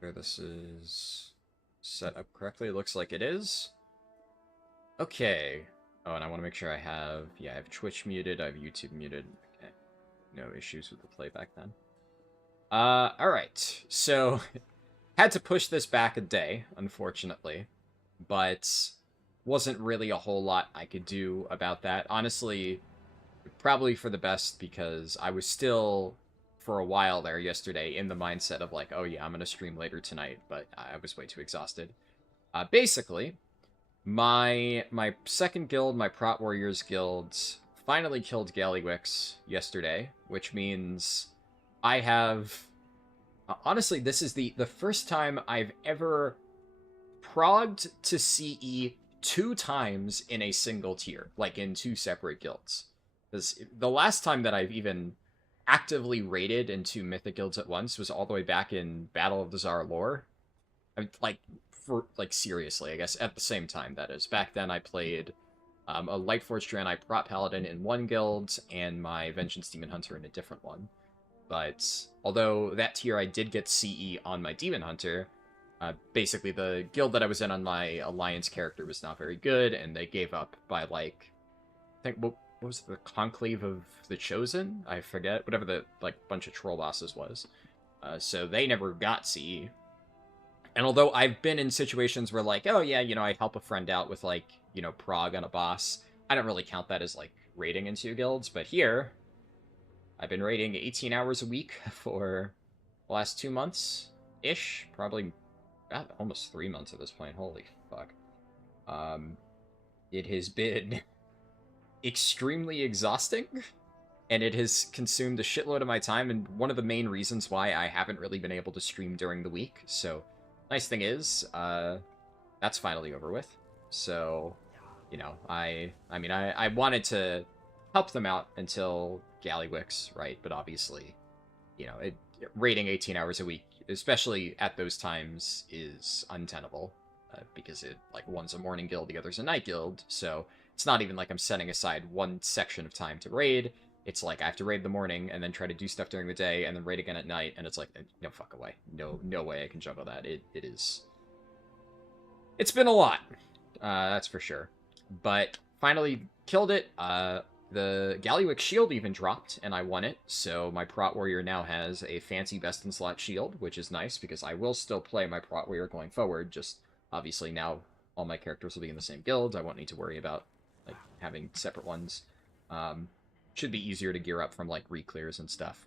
Sure this is set up correctly. It looks like it is. Okay. Oh, and I want to make sure I have... Yeah, I have Twitch muted. I have YouTube muted. Okay. No issues with the playback then. Alright. So, had to push this back a day, unfortunately. But wasn't really a whole lot I could do about that. Honestly, probably for the best because I was still, for a while there yesterday, in the mindset of like, oh yeah, I'm going to stream later tonight, but I was way too exhausted. Basically, my second guild, my Prot Warriors guild, finally killed Gallywix yesterday, which means I have... honestly, this is the first time I've ever progged to CE 2 times in a single tier, like in 2 separate guilds. Because the last time that I've even actively raided in 2 mythic guilds at once was all the way back in Battle of the Tsar lore. Like, for, like, seriously, I guess, at the same time, that is. Back then, I played a Lightforged Draenei Prot Paladin in one guild, and my Vengeance Demon Hunter in a different one. But, although that tier I did get CE on my Demon Hunter, basically the guild that I was in on my Alliance character was not very good, and they gave up by, like, I think, what was it, the Conclave of the Chosen? I forget. Whatever the, like, bunch of troll bosses was. So they never got CE. And although I've been in situations where, like, oh yeah, you know, I help a friend out with, like, you know, prog on a boss, I don't really count that as, like, raiding in 2 guilds. But here, I've been raiding 18 hours a week for the last 2 months-ish. Probably almost 3 months at this point. Holy fuck. It has been extremely exhausting, and it has consumed a shitload of my time, and one of the main reasons why I haven't really been able to stream during the week. So, nice thing is, that's finally over with. So, you know, I mean, I wanted to help them out until Gallywix, right? But obviously, you know, raiding 18 hours a week, especially at those times, is untenable. Because it, like, one's a morning guild, the other's a night guild, so it's not even like I'm setting aside one section of time to raid. It's like I have to raid the morning and then try to do stuff during the day and then raid again at night, and it's like, no fuck away. No way I can juggle that. It is... It's been a lot. That's for sure. But finally killed it. The Gallywix shield even dropped, and I won it, so my Prot Warrior now has a fancy best-in-slot shield, which is nice, because I will still play my Prot Warrior going forward, just obviously now all my characters will be in the same guild. I won't need to worry about, like, having separate ones. Should be easier to gear up from, like, re-clears and stuff.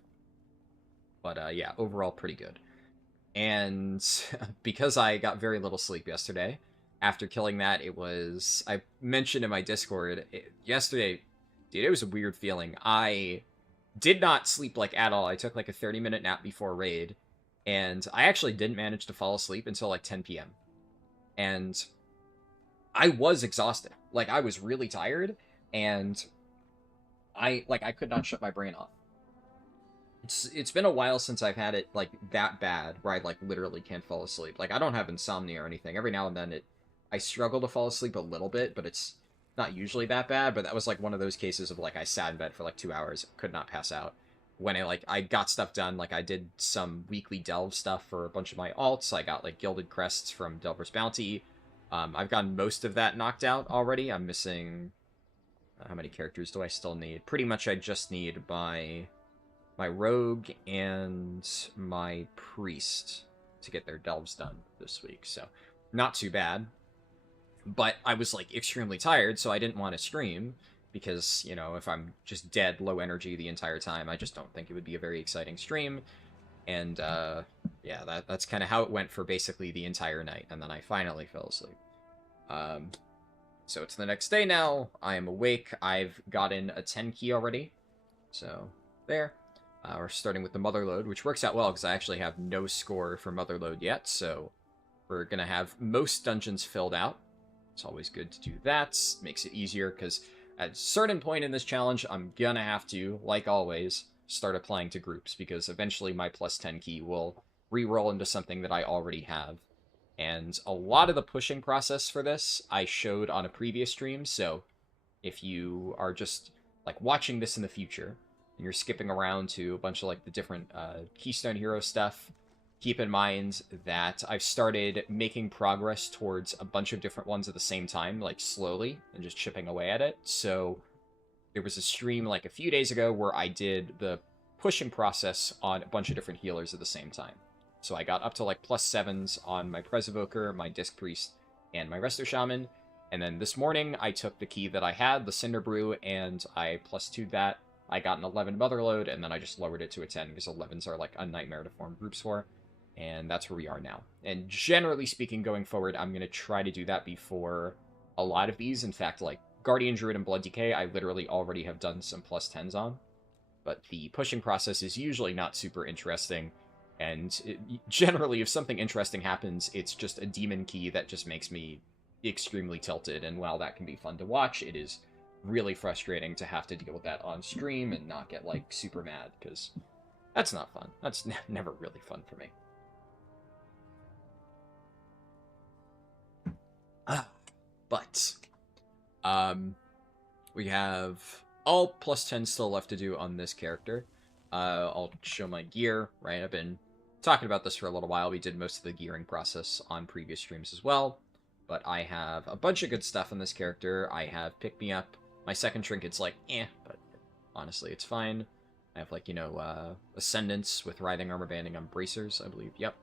But, yeah, overall pretty good. And because I got very little sleep yesterday, after killing that, it was... I mentioned in my Discord, yesterday... Dude, it was a weird feeling. I did not sleep, like, at all. I took, like, a 30-minute nap before raid, and I actually didn't manage to fall asleep until, like, 10 p.m. And I was exhausted. Like, I was really tired, and I could not shut my brain off. It's been a while since I've had it, like, that bad, where I, like, literally can't fall asleep. Like, I don't have insomnia or anything. Every now and then I struggle to fall asleep a little bit, but it's not usually that bad. But that was, like, one of those cases of, like, I sat in bed for, like, 2 hours, could not pass out. When I got stuff done, like, I did some weekly delve stuff for a bunch of my alts. I got, like, gilded crests from Delver's Bounty. I've gotten most of that knocked out already. I'm missing... how many characters do I still need? Pretty much I just need my rogue and my priest to get their delves done this week. So, not too bad. But I was, like, extremely tired, so I didn't want to stream, because, you know, if I'm just dead, low energy the entire time, I just don't think it would be a very exciting stream. And, yeah, that's kind of how it went for basically the entire night, and then I finally fell asleep. So it's the next day now, I am awake, I've gotten a 10 key already, so there. We're starting with the Motherlode, which works out well, because I actually have no score for Motherlode yet, so we're gonna have most dungeons filled out. It's always good to do that. Makes it easier, because at a certain point in this challenge, I'm gonna have to, like always, start applying to groups, because eventually my plus 10 key will re-roll into something that I already have. And a lot of the pushing process for this I showed on a previous stream, so if you are just, like, watching this in the future, and you're skipping around to a bunch of, like, the different Keystone hero stuff, keep in mind that I've started making progress towards a bunch of different ones at the same time, like slowly, and just chipping away at it. So there was a stream like a few days ago where I did the pushing process on a bunch of different healers at the same time. So I got up to like +7s on my Presevoker, my Disc Priest, and my Resto Shaman. And then this morning, I took the key that I had, the Cinder Brew, and I +2'd that. I got an 11 Motherload, and then I just lowered it to a 10, because 11s are like a nightmare to form groups for. And that's where we are now. And generally speaking, going forward, I'm going to try to do that before a lot of these. In fact, like Guardian Druid and Blood Decay, I literally already have done some +10s on. But the pushing process is usually not super interesting. And generally, if something interesting happens, it's just a demon key that just makes me extremely tilted. And while that can be fun to watch, it is really frustrating to have to deal with that on stream and not get, like, super mad, because that's not fun. That's never really fun for me. But, we have all +10 still left to do on this character. I'll show my gear, right? I've been talking about this for a little while. We did most of the gearing process on previous streams as well. But I have a bunch of good stuff on this character. I have Pick Me Up. My second trinket's like, but honestly, it's fine. I have, like, you know, Ascendance with Writhing Armor Banding on Bracers, I believe. Yep.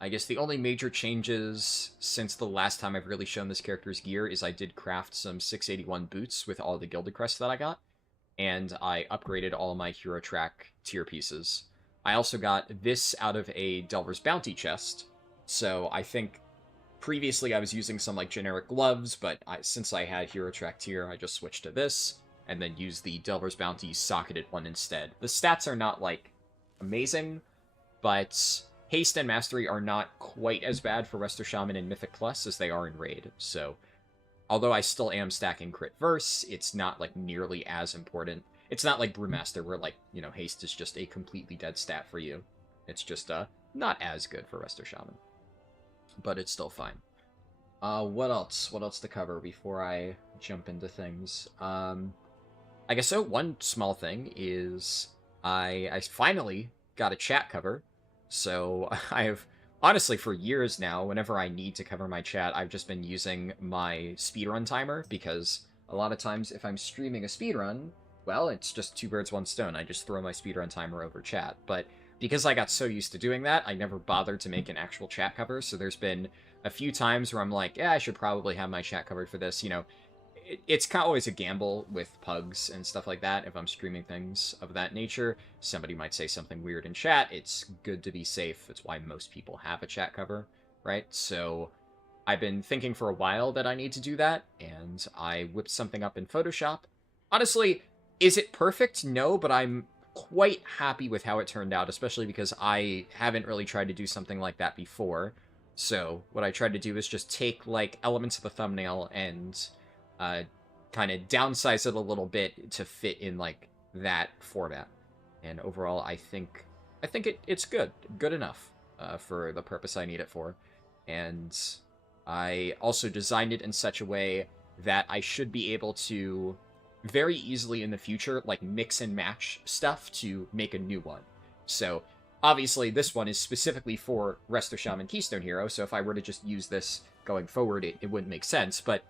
I guess the only major changes since the last time I've really shown this character's gear is I did craft some 681 boots with all the Gilded Crest that I got. And I upgraded all my Hero Track tier pieces. I also got this out of a Delver's Bounty chest. So I think previously I was using some like generic gloves, but since I had Hero Track tier, I just switched to this. And then used the Delver's Bounty socketed one instead. The stats are not, like, amazing, but Haste and Mastery are not quite as bad for Resto Shaman and Mythic Plus as they are in Raid. So although I still am stacking Crit Verse, it's not, like, nearly as important. It's not like Brewmaster, where, like, you know, Haste is just a completely dead stat for you. It's just, not as good for Resto Shaman. But it's still fine. What else? What else to cover before I jump into things? I guess so, one small thing is I finally got a chat cover. So I have, honestly, for years now, whenever I need to cover my chat, I've just been using my speedrun timer, because a lot of times if I'm streaming a speedrun, well, it's just 2 birds, 1 stone. I just throw my speedrun timer over chat. But because I got so used to doing that, I never bothered to make an actual chat cover, so there's been a few times where I'm like, yeah, I should probably have my chat covered for this, you know. It's kind of always a gamble with pugs and stuff like that. If I'm streaming things of that nature, somebody might say something weird in chat. It's good to be safe. It's why most people have a chat cover, right? So I've been thinking for a while that I need to do that, and I whipped something up in Photoshop. Honestly, is it perfect? No, but I'm quite happy with how it turned out, especially because I haven't really tried to do something like that before. So what I tried to do is just take, like, elements of the thumbnail and kind of downsize it a little bit to fit in, like, that format. And overall, I think it's good enough for the purpose I need it for. And I also designed it in such a way that I should be able to very easily in the future, like, mix and match stuff to make a new one. So obviously this one is specifically for Resto Shaman Keystone Hero, so if I were to just use this going forward, it wouldn't make sense. But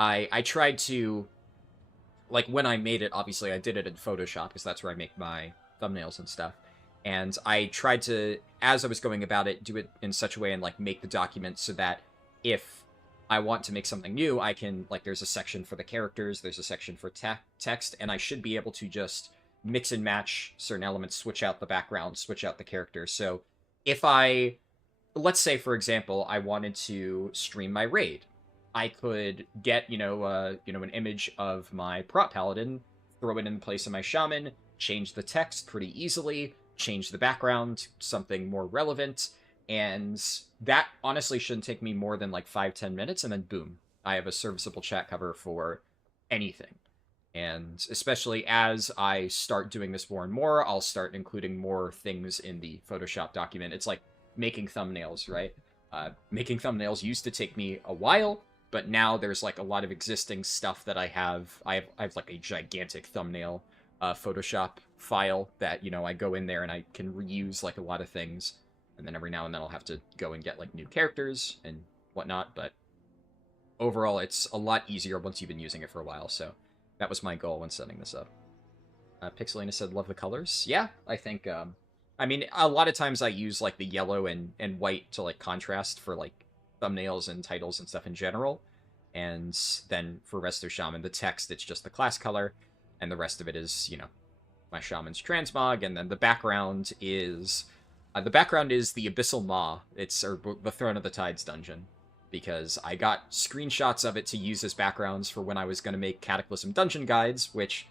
I tried to, like, when I made it, obviously I did it in Photoshop, because that's where I make my thumbnails and stuff. And I tried to, as I was going about it, do it in such a way and, like, make the document so that if I want to make something new, I can, like, there's a section for the characters, there's a section for text, and I should be able to just mix and match certain elements, switch out the background, switch out the characters. So if let's say, for example, I wanted to stream my raid, I could get, an image of my prop paladin, throw it in place of my shaman, change the text pretty easily, change the background to something more relevant, and that honestly shouldn't take me more than, like, 5-10 minutes, and then boom, I have a serviceable chat cover for anything. And especially as I start doing this more and more, I'll start including more things in the Photoshop document. It's like making thumbnails, right? Making thumbnails used to take me a while, but now there's, like, a lot of existing stuff that I have. I have like, a gigantic thumbnail Photoshop file that, I go in there and I can reuse, like, a lot of things And then every now and then I'll have to go and get, like, new characters and whatnot, but overall, it's a lot easier once you've been using it for a while, so that was my goal when setting this up. Pixelina said, love the colors. Yeah, I think, I mean, a lot of times I use, like, the yellow and white to, like, contrast for, like, thumbnails and titles and stuff in general. And then for Resto Shaman, the text, it's just the class color, and the rest of it is, you know, my Shaman's transmog, and then the background is... the background is the Abyssal Maw. It's the Throne of the Tides dungeon, because I got screenshots of it to use as backgrounds for when I was going to make Cataclysm dungeon guides, which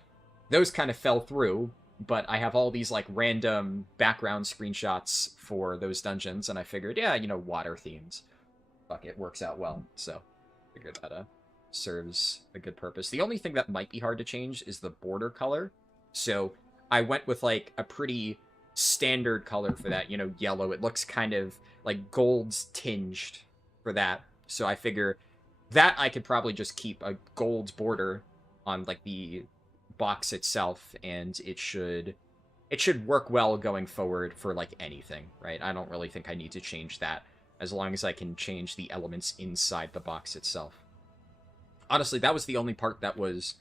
those kind of fell through, but I have all these, like, random background screenshots for those dungeons, and I figured, yeah, you know, water themes. Fuck, it works out well, so figured that serves a good purpose. The only thing that might be hard to change is the border color, so I went with, like, a pretty standard color for that, you know, yellow. It looks kind of like gold's tinged for that, so I figure that I could probably just keep a gold border on, like, the box itself, and it should work well going forward for, like, anything, right? I don't really think I need to change that, as long as I can change the elements inside the box itself. Honestly, that was the only part that was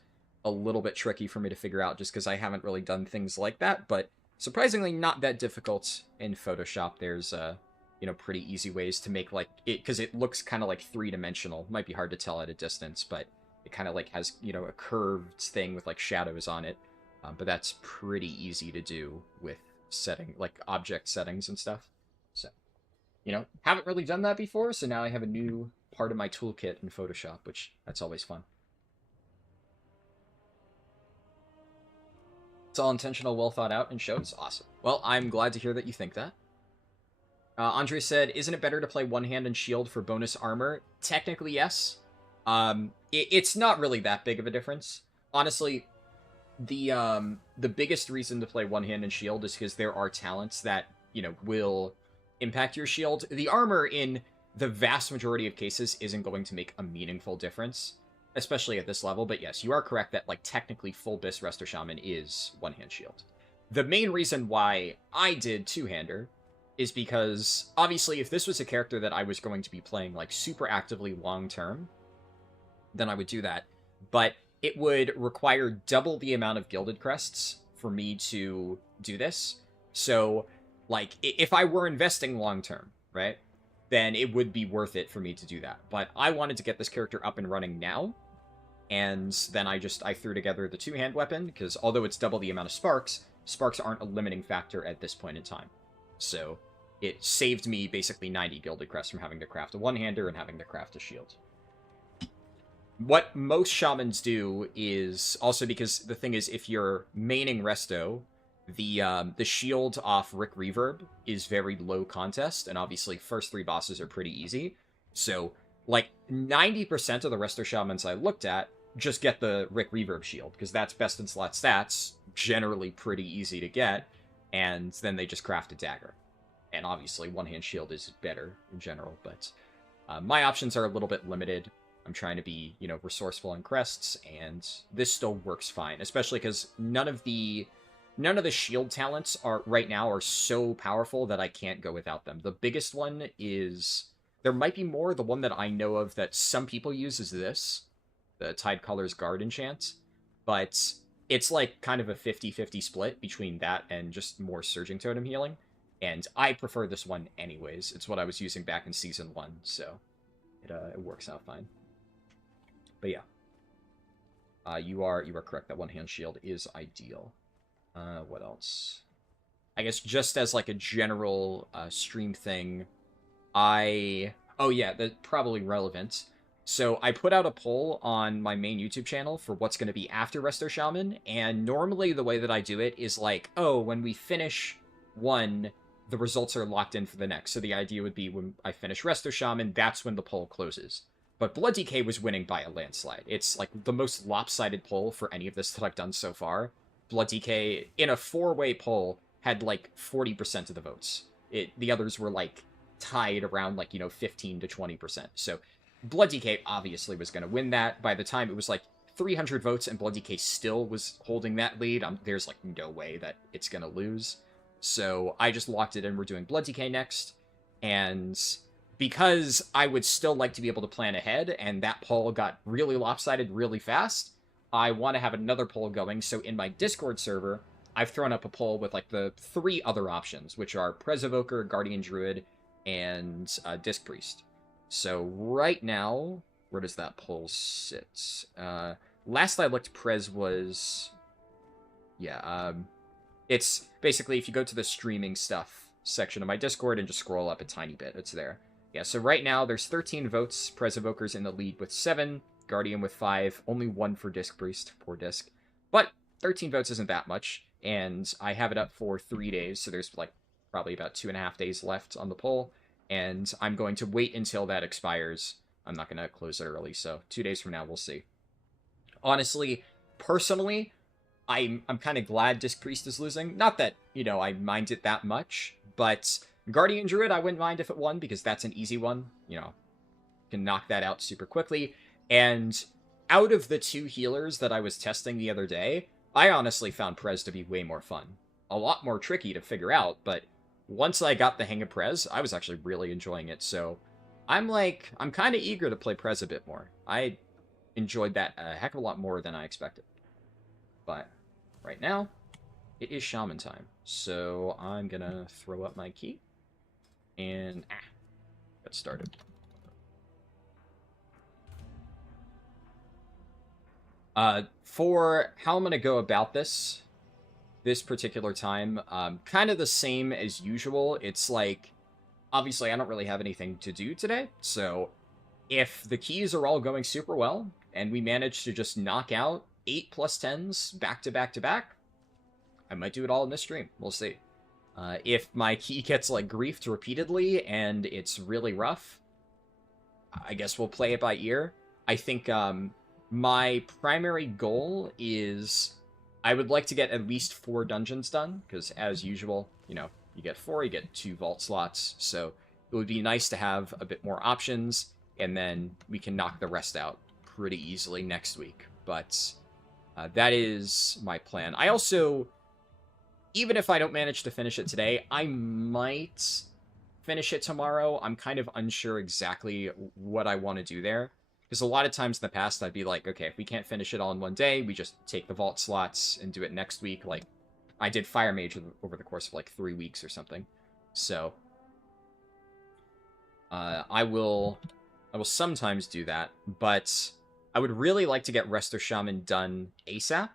a little bit tricky for me to figure out, just because I haven't really done things like that, but surprisingly not that difficult in Photoshop. There's, you know, pretty easy ways to make, like, it, because it looks kind of like three-dimensional. Might be hard to tell at a distance, but it kind of, like, has, you know, a curved thing with, like, shadows on it. But that's pretty easy to do with setting, like, object settings and stuff. So, you know, haven't really done that before, so now I have a new part of my toolkit in Photoshop, which, that's always fun. It's all intentional, well thought out, and shows. Awesome. Well, I'm glad to hear that you think that. Andre said, isn't it better to play one hand and shield for bonus armor? Technically, yes. It's not really that big of a difference. Honestly, the biggest reason to play one hand and shield is because there are talents that, you know, will impact your shield. The armor, in the vast majority of cases, isn't going to make a meaningful difference, especially at this level. But yes, you are correct that, like, technically full Bis Resto Shaman is one-hand shield. The main reason why I did two-hander is because, obviously, if this was a character that I was going to be playing, like, super actively long-term, then I would do that. But it would require double the amount of Gilded Crests for me to do this. So, like, if I were investing long-term, right, then it would be worth it for me to do that. But I wanted to get this character up and running now, and then I threw together the two-hand weapon, because although it's double the amount of sparks aren't a limiting factor at this point in time. So it saved me basically 90 Gilded Crests from having to craft a one-hander and having to craft a shield. What most shamans do is, also because the thing is, if you're maining Resto, the shield off Rick Reverb is very low contest, and obviously first three bosses are pretty easy. So, like, 90% of the Resto Shamans I looked at just get the Rick Reverb shield, because that's best in slot stats, generally pretty easy to get, and then they just craft a dagger. And obviously one-hand shield is better in general, but my options are a little bit limited. I'm trying to be, you know, resourceful in crests, and this still works fine, especially because none of the shield talents right now are so powerful that I can't go without them. The biggest one is, there might be more, the one that I know of that some people use is this, the Tide Colors Guard enchant, but it's like kind of a 50-50 split between that and just more Surging Totem healing, and I prefer this one anyways. It's what I was using back in Season 1, so it works out fine. But yeah, you are correct that one-hand shield is ideal. What else? I guess just as, like, a general stream thing, oh yeah, that's probably relevant. So I put out a poll on my main YouTube channel for what's going to be after Resto Shaman, and normally the way that I do it is like, oh, when we finish one, the results are locked in for the next. So the idea would be when I finish Resto Shaman, that's when the poll closes. But Blood DK was winning by a landslide. It's, like, the most lopsided poll for any of this that I've done so far. Blood DK, in a 4-way poll, had, like, 40% of the votes. The others were, like, tied around, like, you know, 15 to 20%. So Blood DK obviously was going to win that. By the time it was, like, 300 votes and Blood DK still was holding that lead, there's, like, no way that it's going to lose. So I just locked it in. We're doing Blood DK next. And because I would still like to be able to plan ahead, and that poll got really lopsided really fast, I want to have another poll going. So in my Discord server, I've thrown up a poll with like the 3 other options, which are Prez Evoker, Guardian Druid, and Disc Priest. So right now, where does that poll sit? Last I looked, Prez was... Yeah, it's basically if you go to the streaming stuff section of my Discord and just scroll up a tiny bit, it's there. Yeah, so right now there's 13 votes. Prez Evoker's in the lead with 7, Guardian with 5, only 1 for Disc Priest, poor Disc. But 13 votes isn't that much, and I have it up for 3 days, so there's like probably about 2.5 days left on the poll, and I'm going to wait until that expires. I'm not going to close it early, so 2 days from now we'll see. Honestly, personally, I'm kind of glad Disc Priest is losing. Not that, you know, I mind it that much, but Guardian Druid I wouldn't mind if it won, because that's an easy one. You know, can knock that out super quickly. And out of the 2 healers that I was testing the other day, I honestly found Prez to be way more fun. A lot more tricky to figure out, but once I got the hang of Prez, I was actually really enjoying it. So I'm kind of eager to play Prez a bit more. I enjoyed that a heck of a lot more than I expected. But right now, it is Shaman time. So I'm gonna throw up my key and get started. For how I'm gonna go about this particular time, kind of the same as usual. It's like, obviously I don't really have anything to do today, so if the keys are all going super well, and we manage to just knock out 8 plus 10s back to back to back, I might do it all in this stream. We'll see. If my key gets, like, griefed repeatedly and it's really rough, I guess we'll play it by ear. I think, my primary goal is I would like to get at least 4 dungeons done, because as usual, you know, you get 4, you get 2 vault slots, so it would be nice to have a bit more options, and then we can knock the rest out pretty easily next week. But that is my plan. I also, even if I don't manage to finish it today, I might finish it tomorrow. I'm kind of unsure exactly what I want to do there. Because a lot of times in the past, I'd be like, okay, if we can't finish it all in one day, we just take the vault slots and do it next week. Like, I did Fire Mage over the course of, like, 3 weeks or something. So, I will sometimes do that, but I would really like to get Resto Shaman done ASAP.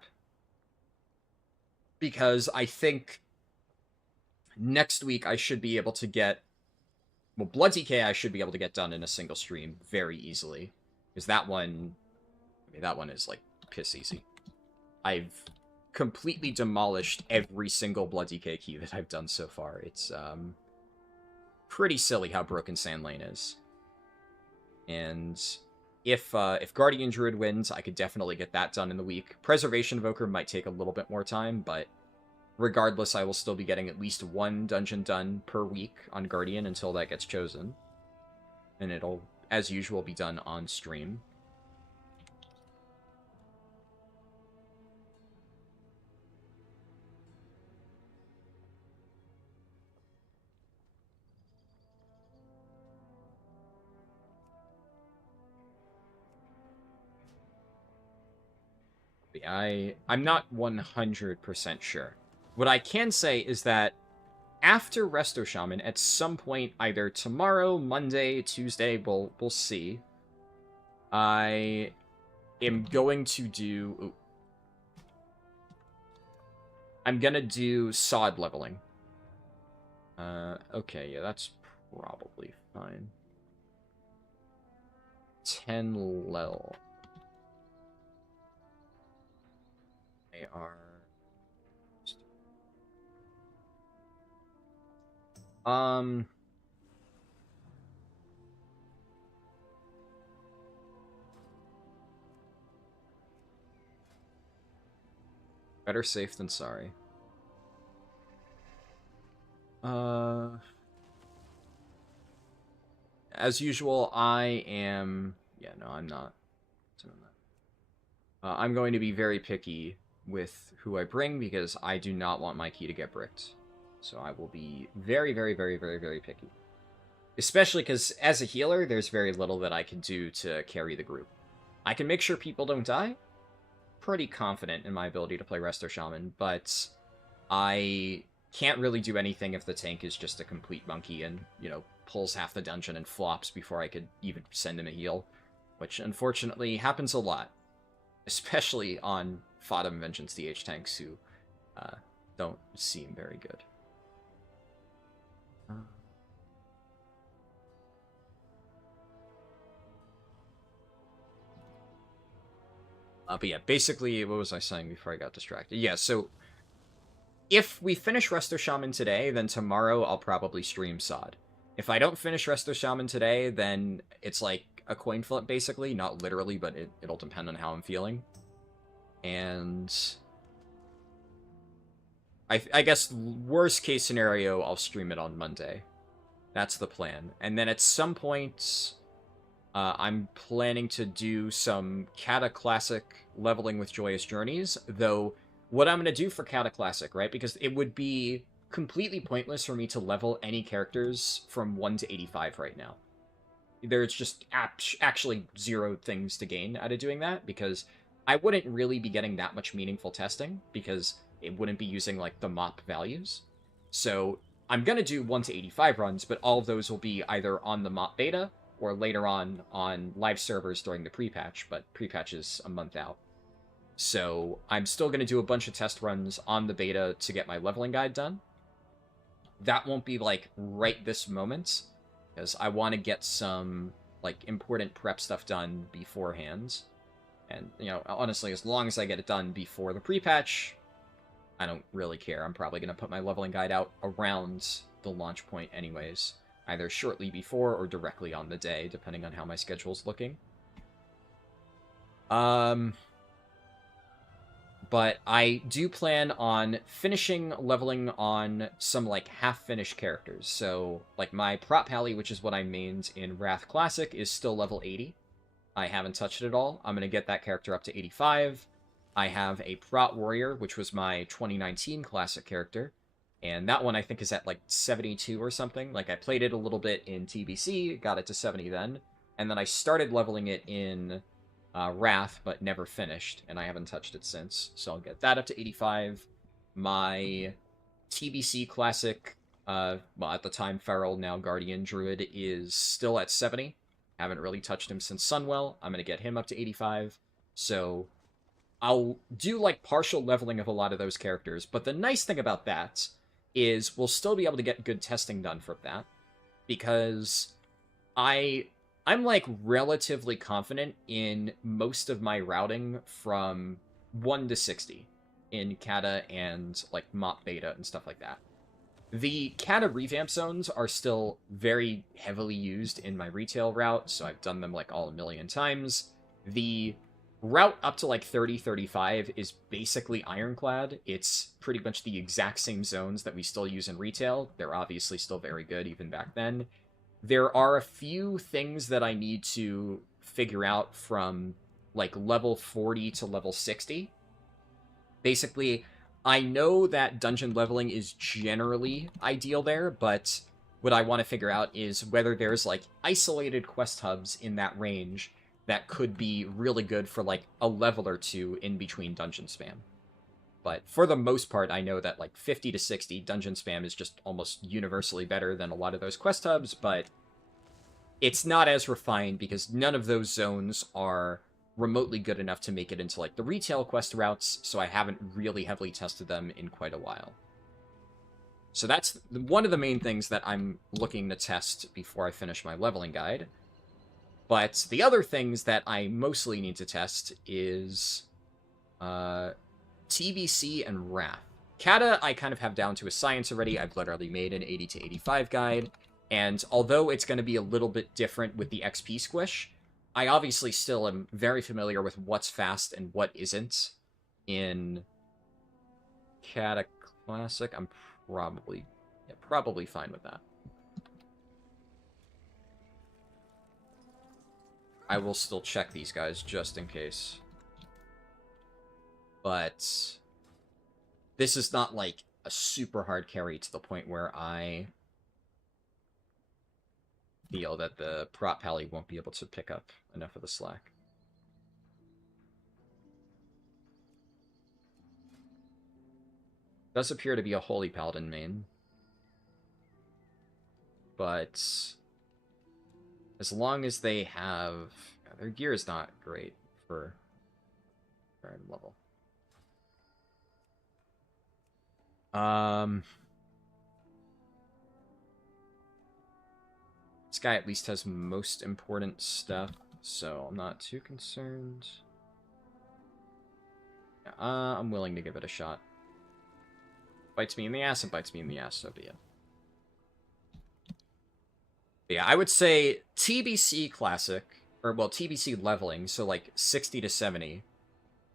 Because I think next week I should be able to get... Well, Blood DK I should be able to get done in a single stream very easily. Because that one... I mean, that one is, like, piss easy. I've completely demolished every single Blood DK key that I've done so far. It's, pretty silly how broken Sand Lane is. And if Guardian Druid wins, I could definitely get that done in the week. Preservation Evoker might take a little bit more time, but regardless, I will still be getting at least 1 dungeon done per week on Guardian until that gets chosen. And it'll, as usual, be done on stream. I'm not 100% sure. What I can say is that after Resto Shaman, at some point, either tomorrow, Monday, Tuesday, we'll see, I am going to do... Ooh. I'm gonna do Sod leveling. Okay, yeah, that's probably fine. 10 level. They are... Better safe than sorry. As usual, I am... Yeah, no, I'm not doing that. I'm going to be very picky with who I bring, because I do not want my key to get bricked. So I will be very, very, very, very, very picky. Especially because as a healer, there's very little that I can do to carry the group. I can make sure people don't die. Pretty confident in my ability to play Resto Shaman, but I can't really do anything if the tank is just a complete monkey and, you know, pulls half the dungeon and flops before I could even send him a heal, which unfortunately happens a lot, especially on Fodom Vengeance DH tanks who don't seem very good. But yeah, basically, what was I saying before I got distracted? Yeah, so if we finish Resto Shaman today, then tomorrow I'll probably stream Sod. If I don't finish Resto Shaman today, then it's like a coin flip, basically. Not literally, but it'll depend on how I'm feeling. And I guess worst case scenario, I'll stream it on Monday. That's the plan. And then at some point, I'm planning to do some Kata Classic leveling with Joyous Journeys, though what I'm going to do for Kata Classic, right? Because it would be completely pointless for me to level any characters from 1 to 85 right now. There's just actually zero things to gain out of doing that, because I wouldn't really be getting that much meaningful testing, because it wouldn't be using, like, the MOP values. So I'm going to do 1 to 85 runs, but all of those will be either on the MOP beta, or later on live servers during the pre-patch, but pre-patch is a month out. So I'm still going to do a bunch of test runs on the beta to get my leveling guide done. That won't be, like, right this moment, because I want to get some, like, important prep stuff done beforehand. And, you know, honestly, as long as I get it done before the pre-patch, I don't really care. I'm probably going to put my leveling guide out around the launch point anyways, either shortly before or directly on the day, depending on how my schedule's looking. But I do plan on finishing leveling on some, like, half-finished characters. So, like, my Prot Pally, which is what I mained in Wrath Classic, is still level 80. I haven't touched it at all. I'm going to get that character up to 85. I have a Prot Warrior, which was my 2019 Classic character, and that one I think is at, like, 72 or something. Like, I played it a little bit in TBC, got it to 70 then, and then I started leveling it in Wrath, but never finished, and I haven't touched it since. So I'll get that up to 85. My TBC Classic, well, at the time Feral, now Guardian Druid, is still at 70. Haven't really touched him since Sunwell. I'm going to get him up to 85. So I'll do, like, partial leveling of a lot of those characters, but the nice thing about that is we'll still be able to get good testing done from that, because I'm, like, relatively confident in most of my routing from 1 to 60 in Kata and, like, MOP beta and stuff like that. The Kata revamp zones are still very heavily used in my retail route, so I've done them, like, all a million times. The route up to, like, 30, 35 is basically Ironclad. It's pretty much the exact same zones that we still use in retail. They're obviously still very good even back then. There are a few things that I need to figure out from, like, level 40 to level 60. Basically, I know that dungeon leveling is generally ideal there, but what I want to figure out is whether there's, like, isolated quest hubs in that range that could be really good for, like, a level or two in between dungeon spam. But for the most part, I know that, like, 50 to 60 dungeon spam is just almost universally better than a lot of those quest hubs, but it's not as refined because none of those zones are remotely good enough to make it into, like, the retail quest routes, so I haven't really heavily tested them in quite a while. So that's one of the main things that I'm looking to test before I finish my leveling guide. But the other things that I mostly need to test is TBC and Wrath. Kata, I kind of have down to a science already. I've literally made an 80 to 85 guide, and although it's going to be a little bit different with the XP squish, I obviously still am very familiar with what's fast and what isn't in Kata Classic. I'm probably fine with that. I will still check these guys just in case. But this is not, like, a super hard carry to the point where I feel that the prop pally won't be able to pick up enough of the slack. Does appear to be a Holy Paladin main. But as long as they have... Their gear is not great for current level. This guy at least has most important stuff, so I'm not too concerned. I'm willing to give it a shot. Bites me in the ass and bites me in the ass, so be it. But yeah, I would say TBC Classic, or well, TBC leveling, so like 60 to 70.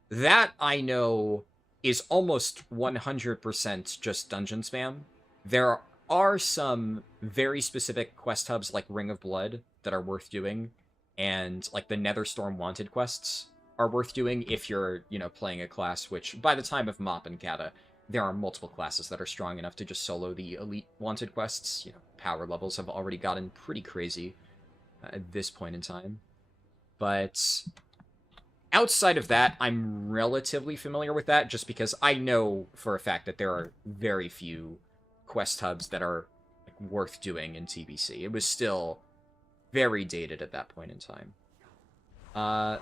That, I know, is almost 100% just dungeon spam. There are some very specific quest hubs like Ring of Blood that are worth doing, and like the Netherstorm Wanted quests are worth doing if you're, you know, playing a class which, by the time of Mop and Kata, there are multiple classes that are strong enough to just solo the elite Wanted quests. You know, power levels have already gotten pretty crazy at this point in time. But outside of that, I'm relatively familiar with that, just because I know for a fact that there are very few quest hubs that are like, worth doing in TBC. It was still very dated at that point in time. I'm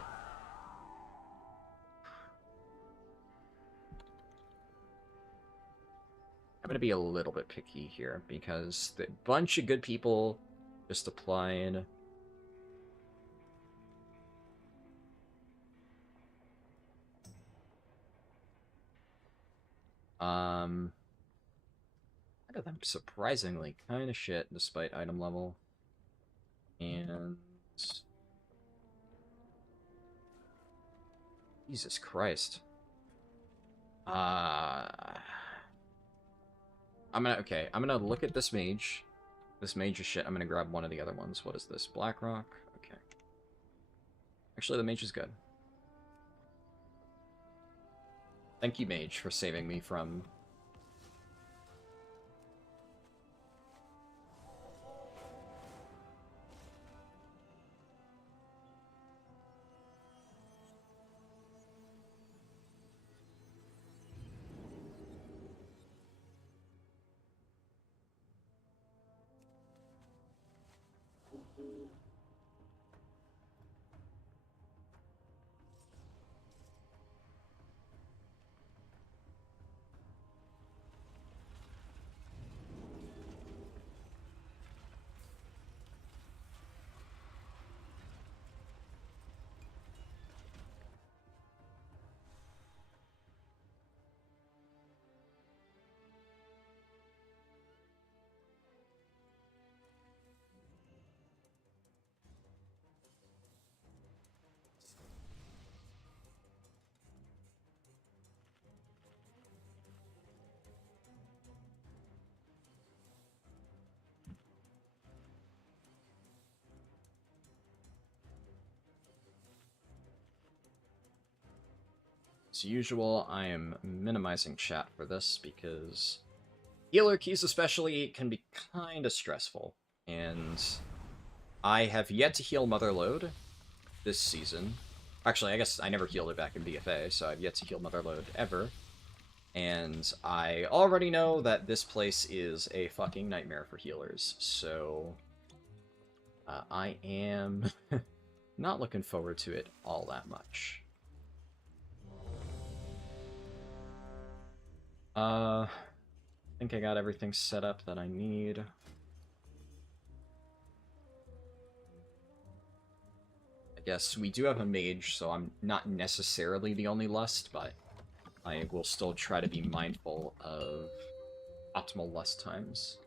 going to be a little bit picky here, because the bunch of good people just applied. Kind of them surprisingly kind of shit despite item level. And... Jesus Christ. I'm gonna look at this mage. This mage is shit. I'm gonna grab one of the other ones. What is this? Blackrock? Okay. Actually, the mage is good. Thank you, mage, for saving me from... As usual, I am minimizing chat for this because healer keys especially can be kind of stressful, and I have yet to heal Motherlode this season. Actually, I guess I never healed it back in BFA, so I've yet to heal Motherlode ever. And I already know that this place is a fucking nightmare for healers, so I am not looking forward to it all that much. I think I got everything set up that I need. I guess we do have a mage, so I'm not necessarily the only lust, but I will still try to be mindful of optimal lust times.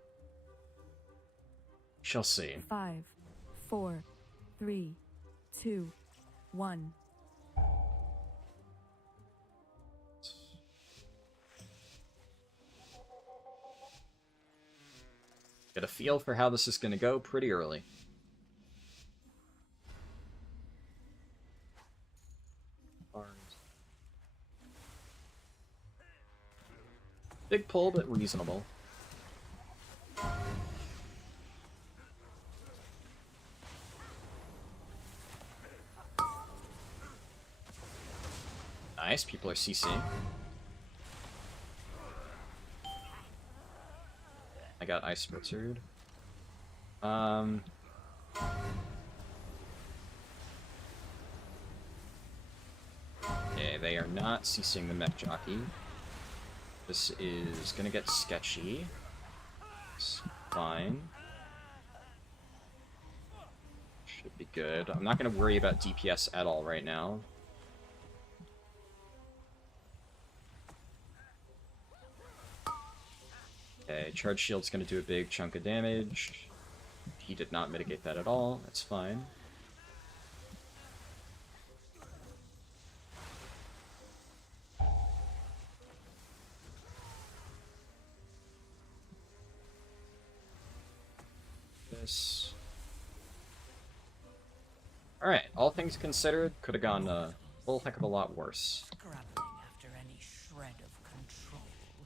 Shall see. 5, 4, 3, 2, 1. Get a feel for how this is going to go pretty early. Big pull, but reasonable. Nice, people are CCing. I got Ice Blizzard. Okay, they are not CCing the mech jockey. This is gonna get sketchy. It's fine. Should be good. I'm not gonna worry about DPS at all right now. Okay, Charge Shield's gonna do a big chunk of damage. He did not mitigate that at all. That's fine. This. Alright, all things considered, could have gone a whole heck of a lot worse. After any shred of control.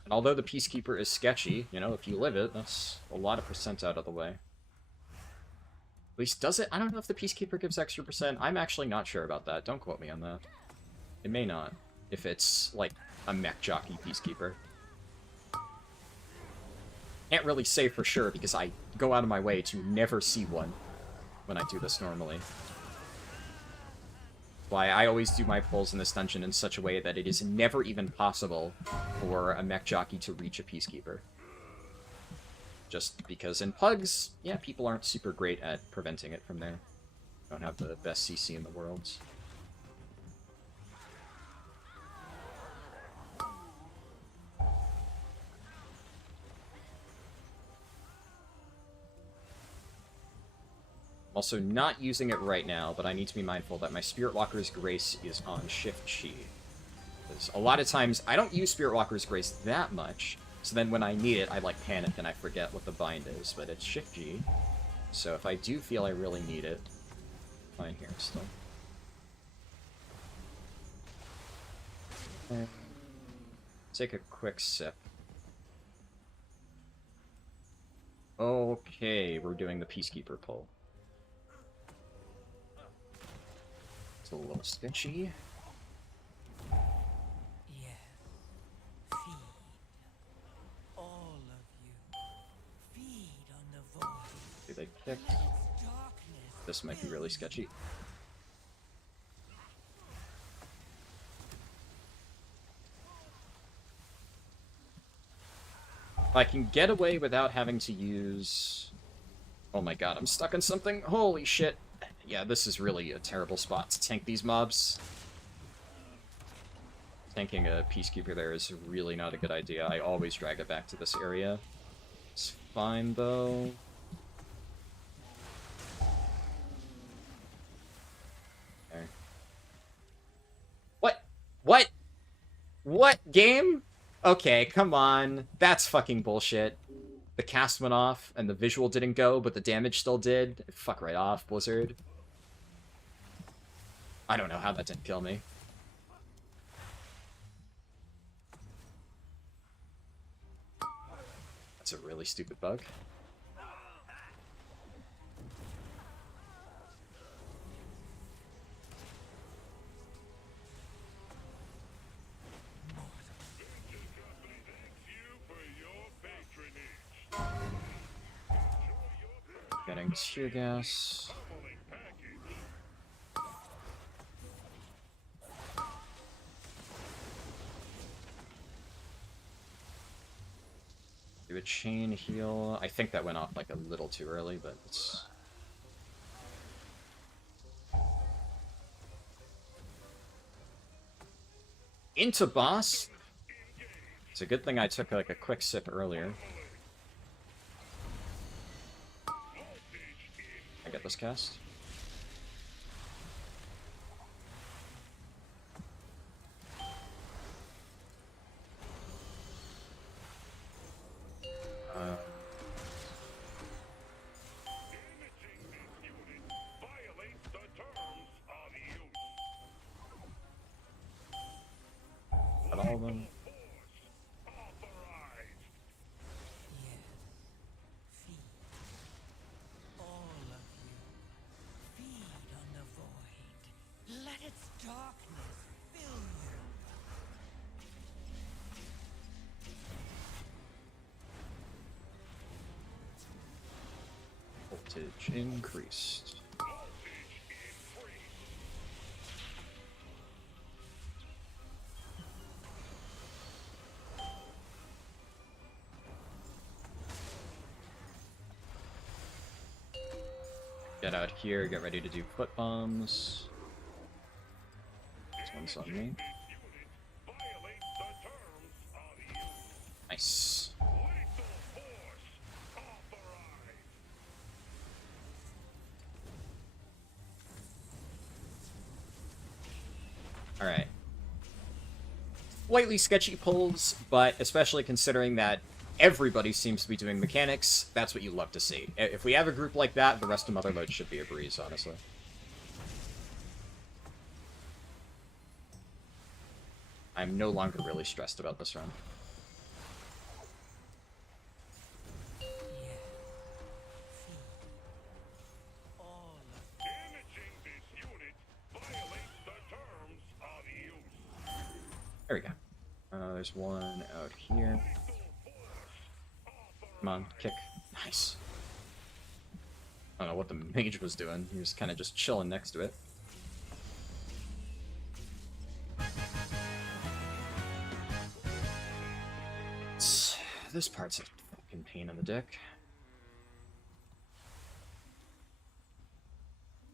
And although the Peacekeeper is sketchy, you know, if you live it, that's a lot of percent out of the way. At least does it? I don't know if the Peacekeeper gives extra percent. I'm actually not sure about that. Don't quote me on that. It may not, if it's, like, a mech jockey Peacekeeper. Can't really say for sure, because I go out of my way to never see one when I do this normally. Why I always do my pulls in this dungeon in such a way that it is never even possible for a mech jockey to reach a Peacekeeper. Just because in Pugs, yeah, people aren't super great at preventing it from there. Don't have the best CC in the world. I'm also not using it right now, but I need to be mindful that my Spirit Walker's Grace is on Shift G. Because a lot of times, I don't use Spirit Walker's Grace that much, so then when I need it, I like panic and I forget what the bind is, but it's Shift G. So if I do feel I really need it, fine here still. Take a quick sip. Okay, we're doing the Peacekeeper pull. It's a little sketchy. Yes. Feed. All of you. Feed on the void. Do they kick? This might be really sketchy. If I can get away without having to use... Oh my god, I'm stuck on something. Holy shit. Yeah, this is really a terrible spot to tank these mobs. Tanking a Peacekeeper there is really not a good idea. I always drag it back to this area. It's fine, though. Okay. What? What? What game? Okay, come on. That's fucking bullshit. The cast went off, and the visual didn't go, but the damage still did. Fuck right off, Blizzard. I don't know how that didn't kill me. That's a really stupid bug. Getting sheer gas. Do a chain heal. I think that went off like a little too early, but it's... Into boss? It's a good thing I took like a quick sip earlier. I get this cast. Got all of them. Voltage increased. Get out here, get ready to do foot bombs. This one's on me. Nice. Alright. Slightly sketchy pulls, but especially considering that everybody seems to be doing mechanics, that's what you love to see. If we have a group like that, the rest of Motherload should be a breeze, honestly. I'm no longer really stressed about this run. There we go. There's one out here. Come on, kick. Nice. I don't know what the mage was doing. He was kind of just chilling next to it. This part's a fucking pain in the dick.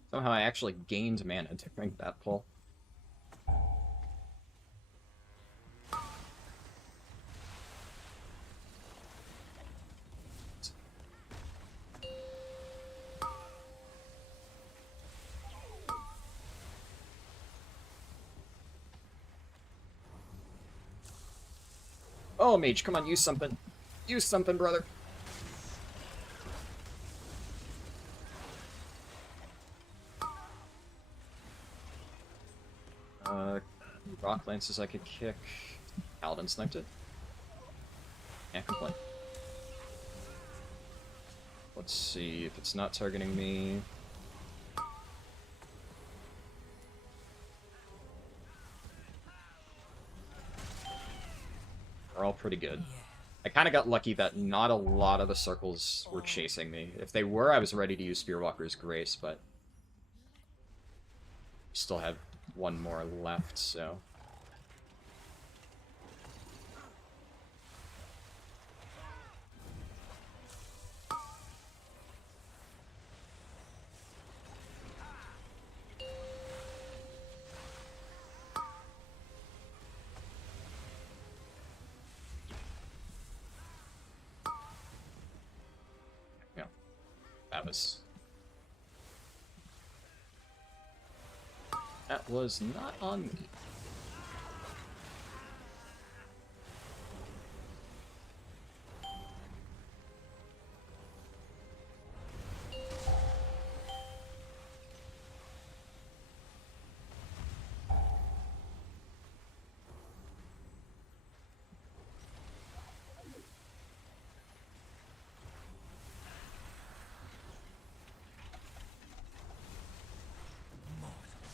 Somehow I actually gained mana during that pull. Oh, mage, come on, use something. Use something, brother. Rock lances I could kick. Harldan sniped it. Can't complain. Let's see if it's not targeting me. We're all pretty good. I kind of got lucky that not a lot of the circles were chasing me. If they were, I was ready to use Spearwalker's Grace, but still have one more left, so... That was not on me.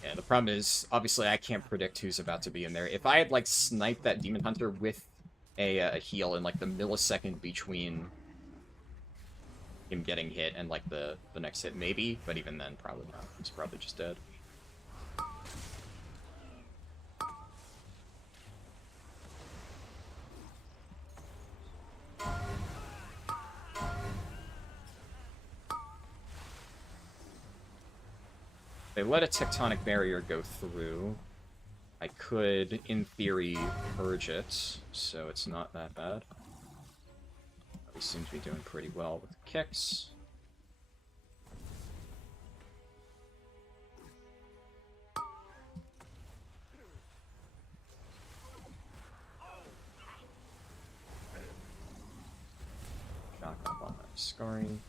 Yeah, the problem is, obviously, I can't predict who's about to be in there. If I had, like, sniped that Demon Hunter with a heal in, like, the millisecond between him getting hit and, like, the next hit, maybe, but even then, probably not. He's probably just dead. They let a tectonic barrier go through. I could, in theory, purge it, so it's not that bad. We seem to be doing pretty well with kicks. Shock up on that scarring.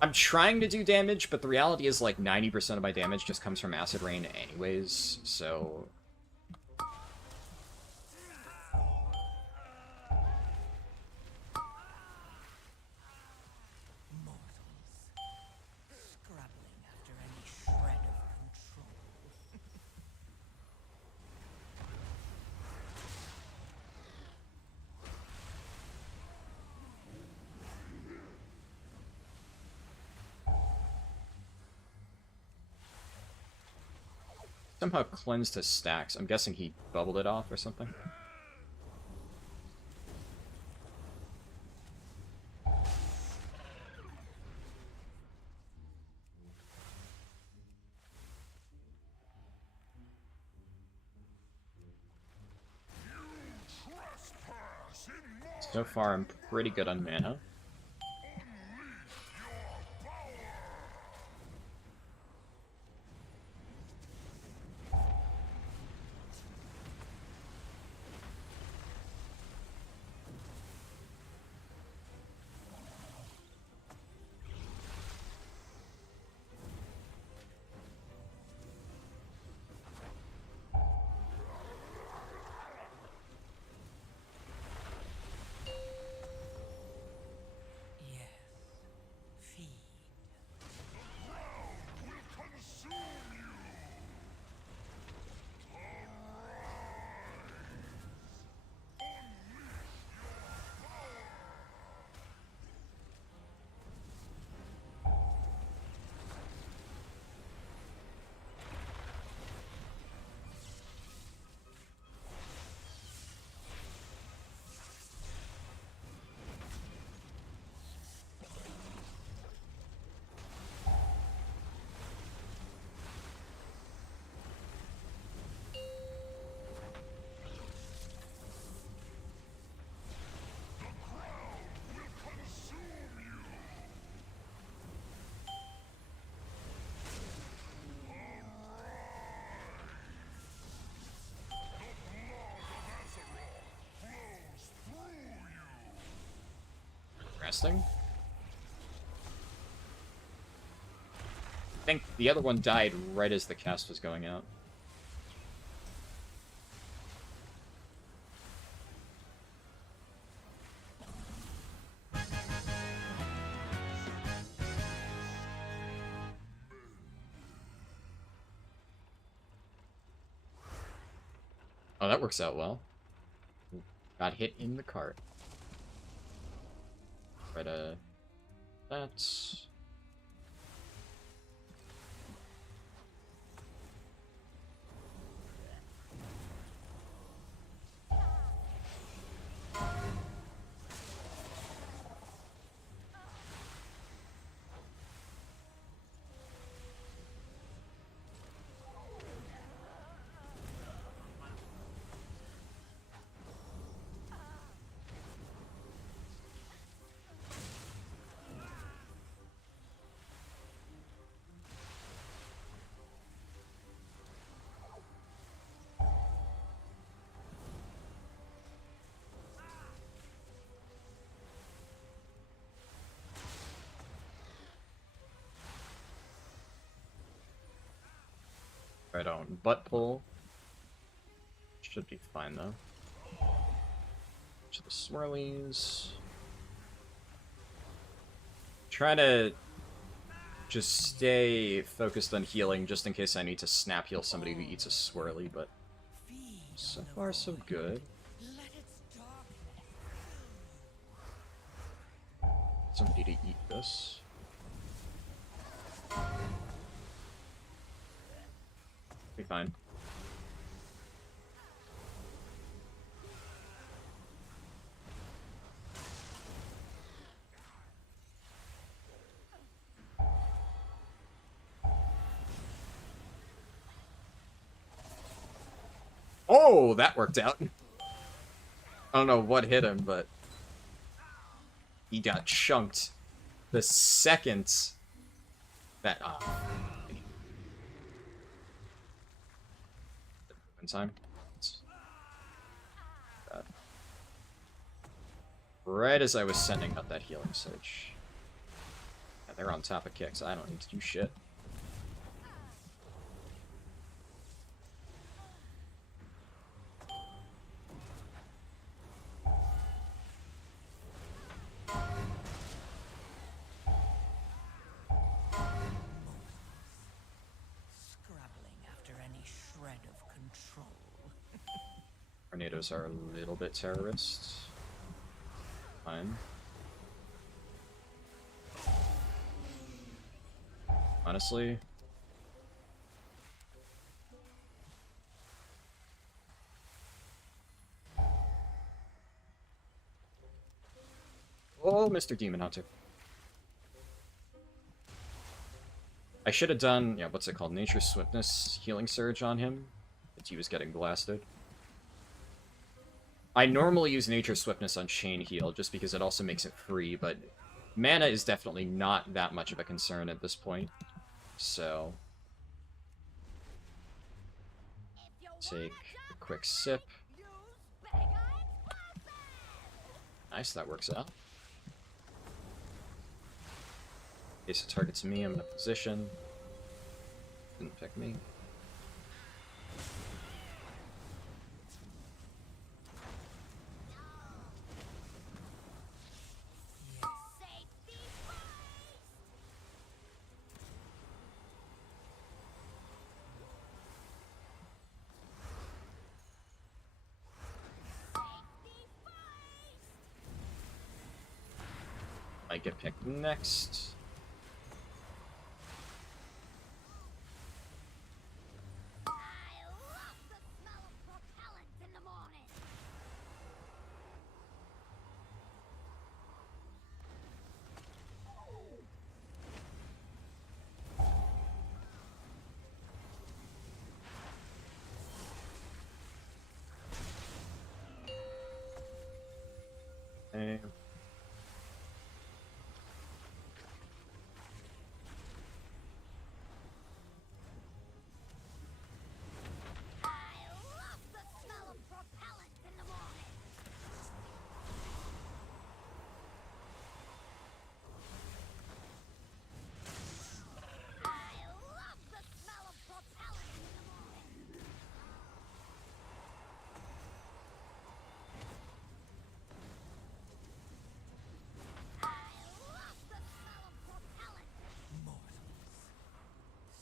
I'm trying to do damage, but the reality is, like, 90% of my damage just comes from Acid Rain anyways, so... Somehow cleansed his stacks. I'm guessing he bubbled it off or something. So far, I'm pretty good on mana. Interesting. I think the other one died right as the cast was going out. Oh, that works out well. Got hit in the cart. Right, that's... Right on. Butt pull. Should be fine, though. To the swirlies. Try to just stay focused on healing, just in case I need to snap heal somebody who eats a swirly, but so far so good. Somebody to eat this. Be fine. Oh, that worked out. I don't know what hit him, but he got chunked the second that in time. Right as I was sending out that healing surge. Yeah, they're on top of kicks. I don't need to do shit. Tornadoes are a little bit terrorist. Fine. Honestly. Oh, Mr. Demon Hunter. I should have done, yeah, what's it called? Nature's Swiftness Healing Surge on him, since he was getting blasted. I normally use Nature's Swiftness on Chain Heal, just because it also makes it free, but mana is definitely not that much of a concern at this point. So, take a quick sip. Nice, that works out. In case it targets me, I'm in a position. Didn't pick me. I get picked next. Okay.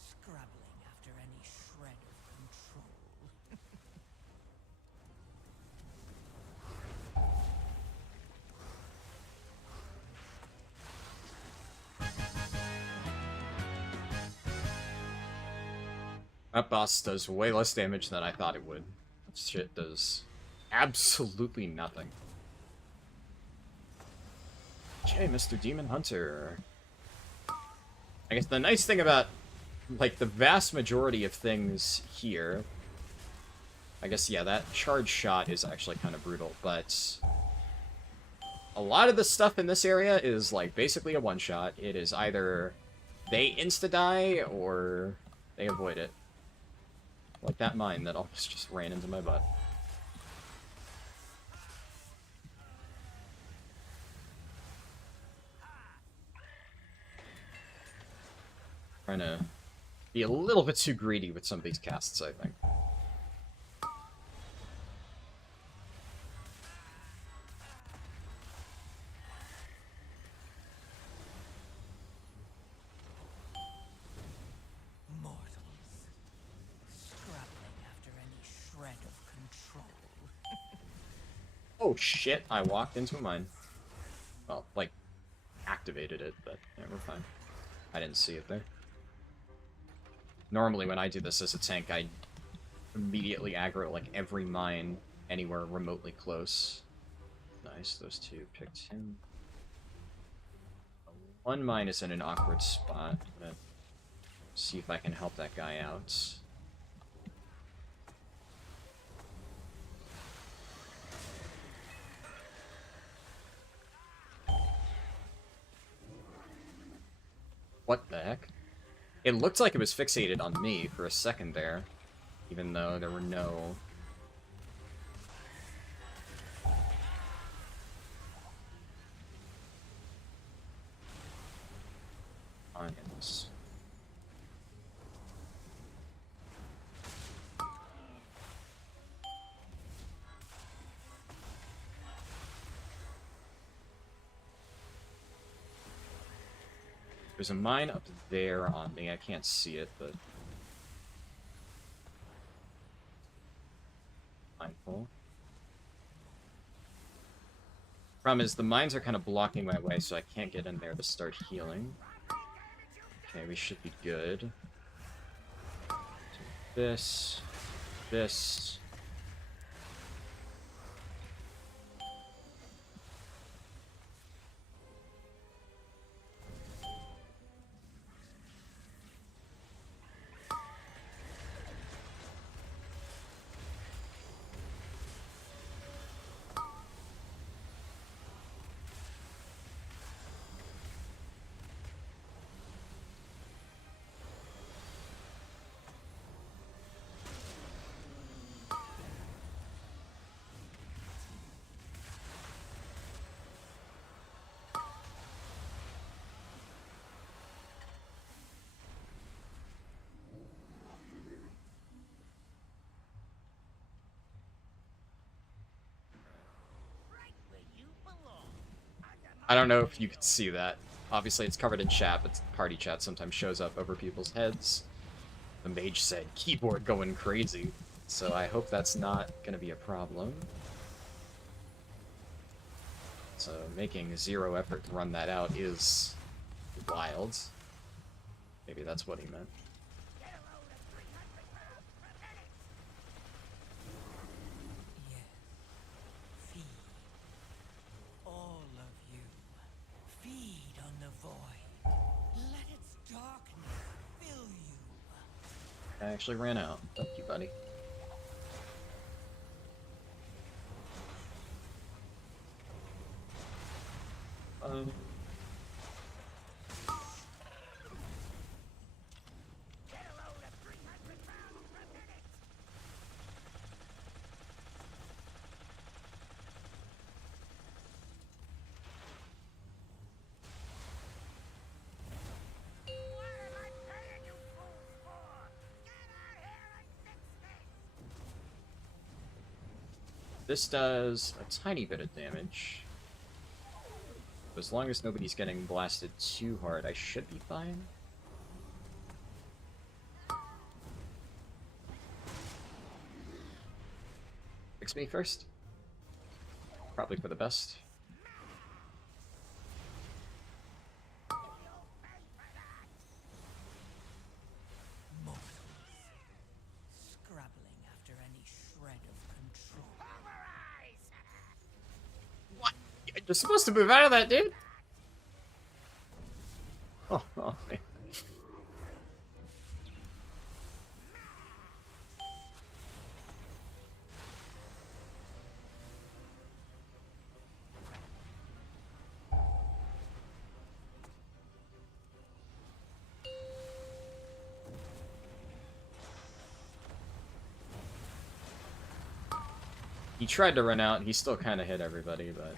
Scrabbling after any shred of control. That boss does way less damage than I thought it would. That shit does absolutely nothing. Okay, Mr. Demon Hunter. I guess the nice thing about, like, the vast majority of things here... I guess, yeah, that charge shot is actually kind of brutal, but... a lot of the stuff in this area is, like, basically a one-shot. It is either they insta-die, or they avoid it. Like that mine that almost just ran into my butt. Trying to be a little bit too greedy with some of these casts, I think. Oh shit, I walked into a mine. Well, like, activated it, but yeah, we're fine. I didn't see it there. Normally when I do this as a tank, I immediately aggro, like, every mine anywhere remotely close. Nice, those two picked him. One mine is in an awkward spot. I'm gonna see if I can help that guy out. What the heck? It looked like it was fixated on me for a second there, even though there were no... onions. There's a mine up there on me. I can't see it, but... mindful. Problem is, the mines are kind of blocking my way, so I can't get in there to start healing. Okay, we should be good. So this... this... I don't know if you could see that. Obviously, it's covered in chat, but party chat sometimes shows up over people's heads. The mage said, keyboard going crazy. So I hope that's not going to be a problem. So making zero effort to run that out is wild. Maybe that's what he meant. Yeah. Feed. All of you. Feed on the void. Let its darkness fill you. I actually ran out. Thank you, buddy. This does a tiny bit of damage. As long as nobody's getting blasted too hard, I should be fine. Fix me first. Probably for the best. Mortals. Scrabbling after any shred of control. What? You're supposed to move out of that, dude? Oh, man. He tried to run out, and he still kind of hit everybody, but...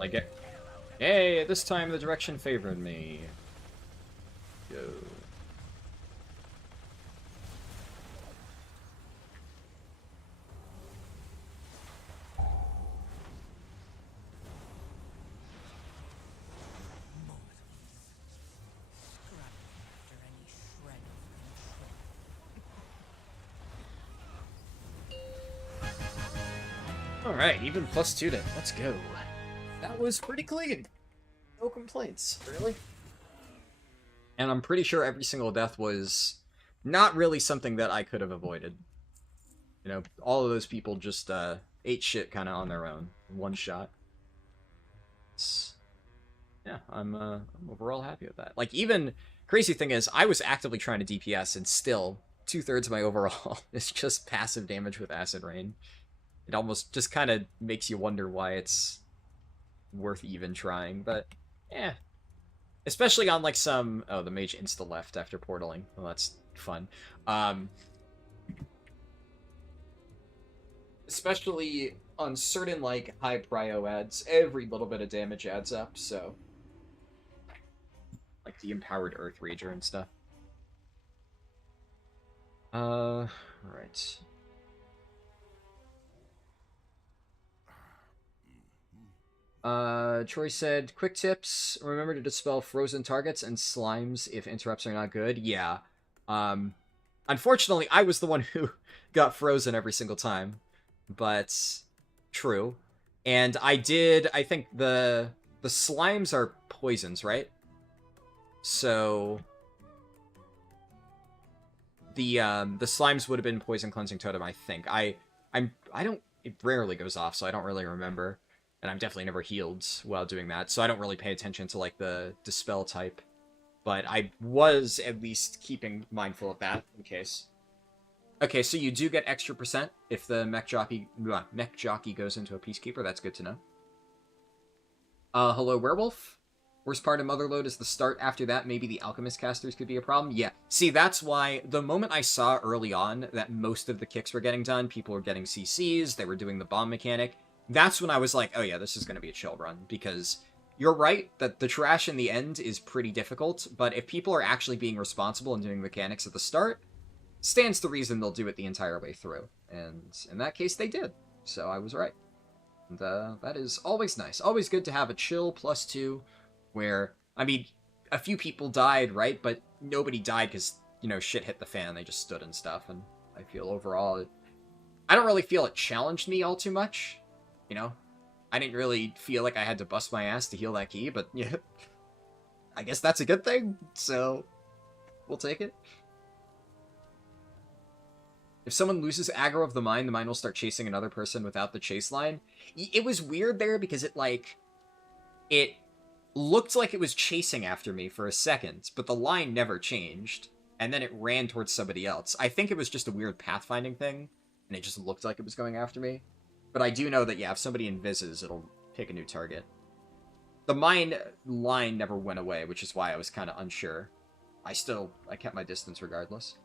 Like it. Hey, this time the direction favored me. Go. Alright, even +2 to... Let's go. That was pretty clean. No complaints, really. And I'm pretty sure every single death was not really something that I could have avoided. You know, all of those people just ate shit kind of on their own. One shot. Yeah, I'm overall happy with that. Like, even... Crazy thing is, I was actively trying to DPS, and still, 2/3 of my overall is just passive damage with Acid Rain. It almost just kind of makes you wonder why it's worth even trying, but yeah. Especially on like some... Oh, the mage insta-left after portaling. Well, that's fun. Especially on certain like high prio ads, every little bit of damage adds up, so... Like the Empowered Earth Rager and stuff. Right. Troy said, quick tips, remember to dispel frozen targets and slimes if interrupts are not good. Yeah. Unfortunately, I was the one who got frozen every single time. But, true. And I think the slimes are poisons, right? So, the slimes would have been Poison Cleansing Totem, I think. It rarely goes off, so I don't really remember. And I'm definitely never healed while doing that, so I don't really pay attention to, like, the Dispel type. But I was at least keeping mindful of that, in case. Okay, so you do get extra % if the mech jockey goes into a Peacekeeper. That's good to know. Hello, Werewolf? Worst part of Motherload is the start. After that, maybe the Alchemist casters could be a problem. Yeah, see, that's why the moment I saw early on that most of the kicks were getting done, people were getting CCs, they were doing the bomb mechanic, that's when I was like, oh yeah, this is going to be a chill run, because you're right that the trash in the end is pretty difficult, but if people are actually being responsible and doing mechanics at the start, stands to reason they'll do it the entire way through. And in that case, they did. So I was right. And that is always nice. Always good to have a chill +2 where, I mean, a few people died, right? But nobody died because, you know, shit hit the fan. They just stood and stuff. And I feel overall, I don't really feel it challenged me all too much. You know, I didn't really feel like I had to bust my ass to heal that key, but yeah, I guess that's a good thing. So we'll take it. If someone loses aggro of the mine will start chasing another person without the chase line. It was weird there because it looked like it was chasing after me for a second, but the line never changed, and then it ran towards somebody else. I think it was just a weird pathfinding thing, and it just looked like it was going after me. But I do know that, yeah, if somebody invises, it'll pick a new target. The mine line never went away, which is why I was kind of unsure. I kept my distance regardless.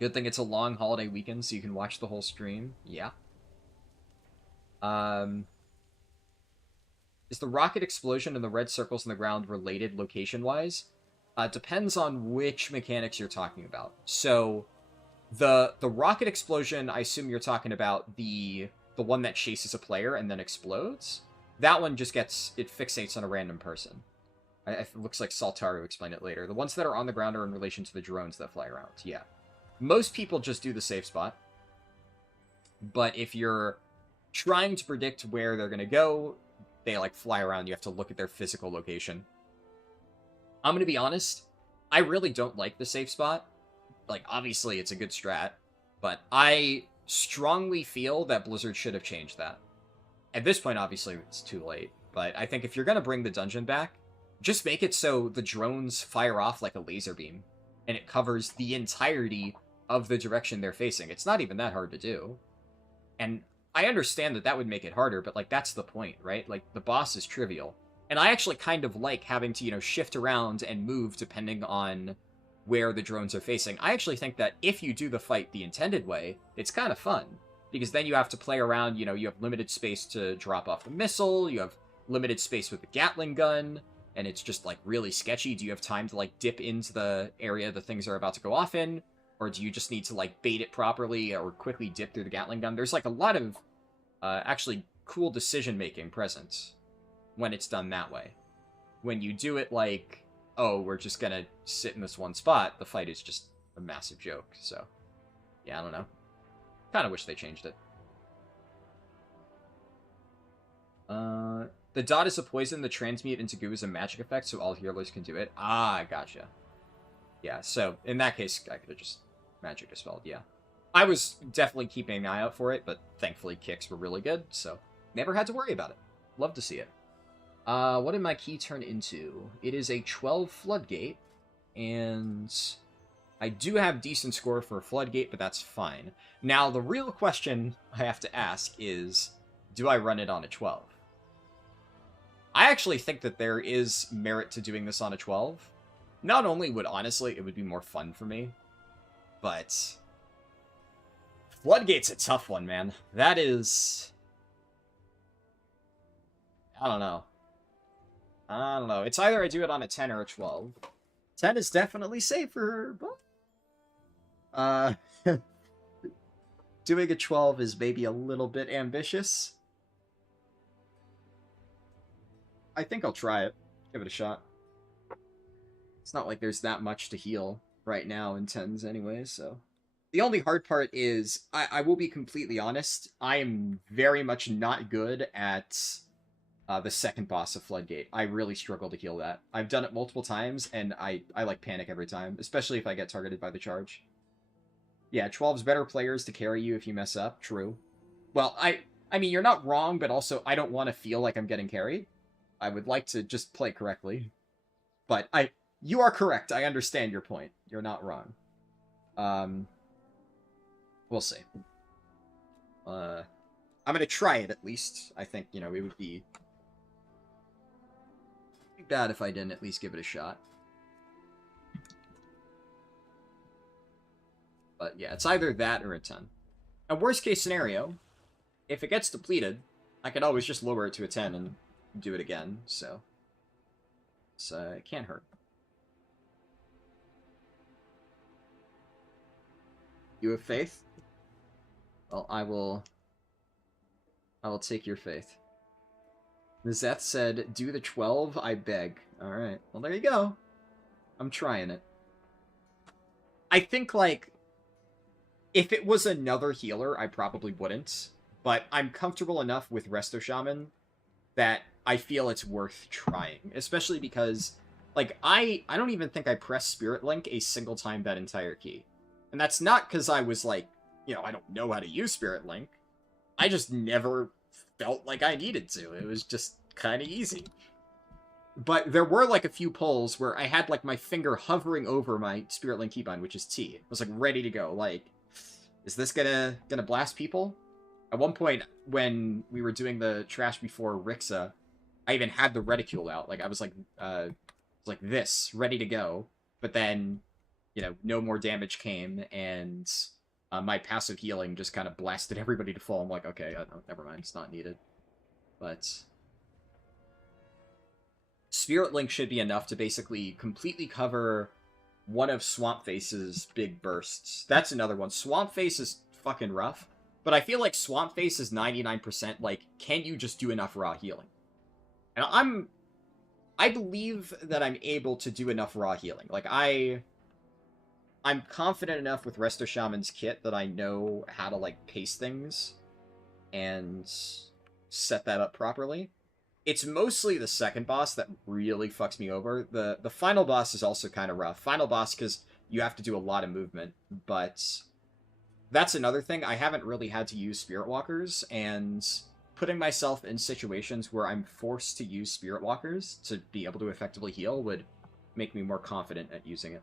Good thing it's a long holiday weekend, so you can watch the whole stream. Yeah. Is the rocket explosion and the red circles in the ground related location-wise? Depends on which mechanics you're talking about. So, the rocket explosion, I assume you're talking about the one that chases a player and then explodes. That one just it fixates on a random person. It looks like Saltaru explained it later. The ones that are on the ground are in relation to the drones that fly around. Yeah. Most people just do the safe spot. But if you're trying to predict where they're going to go, they, like, fly around. You have to look at their physical location. I'm going to be honest. I really don't like the safe spot. Like, obviously, it's a good strat. But I strongly feel that Blizzard should have changed that. At this point, obviously, it's too late. But I think if you're going to bring the dungeon back, just make it so the drones fire off like a laser beam. And it covers the entirety of the direction they're facing. It's not even that hard to do. And I understand that would make it harder, but, like, that's the point, right? Like, the boss is trivial. And I actually kind of like having to, you know, shift around and move depending on where the drones are facing. I actually think that if you do the fight the intended way, it's kind of fun. Because then you have to play around, you know, you have limited space to drop off the missile, you have limited space with the Gatling gun, and it's just, like, really sketchy. Do you have time to, like, dip into the area the things are about to go off in? Or do you just need to, like, bait it properly or quickly dip through the Gatling gun? There's, like, a lot of actually cool decision-making present when it's done that way. When you do it like, oh, we're just gonna sit in this one spot, the fight is just a massive joke. So, yeah, I don't know. Kind of wish they changed it. The dot is a poison. The transmute into goo is a magic effect, so all healers can do it. Ah, gotcha. Yeah, so in that case, I could have just magic dispelled, yeah. I was definitely keeping an eye out for it, but thankfully kicks were really good, so never had to worry about it. Love to see it. What did my key turn into? It is a 12 Floodgate, and I do have decent score for a Floodgate, but that's fine. Now, the real question I have to ask is, do I run it on a 12? I actually think that there is merit to doing this on a 12. Not only would, honestly, it would be more fun for me, but Floodgate's a tough one, man. That is... I don't know. It's either I do it on a 10 or a 12. 10 is definitely safer, but... doing a 12 is maybe a little bit ambitious. I think I'll try it. Give it a shot. It's not like there's that much to heal right now in 10s anyway, so... The only hard part is, I will be completely honest, I am very much not good at the second boss of Floodgate. I really struggle to heal that. I've done it multiple times, and I like panic every time, especially if I get targeted by the charge. Yeah, 12's better players to carry you if you mess up, true. Well, I mean, you're not wrong, but also I don't want to feel like I'm getting carried. I would like to just play correctly. But you are correct, I understand your point. You're not wrong. We'll see. I'm gonna try it at least. I think, you know, it would be bad if I didn't at least give it a shot. But yeah, it's either that or a 10. A worst case scenario, if it gets depleted, I can always just lower it to a 10 and do it again, so... it can't hurt. You have faith? Well, I will take your faith. Zeth said, do the 12, I beg. Alright, well there you go. I'm trying it. I think, like, if it was another healer, I probably wouldn't. But I'm comfortable enough with Resto Shaman that I feel it's worth trying. Especially because, like, I don't even think I pressed Spirit Link a single time that entire key. And that's not because I was like, you know, I don't know how to use Spirit Link. I just never felt like I needed to. It was just kind of easy. But there were, like, a few pulls where I had, like, my finger hovering over my Spirit Link keybind, which is T. It was, like, ready to go. Like, is this gonna blast people? At one point, when we were doing the Trash Before Rixa, I even had the reticule out. Like, I was like this, ready to go. But then, you know, no more damage came, and my passive healing just kind of blasted everybody to fall. I'm like, okay, never mind, it's not needed. But Spirit Link should be enough to basically completely cover one of Swamp Face's big bursts. That's another one. Swamp Face is fucking rough, but I feel like Swamp Face is 99%, like, can you just do enough raw healing? And I believe that I'm able to do enough raw healing. Like, I'm confident enough with Resto Shaman's kit that I know how to, like, pace things and set that up properly. It's mostly the second boss that really fucks me over. The final boss is also kind of rough. Final boss, because you have to do a lot of movement, but that's another thing. I haven't really had to use Spirit Walkers, and putting myself in situations where I'm forced to use Spirit Walkers to be able to effectively heal would make me more confident at using it.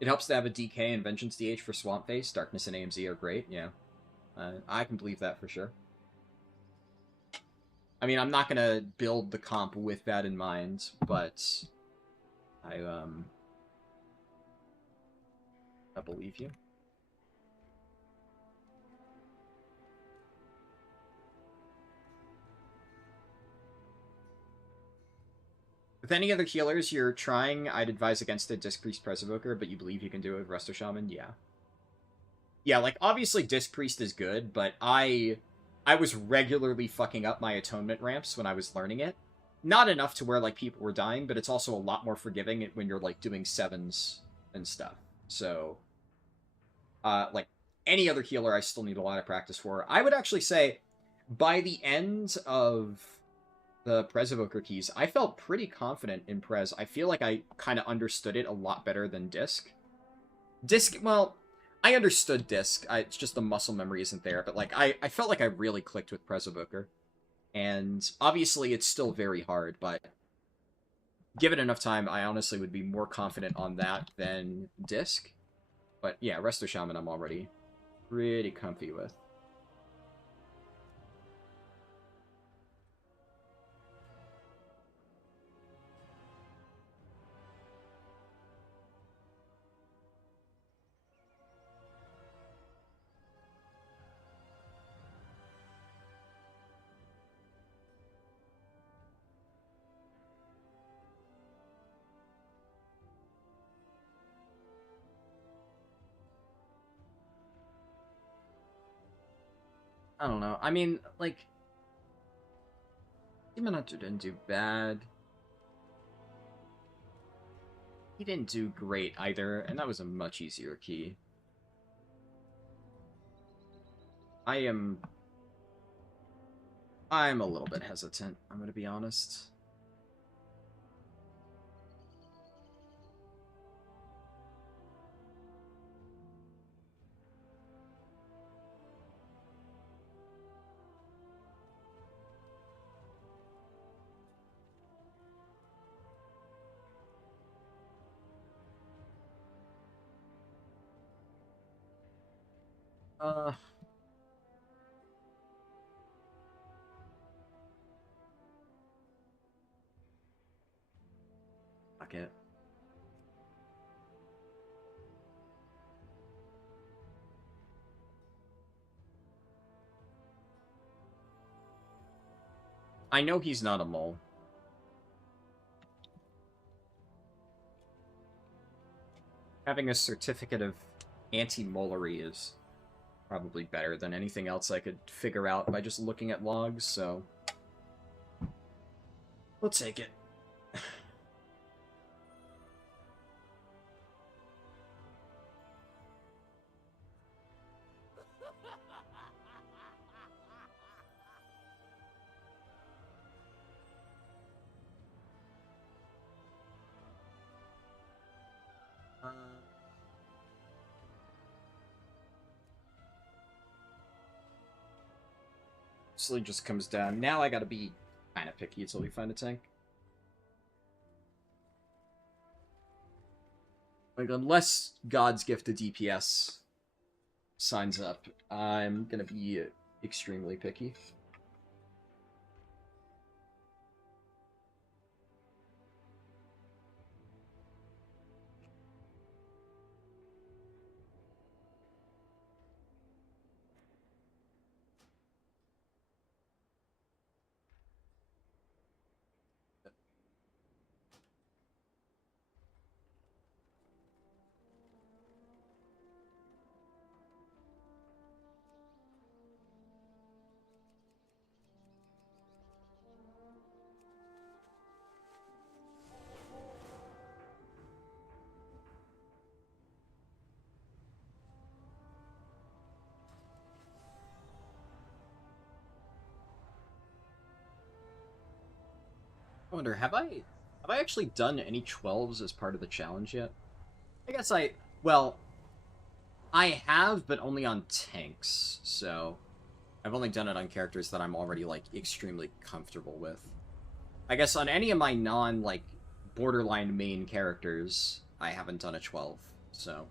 It helps to have a DK and Vengeance DH for Swamp Face. Darkness and AMZ are great, yeah. I can believe that for sure. I mean, I'm not gonna build the comp with that in mind, but I believe you. With any other healers you're trying, I'd advise against a Disc Priest Presovoker, but you believe you can do it with Resto Shaman? Yeah. Yeah, like, obviously Disc Priest is good, but I was regularly fucking up my atonement ramps when I was learning it. Not enough to where, like, people were dying, but it's also a lot more forgiving when you're, like, doing 7s and stuff. So, like, any other healer I still need a lot of practice for. I would actually say, by the end of the Presovoker keys, I felt pretty confident in Prez. I feel like I kind of understood it a lot better than Disc. Disc, well, I understood Disc. It's just the muscle memory isn't there. But, like, I felt like I really clicked with Presovoker. And obviously it's still very hard, but given enough time, I honestly would be more confident on that than Disc. But yeah, Resto Shaman I'm already pretty comfy with. I don't know. I mean, like, Demon Hunter didn't do bad. He didn't do great either, and that was a much easier key. I'm a little bit hesitant, I'm gonna be honest. Fuck it. I know he's not a mole. Having a certificate of anti-molery is probably better than anything else I could figure out by just looking at logs, so... we'll take it. Mostly just comes down. Now I gotta be kind of picky until we find a tank. Like, unless God's Gift to DPS signs up, I'm gonna be extremely picky. I wonder, have I actually done any 12s as part of the challenge yet? I guess well, I have, but only on tanks, so I've only done it on characters that I'm already, like, extremely comfortable with. I guess on any of my like, borderline main characters, I haven't done a 12, so...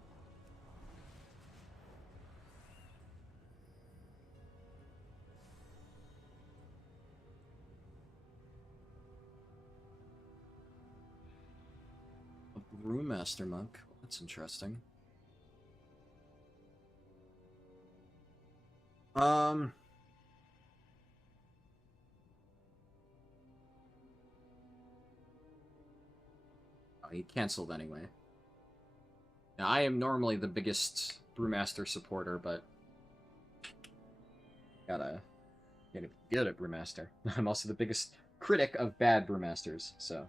a Brewmaster Monk? That's interesting. Oh, he canceled anyway. Now, I am normally the biggest Brewmaster supporter, but gotta be good at Brewmaster. I'm also the biggest critic of bad Brewmasters, so...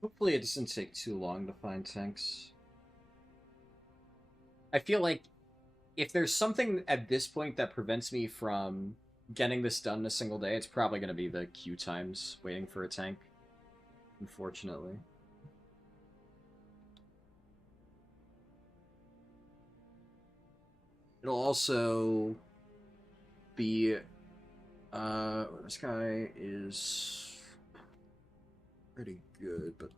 Hopefully it doesn't take too long to find tanks. I feel like if there's something at this point that prevents me from getting this done in a single day, it's probably going to be the queue times waiting for a tank, unfortunately. It'll also be... this guy is pretty good, but...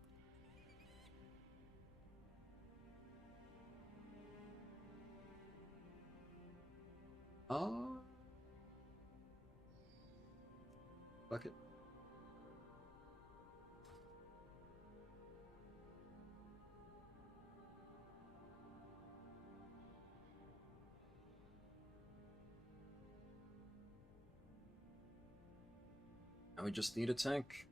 Bucket. Now we just need a tank.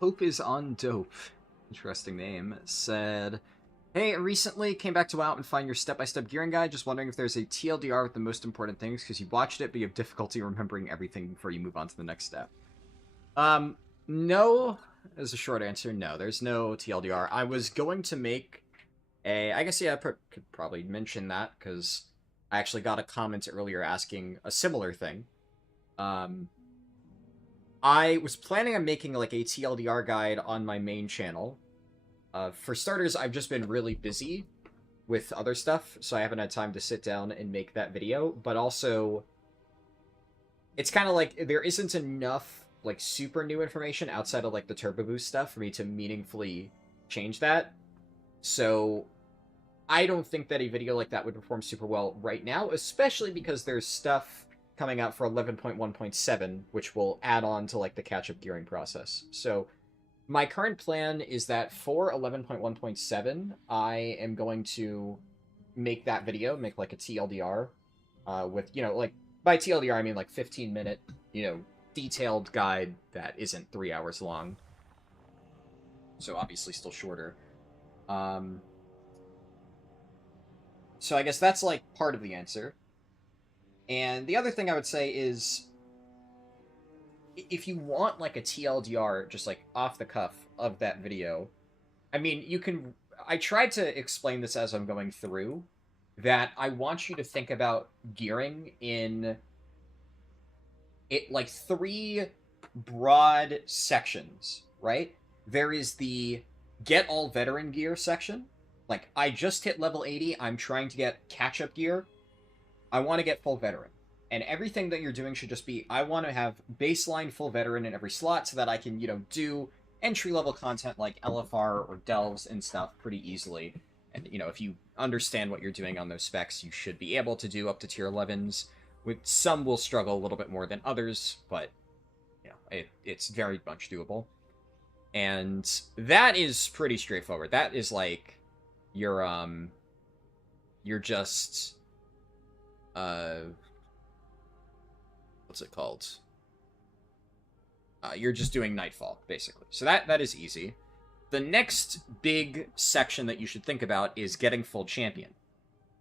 Hope is on dope. Interesting name. Said, hey, I recently came back to WoW and find your step-by-step gearing guide. Just wondering if there's a TLDR with the most important things, because you watched it, but you have difficulty remembering everything before you move on to the next step. No, as a short answer, no. There's no TLDR. I was going to make I guess, yeah, I could probably mention that, because I actually got a comment earlier asking a similar thing. I was planning on making, like, a TLDR guide on my main channel. For starters, I've just been really busy with other stuff, so I haven't had time to sit down and make that video, but also, it's kind of like, there isn't enough, like, super new information outside of, like, the Turbo Boost stuff for me to meaningfully change that. So, I don't think that a video like that would perform super well right now, especially because there's stuff coming out for 11.1.7, which will add on to, like, the catch-up gearing process. So, my current plan is that for 11.1.7, I am going to make that video, make, like, a TLDR, with, you know, like, by TLDR, I mean, like, 15-minute, you know, detailed guide that isn't 3 hours long. So, obviously still shorter. So I guess that's, like, part of the answer. And the other thing I would say is, if you want, like, a TLDR, just, like, off the cuff of that video, I mean, you can... I tried to explain this as I'm going through, that I want you to think about gearing in, like, 3 broad sections, right? There is the get all veteran gear section. Like, I just hit level 80, I'm trying to get catch-up gear, I want to get full veteran. And everything that you're doing should just be, I want to have baseline full veteran in every slot so that I can, you know, do entry-level content like LFR or Delves and stuff pretty easily. And, you know, if you understand what you're doing on those specs, you should be able to do up to tier 11s. With some will struggle a little bit more than others, but, you know, it's very much doable. And that is pretty straightforward. That is, like... You're just, what's it called? You're just doing Nightfall, basically. So that is easy. The next big section that you should think about is getting full champion.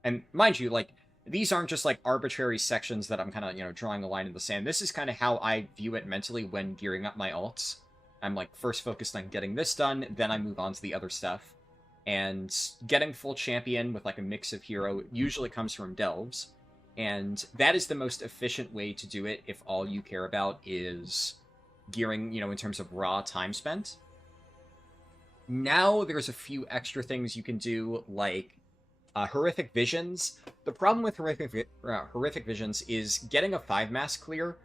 And mind you, like, these aren't just, like, arbitrary sections that I'm kind of, you know, drawing a line in the sand. This is kind of how I view it mentally when gearing up my alts. I'm, like, first focused on getting this done, then I move on to the other stuff. And getting full champion with, like, a mix of hero usually comes from Delves. And that is the most efficient way to do it if all you care about is gearing, you know, in terms of raw time spent. Now there's a few extra things you can do, like Horrific Visions. The problem with Horrific Visions is getting a 5-mass clear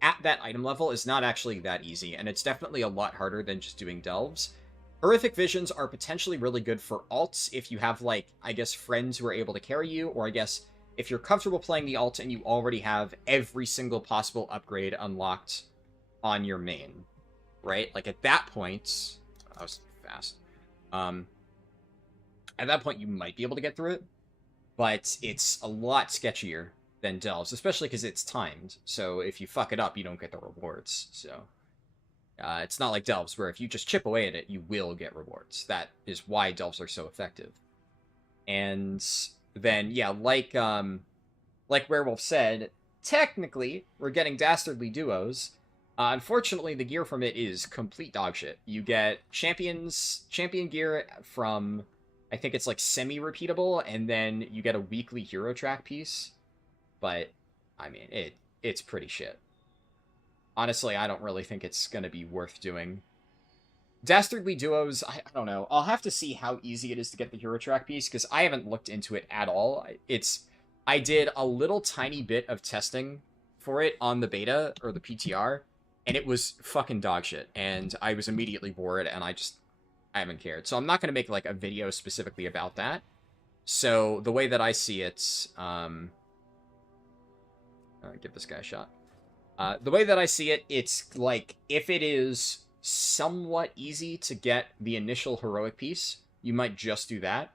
at that item level is not actually that easy, and it's definitely a lot harder than just doing Delves. Horrific Visions are potentially really good for alts if you have, like, I guess, friends who are able to carry you, or I guess if you're comfortable playing the alt and you already have every single possible upgrade unlocked on your main, right? Like, at that point... I was fast. At that point, you might be able to get through it, but it's a lot sketchier than Delves, especially because it's timed, so if you fuck it up, you don't get the rewards, so... it's not like Delves, where if you just chip away at it, you will get rewards. That is why Delves are so effective. And then, yeah, like Werewolf said, technically, we're getting Dastardly Duos. Unfortunately, the gear from it is complete dogshit. You get champion gear from, I think it's like semi-repeatable, and then you get a weekly hero track piece. But, I mean, it's pretty shit. Honestly, I don't really think it's going to be worth doing. Dastardly Duos, I don't know. I'll have to see how easy it is to get the hero track piece, because I haven't looked into it at all. I did a little tiny bit of testing for it on the beta, or the PTR, and it was fucking dog shit, and I was immediately bored, and I haven't cared. So I'm not going to make, like, a video specifically about that. So, the way that I see it, give this guy a shot. The way that I see it, it's like, if it is somewhat easy to get the initial heroic piece, you might just do that.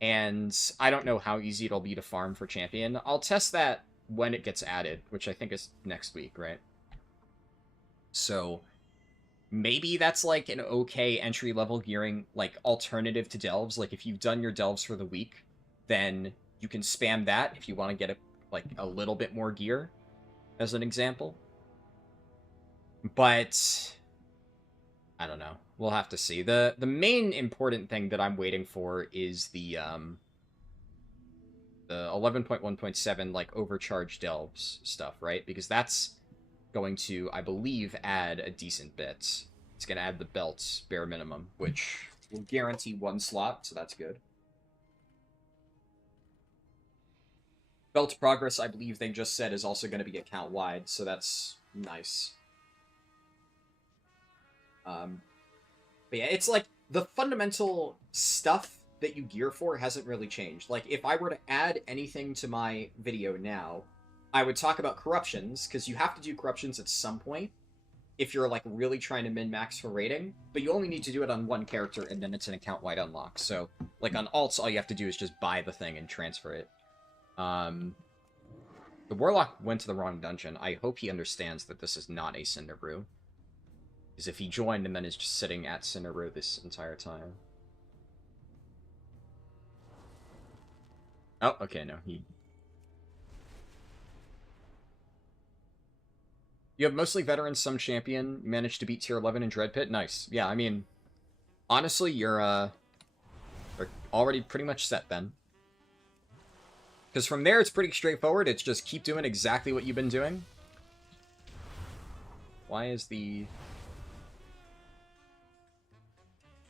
And I don't know how easy it'll be to farm for champion. I'll test that when it gets added, which I think is next week, right? So maybe that's like an okay entry-level gearing, like, alternative to delves. Like, if you've done your delves for the week, then you can spam that if you want to get a little bit more gear, as an example. But I don't know. We'll have to see. The main important thing that I'm waiting for is the 11.1.7, like, overcharge delves stuff, right? Because that's going to, I believe, add a decent bit. It's going to add the belts, bare minimum, which will guarantee one slot, so that's good. Belt progress, I believe they just said, is also going to be account-wide, so that's nice. But yeah, it's like, the fundamental stuff that you gear for hasn't really changed. Like, if I were to add anything to my video now, I would talk about corruptions, because you have to do corruptions at some point if you're, like, really trying to min-max for rating, but you only need to do it on one character, and then it's an account-wide unlock. So, like, on alts, all you have to do is just buy the thing and transfer it. The Warlock went to the wrong dungeon. I hope he understands that this is not a Cinder Brew. Because if he joined and then is just sitting at Cinder Brew this entire time. Oh, okay, no, he... You have mostly veterans, some champion. You managed to beat tier 11 in Dread Pit. Nice. Yeah, I mean, honestly, you're already pretty much set then. Because from there, it's pretty straightforward. It's just keep doing exactly what you've been doing. Why is the...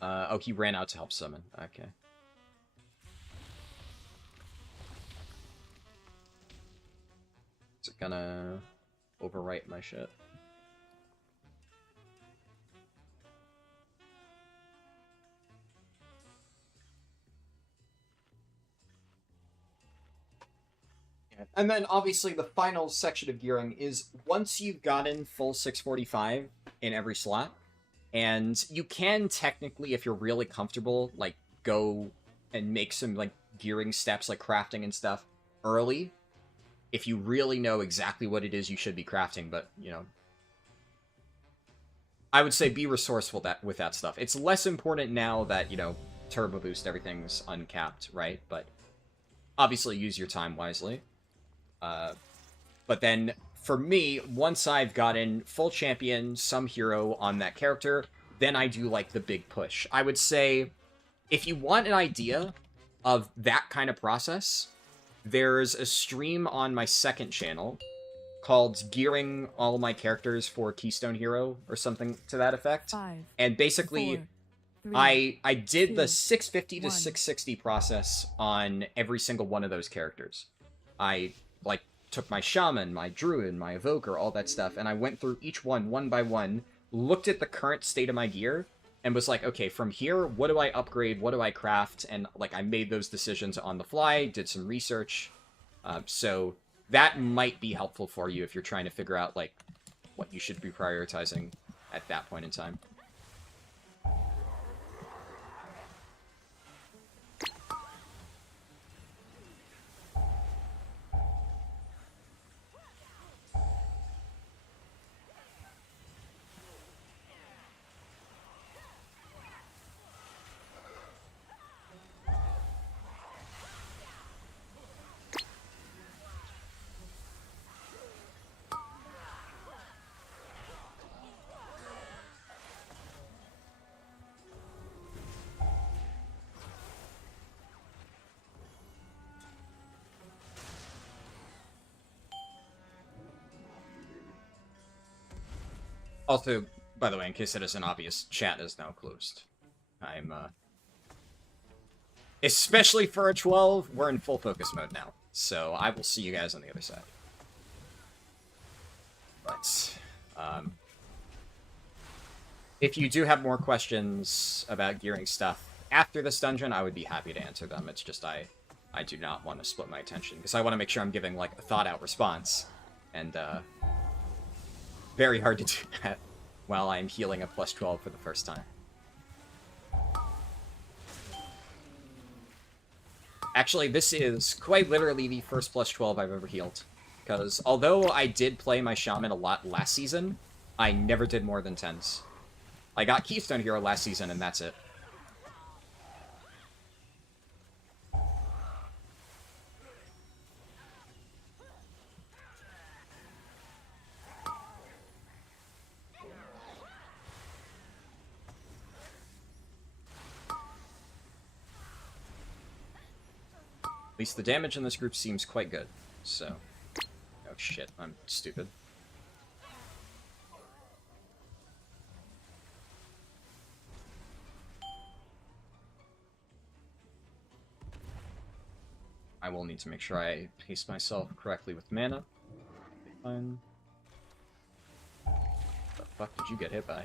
oh, he ran out to help summon. Okay. Is it gonna overwrite my shit? And then, obviously, the final section of gearing is once you've gotten full 645 in every slot, and you can technically, if you're really comfortable, like, go and make some, like, gearing steps, like crafting and stuff, early, if you really know exactly what it is you should be crafting, but, you know, I would say be resourceful with that stuff. It's less important now that, you know, Turbo Boost, everything's uncapped, right? But obviously use your time wisely. But then, for me, once I've gotten full champion, some hero on that character, then I do, like, the big push. I would say, if you want an idea of that kind of process, there's a stream on my second channel called Gearing All My Characters for Keystone Hero, or something to that effect. 5, And basically, 4, 3, I did the 2, 650 to 1. 660 process on every single one of those characters. I, like, took my Shaman, my Druid, my Evoker, all that stuff, and I went through each one by one, looked at the current state of my gear, and was like, okay, from here, what do I upgrade, what do I craft, and, like, I made those decisions on the fly, did some research, so that might be helpful for you if you're trying to figure out, like, what you should be prioritizing at that point in time. Also, By the way, in case it isn't obvious, chat is now closed. I'm, especially for a 12, we're in full focus mode now. So I will see you guys on the other side. But, if you do have more questions about gearing stuff after this dungeon, I would be happy to answer them. It's just I do not want to split my attention, because I want to make sure I'm giving, like, a thought-out response. And, very hard to do that while I'm healing a plus 12 for the first time. Actually, this is quite literally the first plus 12 I've ever healed. Because although I did play my Shaman a lot last season, I never did more than 10s. I got Keystone Hero last season, and that's it. At least the damage in this group seems quite good, so... Oh shit, I'm stupid. I will need to make sure I pace myself correctly with mana. Fine. What the fuck did you get hit by?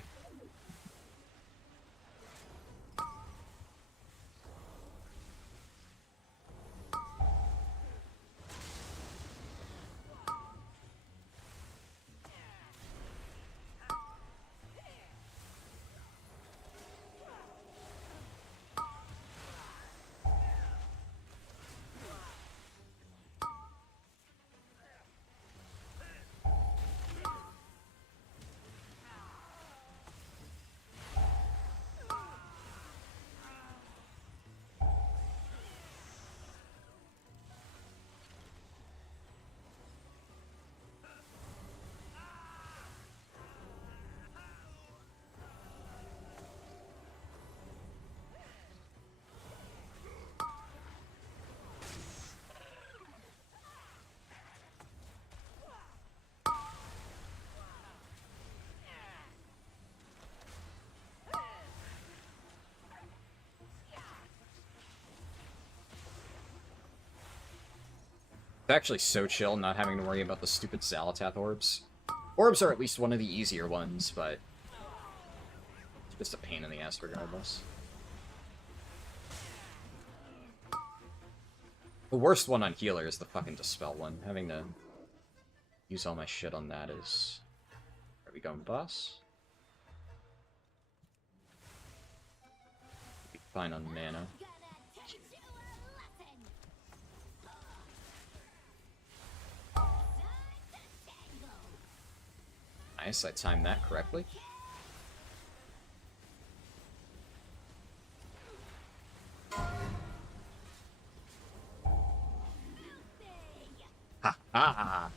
It's actually so chill not having to worry about the stupid Xalatath orbs. Orbs are at least one of the easier ones, but it's just a pain in the ass regardless. The worst one on healer is the fucking Dispel one. Having to use all my shit on that is... Are we going boss? Be fine on mana. Nice, I timed that correctly. Ha ha!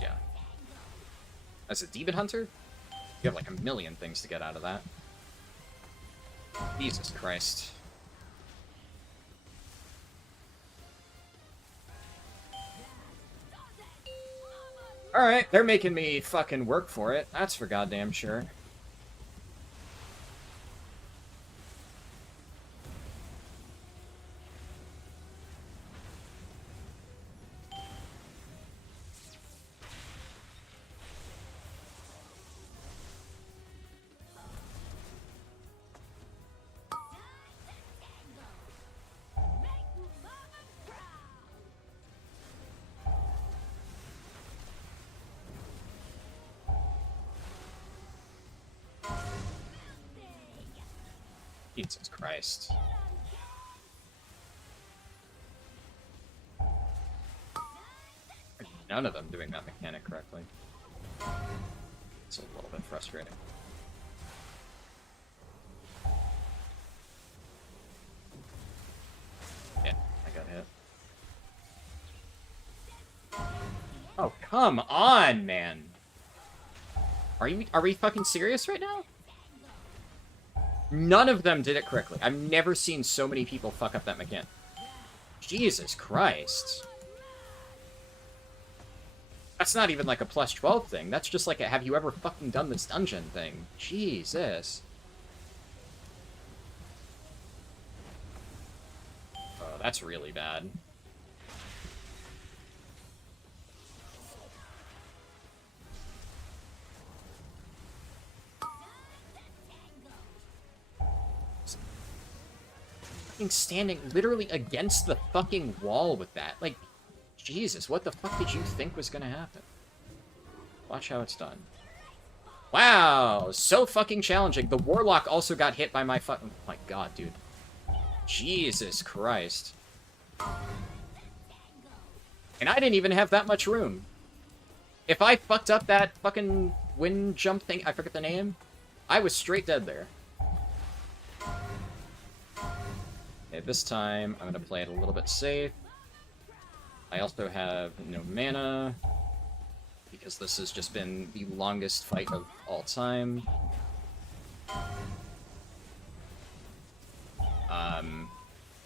Yeah. As a demon hunter, you have like a million things to get out of that. Jesus Christ. Alright, they're making me fucking work for it. That's for goddamn sure. Jesus Christ. None of them doing that mechanic correctly. It's a little bit frustrating. Oh, come on, man. Are we fucking serious right now? None of them did it correctly. I've never seen so many people fuck up that mechanic. Jesus Christ. That's not even like a plus 12 thing. That's just like a have you ever fucking done this dungeon thing. Jesus. Oh, that's really bad. Fucking standing literally against the fucking wall with that. Like, Jesus, what the fuck did you think was gonna happen? Watch how it's done. Wow, so fucking challenging. The Warlock also got hit by my fucking... Oh my god, dude. Jesus Christ. And I didn't even have that much room. If I fucked up that fucking wind jump thing, I forget the name, I was straight dead there. Okay, this time, I'm gonna play it a little bit safe. I also have no mana, because this has just been the longest fight of all time.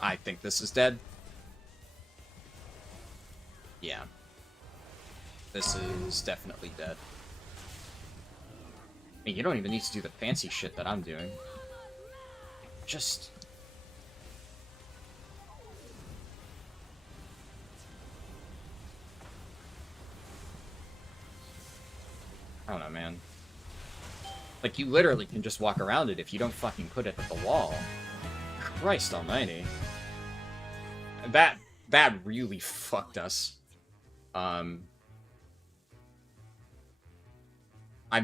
I think this is dead. Yeah. This is definitely dead. I mean, you don't even need to do the fancy shit that I'm doing. Just... I don't know, man. Like, you literally can just walk around it if you don't fucking put it at the wall. Christ almighty. That really fucked us. I've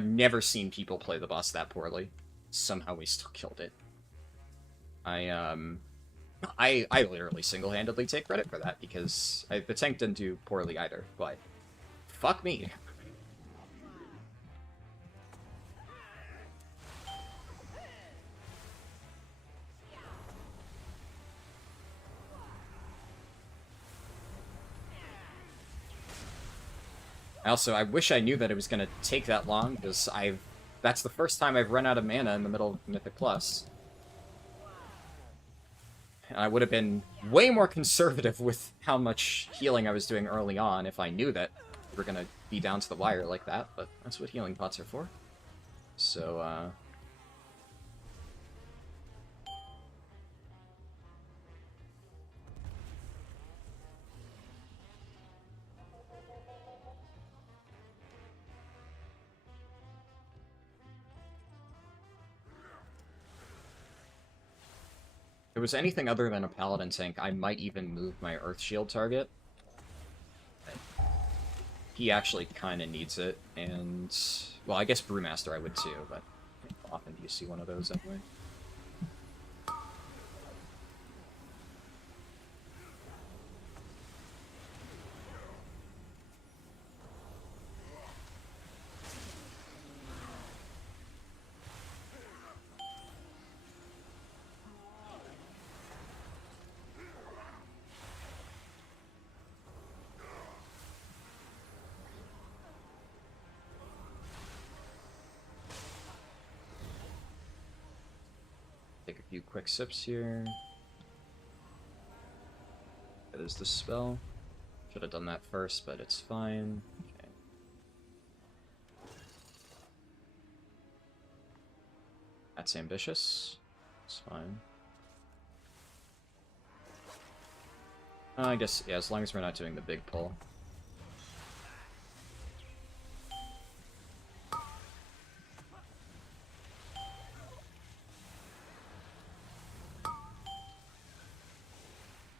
never seen people play the boss that poorly. Somehow we still killed it. I literally single-handedly take credit for that, because the tank didn't do poorly either, but... Fuck me. Also, I wish I knew that it was going to take that long, because that's the first time I've run out of mana in the middle of Mythic Plus. And I would have been way more conservative with how much healing I was doing early on if I knew that we were going to be down to the wire like that, but that's what healing pots are for. So, if it was anything other than a paladin tank, I might even move my Earth Shield target. He actually kind of needs it, and... Well, I guess Brewmaster I would too, but how often do you see one of those anyway? Take a few quick sips here. That is the spell. Should have done that first, but it's fine. Okay. That's ambitious. It's fine. I guess, yeah, as long as we're not doing the big pull.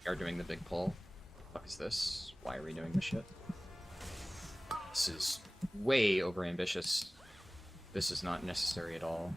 Are doing the big pull. What the fuck is this? Why are we doing this shit? This is way over ambitious. This is not necessary at all.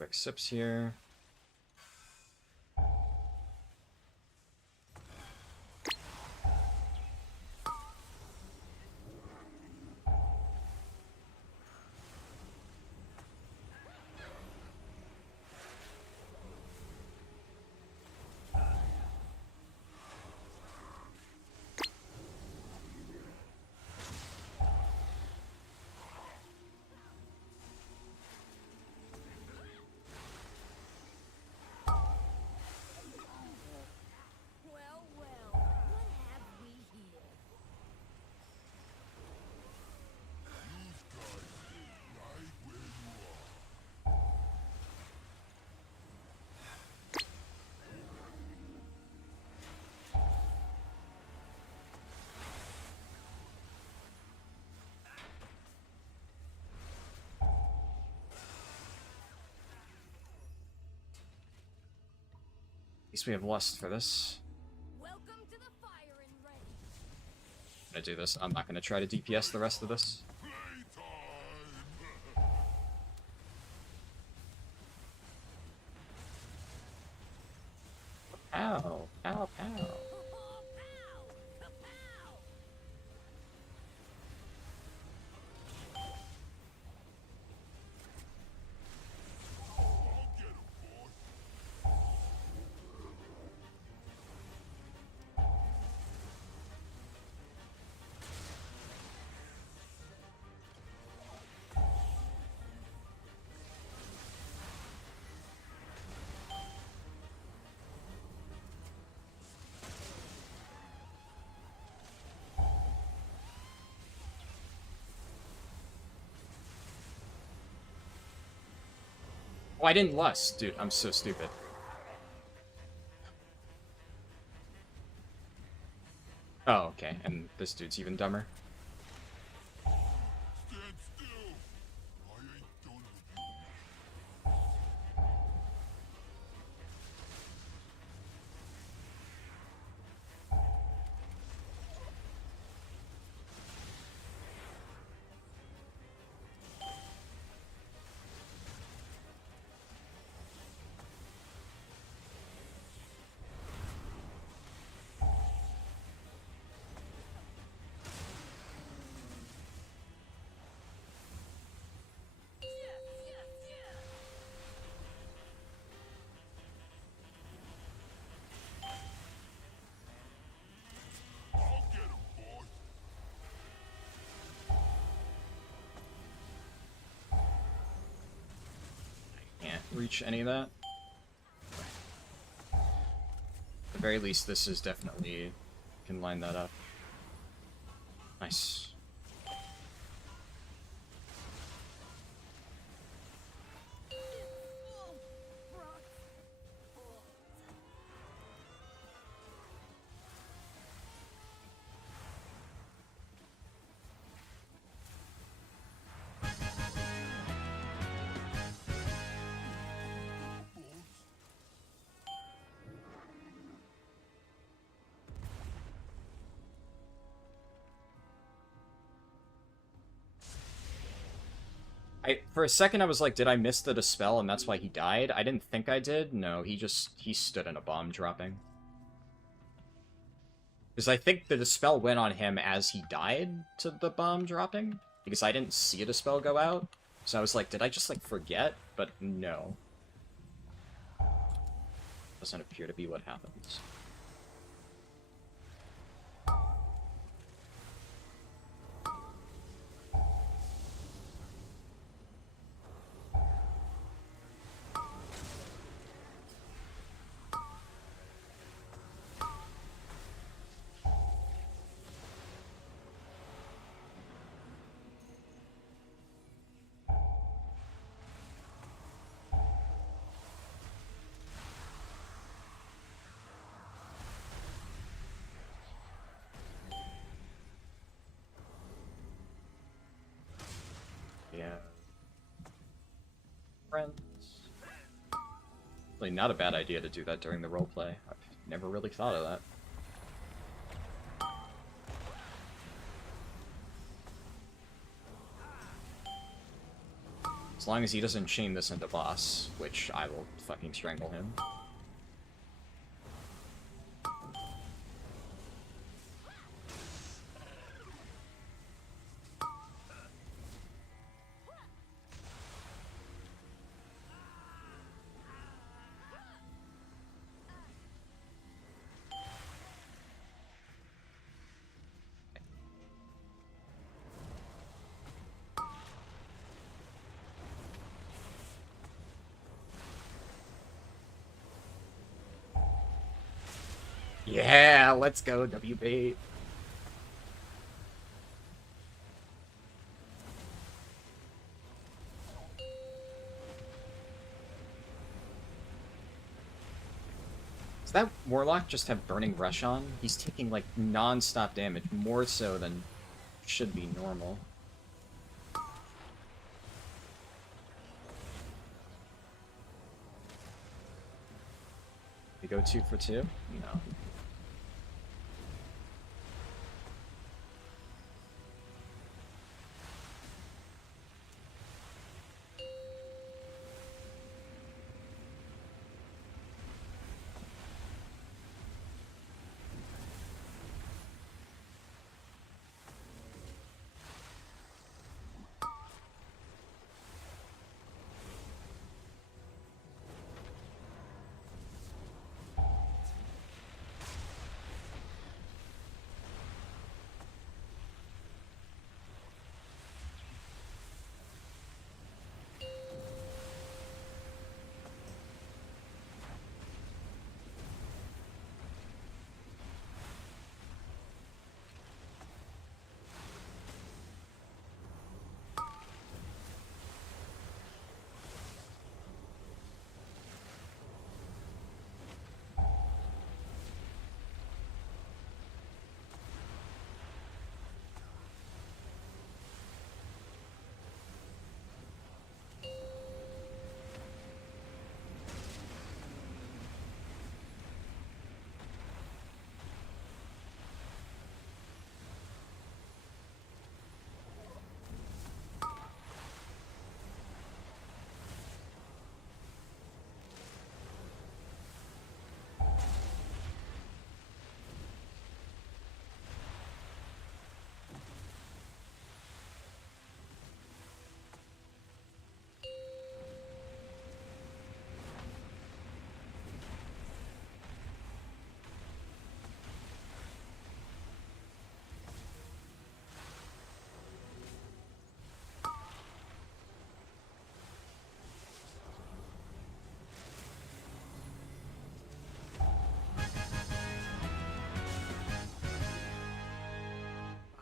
quick sips here. Well, what have we here? At least we have lust for this. Welcome to the fire and ready. I'm gonna do this. I'm not gonna try to DPS the rest of this. Ow! Ow! Ow! Pow! Kapow! Oh, I didn't lust, dude. I'm so stupid. Oh, okay. And this dude's even dumber. Stand still! I ain't done with you. I'll get him, boss. Can't reach any of that. At the very least, this is definitely... can line that up. Nice. For a second I was like, did I miss the dispel and that's why he died? I didn't think I did. No, he stood in a bomb dropping. Because I think the dispel went on him as he died to the bomb dropping. Because I didn't see a dispel go out. So I was like, did I just like forget? But no. Doesn't appear to be what happens. Yeah. Friends. Really not a bad idea to do that during the roleplay. I've never really thought of that. As long as he doesn't chain this into boss, which I will fucking strangle him. Yeah, let's go, WB. Does that Warlock just have Burning Rush on? He's taking, like, non-stop damage, more so than should be normal. We go 2 for 2? No.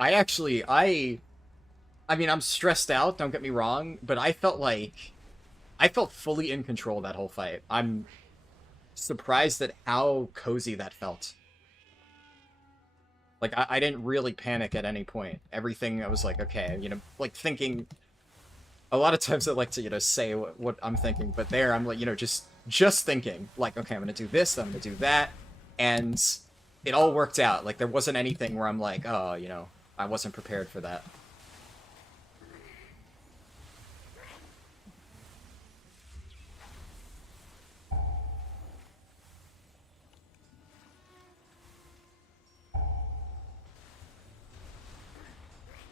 I mean, I'm stressed out, don't get me wrong, but I felt fully in control that whole fight. I'm surprised at how cozy that felt. Like, I didn't really panic at any point. Everything, I was like, okay, you know, like, thinking... A lot of times I like to, you know, say what I'm thinking, but there, I'm like, you know, just thinking. Like, okay, I'm gonna do this, I'm gonna do that, and it all worked out. Like, there wasn't anything where I'm like, oh, you know, I wasn't prepared for that.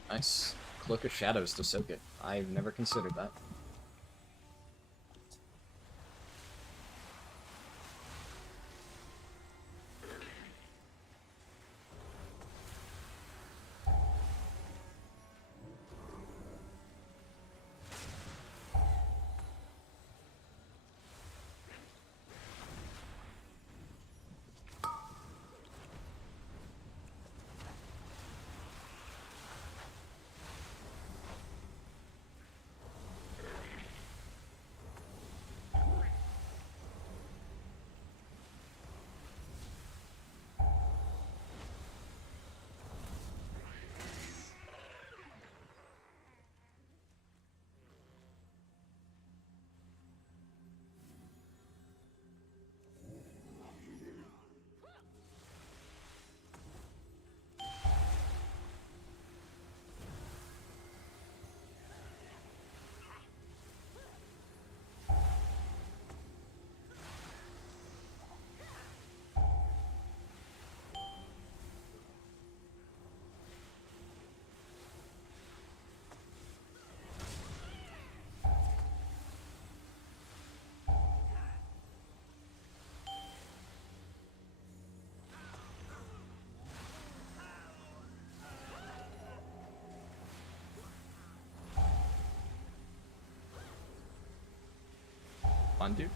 Nice. Cloak of Shadows to soak it. I've never considered that. fun, dude.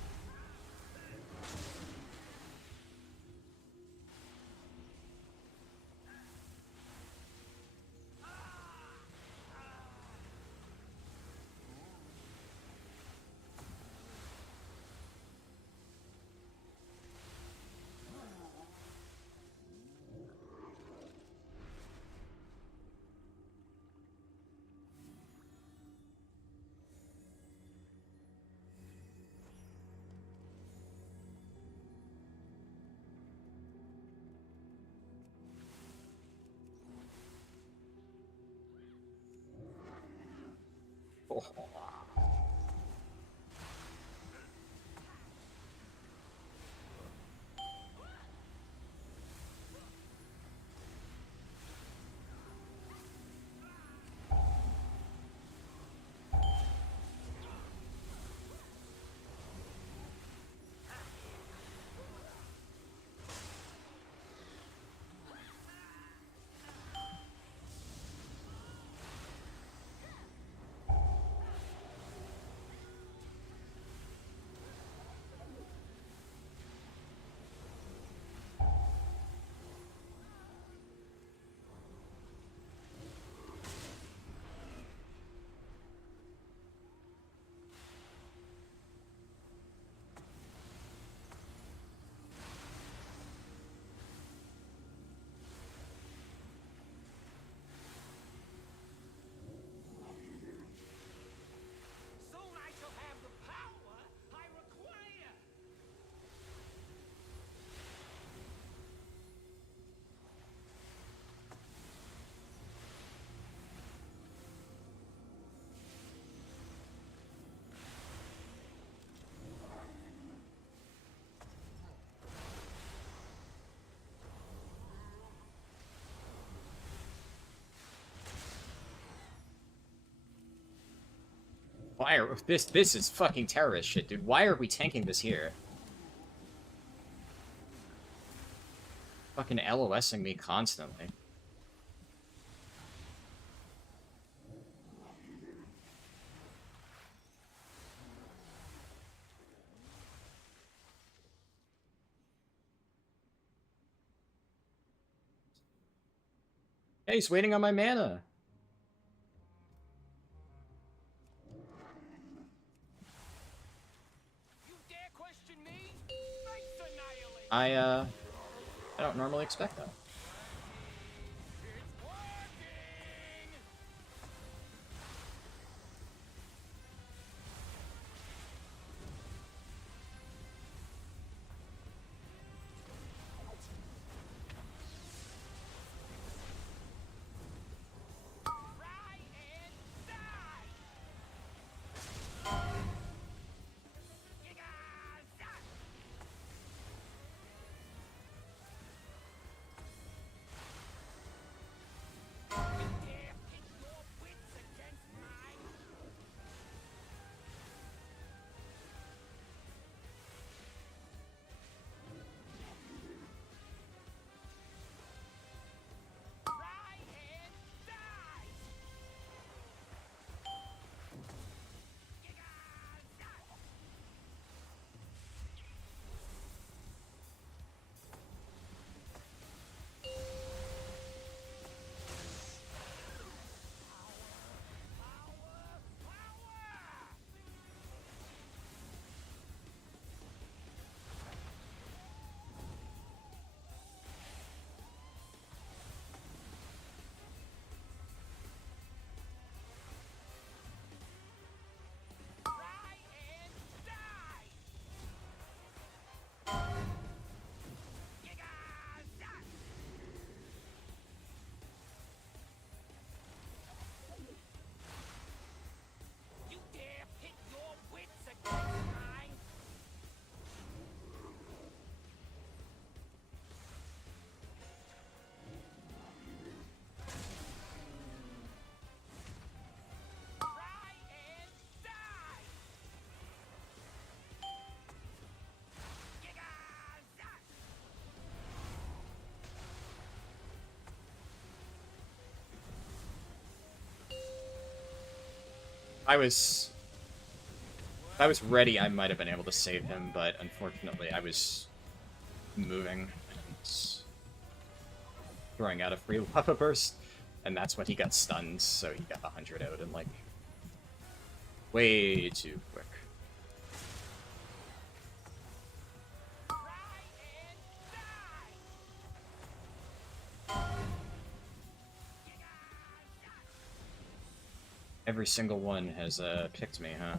Oh. Soon I shall have the power I require. Why are this is fucking terrorist shit, dude. Why are we tanking this here? Fucking LOSing me constantly. Hey, he's waiting on my mana. You dare question me? Face annihilate. I don't normally expect that. It's working. Try and die. Giga-zap. You dare pit your wits against mine? Try and die! Giga-zap. Power! Power! Try and die! Giga-zap. You dare pit your wits against mine? Try and die! Giga-zap. I was If I was ready, I might have been able to save him, but unfortunately I was moving and throwing out a free lava burst, and that's when he got stunned, so he got 100 out in, like, way too quick. Every single one has picked me, huh?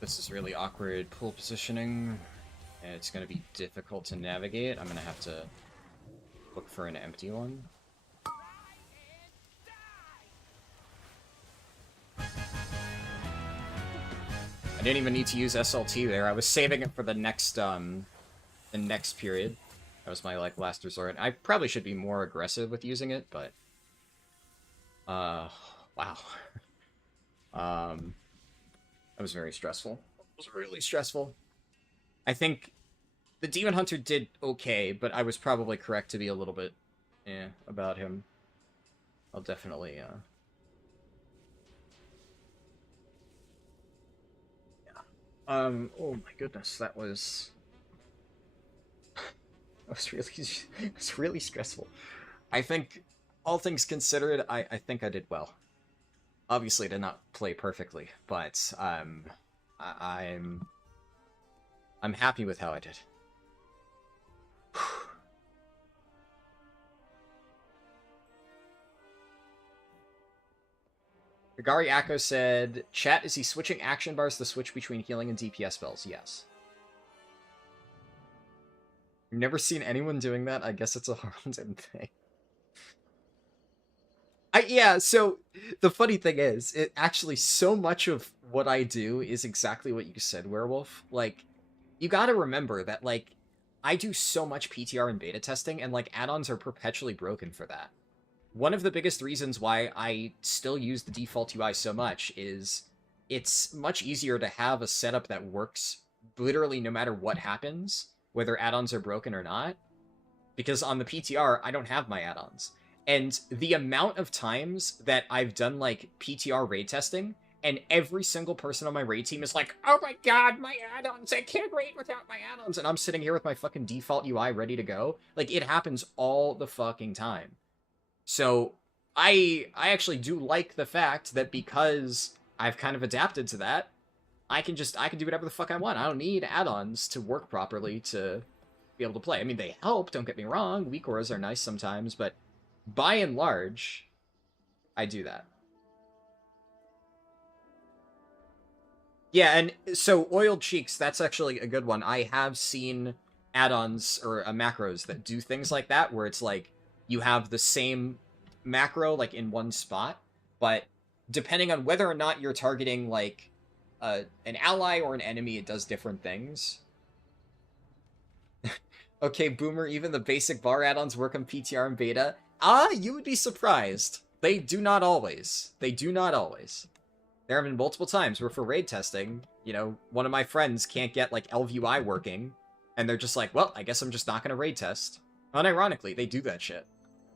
This is really awkward pool positioning, and it's going to be difficult to navigate. I'm going to have to look for an empty one. I didn't even need to use SLT there. I was saving it for the next period. That was my, like, last resort. I probably should be more aggressive with using it, but... wow. That was very stressful. It was really stressful. I think the Demon Hunter did okay, but I was probably correct to be a little bit, about him. I'll definitely, yeah. Oh my goodness, that was really stressful. I think, all things considered, I think I did well. Obviously, I did not play perfectly, but I'm happy with how I did. Gary Akko said, "Chat, is he switching action bars to switch between healing and DPS spells?" Yes. I've never seen anyone doing that. I guess it's a Harldan thing. Yeah, so the funny thing is, it actually, so much of what I do is exactly what you said, Werewolf. Like, you gotta remember that, like, I do so much PTR and beta testing, and, like, add-ons are perpetually broken for that. One of the biggest reasons why I still use the default UI so much is it's much easier to have a setup that works literally no matter what happens, whether add-ons are broken or not. Because on the PTR, I don't have my add-ons. And the amount of times that I've done, like, PTR raid testing, and every single person on my raid team is like, "Oh my god, my add-ons, I can't raid without my add-ons," and I'm sitting here with my fucking default UI ready to go. Like, it happens all the fucking time. So, I actually do like the fact that because I've kind of adapted to that, I can do whatever the fuck I want. I don't need add-ons to work properly to be able to play. I mean, they help, don't get me wrong. Weak auras are nice sometimes, but by and large, I do that. Yeah, and so Oiled Cheeks, that's actually a good one. I have seen add-ons or macros that do things like that, where it's like you have the same macro like in one spot, but depending on whether or not you're targeting like an ally or an enemy, it does different things. Okay, Boomer, even the basic bar add-ons work on PTR and beta. You would be surprised. They do not always. They do not always. There have been multiple times where for raid testing, you know, one of my friends can't get, like, LVUI working, and they're just like, well, I guess I'm just not gonna raid test. Unironically, they do that shit.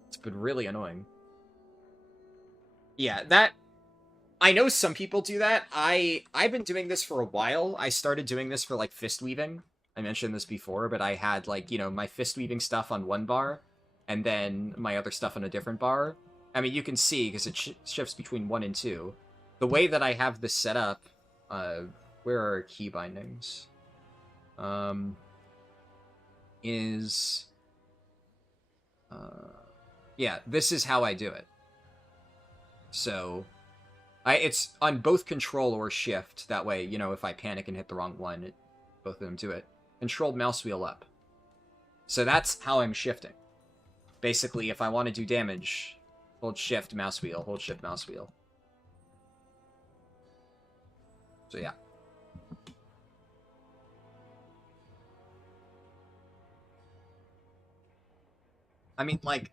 It's been really annoying. Yeah, that... I know some people do that. I've been doing this for a while. I started doing this for, like, fist weaving. I mentioned this before, but I had, like, you know, my fist weaving stuff on one bar, and then my other stuff on a different bar. I mean, you can see, because it shifts between 1 and 2. The way that I have this set up, where are key bindings? Yeah, this is how I do it. So, it's on both control or shift. That way, you know, if I panic and hit the wrong one, both of them do it. Controlled mouse wheel up. So that's how I'm shifting. Basically, if I want to do damage, hold shift, mouse wheel, hold shift, mouse wheel. So yeah. I mean, like,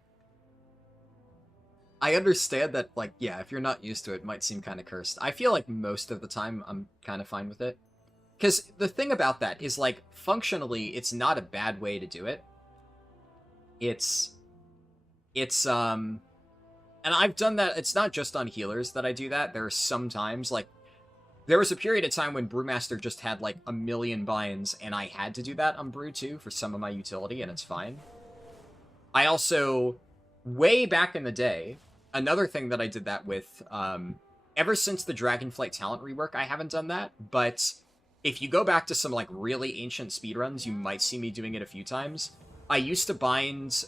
I understand that, like, yeah, if you're not used to it, it might seem kind of cursed. I feel like most of the time I'm kind of fine with it. Because the thing about that is, like, functionally, it's not a bad way to do it. It's It's, and I've done that, it's not just on healers that I do that. There are some times, like, there was a period of time when Brewmaster just had, like, a million binds, and I had to do that on Brew, too, for some of my utility, and it's fine. I also, way back in the day, another thing that I did that with, ever since the Dragonflight talent rework, I haven't done that, but if you go back to some, like, really ancient speedruns, you might see me doing it a few times. I used to bind,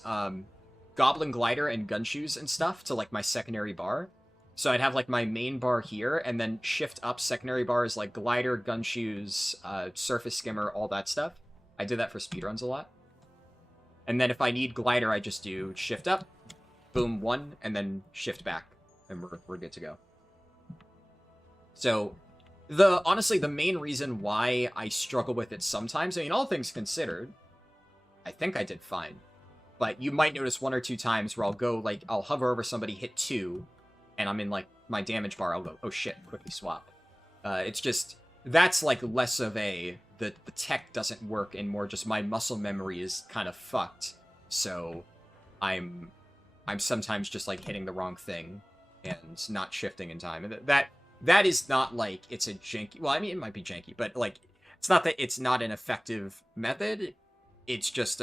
Goblin Glider and Gunshoes and stuff to, like, my secondary bar. So I'd have, like, my main bar here, and then shift up secondary bars like Glider, Gunshoes, Surface Skimmer, all that stuff. I did that for speedruns a lot. And then if I need Glider, I just do shift up, boom, 1, and then shift back, and we're good to go. So, honestly, the main reason why I struggle with it sometimes, I mean, all things considered, I think I did fine. But you might notice 1 or 2 times where I'll go, like, I'll hover over somebody, hit 2, and I'm in, like, my damage bar, I'll go, oh shit, quickly swap. It's just, that's, like, less of a, the tech doesn't work, and more just my muscle memory is kind of fucked. So, I'm sometimes just, like, hitting the wrong thing, and not shifting in time. And that is not, like, it's a janky, well, I mean, it might be janky, but, like, it's not that it's not an effective method, it's just,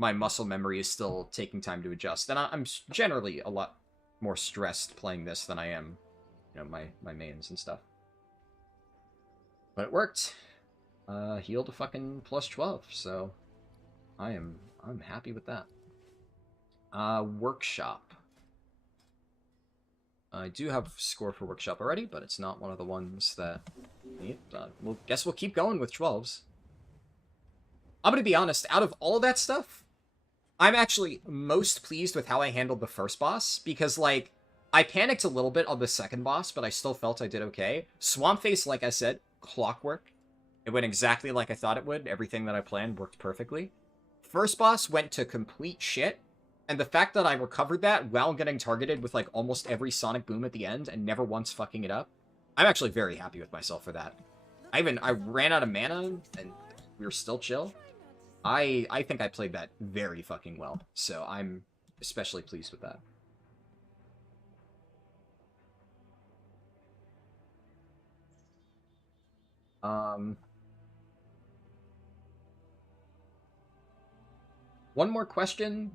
my muscle memory is still taking time to adjust. And I'm generally a lot more stressed playing this than I am, you know, my mains and stuff. But it worked. Healed to fucking plus 12, so I'm happy with that. Workshop. I do have score for Workshop already, but it's not one of the ones that... well, guess we'll keep going with 12s. I'm gonna be honest, out of all that stuff, I'm actually most pleased with how I handled the first boss, because, like, I panicked a little bit on the second boss, but I still felt I did okay. Swamp Face, like I said, clockwork. It went exactly like I thought it would. Everything that I planned worked perfectly. First boss went to complete shit, and the fact that I recovered that while getting targeted with, like, almost every Sonic Boom at the end and never once fucking it up, I'm actually very happy with myself for that. I ran out of mana, and we were still chill. I think I played that very fucking well, so I'm especially pleased with that. One more question.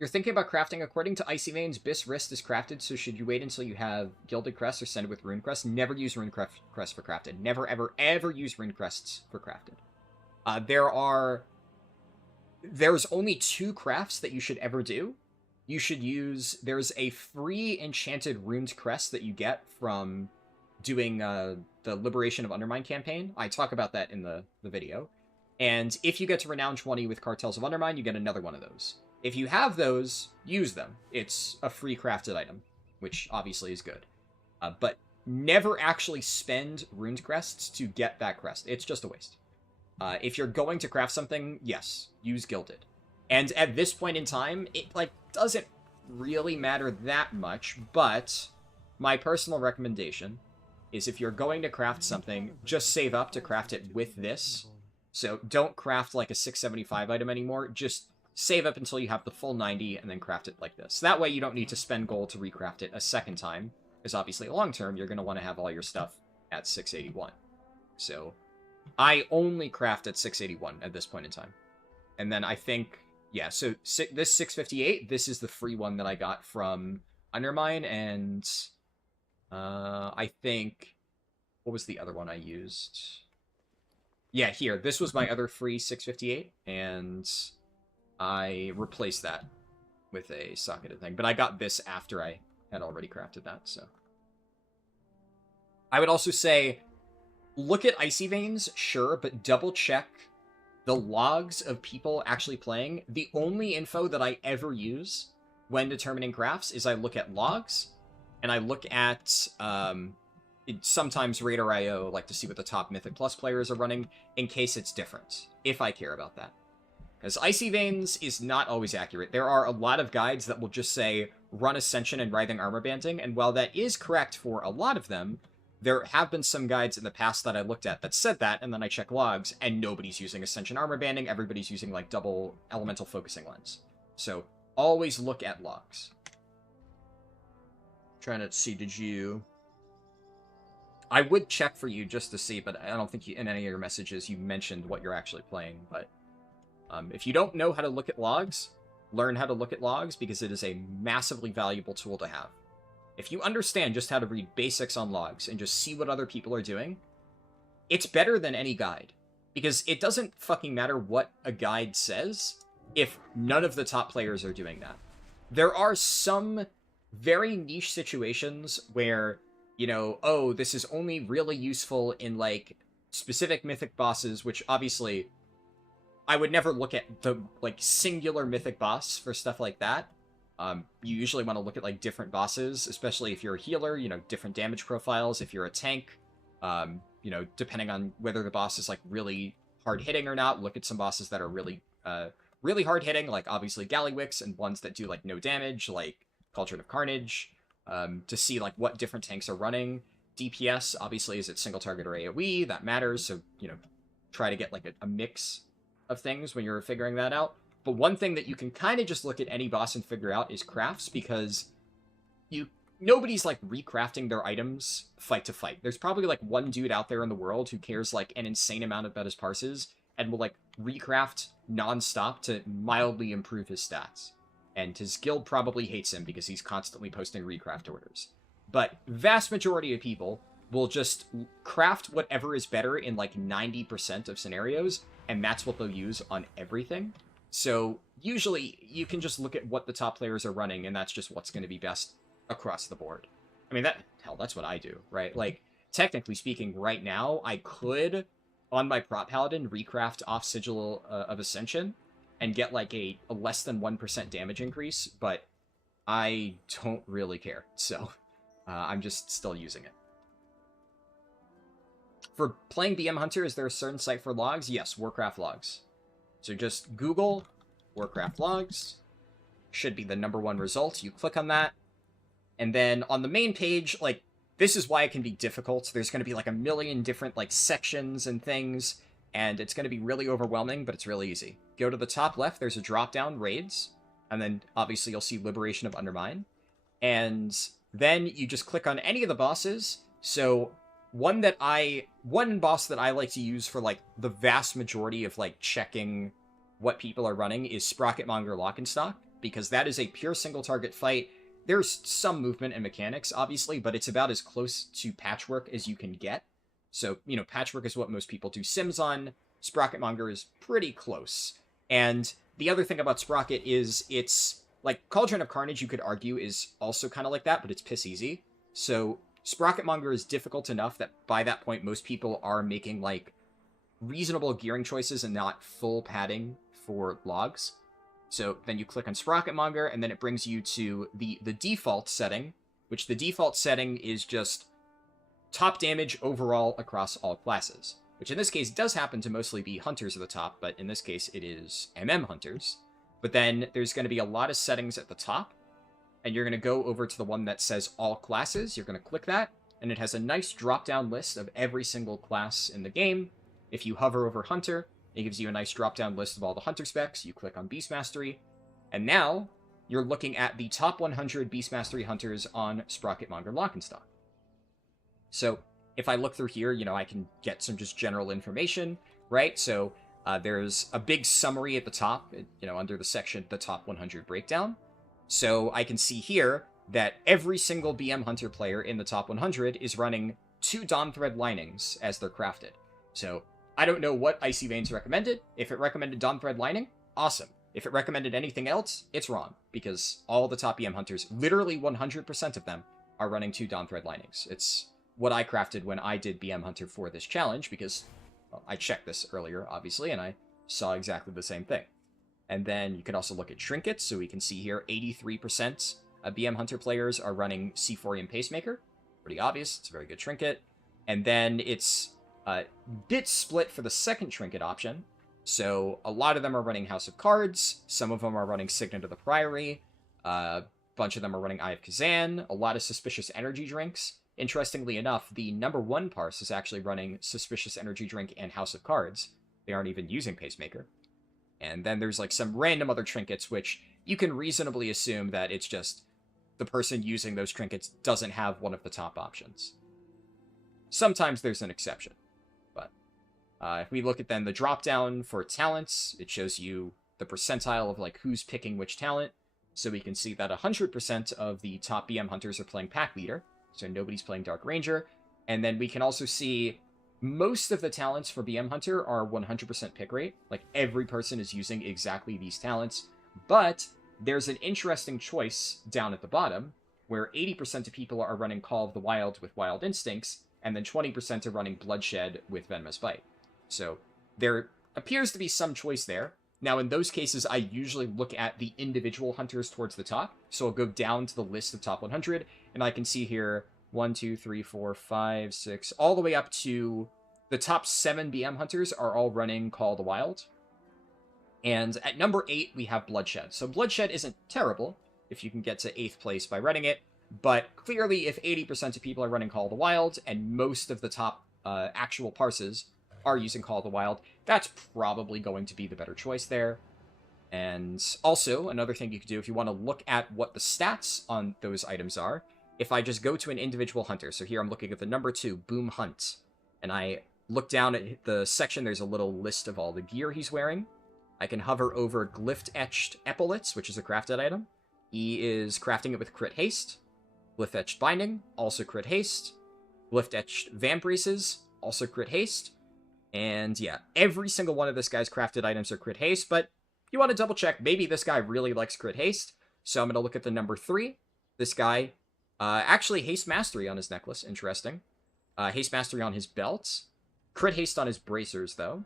You're thinking about crafting. According to Icy Veins, Bis Wrist is crafted, so should you wait until you have Gilded Crest or send it with Rune Crest? Never use Rune Crest for crafted. Never, ever, ever use Rune Crests for crafted. There's only 2 crafts that you should ever do. You should use... There's a free enchanted Runes Crest that you get from doing the Liberation of Undermine campaign. I talk about that in the video. And if you get to Renown 20 with Cartels of Undermine, you get another one of those. If you have those, use them. It's a free crafted item, which obviously is good. But never actually spend Runes Crests to get that crest. It's just a waste. If you're going to craft something, yes, use Gilded. And at this point in time, it, like, doesn't really matter that much, but my personal recommendation is if you're going to craft something, just save up to craft it with this. So don't craft, like, a 675 item anymore, just save up until you have the full 90 and then craft it like this. That way you don't need to spend gold to recraft it a second time, because obviously long term you're going to want to have all your stuff at 681. So I only craft at 681 at this point in time. And then I think, yeah, so this 658, this is the free one that I got from Undermine, and I think, what was the other one I used? Yeah, here, this was my other free 658, and I replaced that with a socketed thing. But I got this after I had already crafted that, so. I would also say, look at Icy Veins, sure, but double check the logs of people actually playing. The only info that I ever use when determining crafts is I look at logs, and I look at sometimes Radar.io, like to see what the top Mythic Plus players are running, in case it's different, if I care about that. Because Icy Veins is not always accurate. There are a lot of guides that will just say, run Ascension and Writhing Armor Banding, and while that is correct for a lot of them, there have been some guides in the past that I looked at that said that, and then I check logs, and nobody's using Ascension Armor Banding, everybody's using, like, double Elemental Focusing Lens. So, always look at logs. Trying to see, did you... I would check for you just to see, but I don't think in any of your messages you mentioned what you're actually playing. But if you don't know how to look at logs, learn how to look at logs, because it is a massively valuable tool to have. If you understand just how to read basics on logs and just see what other people are doing, it's better than any guide. Because it doesn't fucking matter what a guide says if none of the top players are doing that. There are some very niche situations where, you know, oh, this is only really useful in, like, specific mythic bosses, which obviously I would never look at the, like, singular mythic boss for stuff like that. You usually want to look at, like, different bosses, especially if you're a healer, you know, different damage profiles. If you're a tank, you know, depending on whether the boss is, like, really hard-hitting or not, look at some bosses that are really, really hard-hitting, like, obviously Gallywix, and ones that do, like, no damage, like Cauldron of Carnage, to see, like, what different tanks are running. DPS, obviously, is it single target or AoE? That matters, so, you know, try to get, like, a mix of things when you're figuring that out. But one thing that you can kind of just look at any boss and figure out is crafts, because nobody's, like, recrafting their items fight to fight. There's probably, like, one dude out there in the world who cares, like, an insane amount about his parses and will, like, recraft nonstop to mildly improve his stats. And his guild probably hates him because he's constantly posting recraft orders. But vast majority of people will just craft whatever is better in, like, 90% of scenarios, and that's what they'll use on everything. So usually you can just look at what the top players are running, and that's just what's going to be best across the board. I mean, that's what I do, right? Like, technically speaking, right now, I could, on my prop paladin, recraft off Sigil of Ascension and get, like, a less than 1% damage increase, but I don't really care, so I'm just still using it. For playing BM Hunter, is there a certain site for logs? Yes, Warcraft logs. So just Google Warcraft logs. Should be the #1 result. You click on that. And then on the main page, like, this is why it can be difficult. There's going to be, like, a million different, like, sections and things, and it's going to be really overwhelming, but it's really easy. Go to the top left, there's a drop-down, Raids, and then obviously you'll see Liberation of Undermine. And then you just click on any of the bosses. So one boss that I like to use for, like, the vast majority of, like, checking what people are running is Sprocketmonger Lockenstock, because that is a pure single target fight. There's some movement and mechanics, obviously, but it's about as close to Patchwork as you can get. So, you know, Patchwork is what most people do Sims on. Sprocketmonger is pretty close. And the other thing about Sprocket is it's, like, Cauldron of Carnage, you could argue, is also kind of like that, but it's piss easy. So Sprocketmonger is difficult enough that by that point, most people are making, like, reasonable gearing choices and not full padding for logs. So then you click on Sprocketmonger, and then it brings you to the default setting, which the default setting is just top damage overall across all classes, which in this case does happen to mostly be hunters at the top, but in this case it is MM hunters. But then there's going to be a lot of settings at the top, and you're going to go over to the one that says all classes. You're going to click that, and it has a nice drop-down list of every single class in the game. If you hover over Hunter, it gives you a nice drop-down list of all the Hunter specs. You click on Beast Mastery, and now you're looking at the top 100 Beast Mastery Hunters on Sprocketmonger Lockenstock. So if I look through here, you know, I can get some just general information, right? So there's a big summary at the top, you know, under the section, the top 100 breakdown. So I can see here that every single BM Hunter player in the top 100 is running 2 Dawn Thread Linings as they're crafted. So I don't know what Icy Veins recommended. If it recommended Dawn Thread Lining, awesome. If it recommended anything else, it's wrong, because all the top BM Hunters, literally 100% of them, are running 2 Dawn Thread Linings. It's what I crafted when I did BM Hunter for this challenge, because, well, I checked this earlier, obviously, and I saw exactly the same thing. And then you can also look at trinkets, so we can see here 83% of BM Hunter players are running Seaphorium Pacemaker. Pretty obvious, it's a very good trinket. And then it's bit split for the second trinket option. So a lot of them are running House of Cards, some of them are running Signet of the Priory, a bunch of them are running Eye of Kazan, a lot of Suspicious Energy Drinks. Interestingly enough, the #1 parse is actually running Suspicious Energy Drink and House of Cards. They aren't even using Pacemaker. And then there's, like, some random other trinkets, which you can reasonably assume that it's just the person using those trinkets doesn't have one of the top options. Sometimes there's an exception, but if we look at then the drop-down for talents, it shows you the percentile of like who's picking which talent. So we can see that 100% of the top BM hunters are playing Pack Leader, so nobody's playing Dark Ranger. And then we can also see most of the talents for BM Hunter are 100% pick rate. Like, every person is using exactly these talents. But there's an interesting choice down at the bottom, where 80% of people are running Call of the Wild with Wild Instincts, and then 20% are running Bloodshed with Venomous Bite. So there appears to be some choice there. Now, in those cases, I usually look at the individual hunters towards the top. So I'll go down to the list of top 100, and I can see here 1, 2, 3, 4, 5, 6, all the way up to the top 7 BM hunters are all running Call of the Wild. And at number 8, we have Bloodshed. So Bloodshed isn't terrible if you can get to 8th place by running it, but clearly if 80% of people are running Call of the Wild, and most of the top actual parses are using Call of the Wild, that's probably going to be the better choice there. And also, another thing you could do if you want to look at what the stats on those items are, if I just go to an individual hunter, so here I'm looking at the number 2, Boom Hunt, and I look down at the section, there's a little list of all the gear he's wearing. I can hover over Glyph-Etched Epaulets, which is a crafted item. He is crafting it with Crit Haste. Glyph-Etched Binding, also Crit Haste. Glyph-Etched Vambraces, also Crit Haste. And yeah, every single one of this guy's crafted items are Crit Haste, but you want to double check, maybe this guy really likes Crit Haste. So I'm going to look at the number 3. This guy, actually Haste Mastery on his necklace, interesting. Haste Mastery on his belt. Crit Haste on his bracers, though.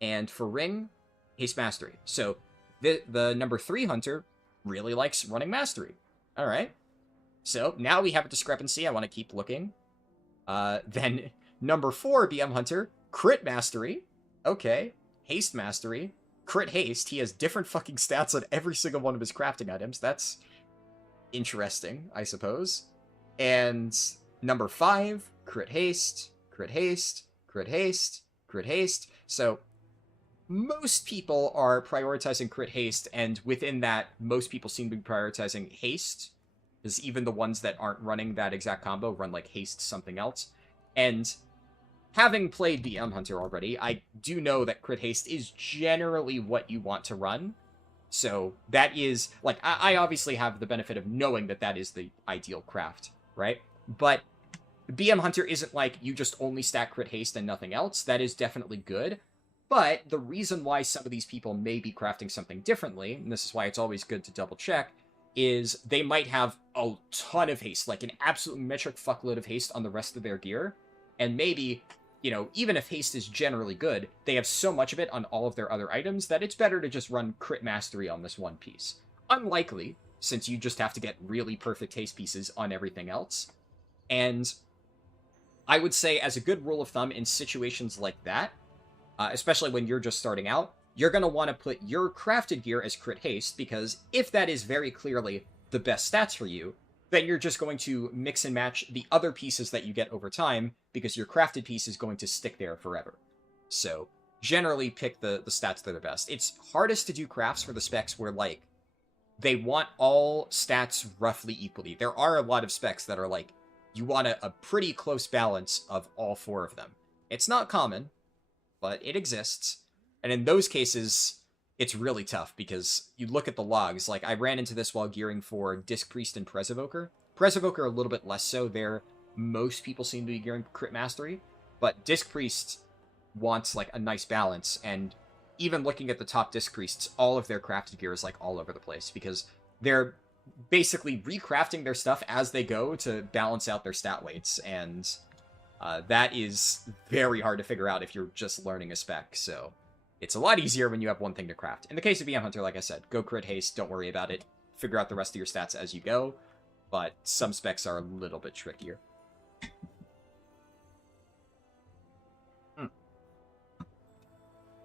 And for Ring, Haste Mastery. So the number 3 hunter really likes running Mastery. Alright. So now we have a discrepancy. I want to keep looking. Then number 4 BM hunter, Crit Mastery. Okay. Haste Mastery. Crit Haste. He has different fucking stats on every single one of his crafting items. That's interesting, I suppose. And number 5, Crit Haste. Crit Haste. Crit Haste. Crit Haste. So most people are prioritizing Crit Haste, and within that, most people seem to be prioritizing Haste, because even the ones that aren't running that exact combo run like Haste something else. And having played BM Hunter already, I do know that Crit Haste is generally what you want to run. So that is, like, I obviously have the benefit of knowing that that is the ideal craft, right? But BM Hunter isn't like you just only stack Crit Haste and nothing else. That is definitely good. But the reason why some of these people may be crafting something differently, and this is why it's always good to double check, is they might have a ton of haste, like an absolute metric fuckload of haste on the rest of their gear. And maybe, you know, even if haste is generally good, they have so much of it on all of their other items that it's better to just run Crit Mastery on this one piece. Unlikely, since you just have to get really perfect haste pieces on everything else. And I would say, as a good rule of thumb, in situations like that, especially when you're just starting out, you're going to want to put your crafted gear as Crit Haste, because if that is very clearly the best stats for you, then you're just going to mix and match the other pieces that you get over time, because your crafted piece is going to stick there forever. So, generally pick the stats that are best. It's hardest to do crafts for the specs where, like, they want all stats roughly equally. There are a lot of specs that are like, you want a pretty close balance of all 4 of them. It's not common, but it exists. And in those cases, it's really tough, because you look at the logs. Like, I ran into this while gearing for Disc Priest and Prez Evoker. Prez Evoker a little bit less so. There, most people seem to be gearing Crit Mastery. But Disc Priest wants, like, a nice balance. And even looking at the top Disc Priests, all of their crafted gear is, like, all over the place, because they're basically recrafting their stuff as they go to balance out their stat weights. And that is very hard to figure out if you're just learning a spec, so it's a lot easier when you have one thing to craft. In the case of BM Hunter, like I said, go Crit Haste, don't worry about it. Figure out the rest of your stats as you go, but some specs are a little bit trickier.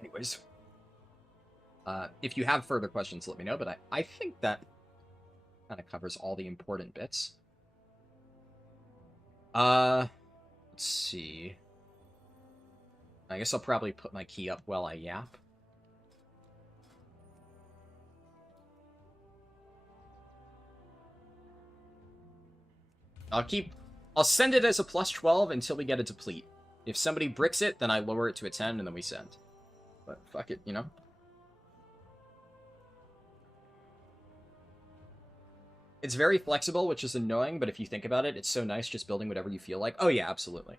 Anyways, if you have further questions, let me know, but I think that kind of covers all the important bits. Let's see. I guess I'll probably put my key up while I yap. I'll send it as a plus 12 until we get a deplete. If somebody bricks it, then I lower it to a 10, and then we send. But fuck it, you know? It's very flexible, which is annoying, but if you think about it, it's so nice just building whatever you feel like. Oh yeah, absolutely.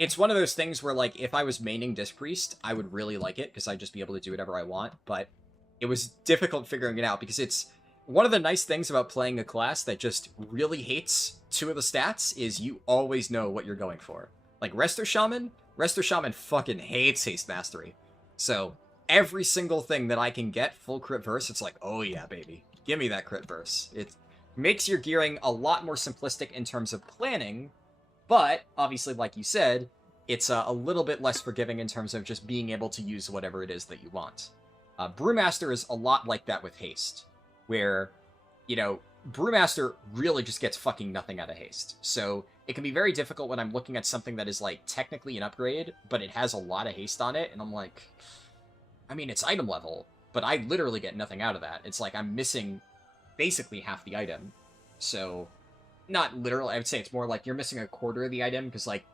It's one of those things where, like, if I was maining Disc Priest, I would really like it, because I'd just be able to do whatever I want, but it was difficult figuring it out, because it's one of the nice things about playing a class that just really hates two of the stats is you always know what you're going for. Like, Resto Shaman fucking hates Haste Mastery. So, every single thing that I can get full crit verse, it's like, oh yeah, baby. Give me that crit verse. It makes your gearing a lot more simplistic in terms of planning, but, obviously, like you said, it's a little bit less forgiving in terms of just being able to use whatever it is that you want. Brewmaster is a lot like that with Haste, where, you know, Brewmaster really just gets fucking nothing out of Haste. So, it can be very difficult when I'm looking at something that is, like, technically an upgrade, but it has a lot of Haste on it, and I'm like, I mean, it's item level, but I literally get nothing out of that. It's like I'm missing basically half the item. So, not literally, I would say it's more like you're missing a quarter of the item, because, like,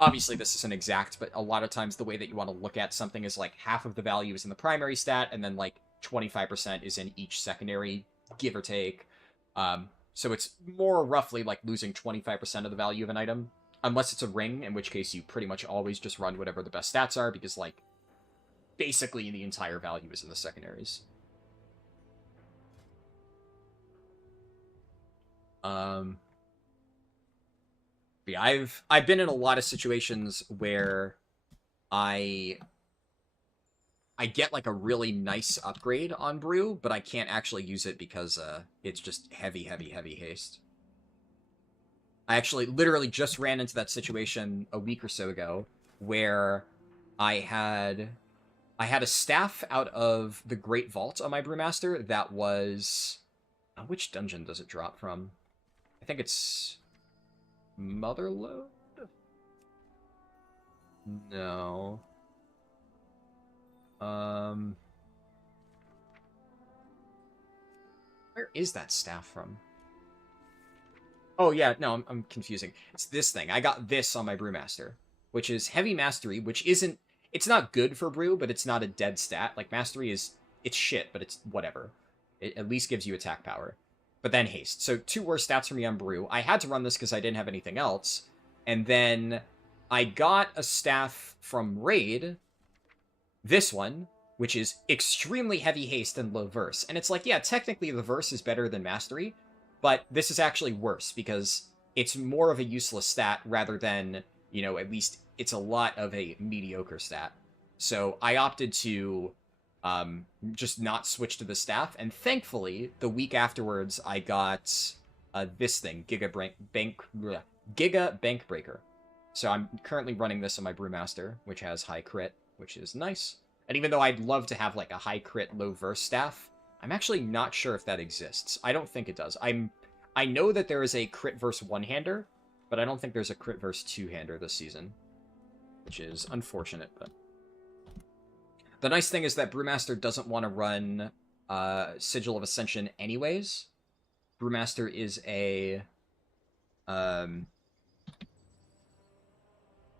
obviously this isn't exact, but a lot of times the way that you want to look at something is, like, half of the value is in the primary stat, and then, like, 25% is in each secondary, give or take. So it's more roughly like losing 25% of the value of an item, unless it's a ring, in which case you pretty much always just run whatever the best stats are, because, like, basically the entire value is in the secondaries. Yeah, I've been in a lot of situations where I get, like, a really nice upgrade on Brew, but I can't actually use it because it's just heavy haste. I actually literally just ran into that situation a week or so ago where I had a staff out of the Great Vault on my Brewmaster that was... which dungeon does it drop from? I think it's... Motherlode? No. Where is that staff from? Oh, yeah, no, I'm confusing. It's this thing. I got this on my Brewmaster, which is Heavy Mastery, which isn't... It's not good for Brew, but it's not a dead stat. Like, Mastery is... It's shit, but it's whatever. It at least gives you attack power. But then Haste. So, 2 worse stats for me on Brew. I had to run this because I didn't have anything else. And then I got a staff from Raid, this one, which is extremely heavy haste and low verse. And it's like, yeah, technically the verse is better than Mastery, but this is actually worse because it's more of a useless stat rather than, you know, at least it's a lot of a mediocre stat. So I opted to just not switch to the staff, and thankfully, the week afterwards, I got this thing, Giga Bank Breaker. So I'm currently running this on my Brewmaster, which has high crit, which is nice. And even though I'd love to have, like, a high crit, low verse staff, I'm actually not sure if that exists. I don't think it does. I know that there is a crit verse one-hander, but I don't think there's a crit verse two-hander this season, which is unfortunate, but... The nice thing is that Brewmaster doesn't want to run Sigil of Ascension anyways. Brewmaster is a...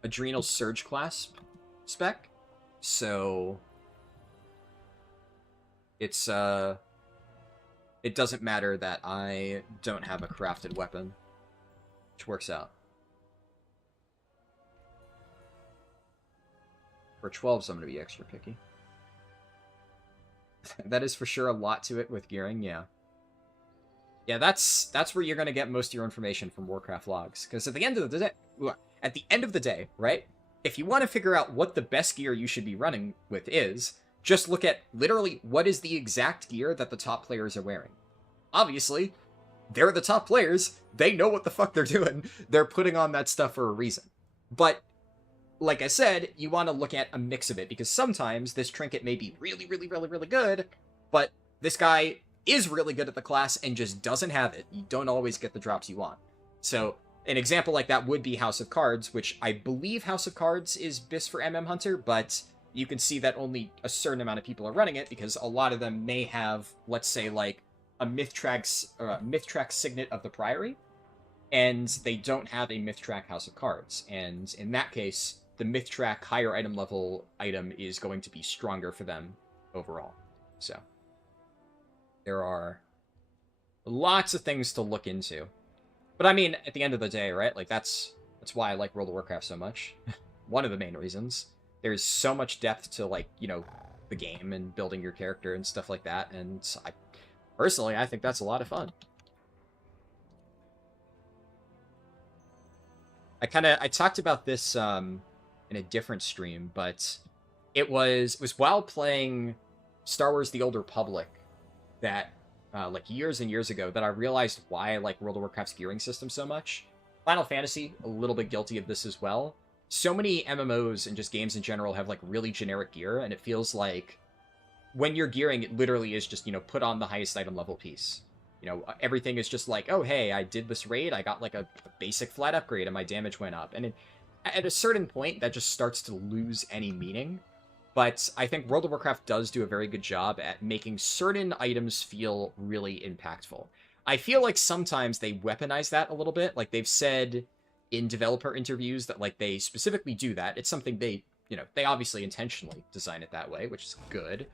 Adrenal Surge class spec, so it's it doesn't matter that I don't have a crafted weapon, which works out. For 12s, I'm going to be extra picky. That is for sure a lot to it with gearing, yeah. Yeah, that's where you're going to get most of your information from Warcraft logs, because at the end of the day, right? If you want to figure out what the best gear you should be running with is, just look at literally what is the exact gear that the top players are wearing. Obviously, they're the top players. They know what the fuck they're doing. They're putting on that stuff for a reason. But, like I said, you want to look at a mix of it, because sometimes this trinket may be really, really, really, really good, but this guy is really good at the class and just doesn't have it. You don't always get the drops you want. So, an example like that would be House of Cards, which I believe House of Cards is BIS for MM Hunter, but you can see that only a certain amount of people are running it, because a lot of them may have, let's say, like, a Mythtrax Signet of the Priory, and they don't have a myth track House of Cards. And in that case, the myth track higher item level item is going to be stronger for them overall. So there are lots of things to look into. But I mean, at the end of the day, right? Like that's why I like World of Warcraft so much. One of the main reasons. There's so much depth to, like, you know, the game and building your character and stuff like that. And personally, I think that's a lot of fun. I talked about this in a different stream, but it was while playing Star Wars: The Old Republic that like years and years ago that I realized why I like World of Warcraft's gearing system so much. Final Fantasy, a little bit guilty of this as well. So many MMOs and just games in general have like really generic gear, and it feels like when you're gearing, it literally is just, you know, put on the highest item level piece. You know, everything is just like, oh, hey, I did this raid, I got like a basic flat upgrade, and my damage went up. And at a certain point, that just starts to lose any meaning. But I think World of Warcraft does do a very good job at making certain items feel really impactful. I feel like sometimes they weaponize that a little bit. Like they've said in developer interviews that like they specifically do that. It's something they, you know, they obviously intentionally design it that way, which is good.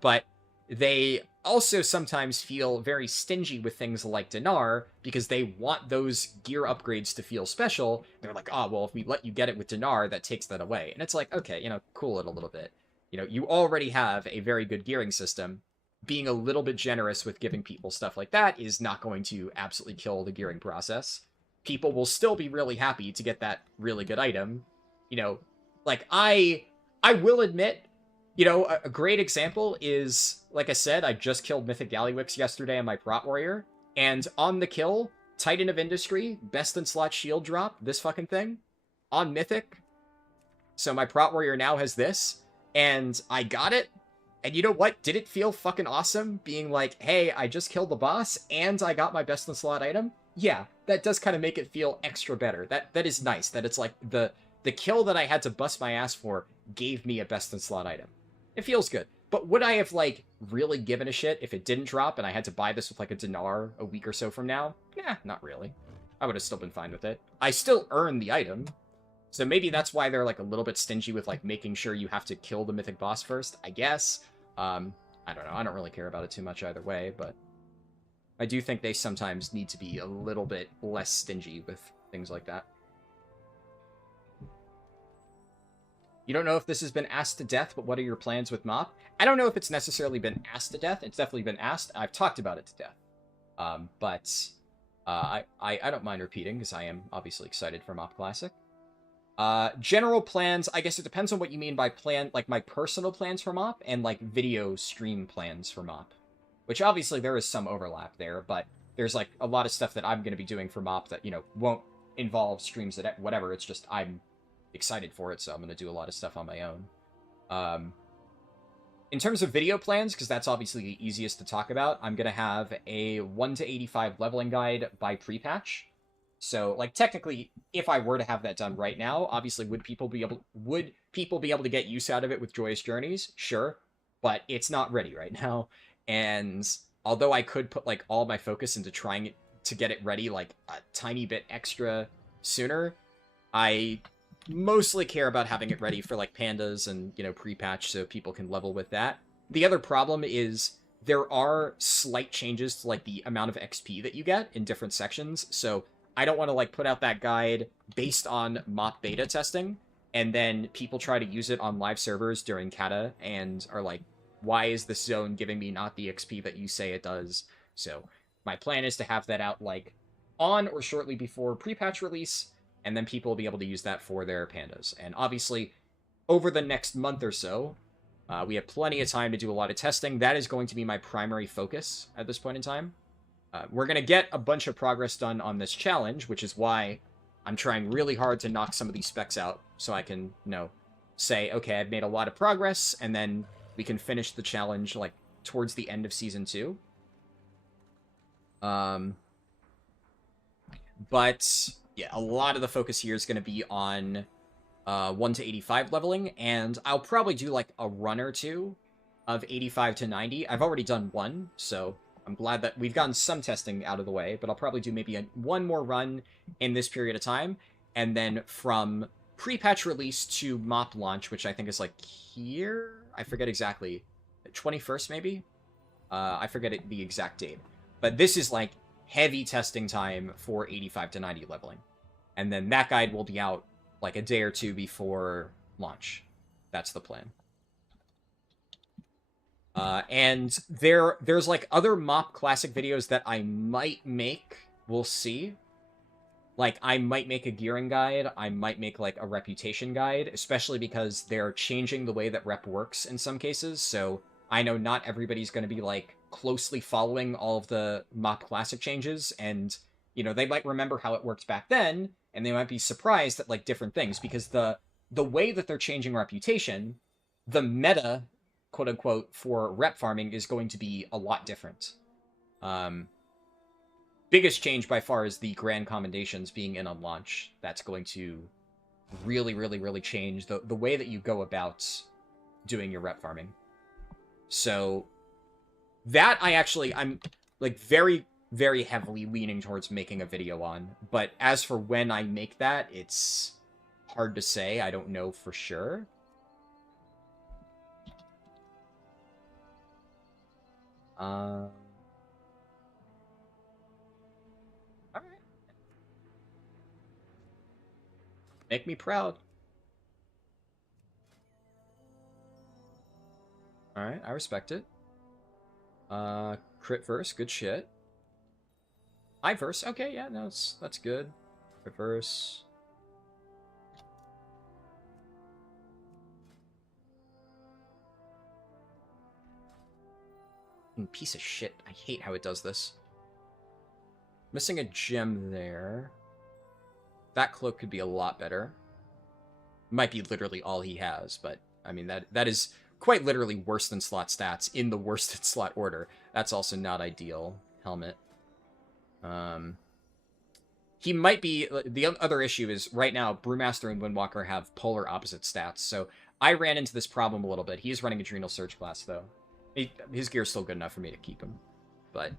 But they also sometimes feel very stingy with things like Dinar because they want those gear upgrades to feel special. They're like, oh, well, if we let you get it with Dinar, that takes that away. And it's like, okay, you know, cool it a little bit. You know, you already have a very good gearing system. Being a little bit generous with giving people stuff like that is not going to absolutely kill the gearing process. People will still be really happy to get that really good item. You know, like I will admit, you know, a great example is, like I said, I just killed Mythic Gallywix yesterday on my Prot Warrior, and on the kill, Titan of Industry, best in slot shield drop, this fucking thing, on Mythic. So my Prot Warrior now has this, and I got it, and you know what? Did it feel fucking awesome being like, hey, I just killed the boss, and I got my best in slot item? Yeah, that does kind of make it feel extra better. That is nice, that it's like the kill that I had to bust my ass for gave me a best in slot item. It feels good. But would I have, like, really given a shit if it didn't drop and I had to buy this with, like, a dinar a week or so from now? Nah, not really. I would have still been fine with it. I still earn the item. So maybe that's why they're, like, a little bit stingy with, like, making sure you have to kill the mythic boss first, I guess. I don't know. I don't really care about it too much either way, but I do think they sometimes need to be a little bit less stingy with things like that. You don't know if this has been asked to death, but what are your plans with MOP? I don't know if it's necessarily been asked to death. It's definitely been asked. I've talked about it to death. I don't mind repeating, because I am obviously excited for MOP Classic. General plans, I guess it depends on what you mean by plan, like my personal plans for MOP, and like video stream plans for MOP. Which obviously there is some overlap there, but there's like a lot of stuff that I'm going to be doing for MOP that, you know, won't involve streams that whatever. It's just I'm excited for it, so I'm going to do a lot of stuff on my own. In terms of video plans, because that's obviously the easiest to talk about, I'm going to have a 1 to 85 leveling guide by pre-patch. So, like, technically, if I were to have that done right now, obviously, would people be able to get use out of it with Joyous Journeys? Sure, but it's not ready right now. And although I could put, like, all my focus into trying to get it ready, like, a tiny bit extra sooner, I mostly care about having it ready for, like, pandas and, you know, pre-patch so people can level with that. The other problem is there are slight changes to, like, the amount of XP that you get in different sections, so I don't want to, like, put out that guide based on MOP beta testing, and then people try to use it on live servers during Kata and are like, why is this zone giving me not the XP that you say it does? So my plan is to have that out, like, on or shortly before pre-patch release, and then people will be able to use that for their pandas. And obviously, over the next month or so, we have plenty of time to do a lot of testing. That is going to be my primary focus at this point in time. We're going to get a bunch of progress done on this challenge, which is why I'm trying really hard to knock some of these specs out so I can, you know, say, okay, I've made a lot of progress, and then we can finish the challenge, like, towards the end of Season 2. But yeah, a lot of the focus here is going to be on 1 to 85 leveling, and I'll probably do, like, a run or two of 85 to 90. I've already done one, so I'm glad that we've gotten some testing out of the way, but I'll probably do maybe one more run in this period of time, and then from pre-patch release to MOP launch, which I think is like here? I forget exactly. 21st, maybe? I forget the exact date. But this is like heavy testing time for 85 to 90 leveling. And then that guide will be out like a day or two before launch. That's the plan. And there's like other MOP Classic videos that I might make. We'll see. Like, I might make a gearing guide. I might make, like, a reputation guide, especially because they're changing the way that rep works in some cases. So I know not everybody's going to be, like, closely following all of the MOP Classic changes. And, you know, they might remember how it worked back then, and they might be surprised at, like, different things. Because the way that they're changing reputation, the meta, quote-unquote, for rep farming is going to be a lot different. Biggest change by far is the Grand Commendations being in on launch. That's going to really, really, really change the way that you go about doing your rep farming. So that I'm like very, very heavily leaning towards making a video on. But as for when I make that, it's hard to say. I don't know for sure. Make me proud. Alright, I respect it. Crit verse, good shit. High verse, okay, yeah, no, that's good. Crit verse. Piece of shit. I hate how it does this. Missing a gem there. That cloak could be a lot better. Might be literally all he has, but I mean that is quite literally worse than slot stats in the worsted slot order. That's also not ideal. Helmet. He might be... The other issue is right now Brewmaster and Windwalker have polar opposite stats, so I ran into this problem a little bit. He is running Adrenal Surge class though. His gear's still good enough for me to keep him, but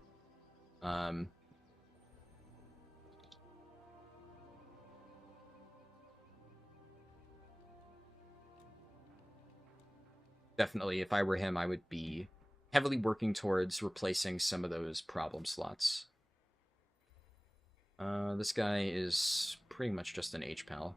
definitely, if I were him, I would be heavily working towards replacing some of those problem slots. This guy is pretty much just an H-Pal.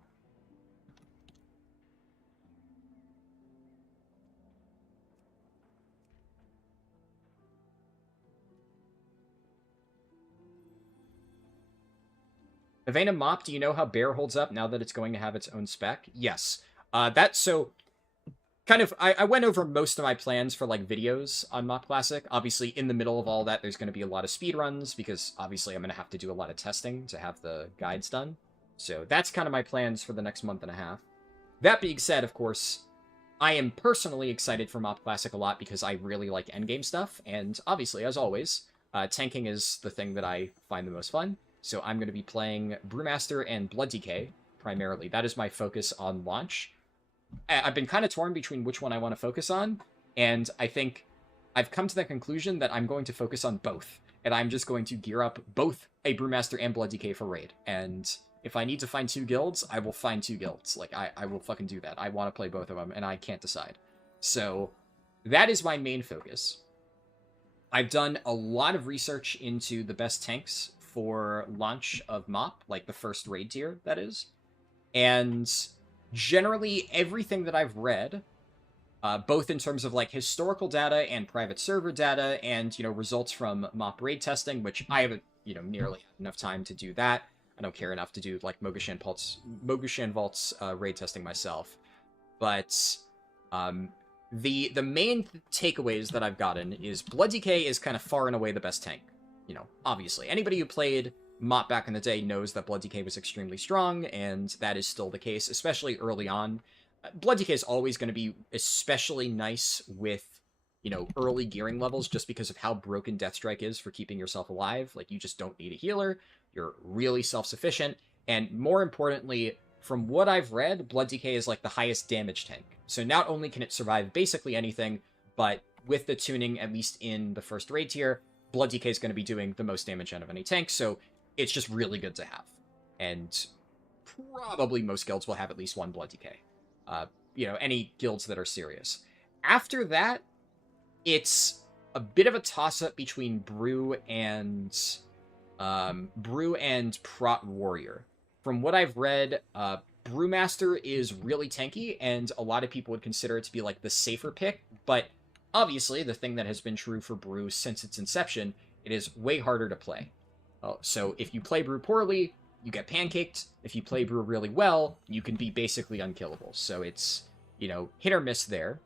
Avena Mop, do you know how Bear holds up now that it's going to have its own spec? Yes. So... Kind of, I went over most of my plans for, like, videos on MOP Classic. Obviously, in the middle of all that, there's going to be a lot of speedruns, because obviously I'm going to have to do a lot of testing to have the guides done. So that's kind of my plans for the next month and a half. That being said, of course, I am personally excited for MOP Classic a lot because I really like endgame stuff, and obviously, as always, tanking is the thing that I find the most fun. So I'm going to be playing Brewmaster and Blood DK, primarily. That is my focus on launch. I've been kind of torn between which one I want to focus on, and I think I've come to the conclusion that I'm going to focus on both, and I'm just going to gear up both a Brewmaster and Blood DK for raid, and if I need to find 2 guilds, I will find 2 guilds. Like, I will fucking do that. I want to play both of them, and I can't decide. So, that is my main focus. I've done a lot of research into the best tanks for launch of MOP, like the first raid tier, that is, and... Generally, everything that I've read, both in terms of, like, historical data and private server data and, you know, results from MOP raid testing, which I haven't, you know, nearly had enough time to do that. I don't care enough to do, like, Mogushan Vault's raid testing myself. But the main takeaways that I've gotten is Blood DK is kind of far and away the best tank. You know, obviously. Anybody who played MOP back in the day knows that Blood DK was extremely strong, and that is still the case, especially early on. Blood DK is always going to be especially nice with, you know, early gearing levels, just because of how broken Deathstrike is for keeping yourself alive. Like, you just don't need a healer, you're really self-sufficient, and more importantly, from what I've read, Blood DK is like the highest damage tank. So not only can it survive basically anything, but with the tuning, at least in the first raid tier, Blood DK is going to be doing the most damage out of any tank, so it's just really good to have. And probably most guilds will have at least one Blood DK. Any guilds that are serious. After that, it's a bit of a toss-up between Brew and Prot Warrior. From what I've read, Brewmaster is really tanky, and a lot of people would consider it to be like the safer pick, but obviously the thing that has been true for Brew since its inception, it is way harder to play. So if you play Brew poorly, you get pancaked. If you play Brew really well, you can be basically unkillable. So it's, hit or miss there.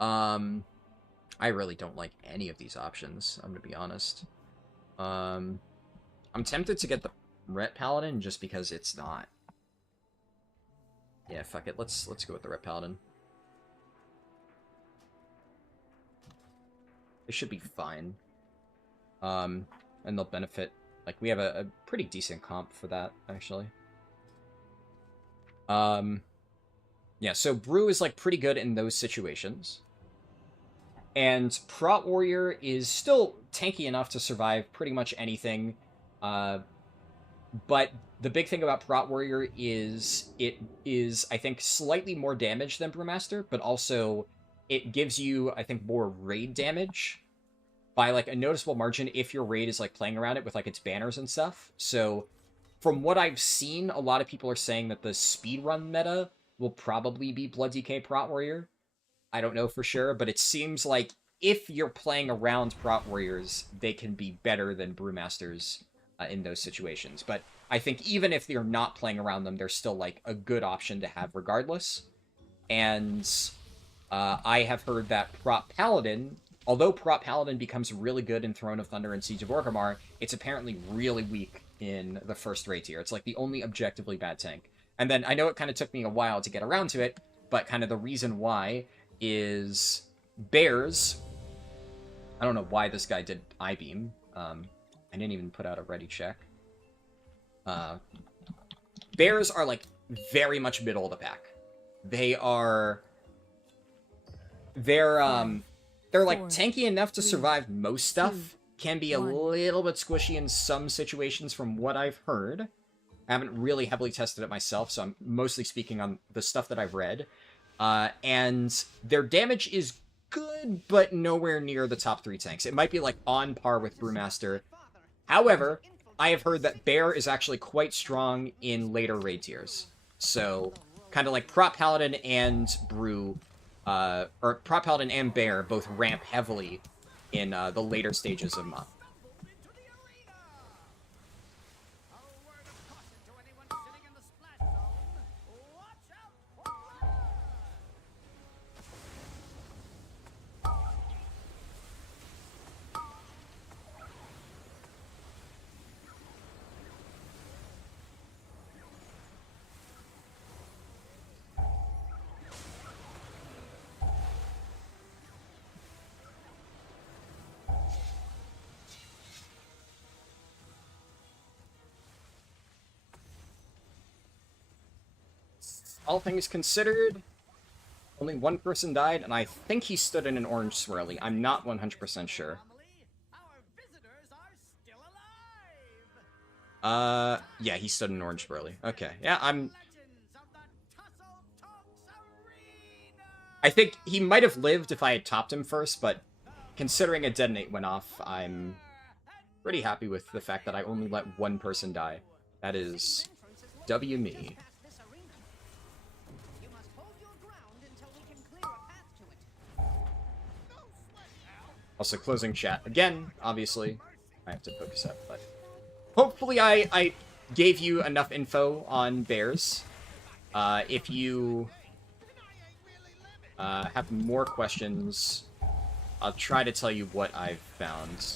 I really don't like any of these options, I'm going to be honest. I'm tempted to get the Ret Paladin just because it's not. Yeah, fuck it. Let's go with the Ret Paladin. They should be fine. And they'll benefit. Like, we have a pretty decent comp for that, actually. Yeah, so Brew is, like, pretty good in those situations. And Prot Warrior is still tanky enough to survive pretty much anything. But the big thing about Prot Warrior is it is, I think, slightly more damage than Brewmaster, but also it gives you, I think, more raid damage by, like, a noticeable margin if your raid is, like, playing around it with, like, its banners and stuff. So, from what I've seen, a lot of people are saying that the speedrun meta will probably be Blood DK Prot Warrior. I don't know for sure, but it seems like if you're playing around Prot Warriors, they can be better than Brewmasters in those situations. But I think even if you're not playing around them, they're still, like, a good option to have regardless. And I have heard that Prot Paladin, although Prot Paladin becomes really good in Throne of Thunder and Siege of Orgrimmar, it's apparently really weak in the first raid tier. It's, like, the only objectively bad tank. And then I know it kind of took me a while to get around to it, but kind of the reason why is Bears. I don't know why this guy did I-beam. I didn't even put out a ready check. Bears are, like, very much middle of the pack. They're like tanky enough to survive most stuff. Can be a little bit squishy in some situations from what I've heard. I haven't really heavily tested it myself, so I'm mostly speaking on the stuff that I've read. And their damage is good, but nowhere near the top 3 tanks. It might be, like, on par with Brewmaster. However, I have heard that Bear is actually quite strong in later raid tiers. So, kind of like Prot Paladin and Brew, or Prot Paladin and Bear both ramp heavily in the later stages of Month. All things considered, only one person died, and I think he stood in an orange swirly. I'm not 100% sure. Yeah, he stood in an orange swirly. Okay, yeah, I think he might have lived if I had topped him first, but considering a detonate went off, I'm pretty happy with the fact that I only let one person die. That is W me. Also, closing chat. Again, obviously, I have to focus up, but hopefully I gave you enough info on Bears. If you have more questions, I'll try to tell you what I've found.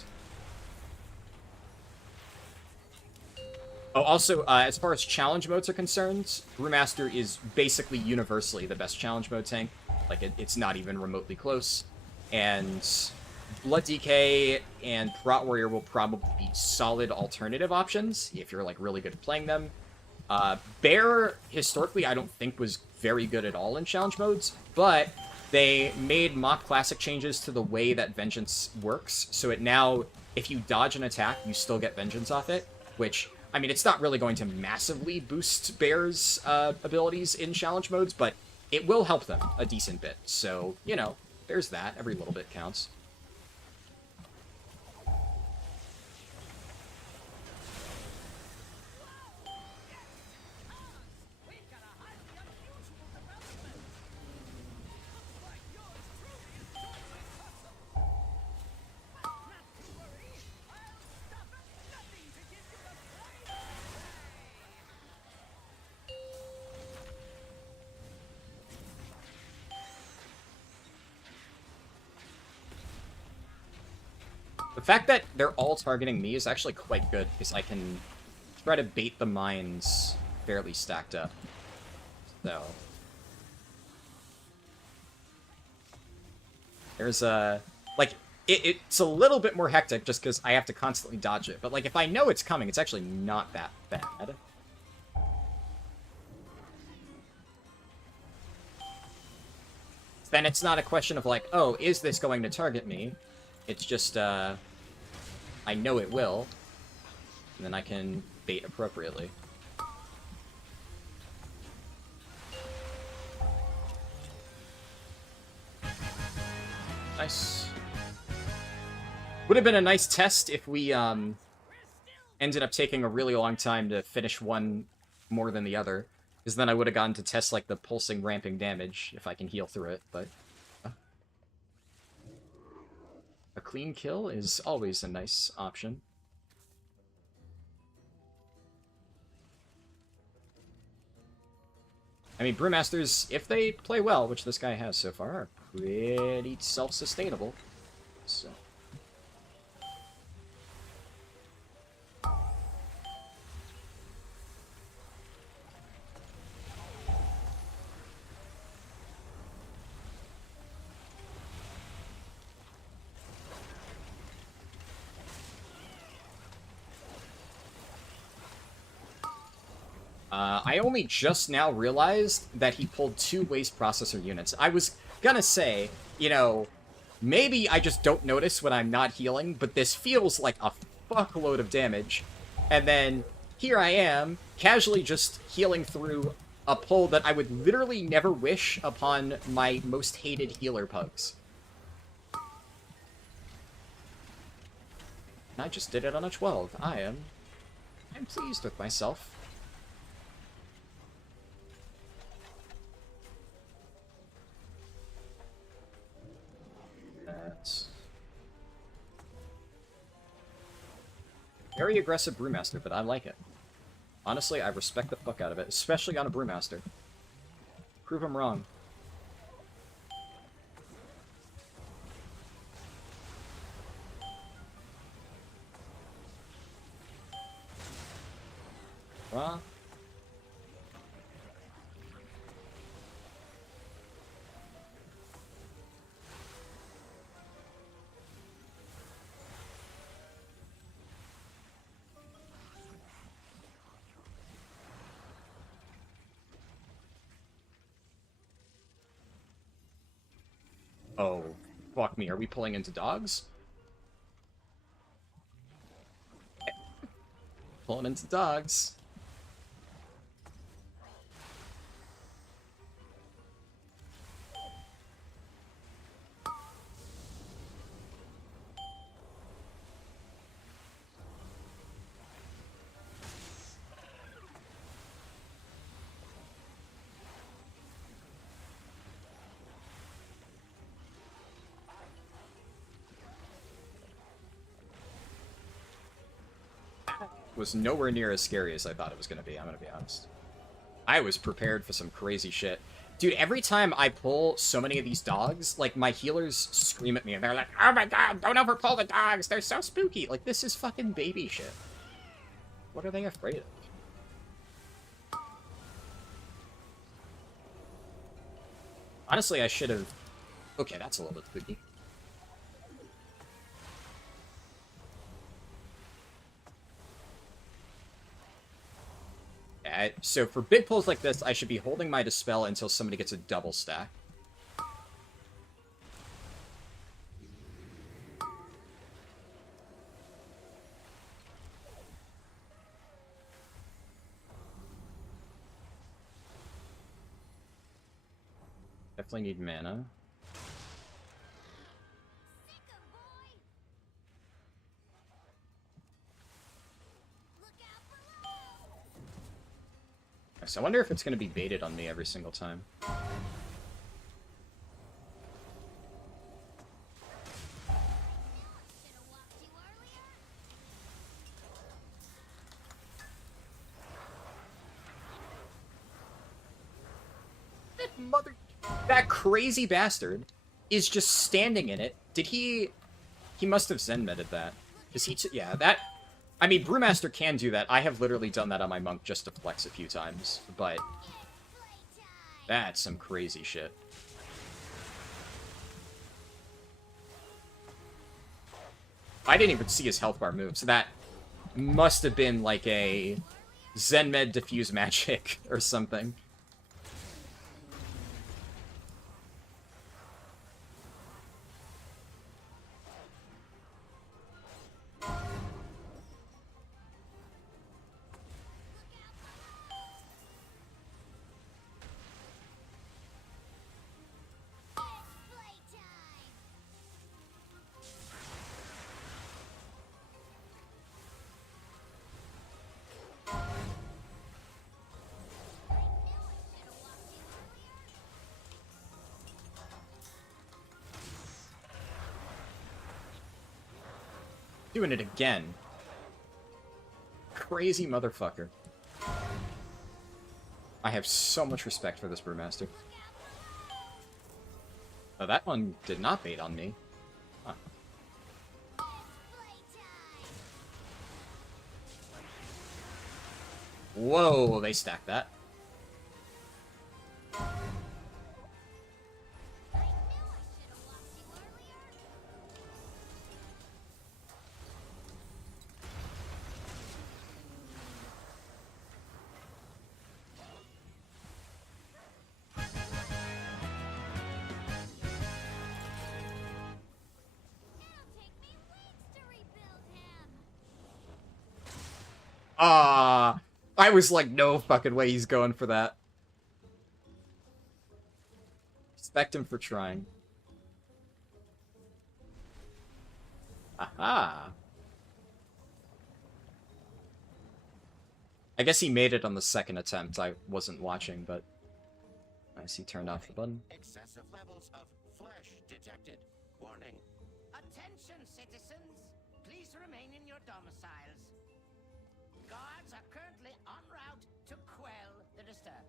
Oh, also, as far as challenge modes are concerned, Brewmaster is basically universally the best challenge mode tank. Like, it's not even remotely close. And Blood DK and Prot Warrior will probably be solid alternative options if you're, like, really good at playing them. Bear, historically, I don't think was very good at all in challenge modes, but they made Mock Classic changes to the way that Vengeance works, so it now, if you dodge an attack, you still get Vengeance off it, which, I mean, it's not really going to massively boost Bear's abilities in challenge modes, but it will help them a decent bit. So, you know, there's that. Every little bit counts. The fact that they're all targeting me is actually quite good, because I can try to bait the mines fairly stacked up. So... there's a... like, it's a little bit more hectic just because I have to constantly dodge it. But, like, if I know it's coming, it's actually not that bad. Then it's not a question of, like, oh, is this going to target me? It's just, I know it will, and then I can bait appropriately. Nice. Would have been a nice test if we, ended up taking a really long time to finish one more than the other, because then I would have gotten to test, like, the pulsing ramping damage, if I can heal through it, but... a clean kill is always a nice option. I mean, Brewmasters, if they play well, which this guy has so far, are pretty self-sustainable. So... I only just now realized that he pulled 2 waste processor units. I was gonna say, you know, maybe I just don't notice when I'm not healing, but this feels like a fuckload of damage. And then here I am, casually just healing through a pull that I would literally never wish upon my most hated healer pugs. And I just did it on a 12. I'm pleased with myself. Very aggressive Brewmaster, but I like it. Honestly, I respect the fuck out of it, especially on a Brewmaster. Prove him wrong. Well... oh, fuck me. Are we pulling into dogs? Pulling into dogs. Was nowhere near as scary as I thought it was going to be, I'm going to be honest. I was prepared for some crazy shit. Dude, every time I pull so many of these dogs, like, my healers scream at me, and they're like, oh my god, don't overpull the dogs, they're so spooky! Like, this is fucking baby shit. What are they afraid of? Honestly, I should have... Okay, that's a little bit spooky. So for big pulls like this, I should be holding my Dispel until somebody gets a double stack. definitely need mana. Sicka, boy! Look out below! So I wonder if it's going to be baited on me every single time. Should've walked you earlier. That crazy bastard is just standing in it. Did he... He must have Zen-medded that. Is he... Yeah, that... I mean, Brewmaster can do that. I have literally done that on my monk just to flex a few times. But that's some crazy shit. I didn't even see his health bar move, so that must have been like a Zen-med diffuse magic or something. Doing it again. Crazy motherfucker. I have so much respect for this Brewmaster. Oh, that one did not bait on me. Huh. Whoa, they stacked that. Ah, I was like, no fucking way he's going for that. Respect him for trying. Aha. I guess he made it on the second attempt. I wasn't watching, but I see he turned off the button. Excessive levels of flesh detected. Warning. Attention, citizens. Please remain in your domiciles. Guards are currently en route to quell the disturbance.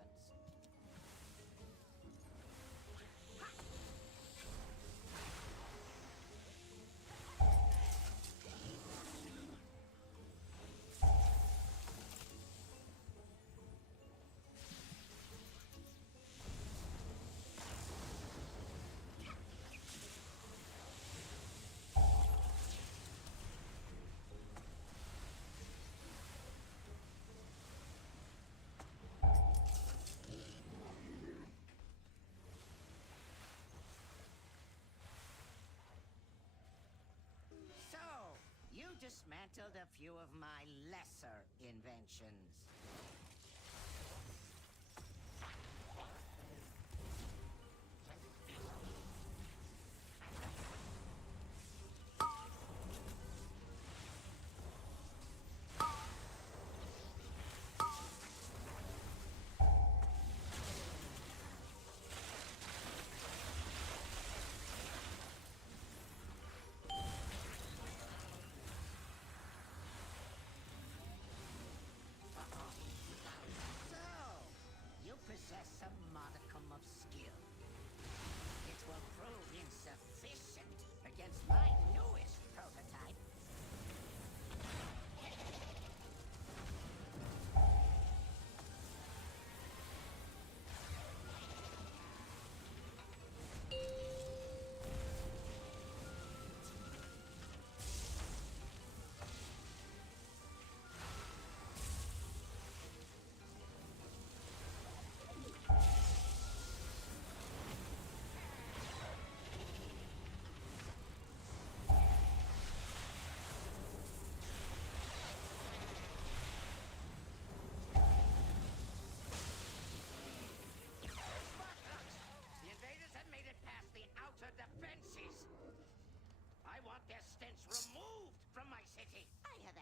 So, you dismantled a few of my lesser inventions.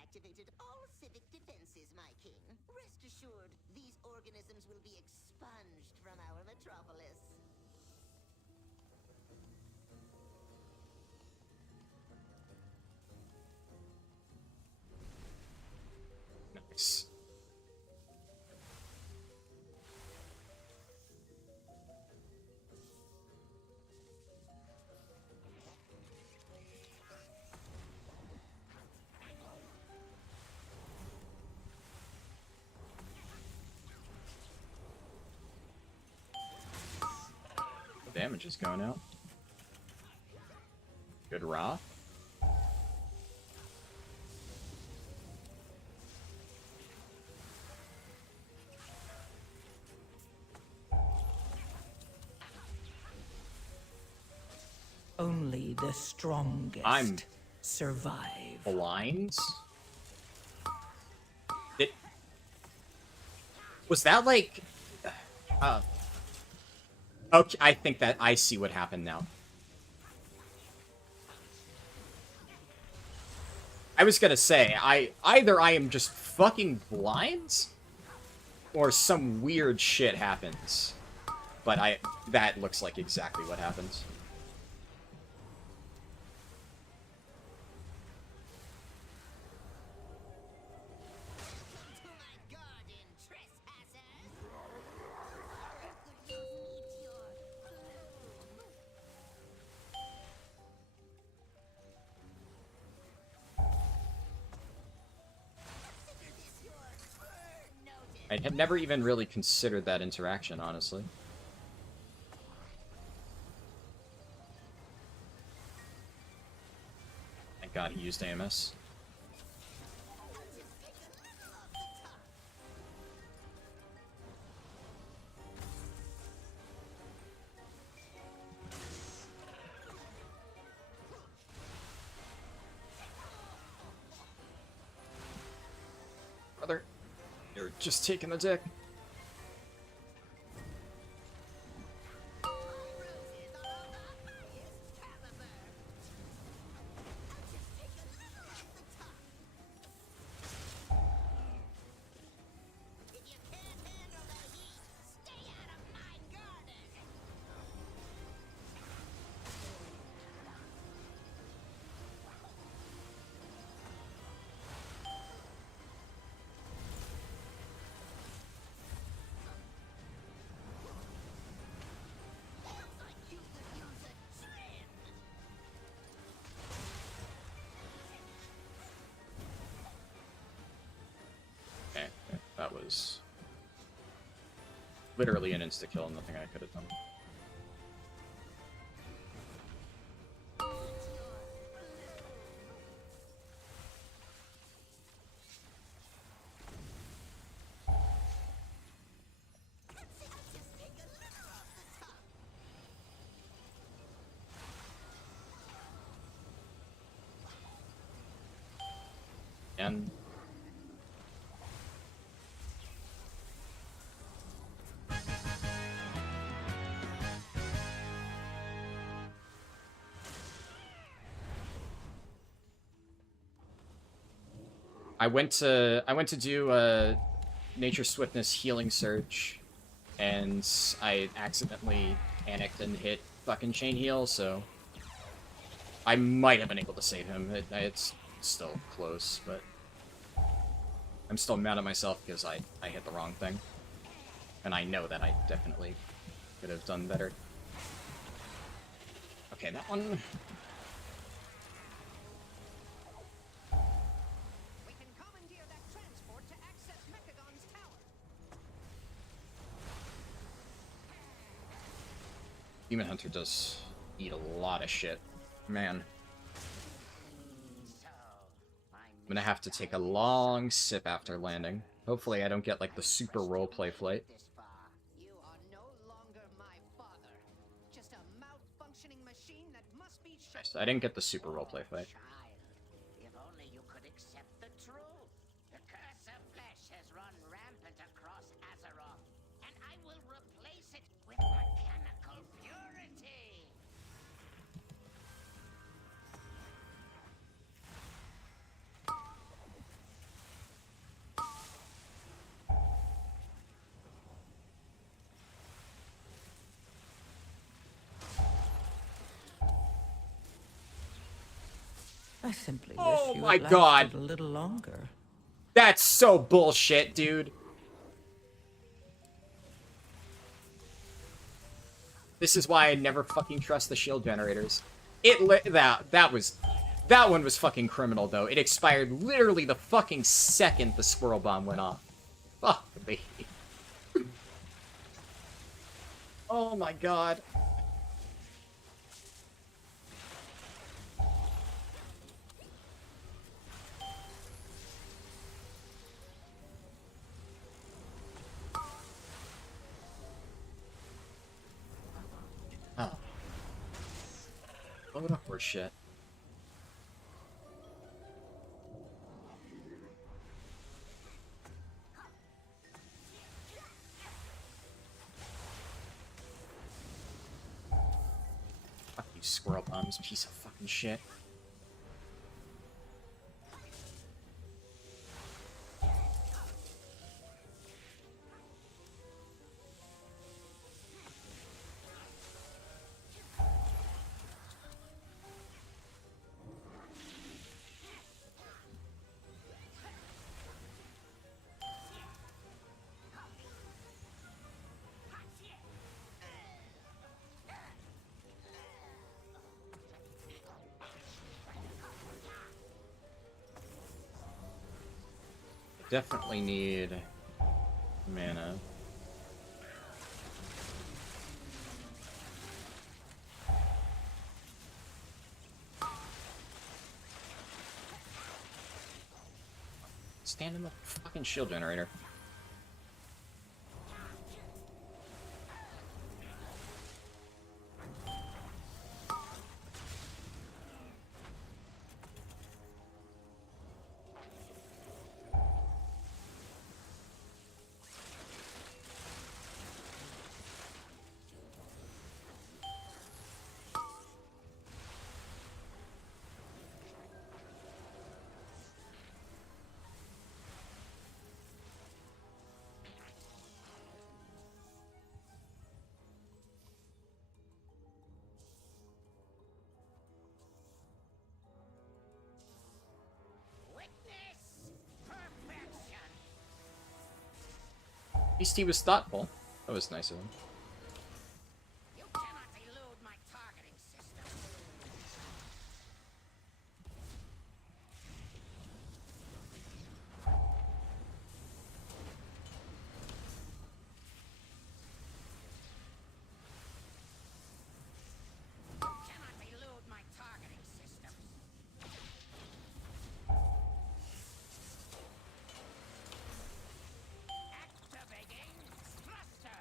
activated all civic defenses, my king. Rest assured, these organisms will be expunged from our metropolis. Nice. Damage is going out. Good Ra. Only the strongest I'm survive. blind. Was that like... okay, I think that I see what happened now. I was gonna say, either I am just fucking blind, or some weird shit happens. But that looks like exactly what happens. I had never even really considered that interaction, honestly. Thank God he used AMS. Brother. You're just taking the dick. That was literally an insta-kill, nothing I could have done. And I went to do a Nature Swiftness healing surge, and I accidentally panicked and hit fucking chain heal, so I might have been able to save him. It's still close, but I'm still mad at myself because I hit the wrong thing, and I know that I definitely could have done better. Okay, that one. Demon Hunter does eat a lot of shit. Man. I'm gonna have to take a long sip after landing. Hopefully I don't get, like, the super roleplay flight. You are no longer my father. Just a malfunctioning machine that must be shut. Nice. I didn't get the super roleplay fight. Child, if only you could accept the truth. The curse of flesh has run rampant across Azeroth, and I will replace it with mechanical purity. I simply Oh wish you my had God. lasted a little longer. That's so bullshit, dude. This is why I never fucking trust the shield generators. That one was fucking criminal, though. It expired literally the fucking second the squirrel bomb went off. Fuck me. Oh my god. Oh. Load up horse shit. Fuck you, squirrel bombs, piece of fucking shit. Definitely need mana. Stand in the fucking shield generator. Witness perfection. At least he was thoughtful. That was nice of him. You cannot elude my targeting system. You cannot elude my targeting systems. Activating thruster.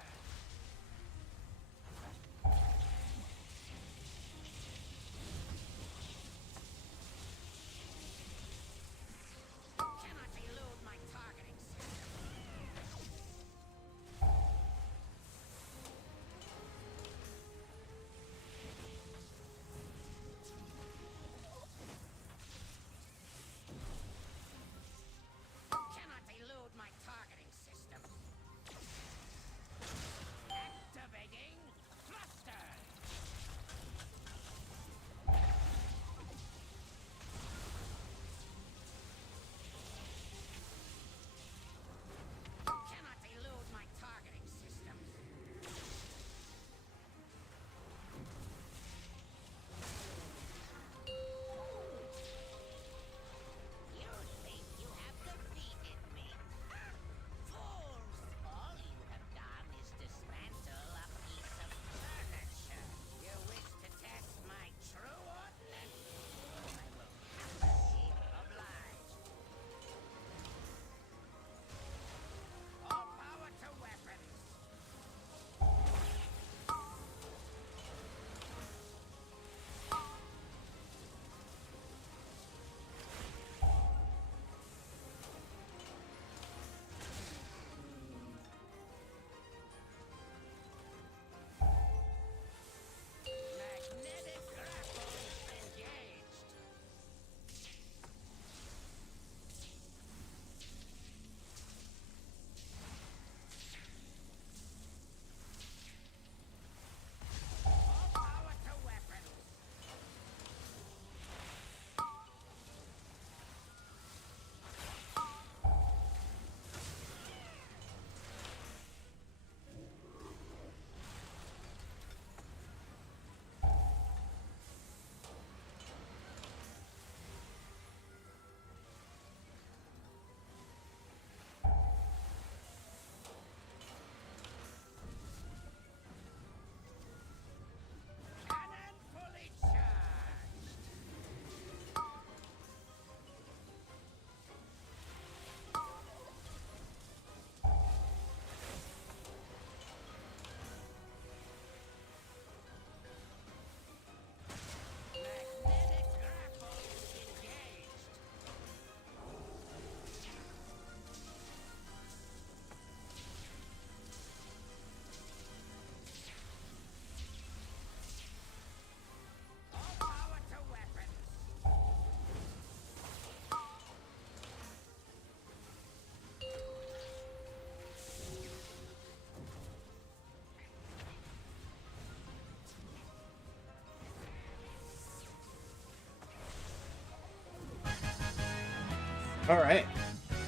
Alright.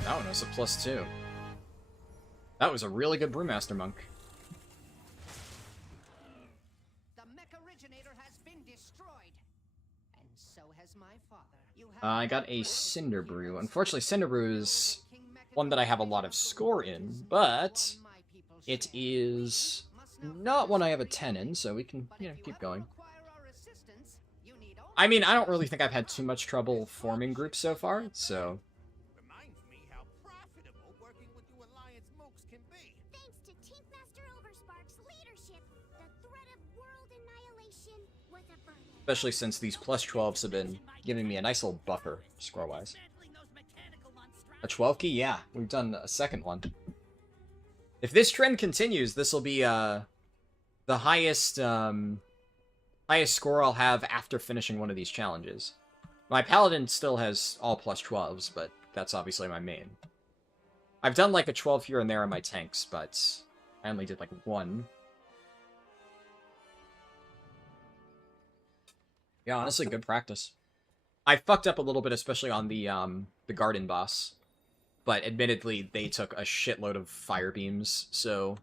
That one was a +2. That was a really good Brewmaster Monk. The mech originator has been destroyed. And so has my father. You have I got a Cinder Brew. Unfortunately, Cinder Brew is one that I have a lot of score in, but it is not one I have a 10 in, so we can, you know, keep going. I mean, I don't really think I've had too much trouble forming groups so far, so... Reminds me how profitable working with you Alliance mooks can be. Thanks to Tankmaster Overspark's leadership, the threat of world annihilation was averted. Especially since these +12s have been giving me a nice little buffer, score-wise. A 12 key? Yeah, we've done a second one. If this trend continues, this will be the highest highest score I'll have after finishing one of these challenges. My Paladin still has all +12s, but that's obviously my main. I've done like a 12 here and there on my tanks, but I only did like one. Yeah, honestly, good practice. I fucked up a little bit, especially on the garden boss. But admittedly, they took a shitload of fire beams, so...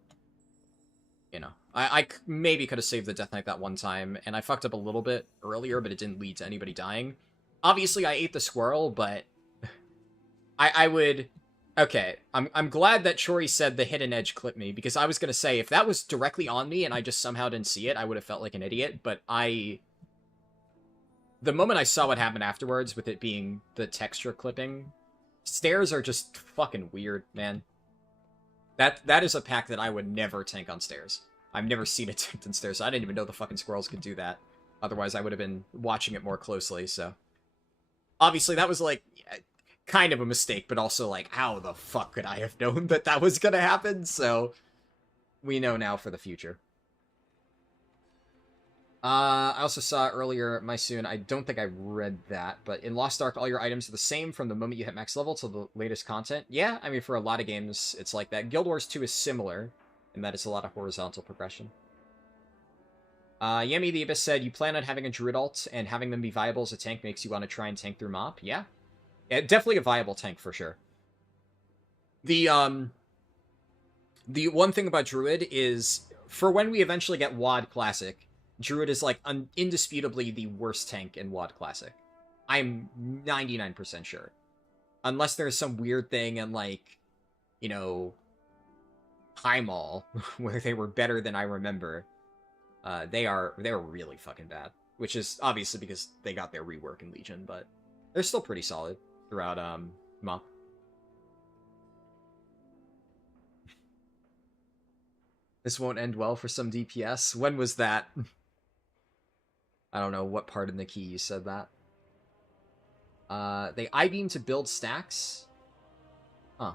You know, I maybe could have saved the Death Knight that one time, and I fucked up a little bit earlier, but it didn't lead to anybody dying. Obviously, I ate the squirrel, but... I would... Okay, I'm glad that Chori said the hidden edge clipped me, because I was gonna say, if that was directly on me and I just somehow didn't see it, I would have felt like an idiot, but The moment I saw what happened afterwards, with it being the texture clipping... Stairs are just fucking weird, man. That is a pack that I would never tank on stairs. I've never seen it tanked on stairs, so I didn't even know the fucking squirrels could do that. Otherwise, I would have been watching it more closely, so... Obviously, that was, like, kind of a mistake, but also, like, how the fuck could I have known that that was gonna happen? So, we know now for the future. I also saw earlier, Mysoon, I don't think I read that, but in Lost Ark, all your items are the same from the moment you hit max level to the latest content. Yeah, I mean, for a lot of games, it's like that. Guild Wars 2 is similar, in that it's a lot of horizontal progression. Yemi the Abyss said, you plan on having a Druid ult, and having them be viable as a tank makes you want to try and tank through Mop? Yeah. Yeah, definitely a viable tank, for sure. The one thing about Druid is, for when we eventually get WoD Classic, Druid is, like, indisputably the worst tank in WoD Classic. I'm 99% sure. Unless there's some weird thing in, like, you know, Highmaul, where they were better than I remember. They're really fucking bad. Which is obviously because they got their rework in Legion, but they're still pretty solid throughout, MoP. This won't end well for some DPS. When was that? I don't know what part in the key you said that. They I-beam to build stacks? Huh.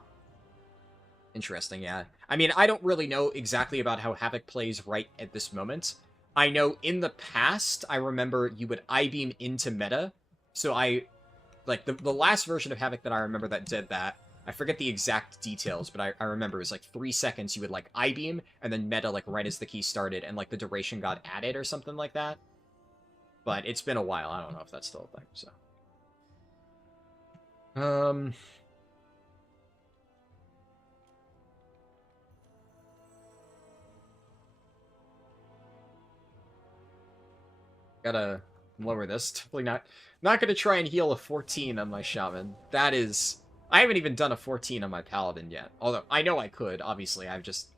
Interesting, yeah. I mean, I don't really know exactly about how Havoc plays right at this moment. I know in the past, I remember you would I-beam into meta. So like, the last version of Havoc that I remember that did that, I forget the exact details, but I remember it was like 3 seconds you would, like, I-beam, and then meta, like, right as the key started, and, like, the duration got added or something like that. But it's been a while. I don't know if that's still a thing, so. Gotta lower this. Definitely not gonna try and heal a 14 on my Shaman. That is... I haven't even done a 14 on my Paladin yet. Although, I know I could, obviously. I've just...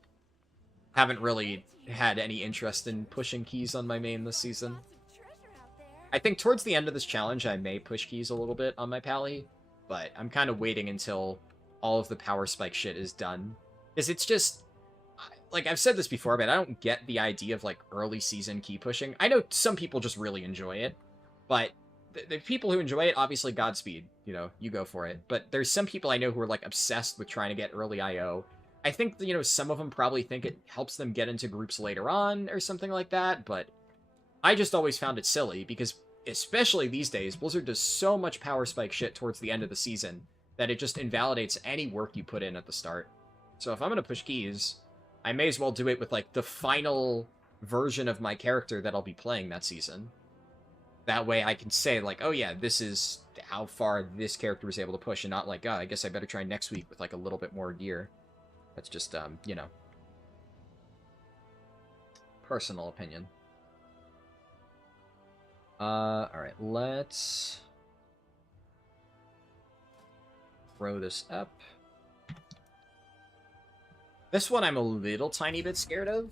haven't really had any interest in pushing keys on my main this season. I think towards the end of this challenge, I may push keys a little bit on my Pally, but I'm kind of waiting until all of the power spike shit is done. Because it's just... Like, I've said this before, but I don't get the idea of, like, early season key pushing. I know some people just really enjoy it, but the people who enjoy it, obviously Godspeed, you know, you go for it. But there's some people I know who are, like, obsessed with trying to get early IO. I think, you know, some of them probably think it helps them get into groups later on or something like that, but I just always found it silly because... Especially these days, Blizzard does so much power spike shit towards the end of the season that it just invalidates any work you put in at the start. So if I'm going to push keys, I may as well do it with, like, the final version of my character that I'll be playing that season. That way I can say, like, oh yeah, this is how far this character was able to push, and not like, oh, I guess I better try next week with, like, a little bit more gear. That's just, you know, personal opinion. Alright, let's throw this up. This one I'm a little tiny bit scared of.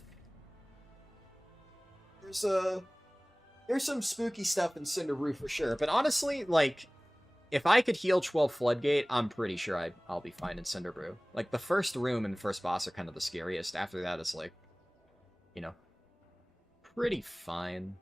There's some spooky stuff in Cinderbrew for sure, but honestly, like, if I could heal 12 Floodgate, I'm pretty sure I'll be fine in Cinderbrew. Like, the first room and the first boss are kind of the scariest. After that, it's like, you know, pretty fine.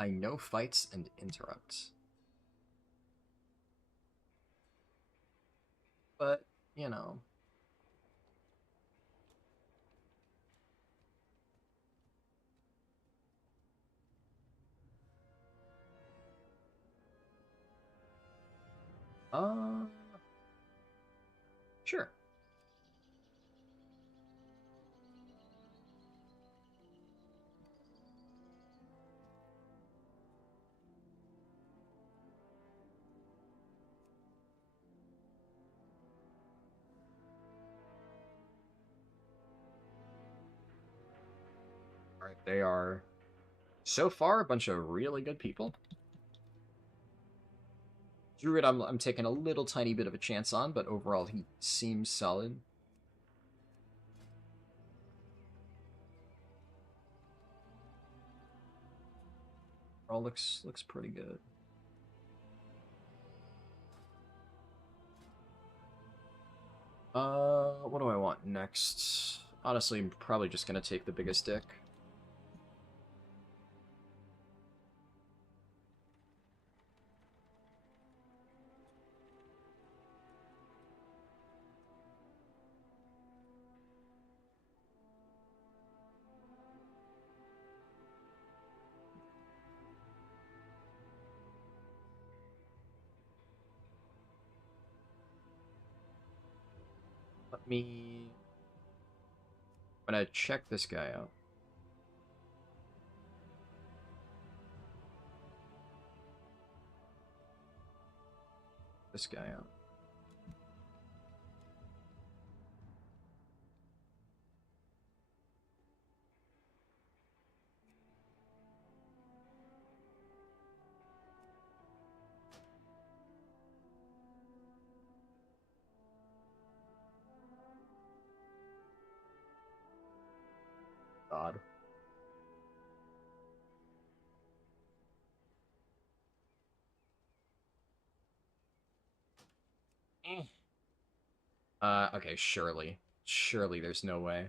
I know fights and interrupts. But, you know. Sure. Alright, they are, so far, a bunch of really good people. Druid, I'm taking a little tiny bit of a chance on, but overall he seems solid. All looks pretty good. What do I want next? Honestly, I'm probably just gonna take the biggest dick. I'm gonna check this guy out. This guy out. God. Okay, surely. Surely there's no way.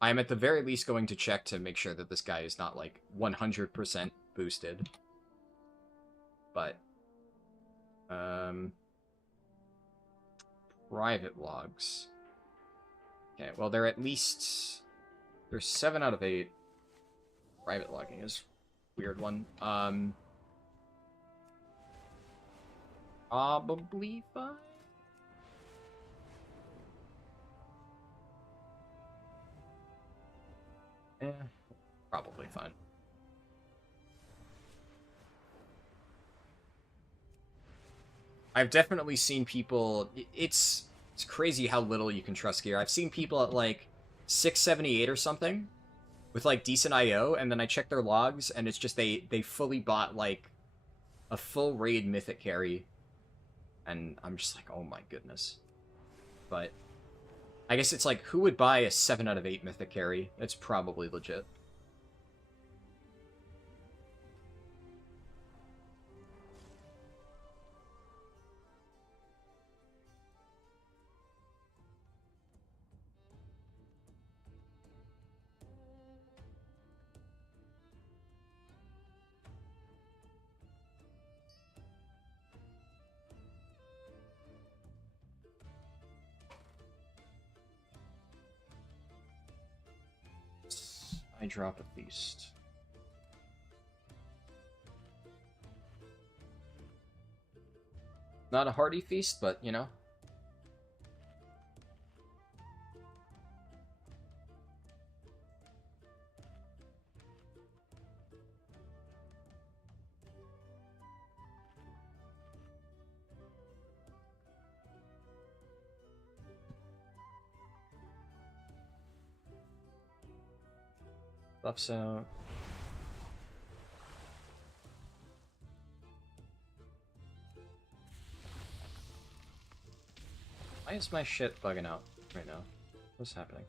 I'm at the very least going to check to make sure that this guy is not, like, 100% boosted. But, private logs. Okay, well, they're at least... There's 7 out of 8. Private logging is a weird one. Probably fine. Probably fine. I've definitely seen people... It's crazy how little you can trust gear. I've seen people at, like, 678 or something with, like, decent IO, and then I check their logs, and it's just they fully bought, like, a full raid mythic carry, and I'm just like, oh my goodness. But I guess it's like, who would buy a 7 out of 8 mythic carry? It's probably legit. I drop a feast. Not a hearty feast, but, you know. Buffs out. Why is my shit bugging out right now? What's happening?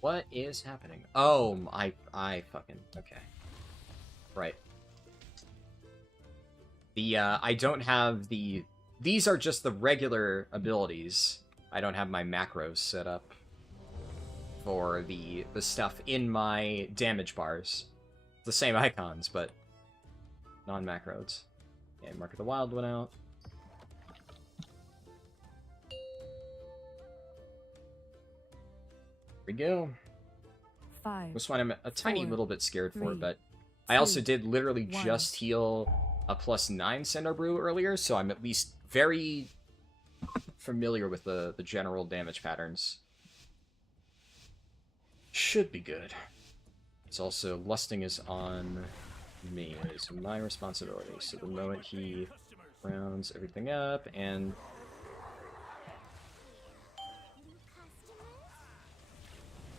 What is happening? Oh, I fucking... Okay. Right. The, I don't have the... These are just the regular abilities. I don't have my macros set up for the stuff in my damage bars. It's the same icons, but non-macros. Okay, Mark of the Wild went out. Here we go. 5. This one I'm a tiny 4, little bit scared for, 3, but I also 2, did literally 1. just heal a +9 Cinder Brew earlier, so I'm at least very familiar with the general damage patterns. Should be good. It's also, lusting is on me. It is my responsibility. So the moment he rounds everything up and... New customers?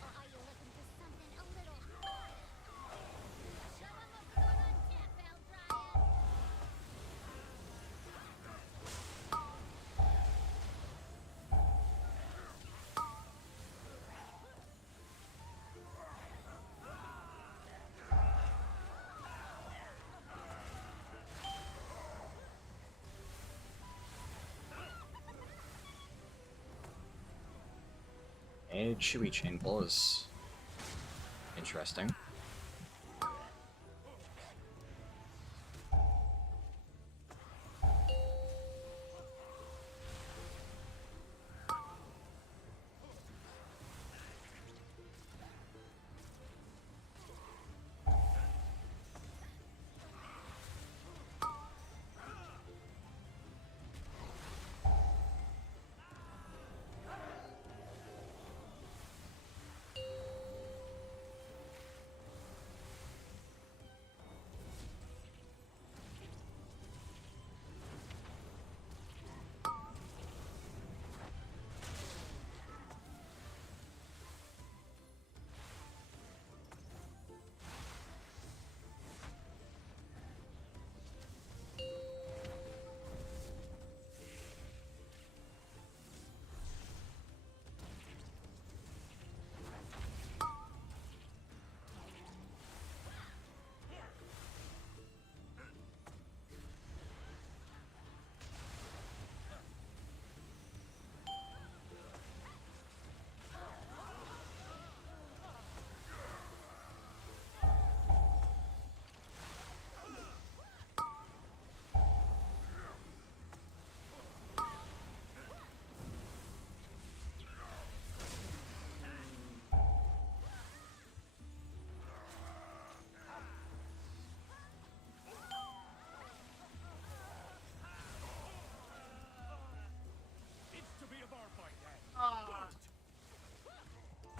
Or are you looking for something a little fun? Show 'em a one on tap, Eldrian! A Chewy Chain Pull is interesting.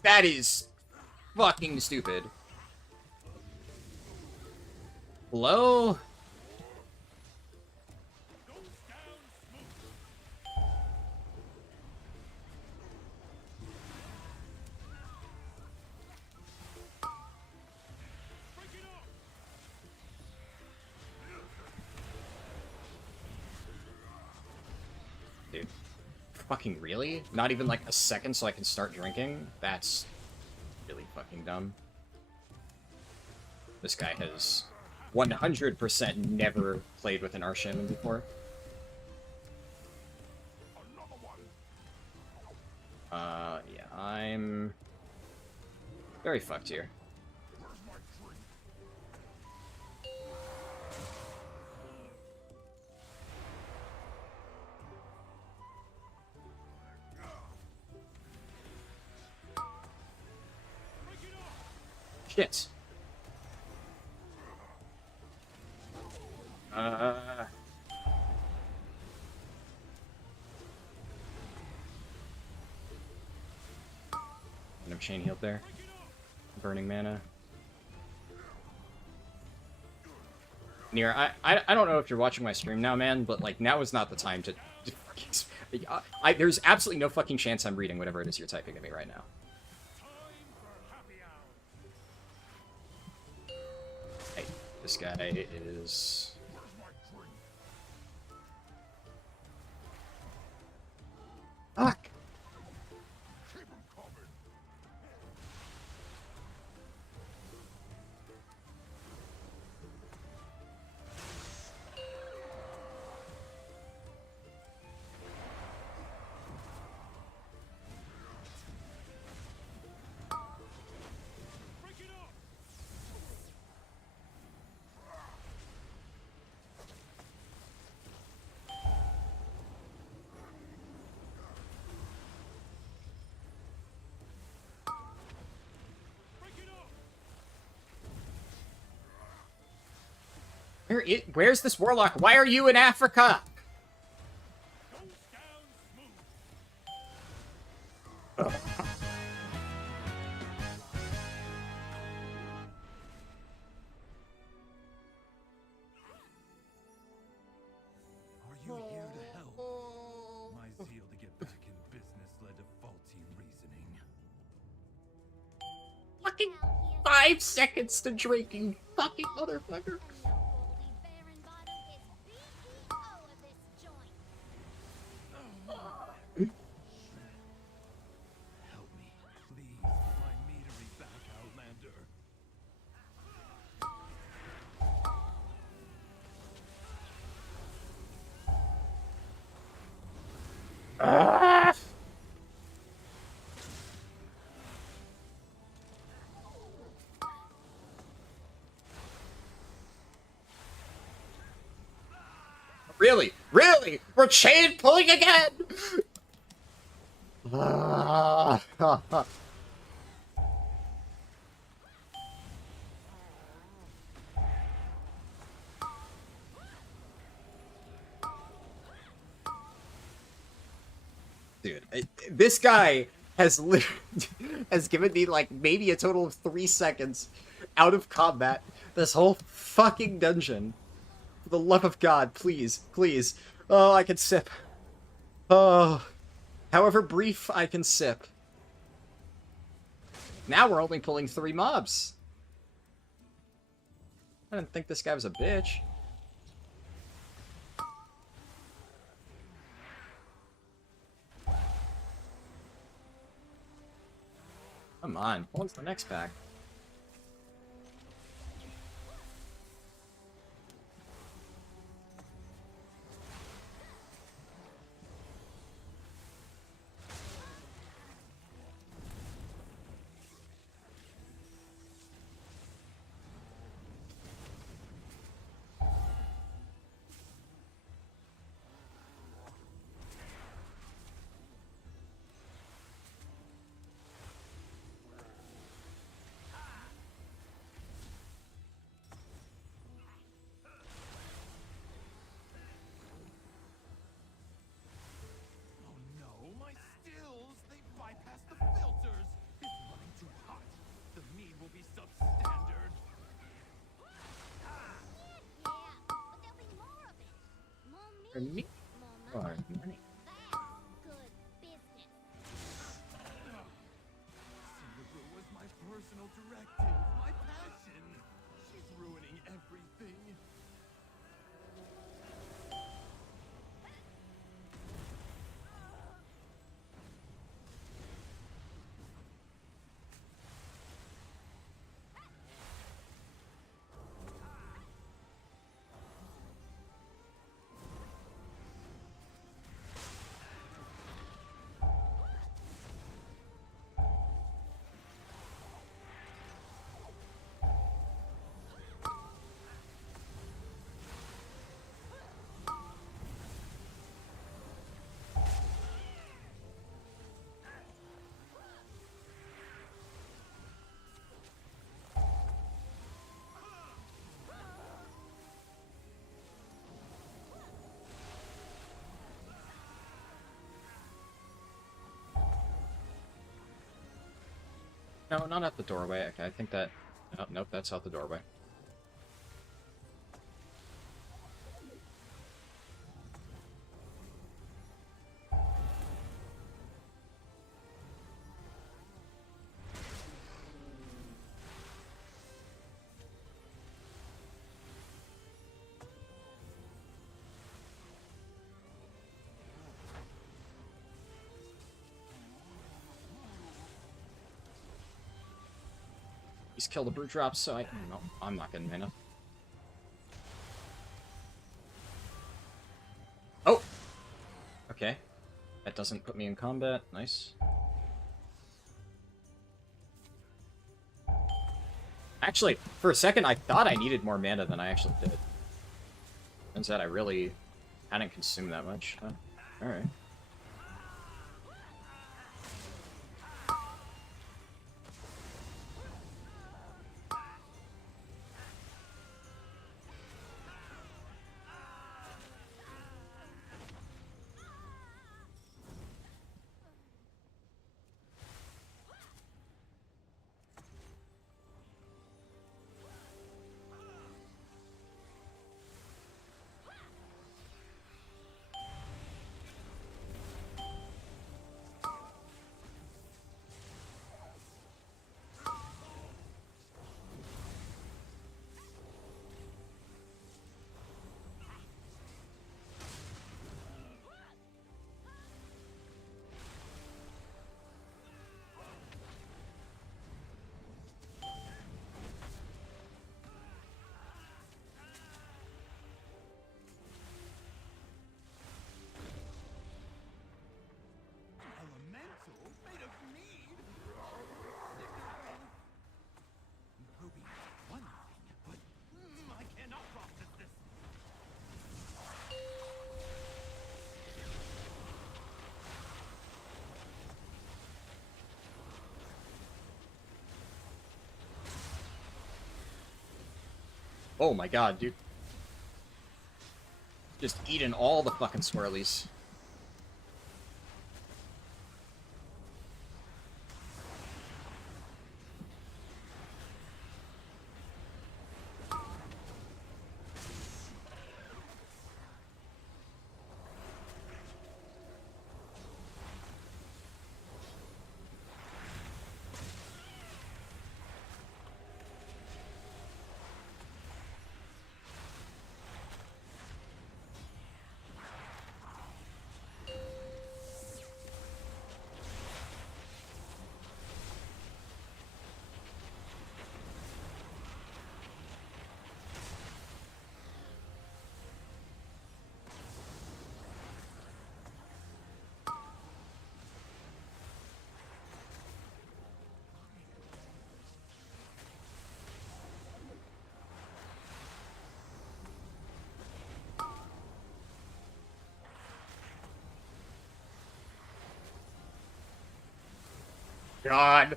That is fucking stupid. Hello? Dude. Fucking really? Not even like a second so I can start drinking? That's really fucking dumb. This guy has 100% never played with an Shaman before. Yeah, I'm very fucked here. Shit. And I'm chain healed there. Burning mana. Nier, I don't know if you're watching my stream now, man, but like now is not the time to. There's absolutely no fucking chance I'm reading whatever it is you're typing to me right now. Hey, this guy is. Fuck. Where's this warlock? Why are you in Africa? Are you here to help? My zeal to get back in business led to faulty reasoning. Fucking 5 seconds to drink, you fucking motherfucker. Help me, please. My meadery back, Outlander. Ah! Really? Really? We're chain pulling again! Ah. Dude, this guy has has given me like maybe a total of 3 seconds out of combat this whole fucking dungeon. For the love of God, please, please. Oh, I can sip. Oh, however brief I can sip. Now we're only pulling 3 mobs. I didn't think this guy was a bitch. Come on, what's the next pack? For me? Or money? Good business. Silver was my personal directive, my passion. She's ruining everything. No, not at the doorway. Okay, I think that... Oh, nope, that's out the doorway. He's killed a brute drop, so no, I'm not getting mana. Oh! Okay. That doesn't put me in combat. Nice. Actually, for a second, I thought I needed more mana than I actually did. Turns out I really hadn't consumed that much. Oh, alright. Elemental made of mead? Ruby, one thing, but I cannot process this. Oh my god, dude. Just eating all the fucking swirlies. God.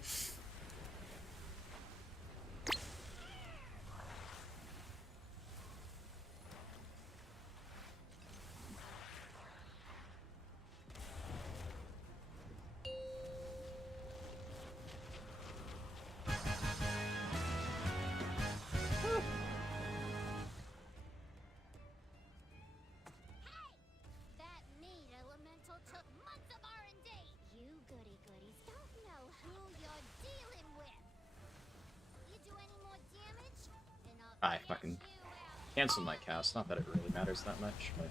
That meat elemental took months of R&D. You goody goodies don't know who you're dealing with. You do any more damage, and I'll I fucking cancel my cast. Not that it really matters that much, but...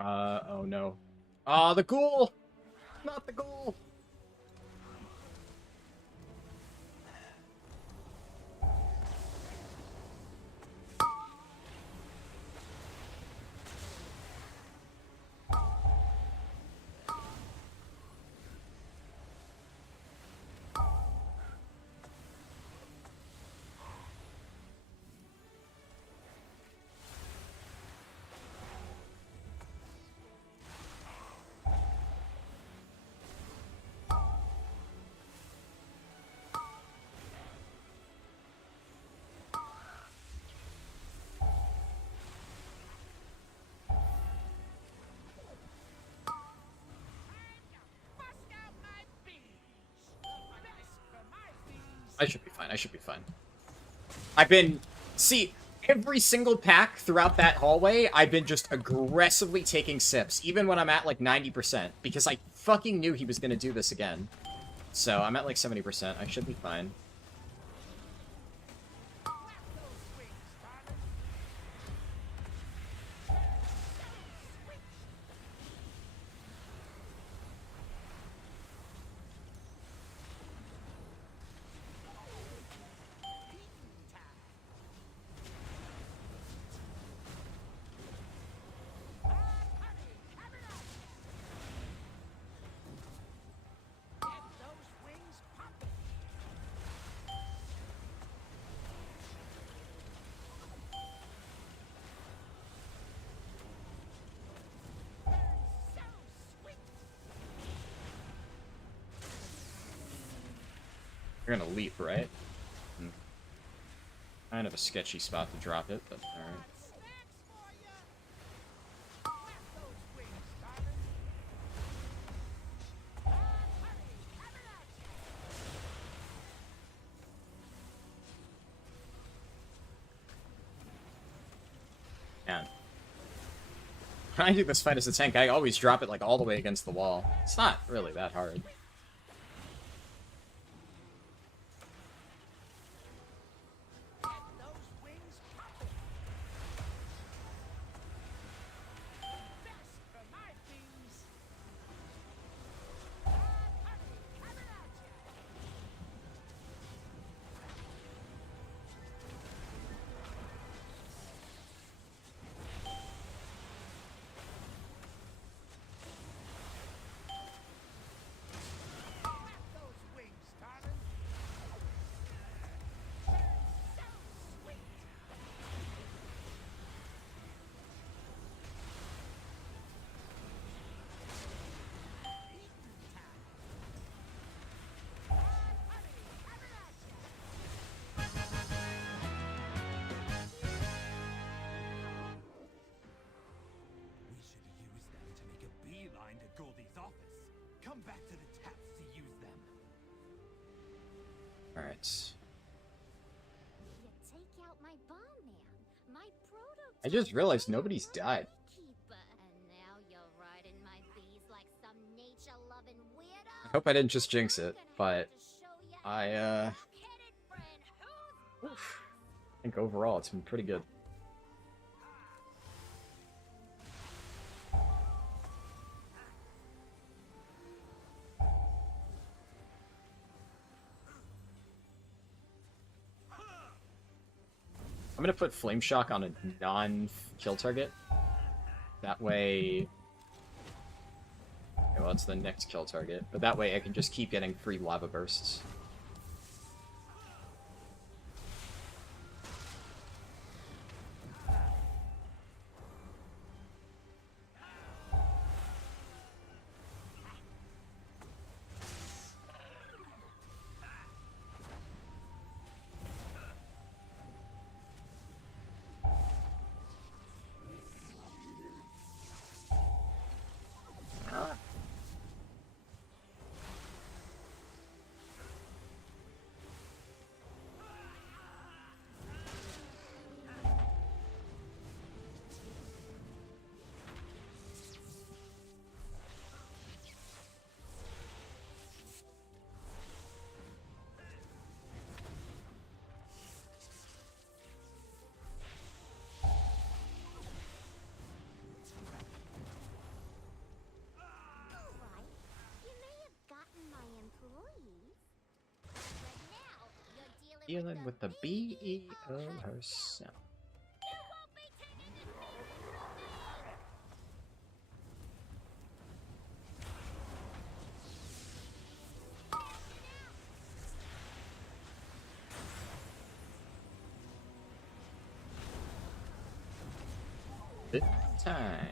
Oh no. Ah, the ghoul! Not the ghoul! I should be fine. I should be fine. I've been... See, every single pack throughout that hallway, I've been just aggressively taking sips, even when I'm at, like, 90%, because I fucking knew he was gonna do this again. So, I'm at, like, 70%. I should be fine. You're gonna leap, right? Kind of a sketchy spot to drop it, but alright. Man. When I do this fight as a tank, I always drop it like all the way against the wall. It's not really that hard. Alright. I just realized nobody's died. I hope I didn't just jinx it, but I think overall it's been pretty good. I'm gonna put Flame Shock on a non-kill target. That way... well, it's the next kill target. But that way I can just keep getting free lava bursts. Dealing with the BEO herself. Good time.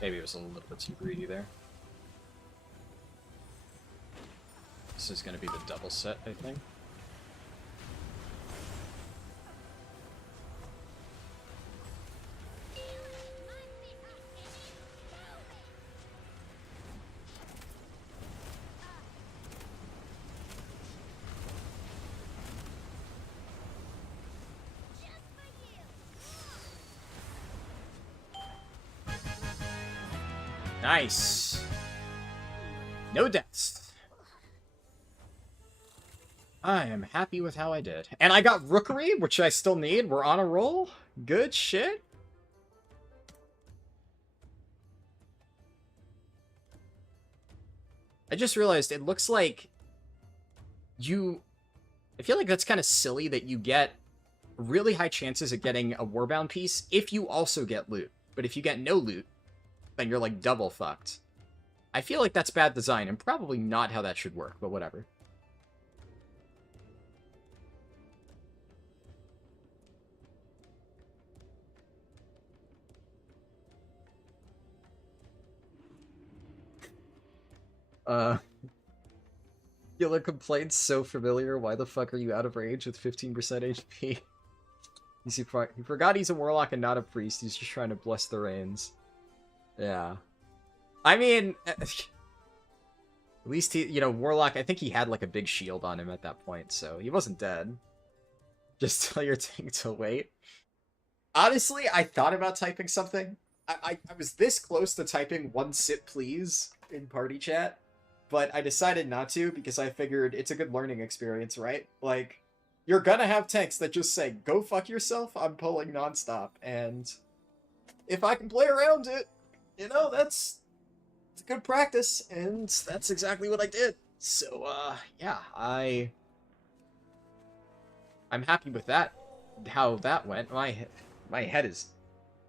Maybe it was a little bit too greedy there. This is going to be the double set, I think. Nice. No deaths. I am happy with how I did. And I got Rookery, which I still need. We're on a roll. Good shit. I just realized it looks like you... I feel like that's kind of silly that you get really high chances of getting a Warbound piece if you also get loot. But if you get no loot, then you're like double fucked. I feel like that's bad design and probably not how that should work, but whatever. Yellow complaints so familiar. Why the fuck are you out of range with 15% HP? He forgot he's a warlock and not a priest. He's just trying to bless the reins. Yeah. I mean, at least he, you know, Warlock, I think he had like a big shield on him at that point, so he wasn't dead. Just tell your tank to wait. Honestly, I thought about typing something. I was this close to typing "one sip please" in party chat, but I decided not to because I figured it's a good learning experience, right? Like, you're gonna have tanks that just say, go fuck yourself, I'm pulling nonstop, and if I can play around it, you know, it's a good practice, and that's exactly what I did. So, yeah, I'm happy with that, how that went. My head is...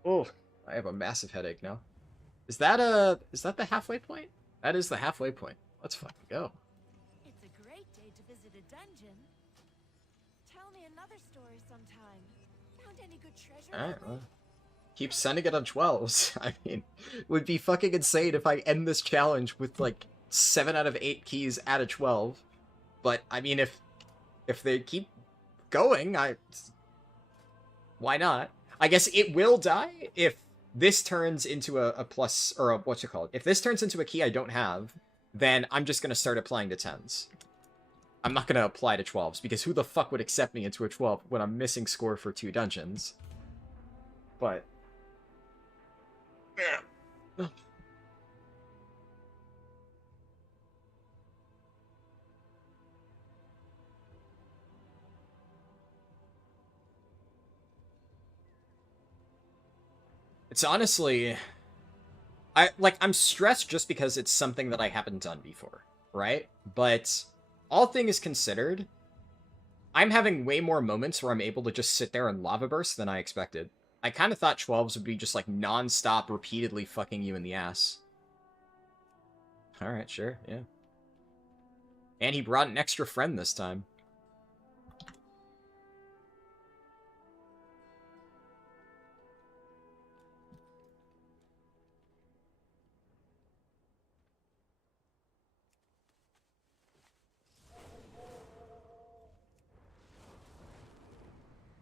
Oh, I have a massive headache now. Is that the halfway point? That is the halfway point. Let's fucking go. It's a great day to visit a dungeon. Tell me another story sometime. Found any good treasure? Alright, well... Keep sending it on 12s. I mean, it would be fucking insane if I end this challenge with, like, 7 out of 8 keys at a 12. But, I mean, if they keep going, why not? I guess it will die if this turns into a plus, or a, what's it called? If this turns into a key I don't have, then I'm just gonna start applying to 10s. I'm not gonna apply to 12s, because who the fuck would accept me into a 12 when I'm missing score for 2 dungeons? But... It's honestly... I'm stressed just because it's something that I haven't done before, right? But all things considered, I'm having way more moments where I'm able to just sit there and lava burst than I expected. I kind of thought 12s would be just like non-stop, repeatedly fucking you in the ass. Alright, sure, yeah. And he brought an extra friend this time.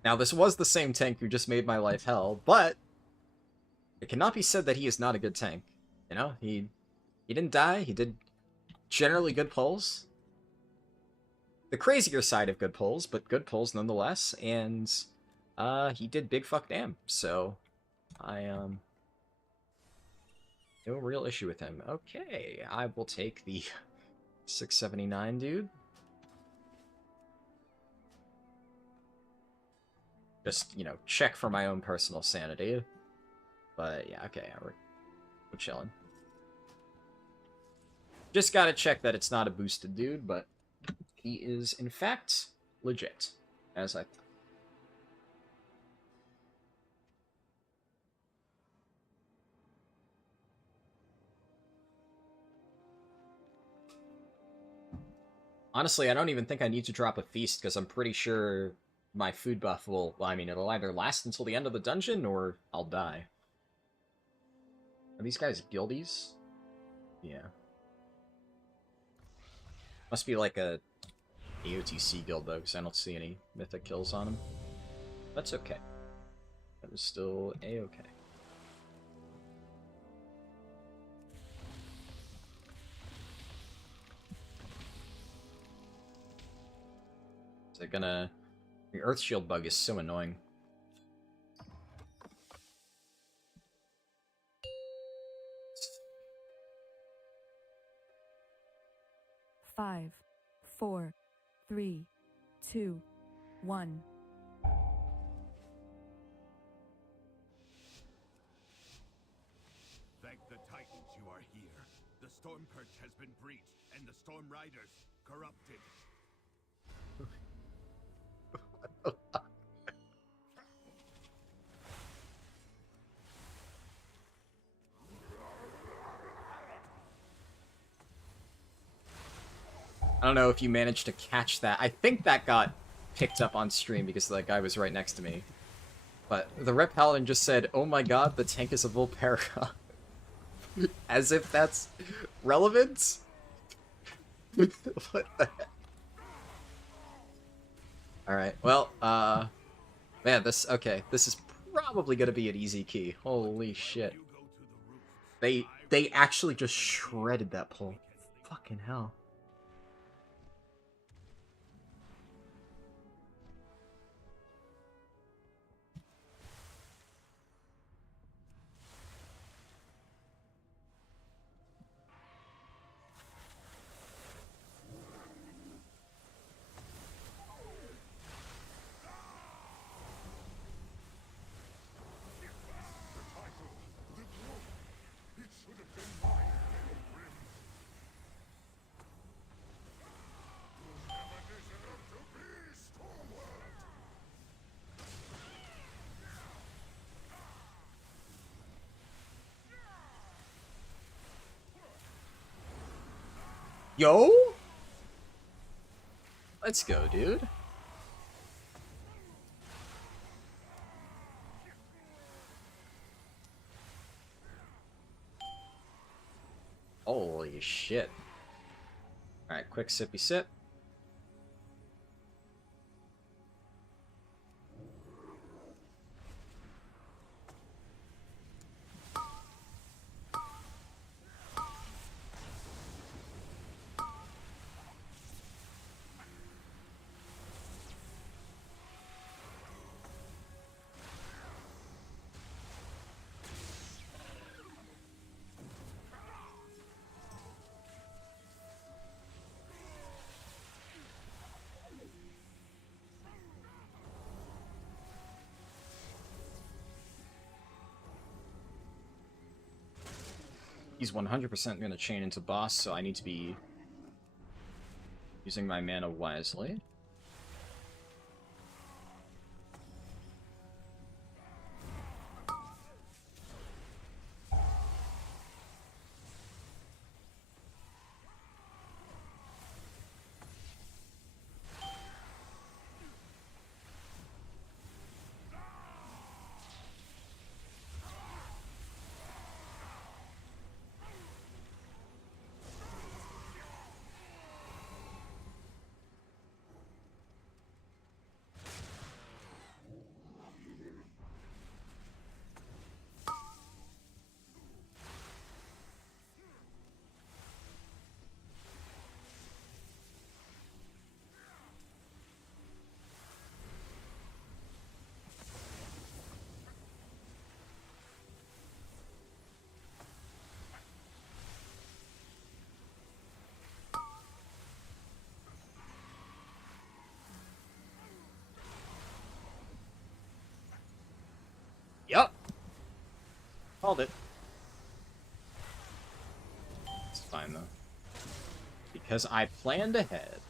Now, this was the same tank who just made my life hell, but it cannot be said that he is not a good tank. You know, he didn't die, he did generally good pulls. The crazier side of good pulls, but good pulls nonetheless, and he did big fuck damn, so I no real issue with him. Okay, I will take the 679, dude. Just, you know, check for my own personal sanity. But yeah, okay, we're chilling. Just gotta check that it's not a boosted dude, but he is, in fact, legit, as I thought. Honestly, I don't even think I need to drop a feast, because I'm pretty sure my food buff will, well, I mean, it'll either last until the end of the dungeon, or I'll die. Are these guys guildies? Yeah. Must be like a AOTC guild, though, because I don't see any mythic kills on them. That's okay. That is still a-okay. Is it gonna... The Earth Shield bug is so annoying. Five, 4, 3, 2, 1. Thank the Titans you are here. The Storm Perch has been breached, and the Storm Riders corrupted. I don't know if you managed to catch that. I think that got picked up on stream because that guy was right next to me. But the Rep Paladin just said, "Oh my god, the tank is a Volparagon." As if that's relevant? What the heck? Alright, well, man, this is probably gonna be an easy key. Holy shit. They actually just shredded that pull. Fucking hell. Yo? Let's go, dude. Holy shit. Alright, quick sippy sip. He's 100% going to chain into boss, so I need to be using my mana wisely. Called it. It's fine, though. Because I planned ahead.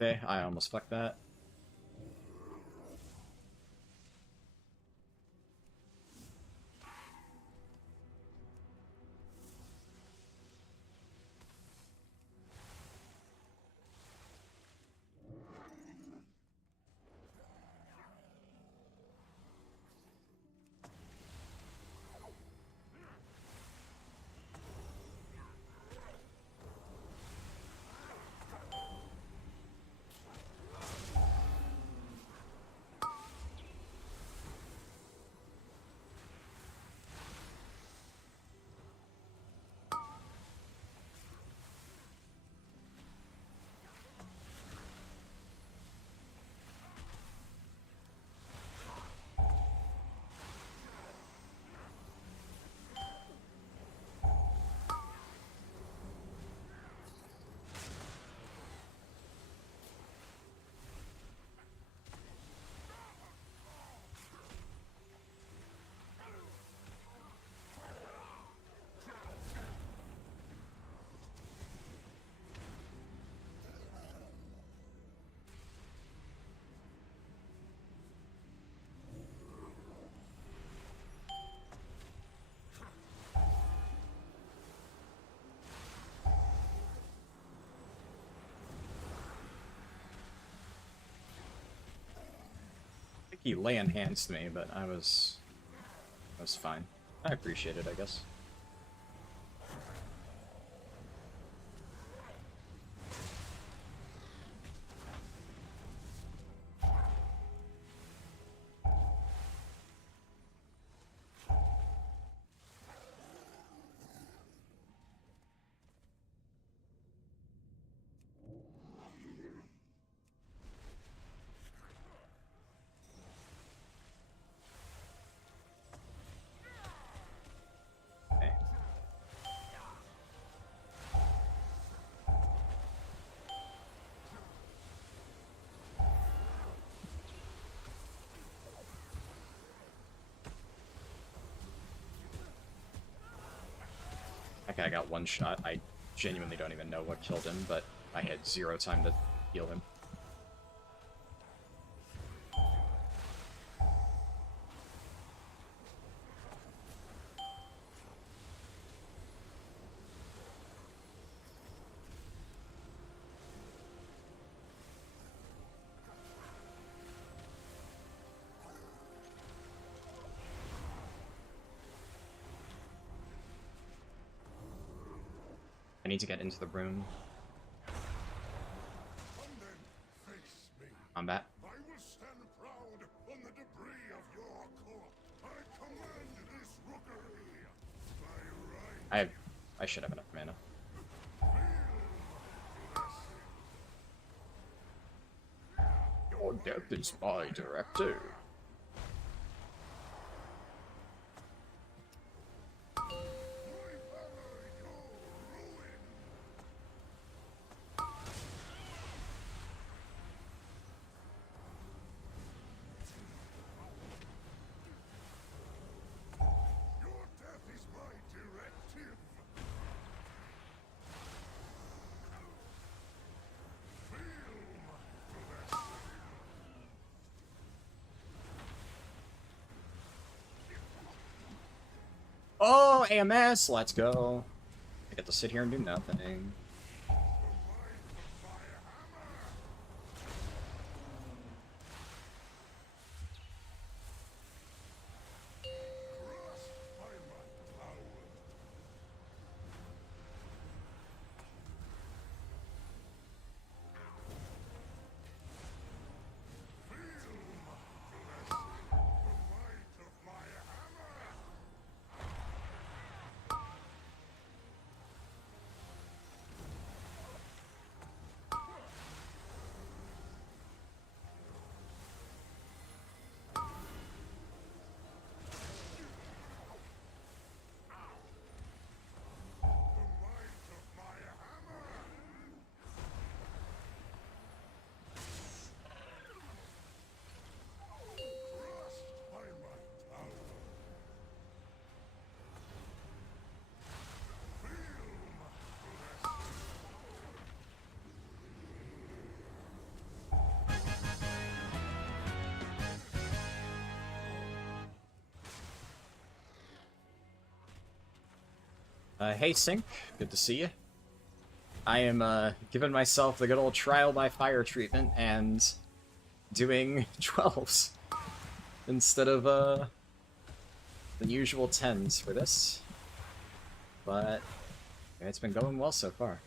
Okay, I almost fucked that. I think he land hands me, but I was fine. I appreciate it, I guess. That guy got one shot. I genuinely don't even know what killed him, but I had 0 time to heal him. I need to get into the room. Combat. I will stand proud on the debris of your corp. I command this rookery. By right. I should have enough mana. Your death is my directive. Oh, AMS, let's go. I get to sit here and do nothing. Hey Sync, good to see you. I am giving myself the good old trial by fire treatment and doing 12s instead of the usual 10s for this. But it's been going well so far.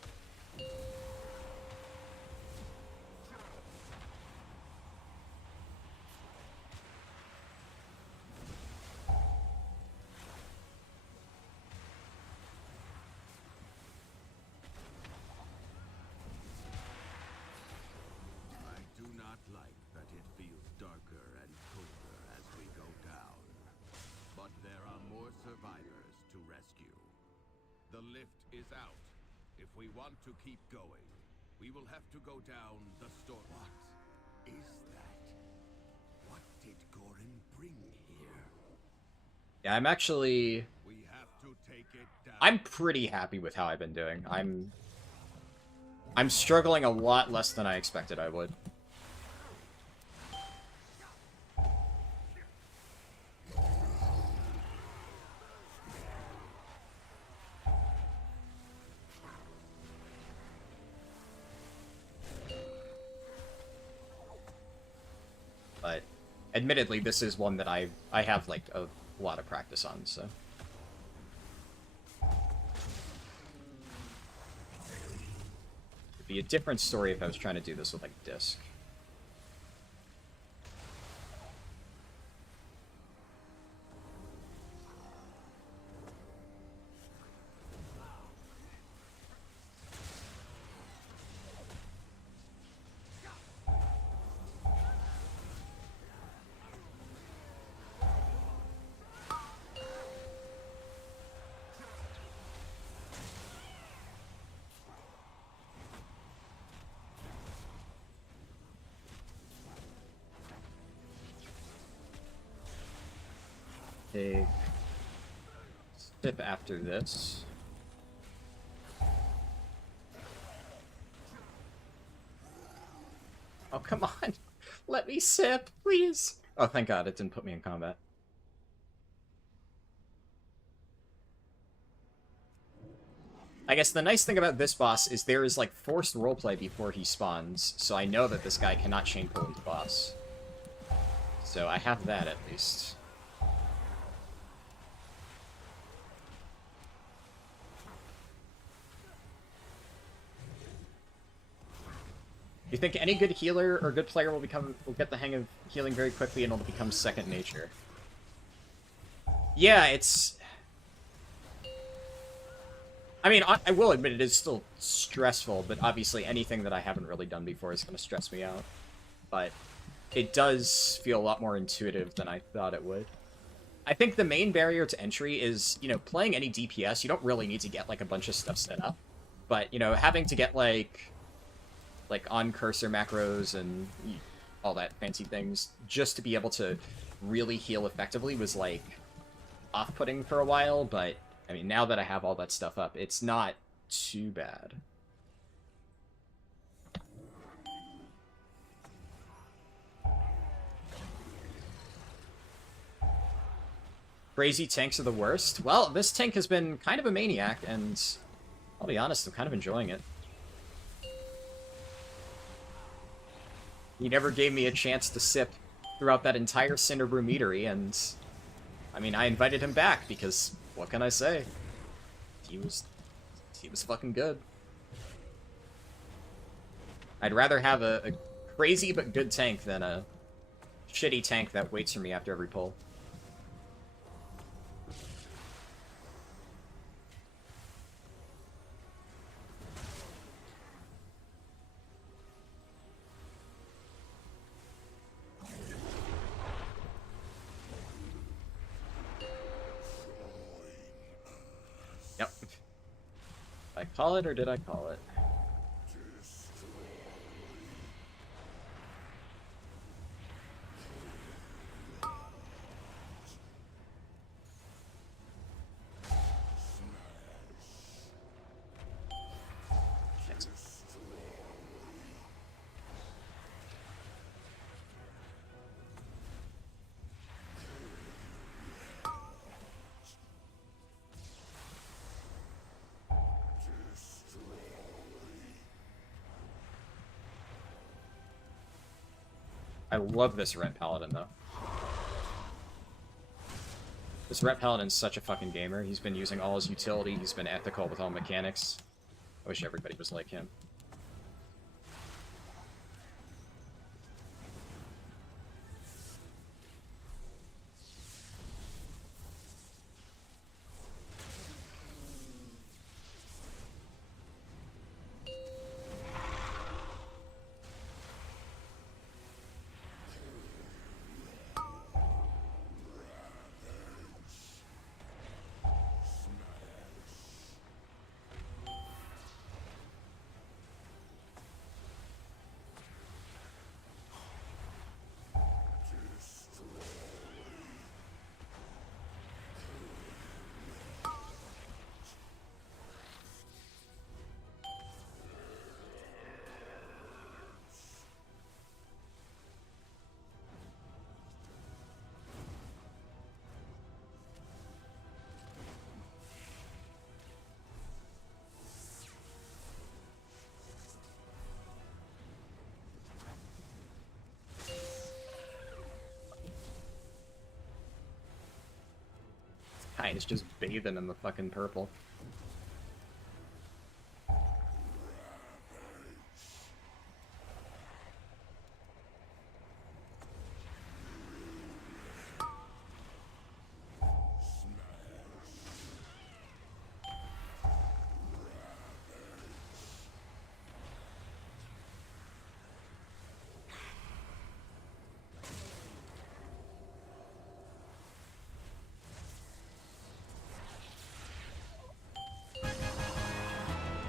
To keep going, we will have to go down the storm. What is that? What did Gorin bring here? Yeah, I'm actually... We have to take it down. I'm pretty happy with how I've been doing. I'm struggling a lot less than I expected I would. But admittedly, this is one that I have like a lot of practice on, so. It'd be a different story if I was trying to do this with like disc. Take sip after this. Oh, come on. Let me sip, please. Oh, thank God, it didn't put me in combat. I guess the nice thing about this boss is there is, like, forced roleplay before he spawns, so I know that this guy cannot chain pull into boss. So I have that, at least. You think any good healer or good player will get the hang of healing very quickly and it'll become second nature? Yeah, it's... I mean, I will admit it is still stressful, but obviously anything that I haven't really done before is going to stress me out. But it does feel a lot more intuitive than I thought it would. I think the main barrier to entry is, you know, playing any DPS, you don't really need to get, like, a bunch of stuff set up. But, you know, having to get, like on-cursor macros and all that fancy things just to be able to really heal effectively was, like, off-putting for a while, but, I mean, now that I have all that stuff up, it's not too bad. Crazy tanks are the worst? Well, this tank has been kind of a maniac, and I'll be honest, I'm kind of enjoying it. He never gave me a chance to sip throughout that entire Cinderbrew meadery, and I mean, I invited him back because what can I say? He was fucking good. I'd rather have a crazy but good tank than a shitty tank that waits for me after every pull. Yep. Did I call it or did I call it? I love this Ret Paladin, though. This Ret Paladin's such a fucking gamer. He's been using all his utility, he's been ethical with all mechanics. I wish everybody was like him. Kite is just bathing in the fucking purple.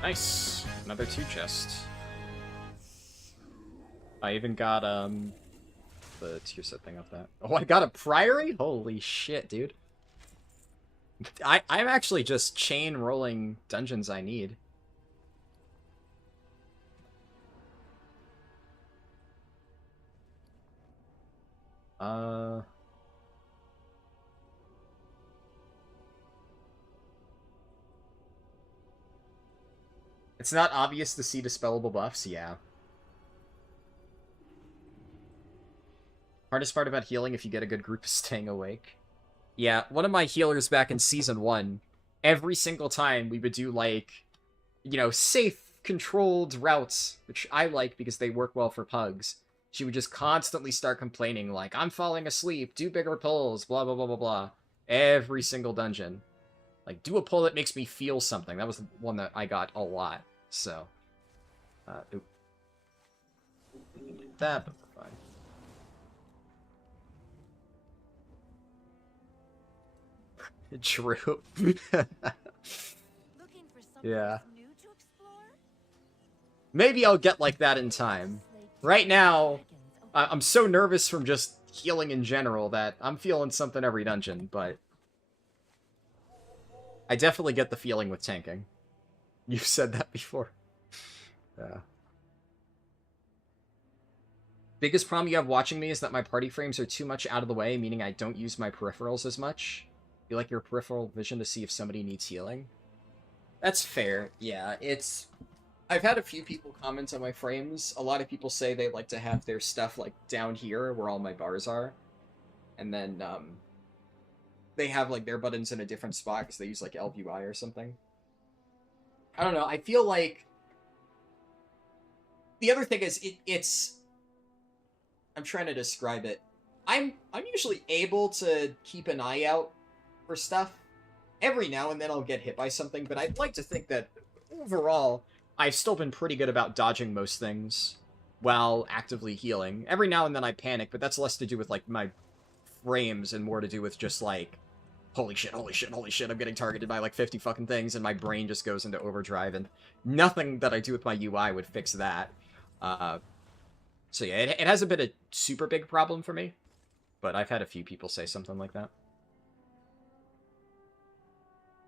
Nice! Another 2 chest. I even got, the tier set thing off that. Oh, I got a priory? Holy shit, dude. I'm actually just chain rolling dungeons I need. It's not obvious to see dispellable buffs, yeah. Hardest part about healing if you get a good group is staying awake. Yeah, one of my healers back in Season 1, every single time we would do, like, you know, say controlled routes, which I like because they work well for pugs, she would just constantly start complaining, like, I'm falling asleep, do bigger pulls, blah, blah, blah, blah, blah. Every single dungeon. Like, do a pull that makes me feel something. That was the one that I got a lot, so. Oop. That, but we're fine. True. Looking for something Yeah. new to explore? Maybe I'll get like that in time. Right now, I'm so nervous from just healing in general that I'm feeling something every dungeon, but I definitely get the feeling with tanking. You've said that before. Yeah. Biggest problem you have watching me is that my party frames are too much out of the way, meaning I don't use my peripherals as much. You like your peripheral vision to see if somebody needs healing? That's fair, yeah. I've had a few people comment on my frames. A lot of people say they like to have their stuff, like, down here, where all my bars are. And then, they have, like, their buttons in a different spot, because they use, like, LVI or something. I don't know, I feel like... The other thing is, it's... I'm trying to describe it. I'm usually able to keep an eye out for stuff. Every now and then I'll get hit by something, but I'd like to think that, overall, I've still been pretty good about dodging most things while actively healing. Every now and then I panic, but that's less to do with, like, my frames and more to do with just, like, holy shit, holy shit, holy shit, I'm getting targeted by, like, 50 fucking things, and my brain just goes into overdrive, and nothing that I do with my UI would fix that. So yeah, it hasn't been a super big problem for me, but I've had a few people say something like that.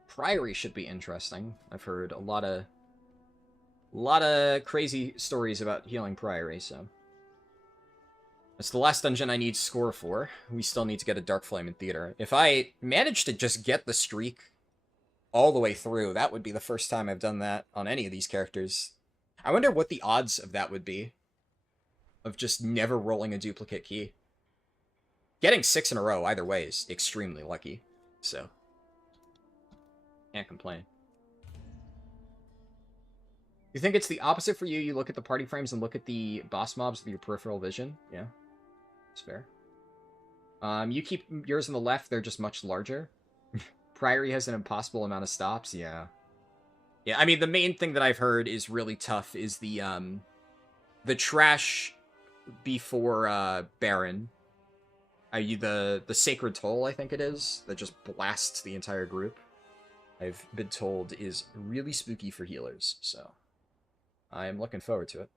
Priory should be interesting. I've heard a lot of crazy stories about healing Priory, so. It's the last dungeon I need score for. We still need to get a Dark Flame in Theater. If I manage to just get the streak all the way through, that would be the first time I've done that on any of these characters. I wonder what the odds of that would be. Of just never rolling a duplicate key. Getting 6 in a row, either way, is extremely lucky. So. Can't complain. You think it's the opposite for you? You look at the party frames and look at the boss mobs with your peripheral vision? Yeah. That's fair. You keep yours on the left, they're just much larger. Priory has an impossible amount of stops, yeah. Yeah, I mean, the main thing that I've heard is really tough is the trash before, Baron. The Sacred Toll, I think it is, that just blasts the entire group. I've been told is really spooky for healers, so I am looking forward to it.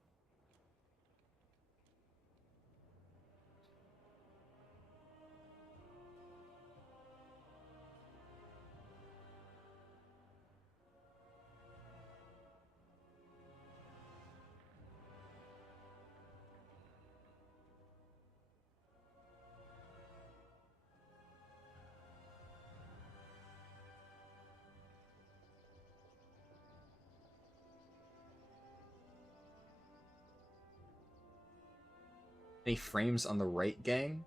Any frames on the right, gang?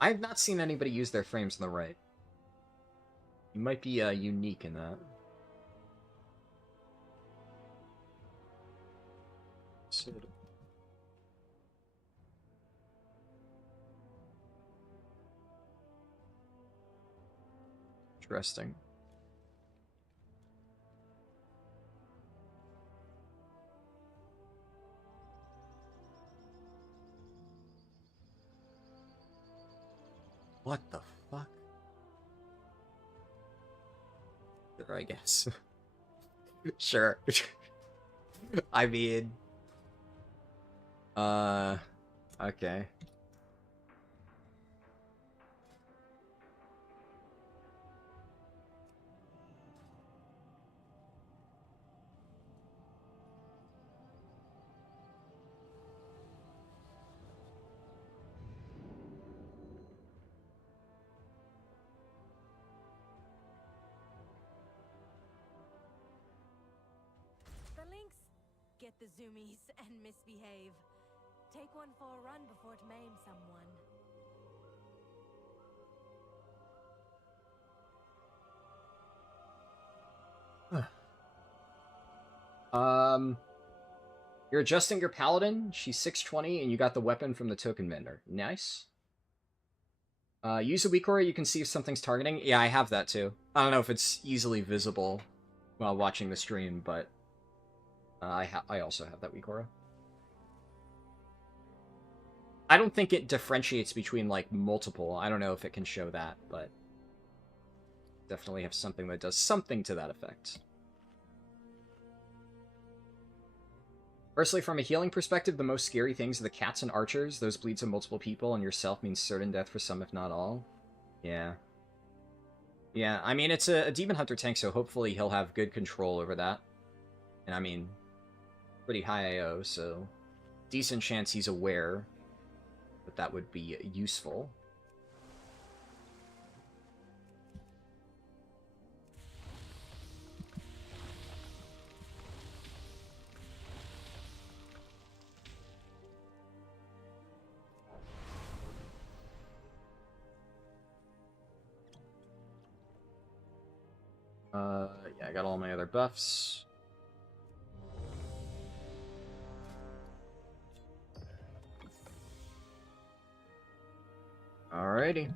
I have not seen anybody use their frames on the right. You might be unique in that. Interesting. What the fuck? Sure, I guess. Sure. I mean... okay. The links. Get the zoomies and misbehave. Take one for a run before it maims someone. You're adjusting your paladin. She's 620, and you got the weapon from the token vendor. Nice. Use a weak aura. You can see if something's targeting. Yeah, I have that too. I don't know if it's easily visible while watching the stream, but I also have that weak aura. I don't think it differentiates between, like, multiple. I don't know if it can show that, but definitely have something that does something to that effect. Firstly, from a healing perspective, the most scary things are the cats and archers. Those bleed to multiple people, and yourself means certain death for some, if not all. Yeah. Yeah, I mean, it's a Demon Hunter tank, so hopefully he'll have good control over that. And I mean, pretty high AO, so decent chance he's aware that that would be useful. Yeah, I got all my other buffs. Alrighty.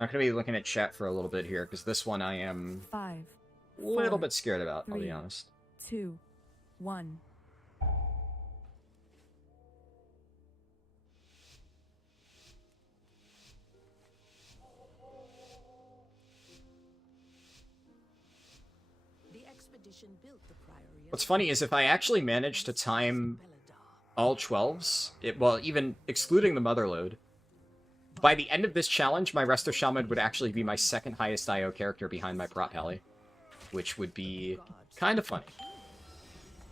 Not gonna be looking at chat for a little bit here, because this one I am 5, a little 4, bit scared about, I'll be 3, honest. 2, 1. What's funny is if I actually manage to time all 12s, well, even excluding the Motherload, by the end of this challenge, my Resto Shaman would actually be my second highest IO character behind my Prot Pally, which would be kind of funny.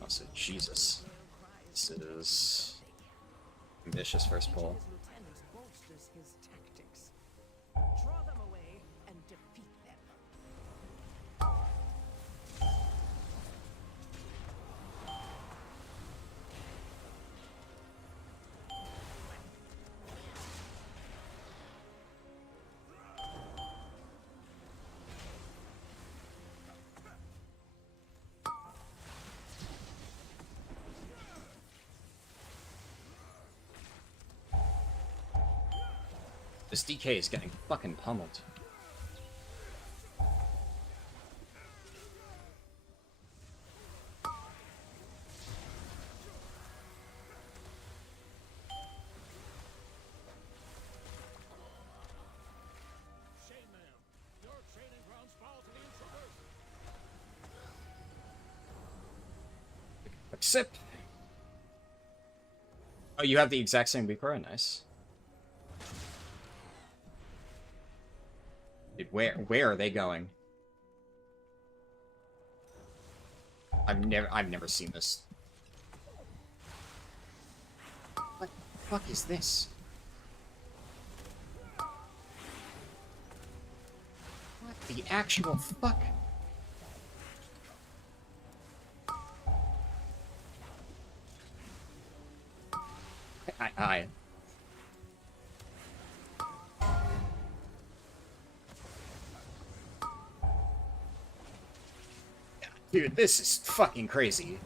Also, Jesus. This is ambitious first pull. This DK is getting fucking pummeled. Sip. Oh, you have the exact same Weaker? Nice. Dude, where are they going? I've never seen this. What the fuck is this? What the actual fuck? I Dude, this is fucking crazy.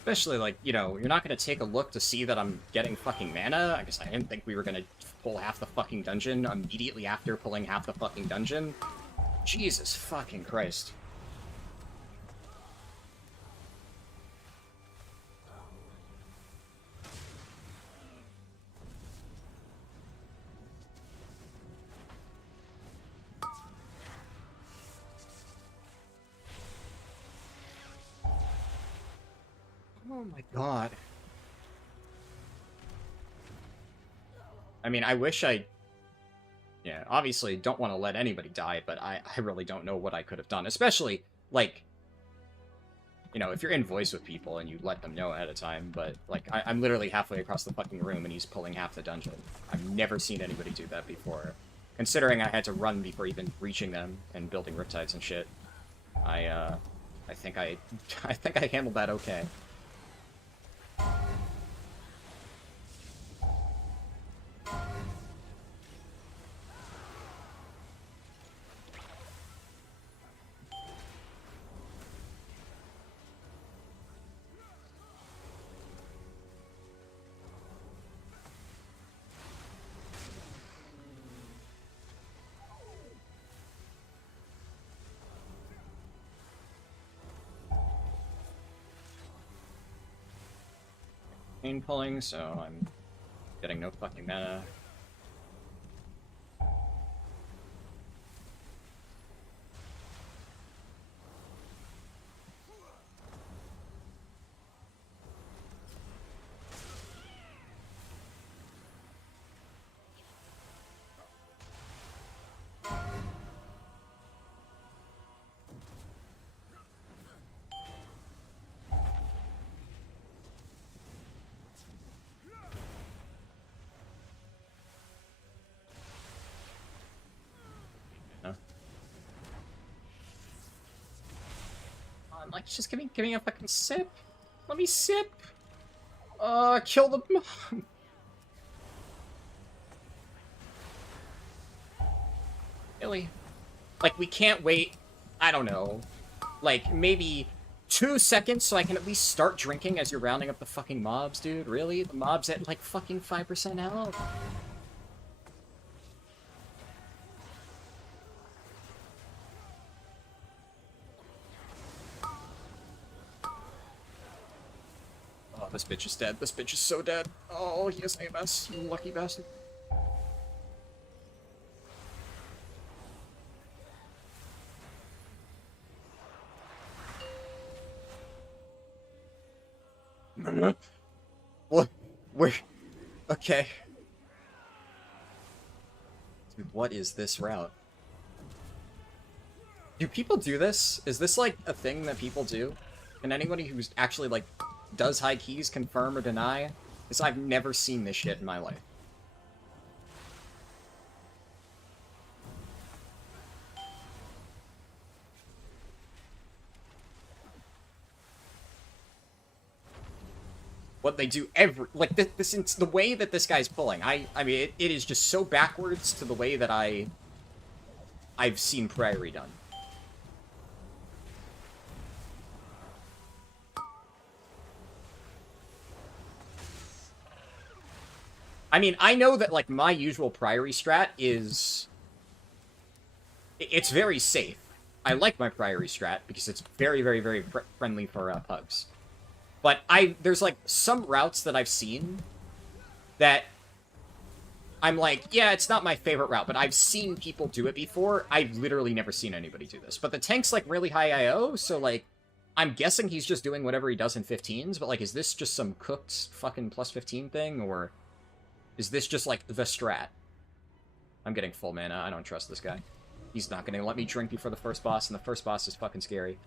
Especially, like, you know, you're not gonna take a look to see that I'm getting fucking mana. I guess I didn't think we were gonna pull half the fucking dungeon immediately after pulling half the fucking dungeon. Jesus fucking Christ. Oh my god. I mean, I wish I... Yeah, obviously don't want to let anybody die, but I really don't know what I could have done. Especially, like, you know, if you're in voice with people and you let them know ahead of time, but, like, I'm literally halfway across the fucking room and he's pulling half the dungeon. I've never seen anybody do that before. Considering I had to run before even reaching them and building riptides and shit, I think I handled that okay. Pain pulling, so I'm getting no fucking mana. Like, just give me a fucking sip. Let me sip. Kill the mob. Really? Like, we can't wait, I don't know, like, maybe 2 seconds so I can at least start drinking as you're rounding up the fucking mobs, dude? Really? The mob's at, like, fucking 5% health. Oh, this bitch is dead. This bitch is so dead. Oh, he has AMS. You lucky bastard. What? Where? Okay. Dude, what is this route? Do people do this? Is this, like, a thing that people do? Can anybody who's actually, like, does high keys confirm or deny? Because I've never seen this shit in my life. What they do like, this the way that this guy's pulling. I mean, it is just so backwards to the way that I've seen Prairie done. I mean, I know that, like, my usual Priory strat is... It's very safe. I like my Priory strat because it's very, very, very friendly for pugs. But there's, like, some routes that I've seen that I'm like, yeah, it's not my favorite route, but I've seen people do it before. I've literally never seen anybody do this. But the tank's, like, really high IO, so, like, I'm guessing he's just doing whatever he does in 15s, but, like, is this just some cooked fucking plus 15 thing, or... Is this just, like, the strat? I'm getting full mana. I don't trust this guy. He's not gonna let me drink before the first boss, and the first boss is fucking scary.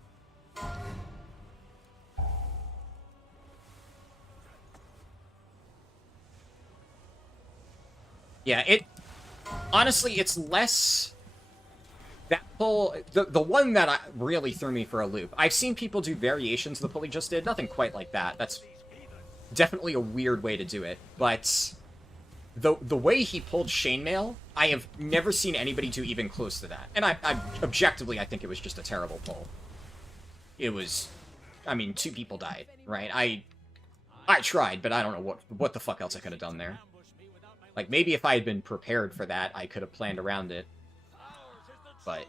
Yeah, honestly, it's less... That pull... The one that really threw me for a loop. I've seen people do variations of the pull he just did. Nothing quite like that. That's definitely a weird way to do it, but... The way he pulled Chainmail, I have never seen anybody do even close to that. And objectively, I think it was just a terrible pull. It was... I mean, 2 people died, right? I tried, but I don't know what the fuck else I could have done there. Like, maybe if I had been prepared for that, I could have planned around it. But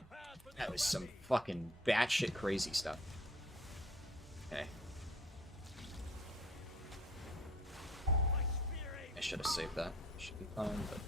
that was some fucking batshit crazy stuff. Okay. I should have saved that. Should be fine, but...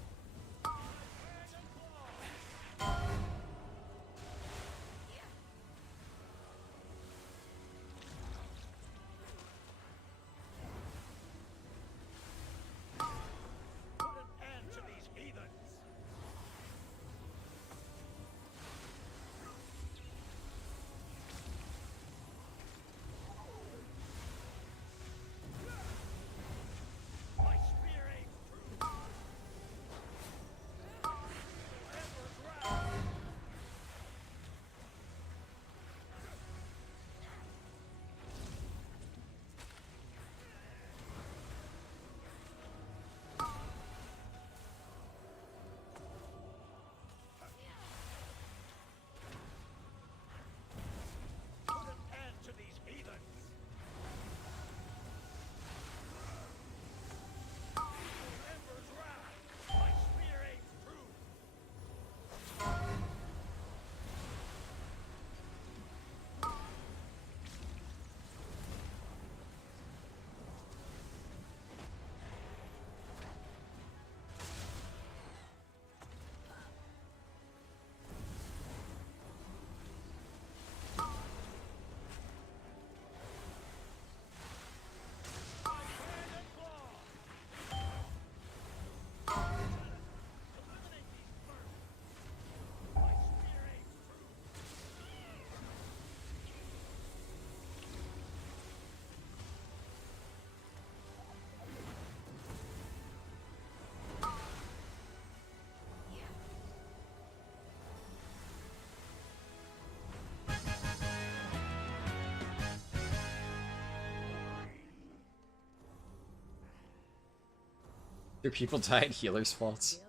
Do people die at healer's faults?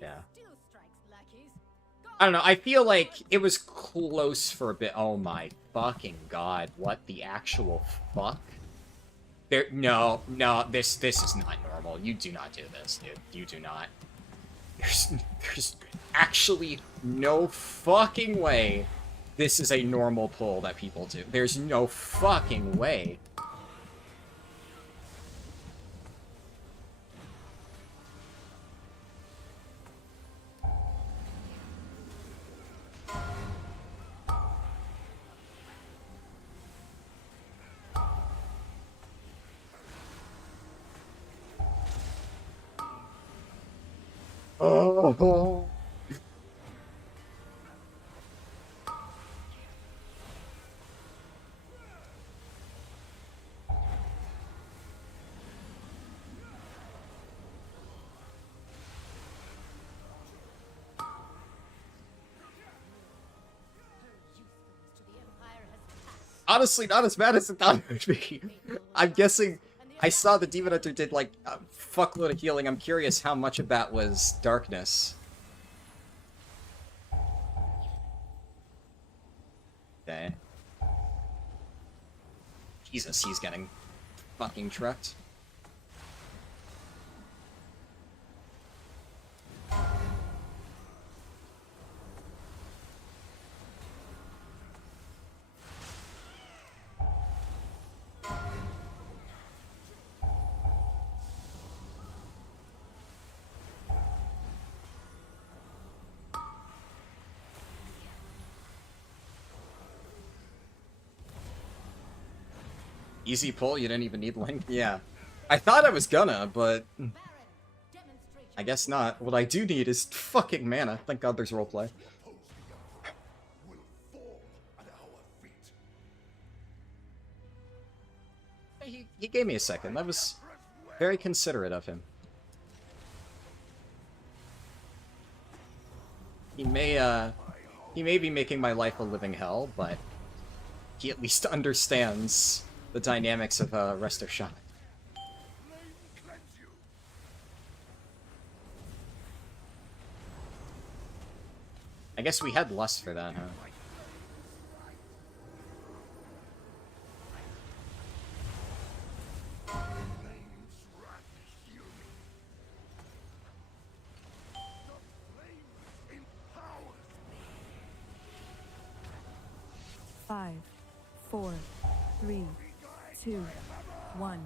Yeah. Still strikes lackeys. I don't know, I feel like it was close for a bit. Oh my fucking god, what the actual fuck? No, this is not normal. You do not do this, dude. You do not. There's actually no fucking way this is a normal pull that people do. There's no fucking way. Oh. Honestly, not as bad as it thought it would be. I'm guessing I saw the Demon Hunter did like a fuckload of healing. I'm curious how much of that was darkness. Okay. Jesus, he's getting fucking trucked. Easy pull, you didn't even need length? Yeah. I thought I was gonna, but... I guess not. What I do need is fucking mana. Thank god there's roleplay. He gave me a second. That was very considerate of him. He may be making my life a living hell, but he at least understands the dynamics of Resto Shaman. I guess we had lust for that, huh? Five, 4, 3, 2, 1.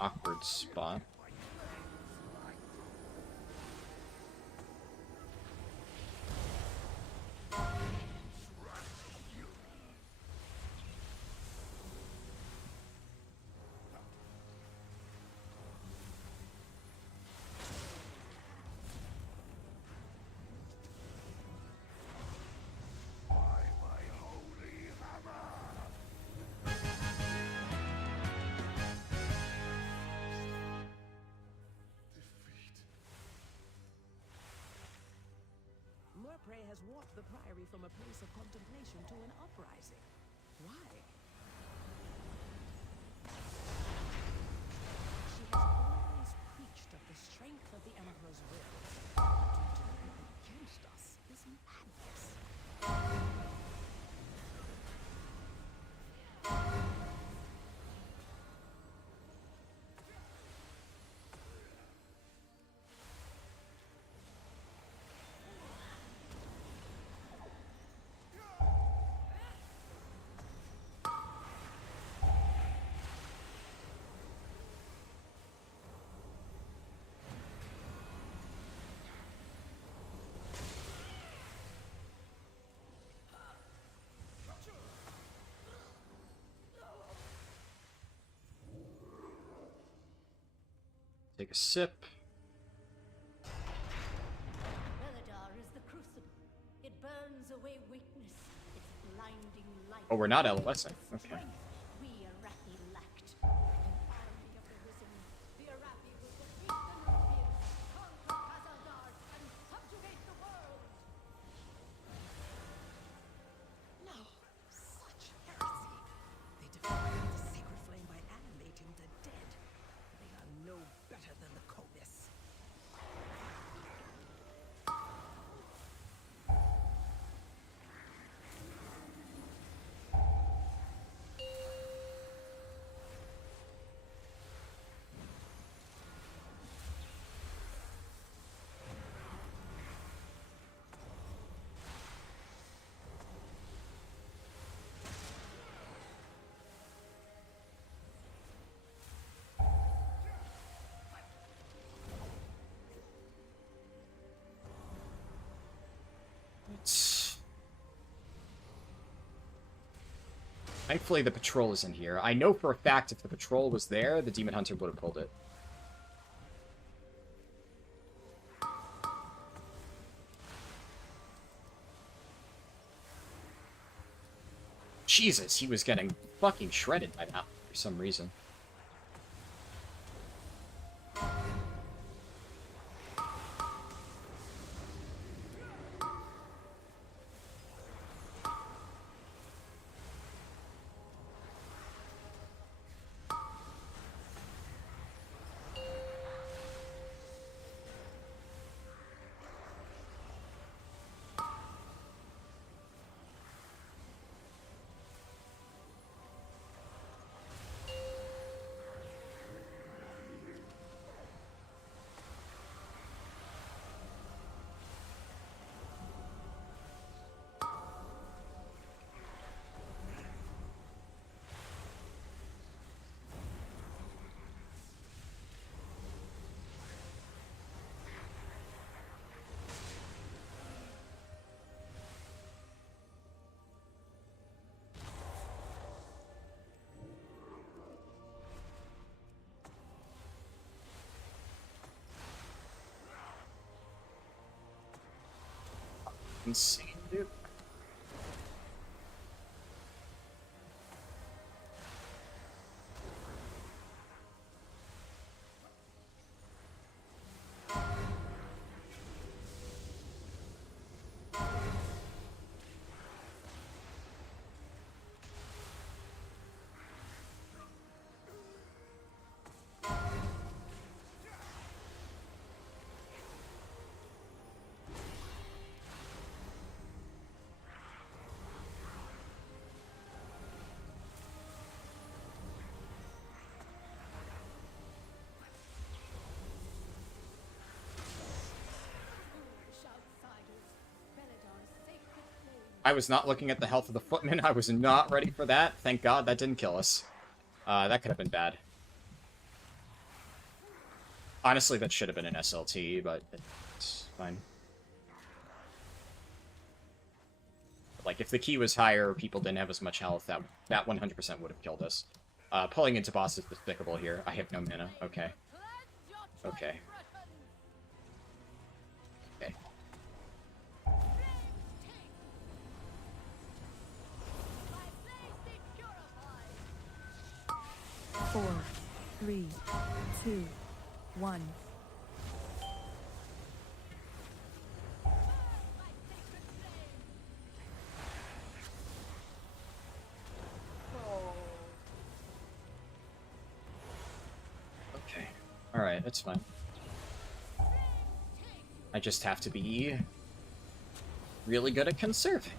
Awkward spot. Prey has warped the priory from a place of contemplation to an uprising. Why? Take a sip. Belladar is the crucible. It burns away weakness. Its blinding light. Oh, we're not LOSing. Okay. We Arathi lacked. An army of the risen. The Arathi will defeat the Nubians, conquer Khazar, and subjugate the world. No, such heresy. They defile the sacred flame by animating the dead. They are no better than the Comis. Thankfully, the patrol isn't here. I know for a fact if the patrol was there, the Demon Hunter would have pulled it. Jesus, he was getting fucking shredded by that for some reason. Insane, dude. I was not looking at the health of the footman. I was not ready for that. Thank God that didn't kill us. That could have been bad. Honestly, that should have been an SLT, but it's fine. Like, if the key was higher, people didn't have as much health, that 100% would have killed us. Pulling into boss is despicable here. I have no mana. Okay. Okay. Okay. 4, 3, 2, 1. Okay. Alright, that's fine. I just have to be really good at conserving.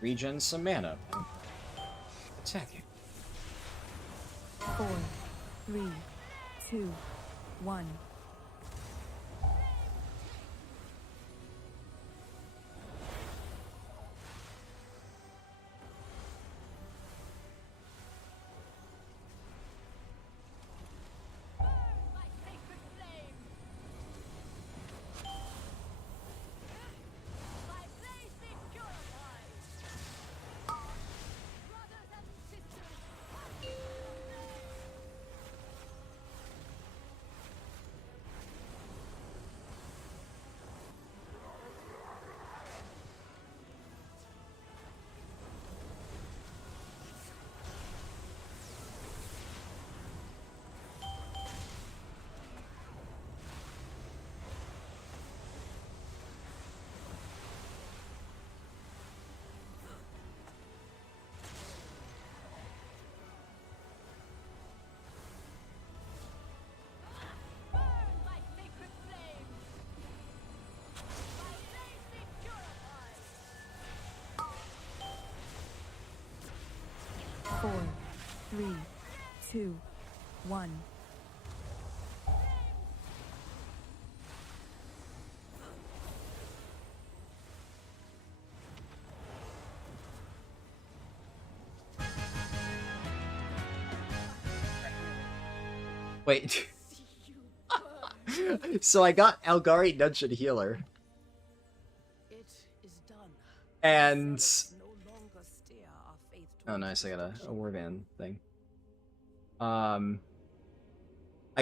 Regen some mana. Attacking. 4, 3, 2, 1. 4, 3, 2, 1. Wait. So I got Algari Dungeon Healer. It is done. And... No longer steer our faith Oh, nice. I got a warband thing. I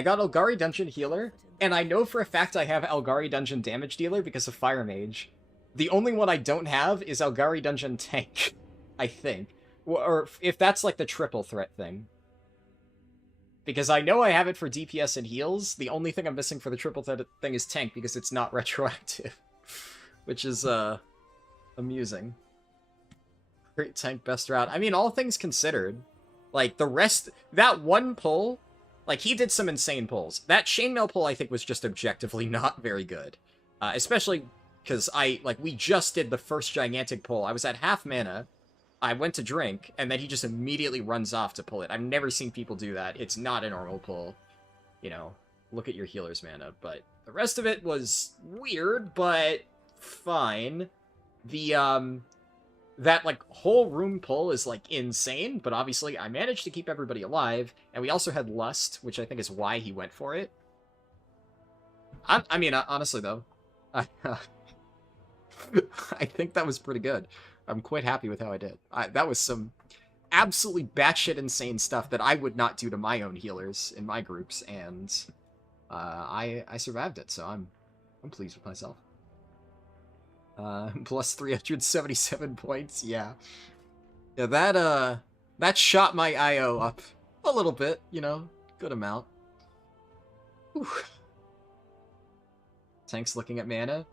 got Algari Dungeon Healer, and I know for a fact I have Algari Dungeon Damage Dealer because of Fire Mage. The only one I don't have is Algari Dungeon Tank, I think. Or if that's like the triple threat thing. Because I know I have it for DPS and heals. The only thing I'm missing for the triple threat thing is tank because it's not retroactive. Which is, amusing. Great tank best route. I mean, all things considered, like, the rest... That one pull, like, he did some insane pulls. That chainmail pull, I think, was just objectively not very good. Especially because we just did the first gigantic pull. I was at half mana. I went to drink, and then he just immediately runs off to pull it. I've never seen people do that. It's not a normal pull. You know, look at your healer's mana. But the rest of it was weird, but fine. The, that, like, whole room pull is, like, insane, but obviously I managed to keep everybody alive, and we also had Lust, which I think is why he went for it. I mean, honestly, though, I think that was pretty good. I'm quite happy with how I did. That was some absolutely batshit insane stuff that I would not do to my own healers in my groups, and I survived it, so I'm pleased with myself. Plus 377 points, yeah. Yeah, that shot my IO up a little bit, you know, good amount. Whew. Tank's looking at mana.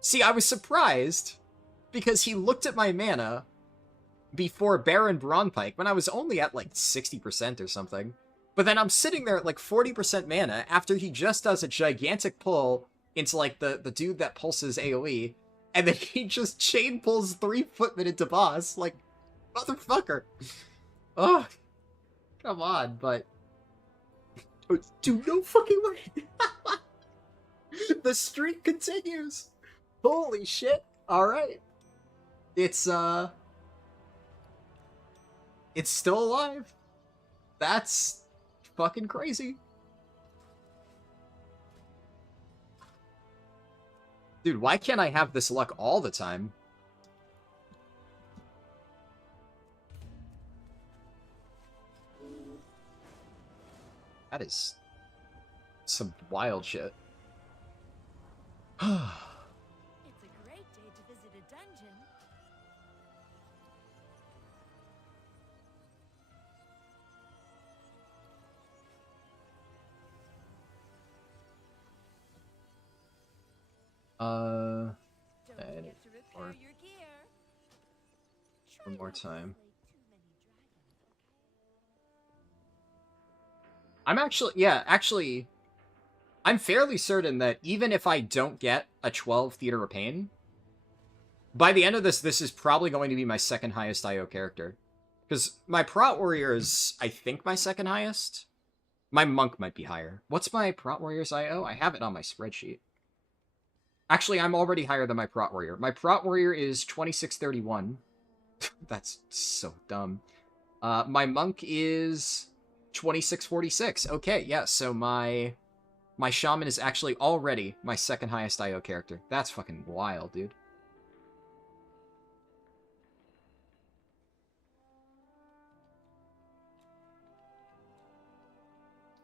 See, I was surprised, because he looked at my mana before Baron Braunpike when I was only at like 60% or something. But then I'm sitting there at like 40% mana after he just does a gigantic pull into like the dude that pulses AoE, and then he just chain pulls 3 footmen into boss. Like, motherfucker. Oh, come on, but... Dude, no fucking way. The streak continues. Holy shit. Alright. It's still alive. That's fucking crazy. Dude, why can't I have this luck all the time? That is some wild shit. It's a great day to visit a dungeon. Don't forget to repair your gear. One more time. I'm actually, I'm fairly certain that even if I don't get a 12 Theater of Pain, by the end of this is probably going to be my second highest IO character. Because my Prot Warrior is, I think, my second highest. My Monk might be higher. What's my Prot Warrior's IO? I have it on my spreadsheet. Actually, I'm already higher than my Prot Warrior. My Prot Warrior is 2631. That's so dumb. My Monk is 2646. Okay, yeah, so my Shaman is actually already my second highest IO character. That's fucking wild, dude.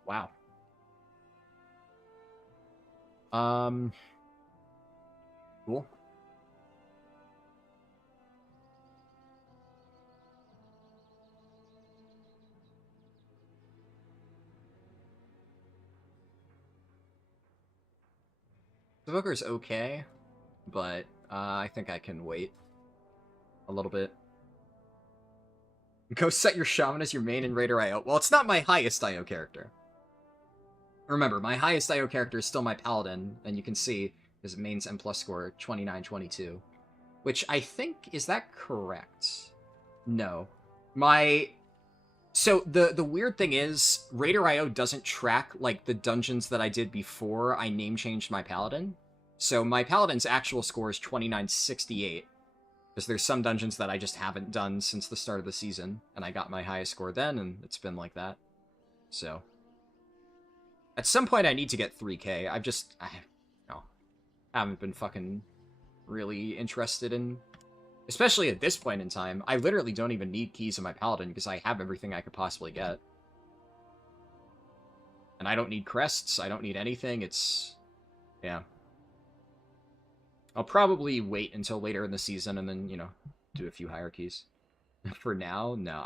Wow. Cool. The Booker's okay, but I think I can wait a little bit. Go set your Shaman as your main in Raider IO. Well, it's not my highest IO character. Remember, my highest IO character is still my Paladin, and you can see his main's M+ score 2922, which I think, is that correct? No. My So the weird thing is, Raider.io doesn't track, like, the dungeons that I did before I name changed my Paladin. So my Paladin's actual score is 2968. Because there's some dungeons that I just haven't done since the start of the season, and I got my highest score then, and it's been like that. So, at some point I need to get 3k. I haven't been fucking really interested in, especially at this point in time. I literally don't even need keys in my Paladin, because I have everything I could possibly get. And I don't need crests, I don't need anything, yeah. I'll probably wait until later in the season and then, you know, do a few hierarchies. For now, no.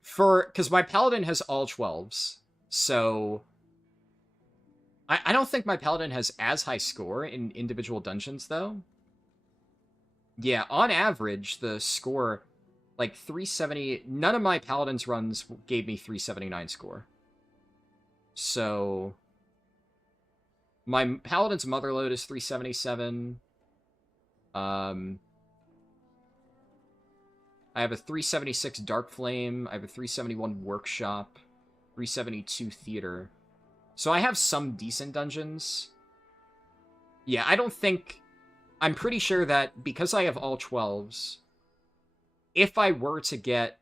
Because my Paladin has all 12s, so I don't think my Paladin has as high score in individual dungeons, though. Yeah, on average, the score, like, 370... None of my Paladin's runs gave me 379 score. So, my Paladin's Motherload is 377... I have a 376 Dark Flame, I have a 371 Workshop, 372 Theater. So I have some decent dungeons. Yeah, I'm pretty sure that because I have all 12s, if I were to get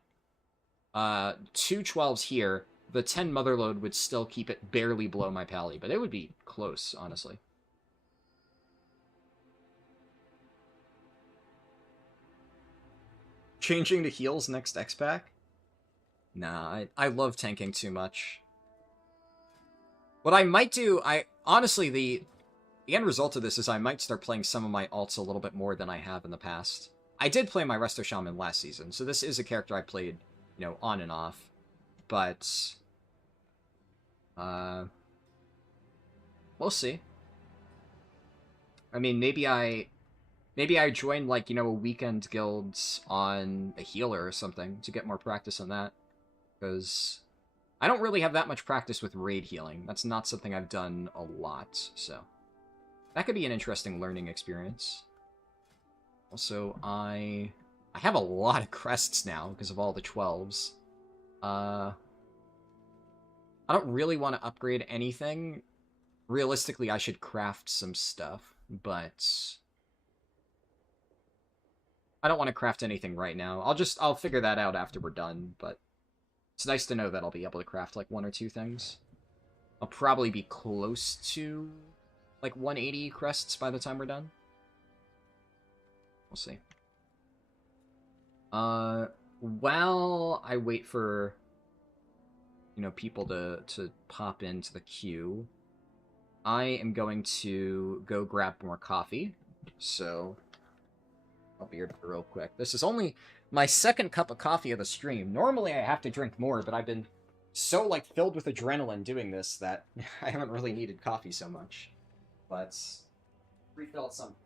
2 12s here, the 10 Motherload would still keep it barely below my Pally, but it would be close, honestly. Changing to heals next X-Pack? Nah, I love tanking too much. What I might do, honestly, the end result of this is I might start playing some of my alts a little bit more than I have in the past. I did play my Resto Shaman last season, so this is a character I played, you know, on and off. But, we'll see. I mean, maybe I join, like, you know, a weekend guilds on a healer or something to get more practice on that. Because I don't really have that much practice with raid healing. That's not something I've done a lot, so that could be an interesting learning experience. Also, I have a lot of crests now because of all the 12s. I don't really want to upgrade anything. Realistically, I should craft some stuff, but I don't want to craft anything right now. I'll figure that out after we're done, but it's nice to know that I'll be able to craft, like, 1 or 2 things. I'll probably be close to, like, 180 crests by the time we're done. We'll see. While I wait for, you know, people to pop into the queue, I am going to go grab more coffee, so I'll be here real quick. This is only my second cup of coffee of the stream. Normally I have to drink more, but I've been so, like, filled with adrenaline doing this that I haven't really needed coffee so much. But refill at some point.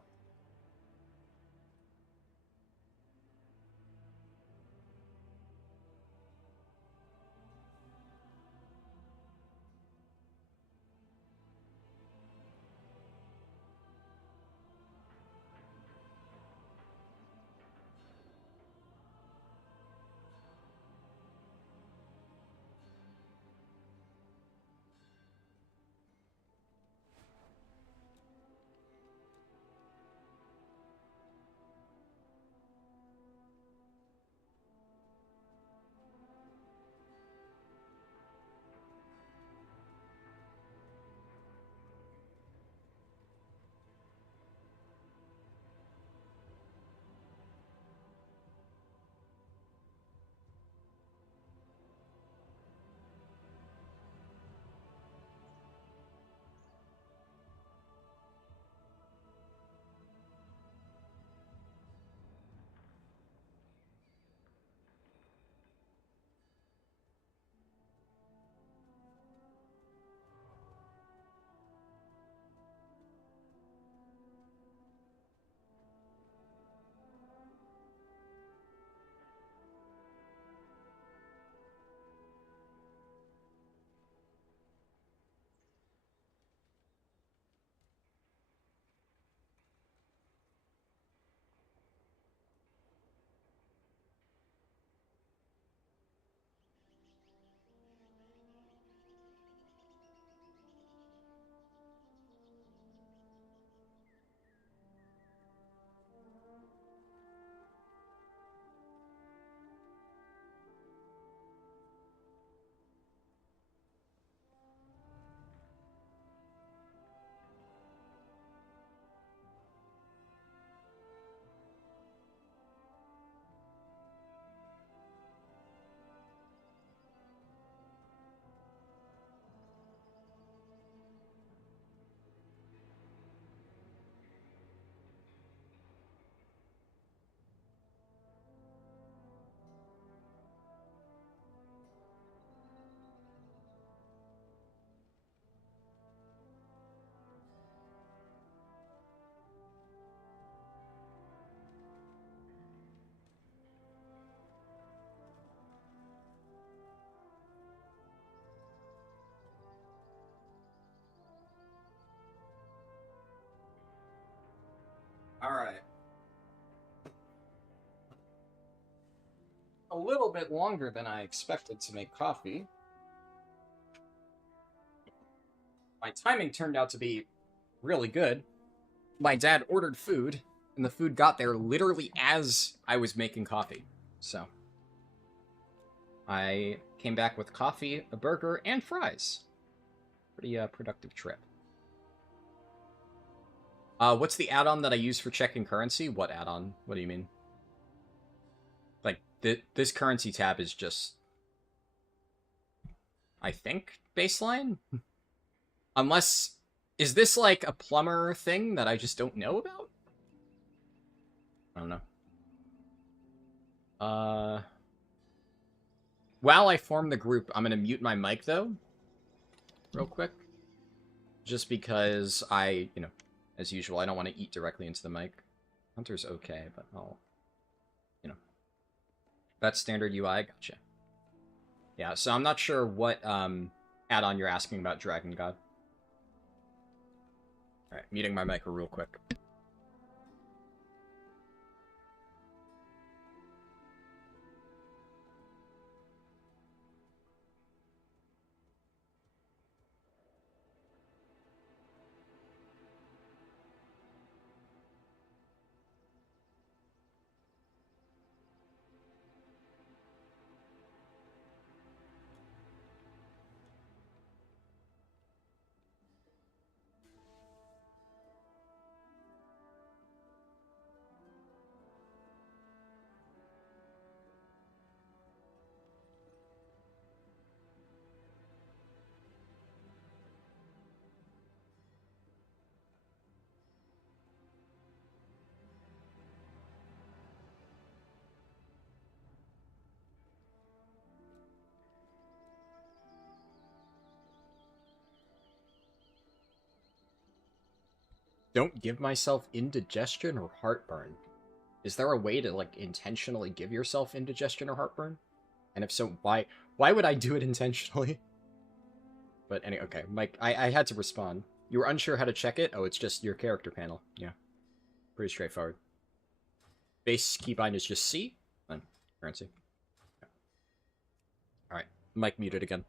a little bit longer than I expected to make coffee. My timing turned out to be really good. My dad ordered food, and the food got there literally as I was making coffee. So I came back with coffee, a burger, and fries. Pretty productive trip. What's the add-on that I use for checking currency? What add-on? What do you mean? Like, this currency tab is just, I think, baseline? Unless, is this like a plumber thing that I just don't know about? I don't know. While I form the group, I'm gonna mute my mic, though. Real quick. Just because I, you know, as usual, I don't want to eat directly into the mic. Hunter's okay, but I'll, you know. That's standard UI, gotcha. Yeah, so I'm not sure what add-on you're asking about Dragon God. Alright, muting my mic real quick. Don't give myself indigestion or heartburn. Is there a way to, like, intentionally give yourself indigestion or heartburn? And if so, why would I do it intentionally? But anyway, okay, Mike, I had to respond. You were unsure how to check it? Oh, it's just your character panel. Yeah. Pretty straightforward. Base keybind is just C, then currency. Yeah. Alright, Mike muted again.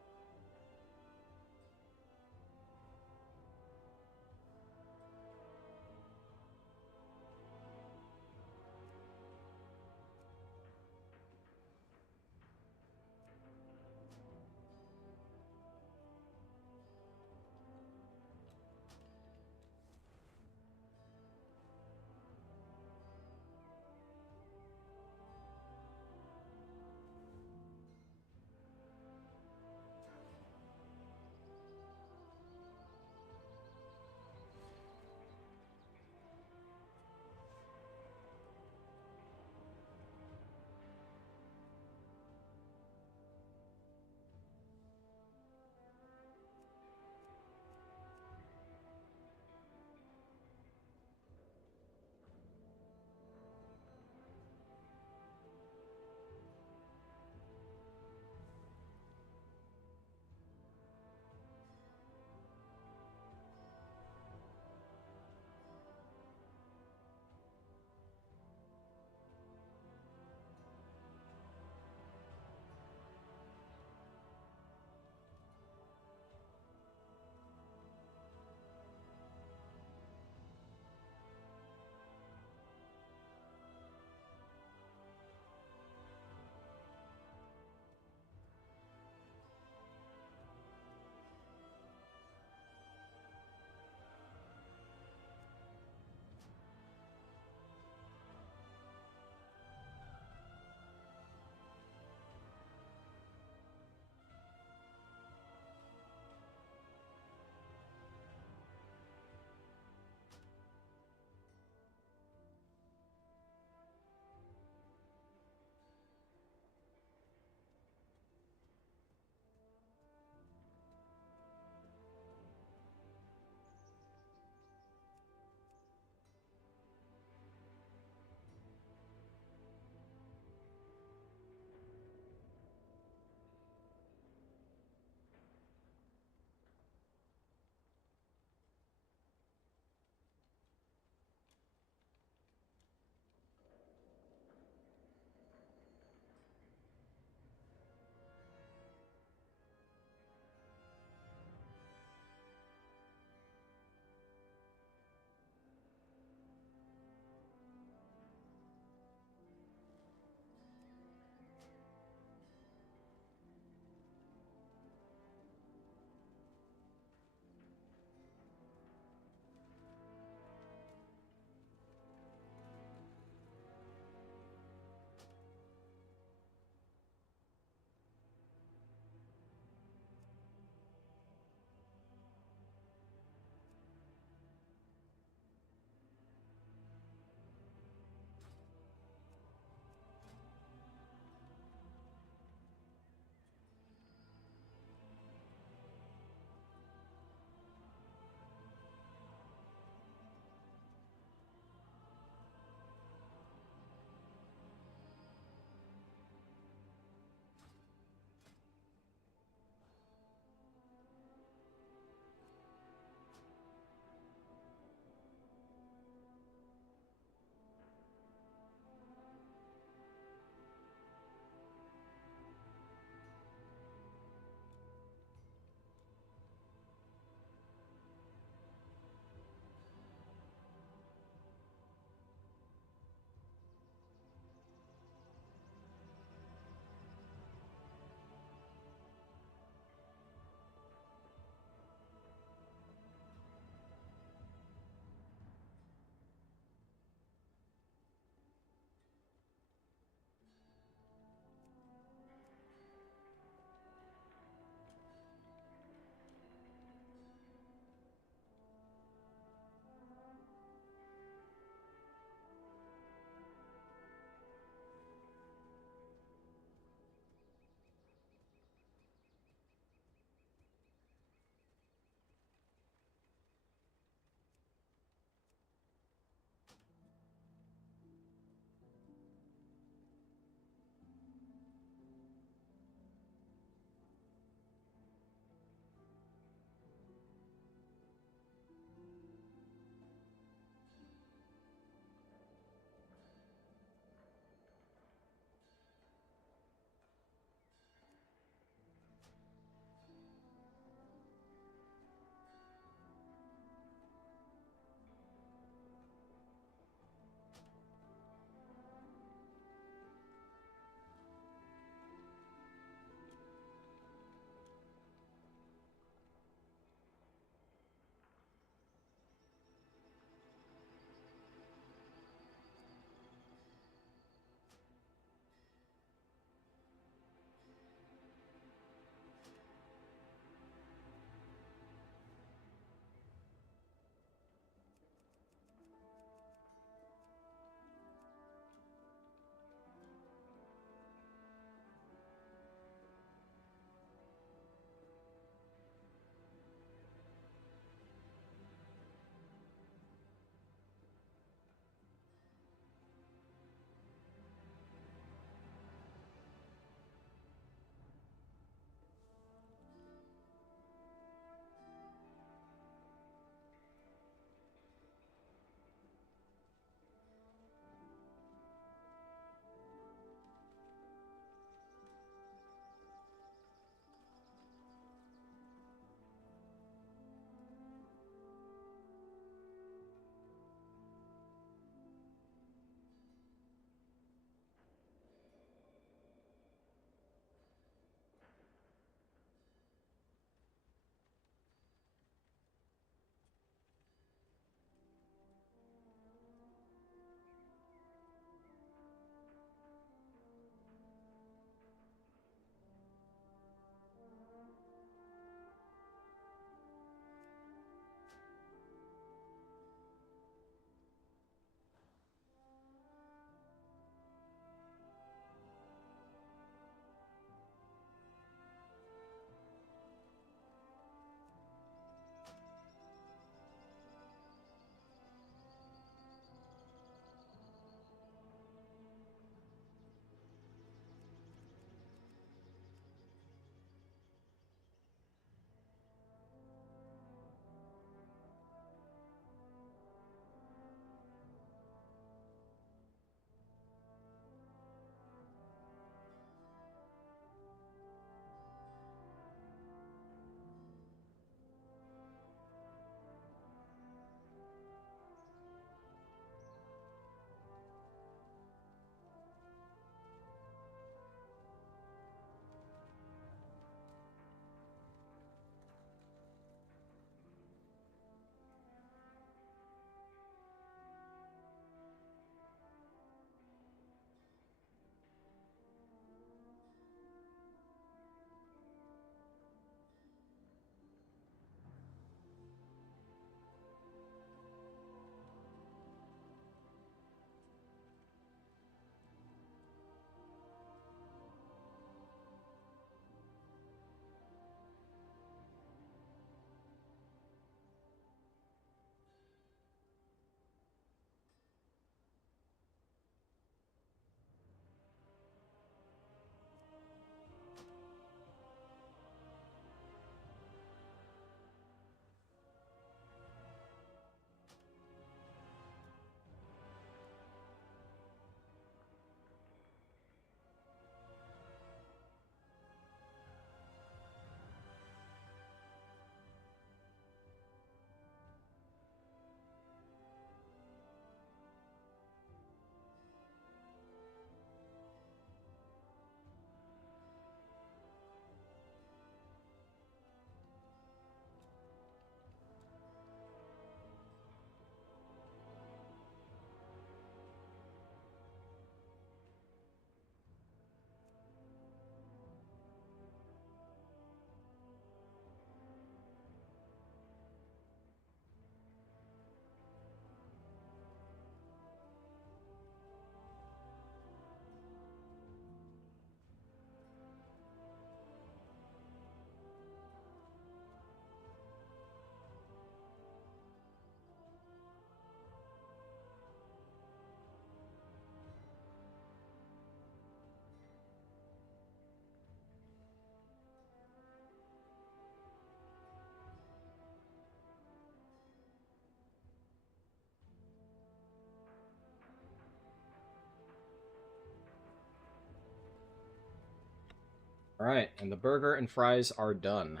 Alright, and the burger and fries are done.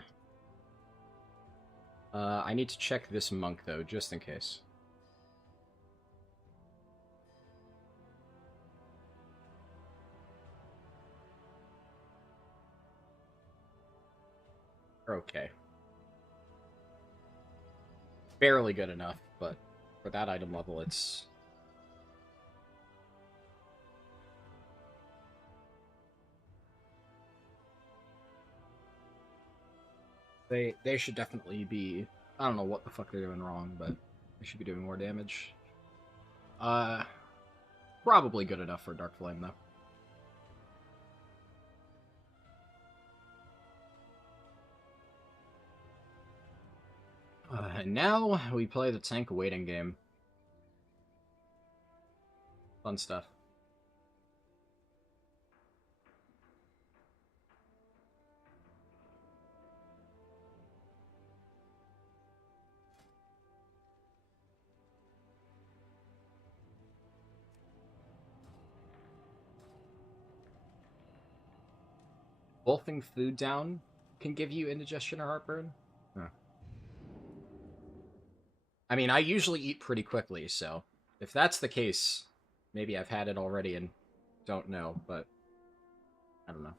I need to check this monk, though, just in case. Okay. Barely good enough, but for that item level, it's... They should definitely be... I don't know what the fuck they're doing wrong, but they should be doing more damage. Probably good enough for Dark Flame, though. And now we play the tank waiting game. Fun stuff. Wolfing food down can give you indigestion or heartburn? Huh. I mean, I usually eat pretty quickly, so if that's the case, maybe I've had it already and don't know, but I don't know.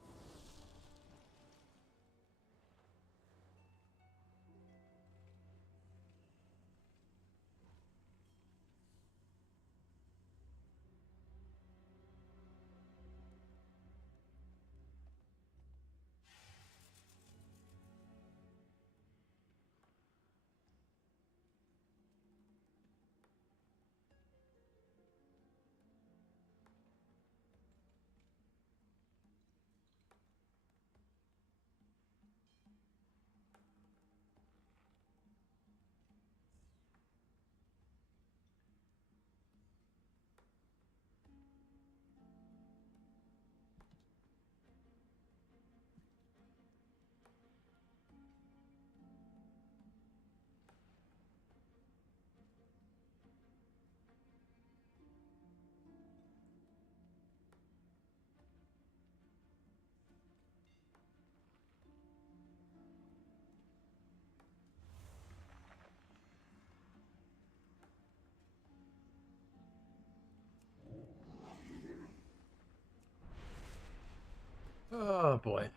Oh, boy.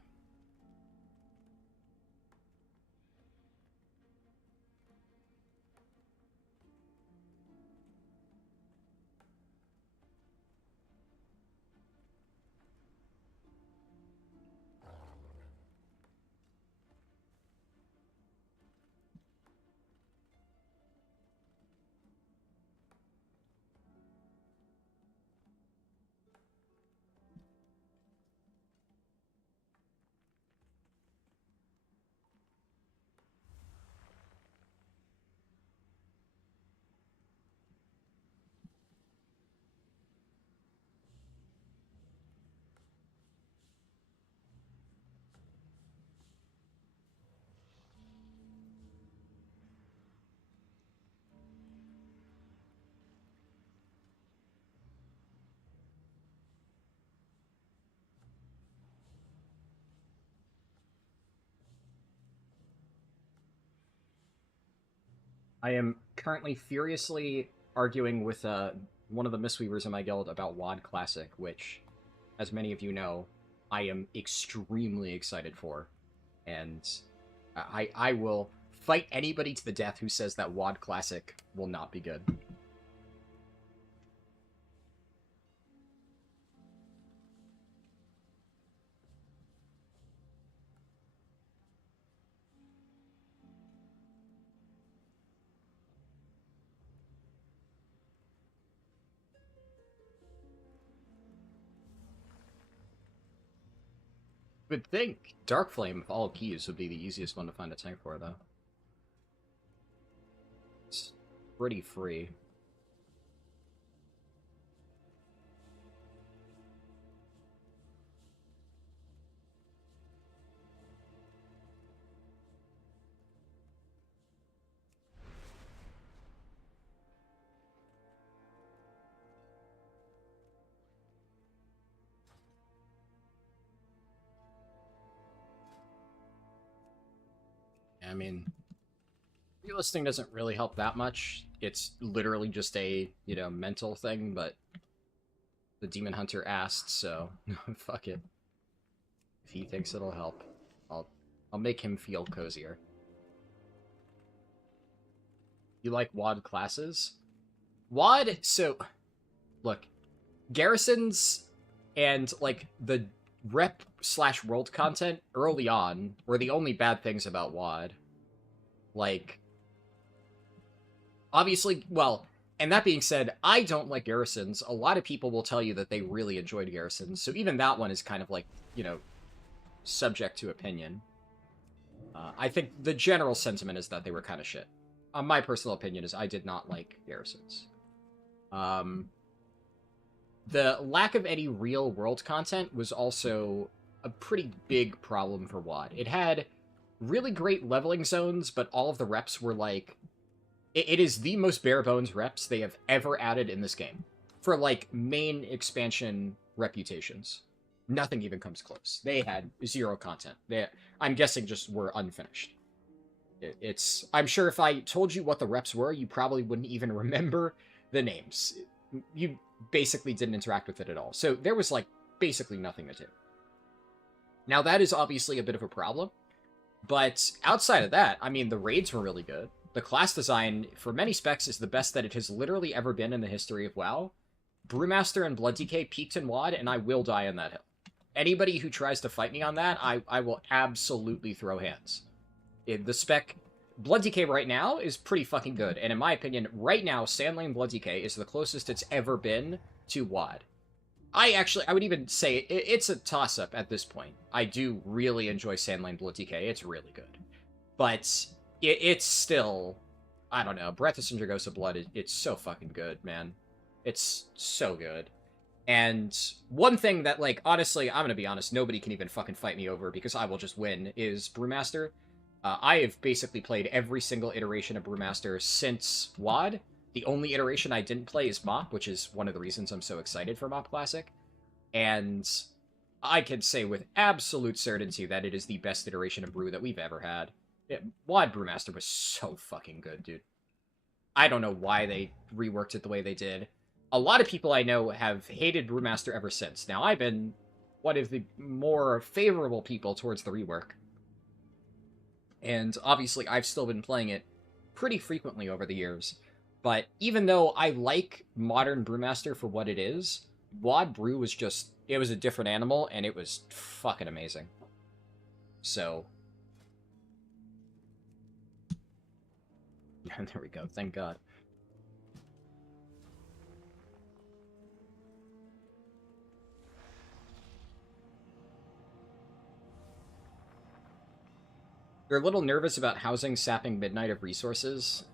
I am currently furiously arguing with one of the Mistweavers in my guild about WoD Classic, which, as many of you know, I am extremely excited for. And I will fight anybody to the death who says that WoD Classic will not be good. Would think Dark Flame with all keys would be the easiest one to find a tank for, though. It's pretty free. I mean, relisting doesn't really help that much. It's literally just a, you know, mental thing, but the Demon Hunter asked, so fuck it. If he thinks it'll help, I'll make him feel cozier. You like WoD classes? WoD, so, look, garrisons and, like, the rep/world content early on were the only bad things about WoD. Like, obviously, well, and that being said, I don't like garrisons. A lot of people will tell you that they really enjoyed garrisons, so even that one is kind of like, you know, subject to opinion. I think the general sentiment is that they were kind of shit. My personal opinion is I did not like garrisons. The lack of any real world content was also a pretty big problem for WoD. It had really great leveling zones, but all of the reps were like... It is the most bare-bones reps they have ever added in this game. For, like, main expansion reputations. Nothing even comes close. They had zero content. They, I'm guessing, just were unfinished. It's... I'm sure if I told you what the reps were, you probably wouldn't even remember the names. You basically didn't interact with it at all. So there was, like, basically nothing to do. Now, that is obviously a bit of a problem. But outside of that, I mean, the raids were really good. The class design, for many specs, is the best that it has literally ever been in the history of WoW. Brewmaster and Blood DK peaked in WoD, and I will die on that hill. Anybody who tries to fight me on that, I will absolutely throw hands. The spec... Blood DK right now is pretty fucking good, and in my opinion, right now, Sandlane Blood DK is the closest it's ever been to WoD. I would even say it's a toss-up at this point. I do really enjoy Sandlane Blood DK, it's really good. But it's still... I don't know, Breath of Sindragosa Blood, it's so fucking good, man. It's so good. And one thing that, like, honestly, I'm gonna be honest, nobody can even fucking fight me over because I will just win, is Brewmaster. I have basically played every single iteration of Brewmaster since WoD. The only iteration I didn't play is MoP, which is one of the reasons I'm so excited for MoP Classic. And I can say with absolute certainty that it is the best iteration of Brew that we've ever had. WoD Brewmaster was so fucking good, dude. I don't know why they reworked it the way they did. A lot of people I know have hated Brewmaster ever since. Now, I've been one of the more favorable people towards the rework. And obviously, I've still been playing it pretty frequently over the years. But even though I like modern Brewmaster for what it is, WoD Brew was just... It was a different animal, and it was fucking amazing. So... there we go, thank God. You're a little nervous about housing sapping Midnight of resources.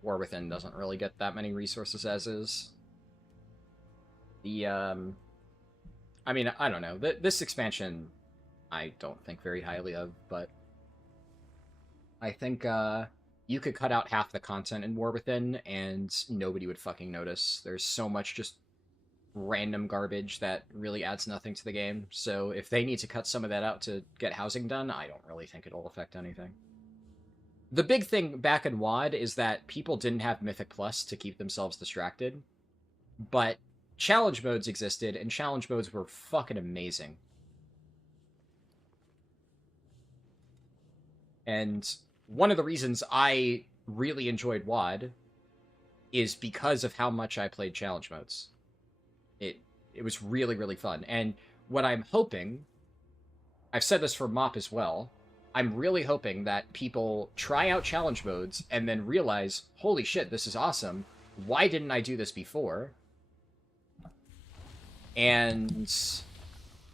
War Within doesn't really get that many resources as is. The, I mean, I don't know. This expansion, I don't think very highly of, but... I think, you could cut out half the content in War Within, and nobody would fucking notice. There's so much just random garbage that really adds nothing to the game. So if they need to cut some of that out to get housing done, I don't really think it'll affect anything. The big thing back in WoD is that people didn't have Mythic Plus to keep themselves distracted. But challenge modes existed, and challenge modes were fucking amazing. And one of the reasons I really enjoyed WoD is because of how much I played challenge modes. It was really, really fun. And what I'm hoping, I've said this for MoP as well, I'm really hoping that people try out challenge modes and then realize, holy shit, this is awesome. Why didn't I do this before? And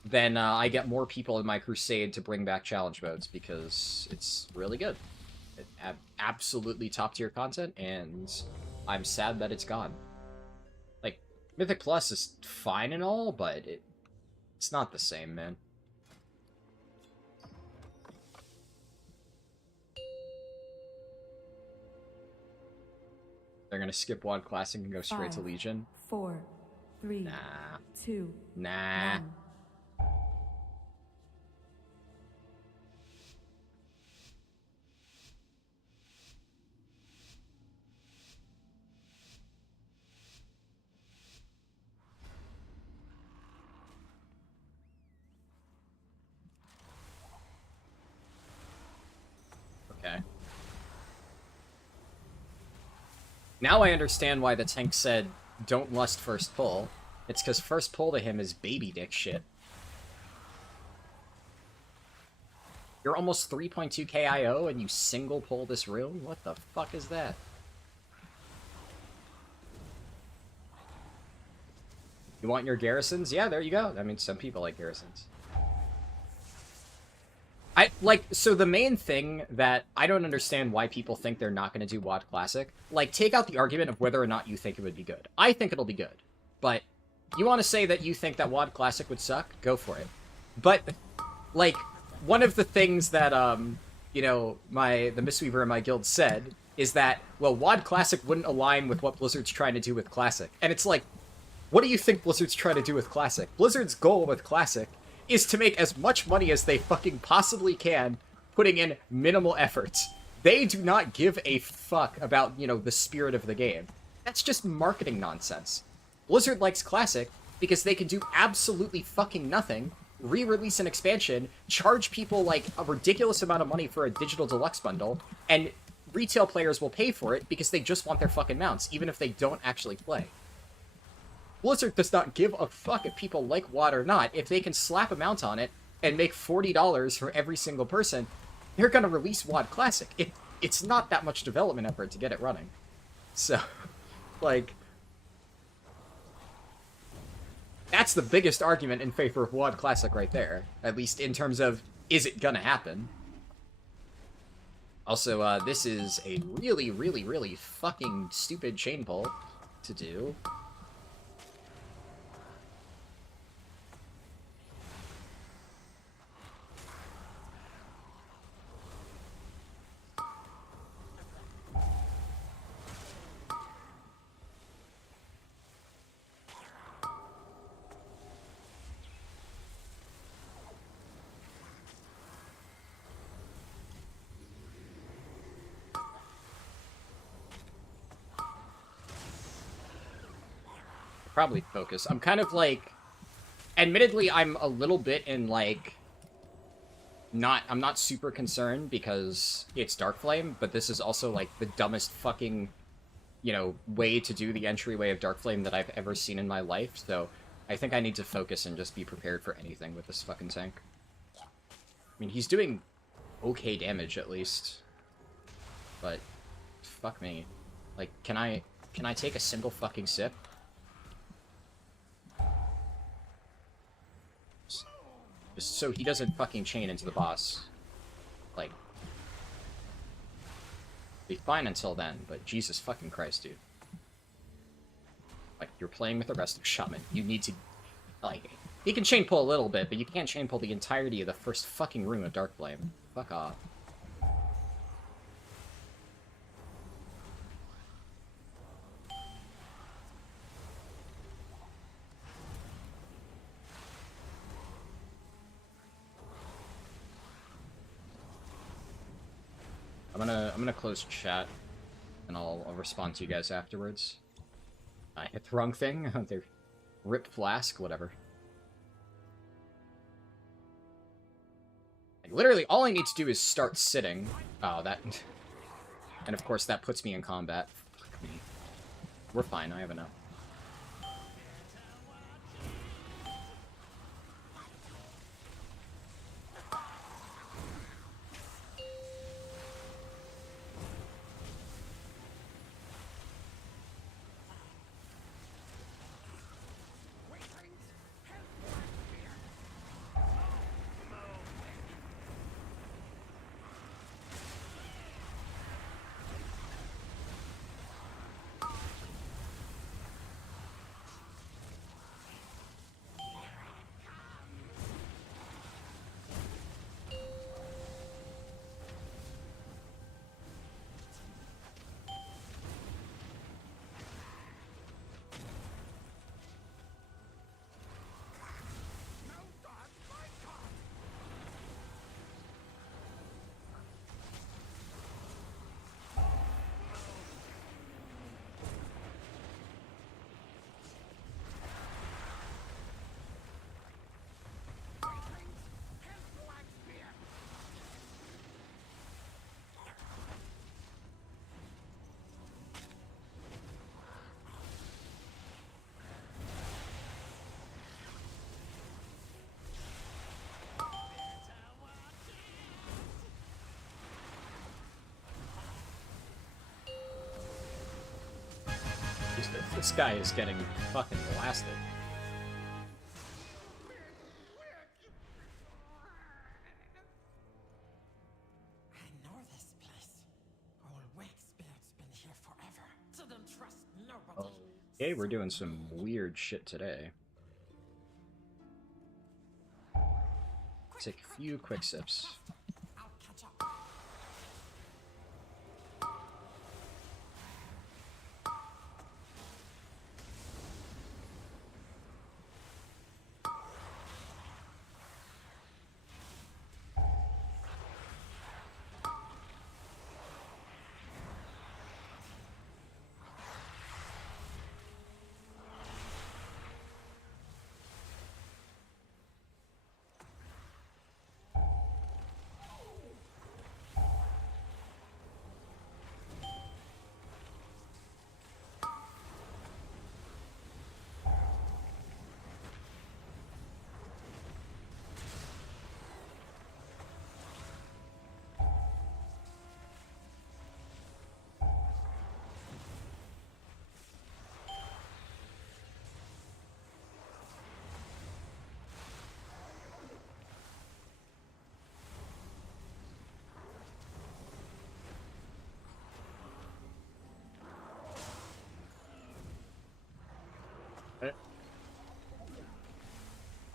then I get more people in my crusade to bring back challenge modes because it's really good. Absolutely top-tier content, and I'm sad that it's gone. Like, Mythic Plus is fine and all, but it's not the same, man. They're gonna skip WoD Classic and go straight to Legion. 4, 3, Nah. 2, Nah. 1. Now I understand why the tank said, don't lust first pull. It's because first pull to him is baby dick shit. You're almost 3.2 KIO and you single pull this room? What the fuck is that? You want your garrisons? Yeah, there you go. I mean, some people like garrisons. So the main thing that I don't understand why people think they're not going to do WoD Classic, like, take out the argument of whether or not you think it would be good. I think it'll be good. But you want to say that you think that WoD Classic would suck? Go for it. But, like, one of the things that, you know, the Mistweaver in my guild said is that, well, WoD Classic wouldn't align with what Blizzard's trying to do with Classic. And it's like, what do you think Blizzard's trying to do with Classic? Blizzard's goal with Classic is to make as much money as they fucking possibly can, putting in minimal efforts. They do not give a fuck about, you know, the spirit of the game. That's just marketing nonsense. Blizzard likes Classic because they can do absolutely fucking nothing, re-release an expansion, charge people, like, a ridiculous amount of money for a digital deluxe bundle, and retail players will pay for it because they just want their fucking mounts, even if they don't actually play. Blizzard does not give a fuck if people like WoD or not. If they can slap a mount on it and make $40 for every single person, they're gonna release WoD Classic. It's not that much development effort to get it running. So, like, that's the biggest argument in favor of WoD Classic right there. At least in terms of, is it gonna happen? Also, this is a really, really, really fucking stupid chain pull to do. Probably focus. I'm kind of like, admittedly, I'm a little bit in like, I'm not super concerned because it's Darkflame, but this is also like the dumbest fucking, you know, way to do the entryway of Darkflame that I've ever seen in my life, so I think I need to focus and just be prepared for anything with this fucking tank. I mean, he's doing okay damage at least, but fuck me. Like, can I take a single fucking sip? Just so he doesn't fucking chain into the boss. Like, be fine until then, but Jesus fucking Christ, dude. Like, you're playing with the Resto Shaman. You need to, like, he can chain pull a little bit, but you can't chain pull the entirety of the first fucking room of Darkflame. Fuck off. I'm gonna close chat, and I'll respond to you guys afterwards. I hit the wrong thing. They rip flask, whatever. Like, literally, all I need to do is start sitting. Oh, that, and of course that puts me in combat. Fuck me. We're fine. I have enough. This guy is getting fucking blasted. I know this place. Old Wakespirit's been here forever. So don't trust nobody. Okay, we're doing some weird shit today. Take a few quick sips. I'll catch up.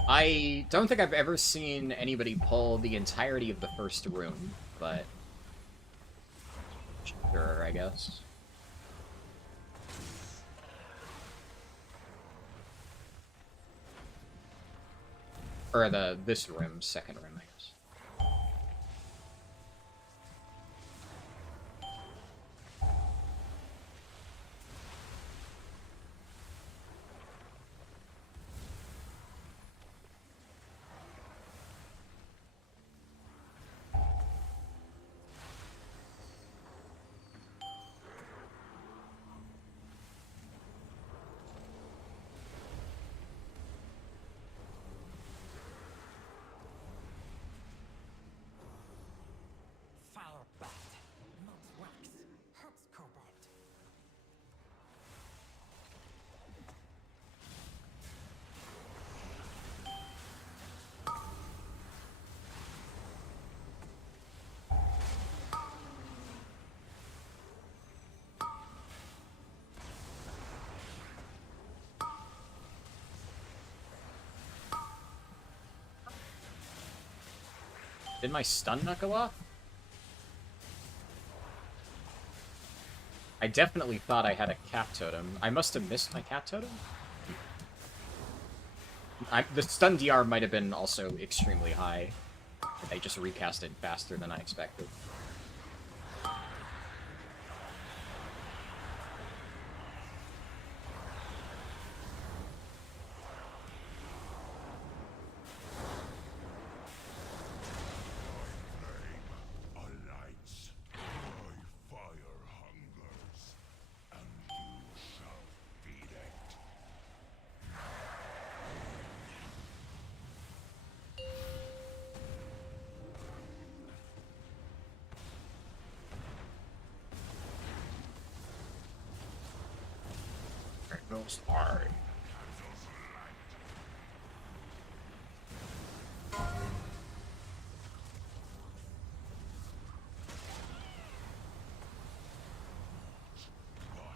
I don't think I've ever seen anybody pull the entirety of the first room, but sure, I guess. Or this room, second room, I guess. Fire bat. Melts wax. Hurts cobalt. Did my stun not go off? I definitely thought I had a cat totem. I must have missed my cat totem? The stun DR might have been also extremely high. I just recast it faster than I expected. Alights. My fire hungers, and you shall feed it. Candles light.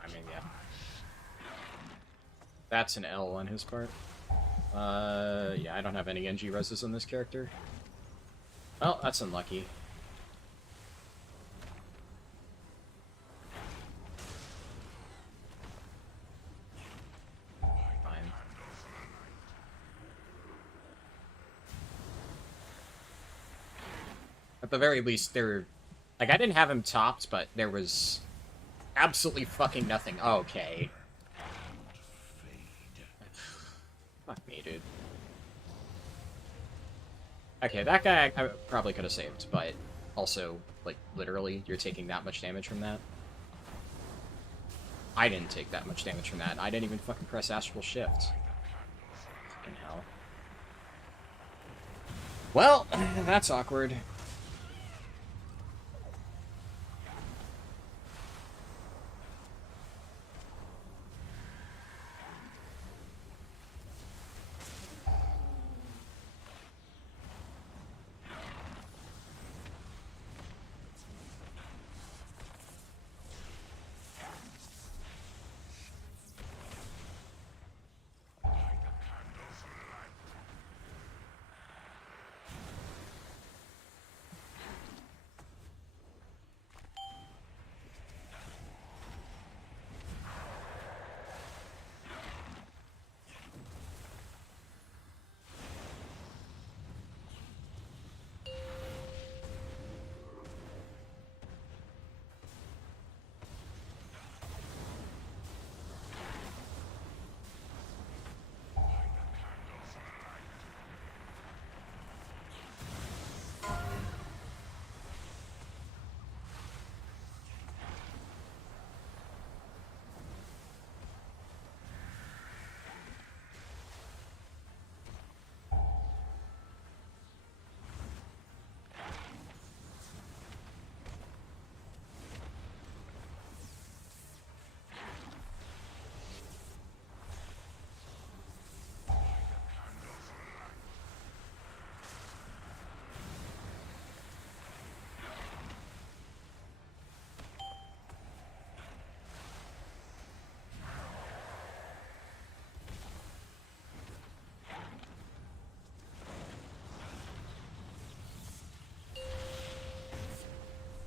I mean, yeah. That's an L on his part. Yeah, I don't have any NG reses on this character. Well, that's unlucky. Fine. At the very least, there... Like, I didn't have him topped, but there was absolutely fucking nothing. Okay. Fuck me, dude. Okay, that guy I probably could have saved, but also, like, literally, you're taking that much damage from that? I didn't take that much damage from that. I didn't even fucking press Astral Shift. Fucking hell. Well, that's awkward.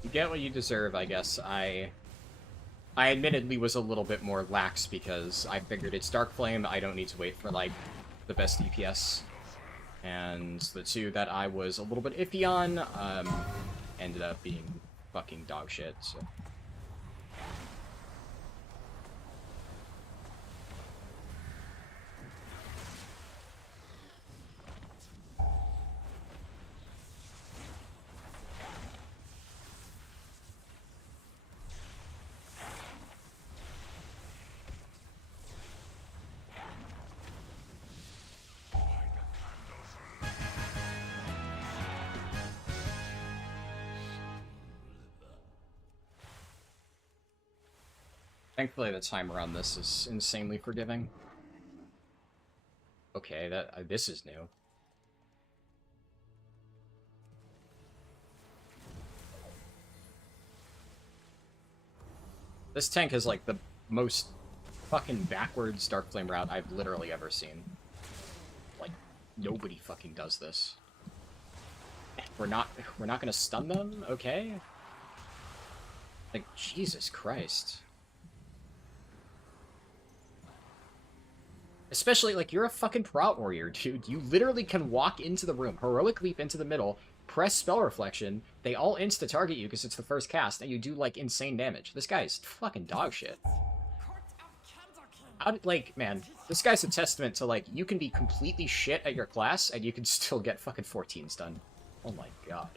You get what you deserve, I guess. I admittedly was a little bit more lax because I figured it's Dark Flame, I don't need to wait for, like, the best DPS. And the two that I was a little bit iffy on, ended up being fucking dog shit, so... Thankfully, the timer on this is insanely forgiving. Okay, this is new. This tank is like the most fucking backwards Dark Flame route I've literally ever seen. Like, nobody fucking does this. We're not gonna stun them? Okay. Like, Jesus Christ. Especially, like, you're a fucking Prot Warrior, dude. You literally can walk into the room, heroic leap into the middle, press Spell Reflection, they all insta-target you because it's the first cast, and you do, like, insane damage. This guy is fucking dog shit. Like, man, this guy's a testament to, like, you can be completely shit at your class, and you can still get fucking 14s done. Oh my god.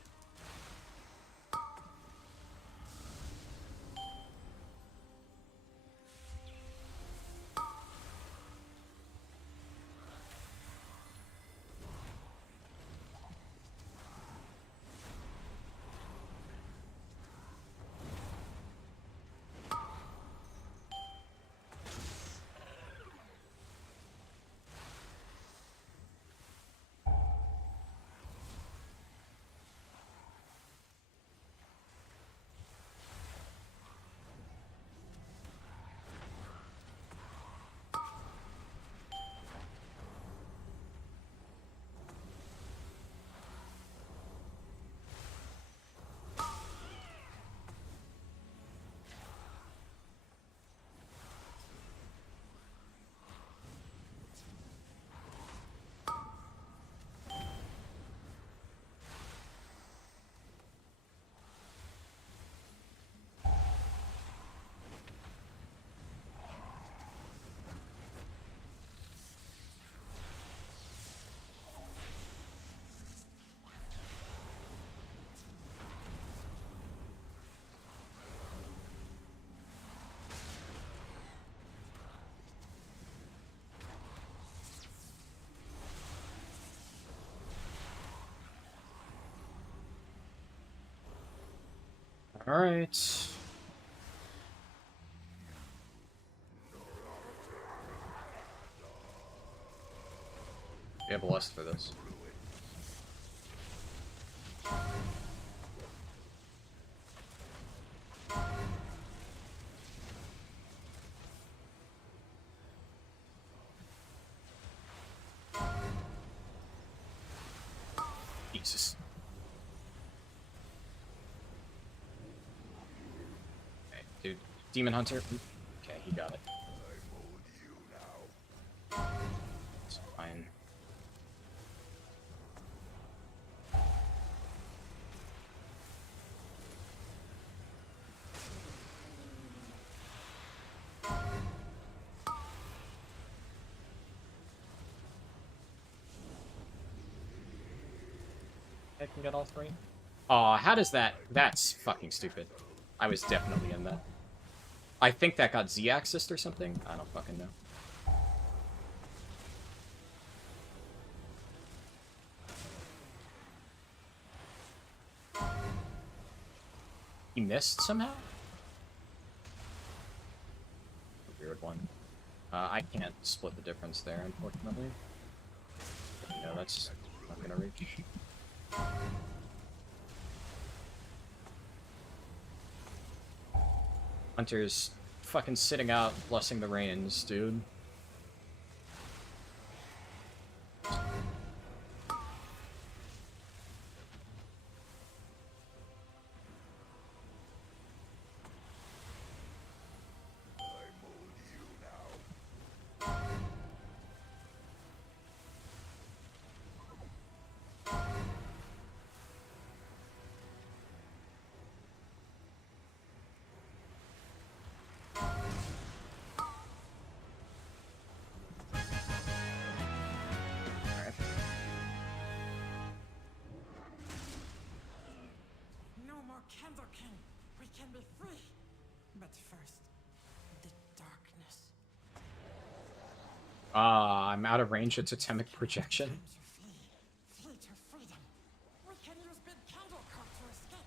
Alright. We have a lust for this. Jesus. Okay, dude. Demon Hunter. Okay, he got it. It's fine. I can get all three. Aw, how does that... That's fucking stupid. I was definitely in that. I think that got Z-axis or something? I don't fucking know. He missed somehow? A weird one. I can't split the difference there, unfortunately. No, that's not gonna reach. Hunter's fucking sitting out, blessing the rains, dude. Candle King, we can be free. But first, the darkness. I'm out of range of totemic projection. Time to flee. Flee to freedom. We can use Big Candle Cup to escape.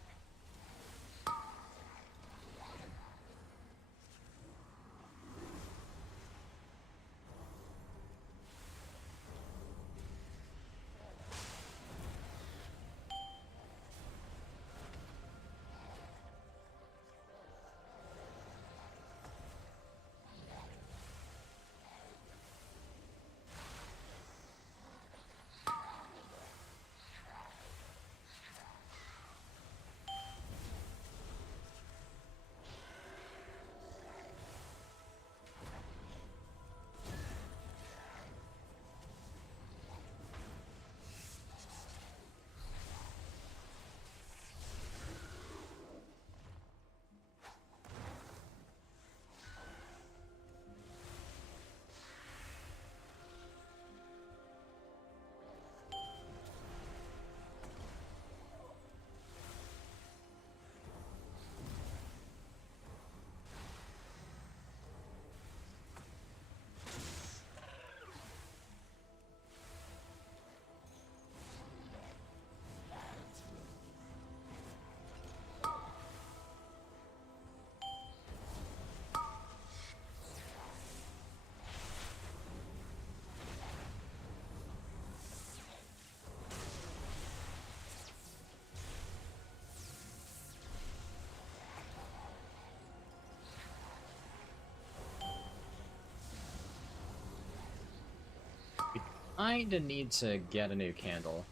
Kinda need to get a new candle.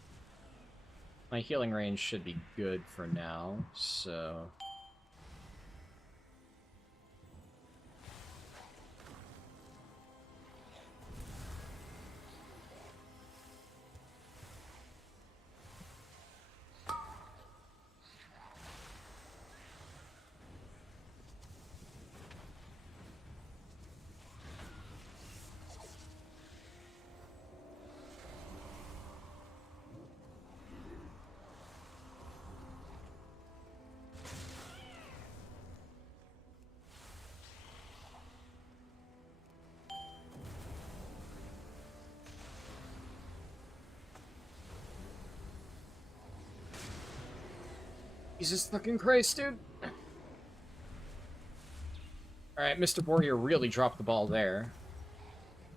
My healing range should be good for now, so... Jesus fucking Christ, dude. Alright, Mr. Warrior really dropped the ball there.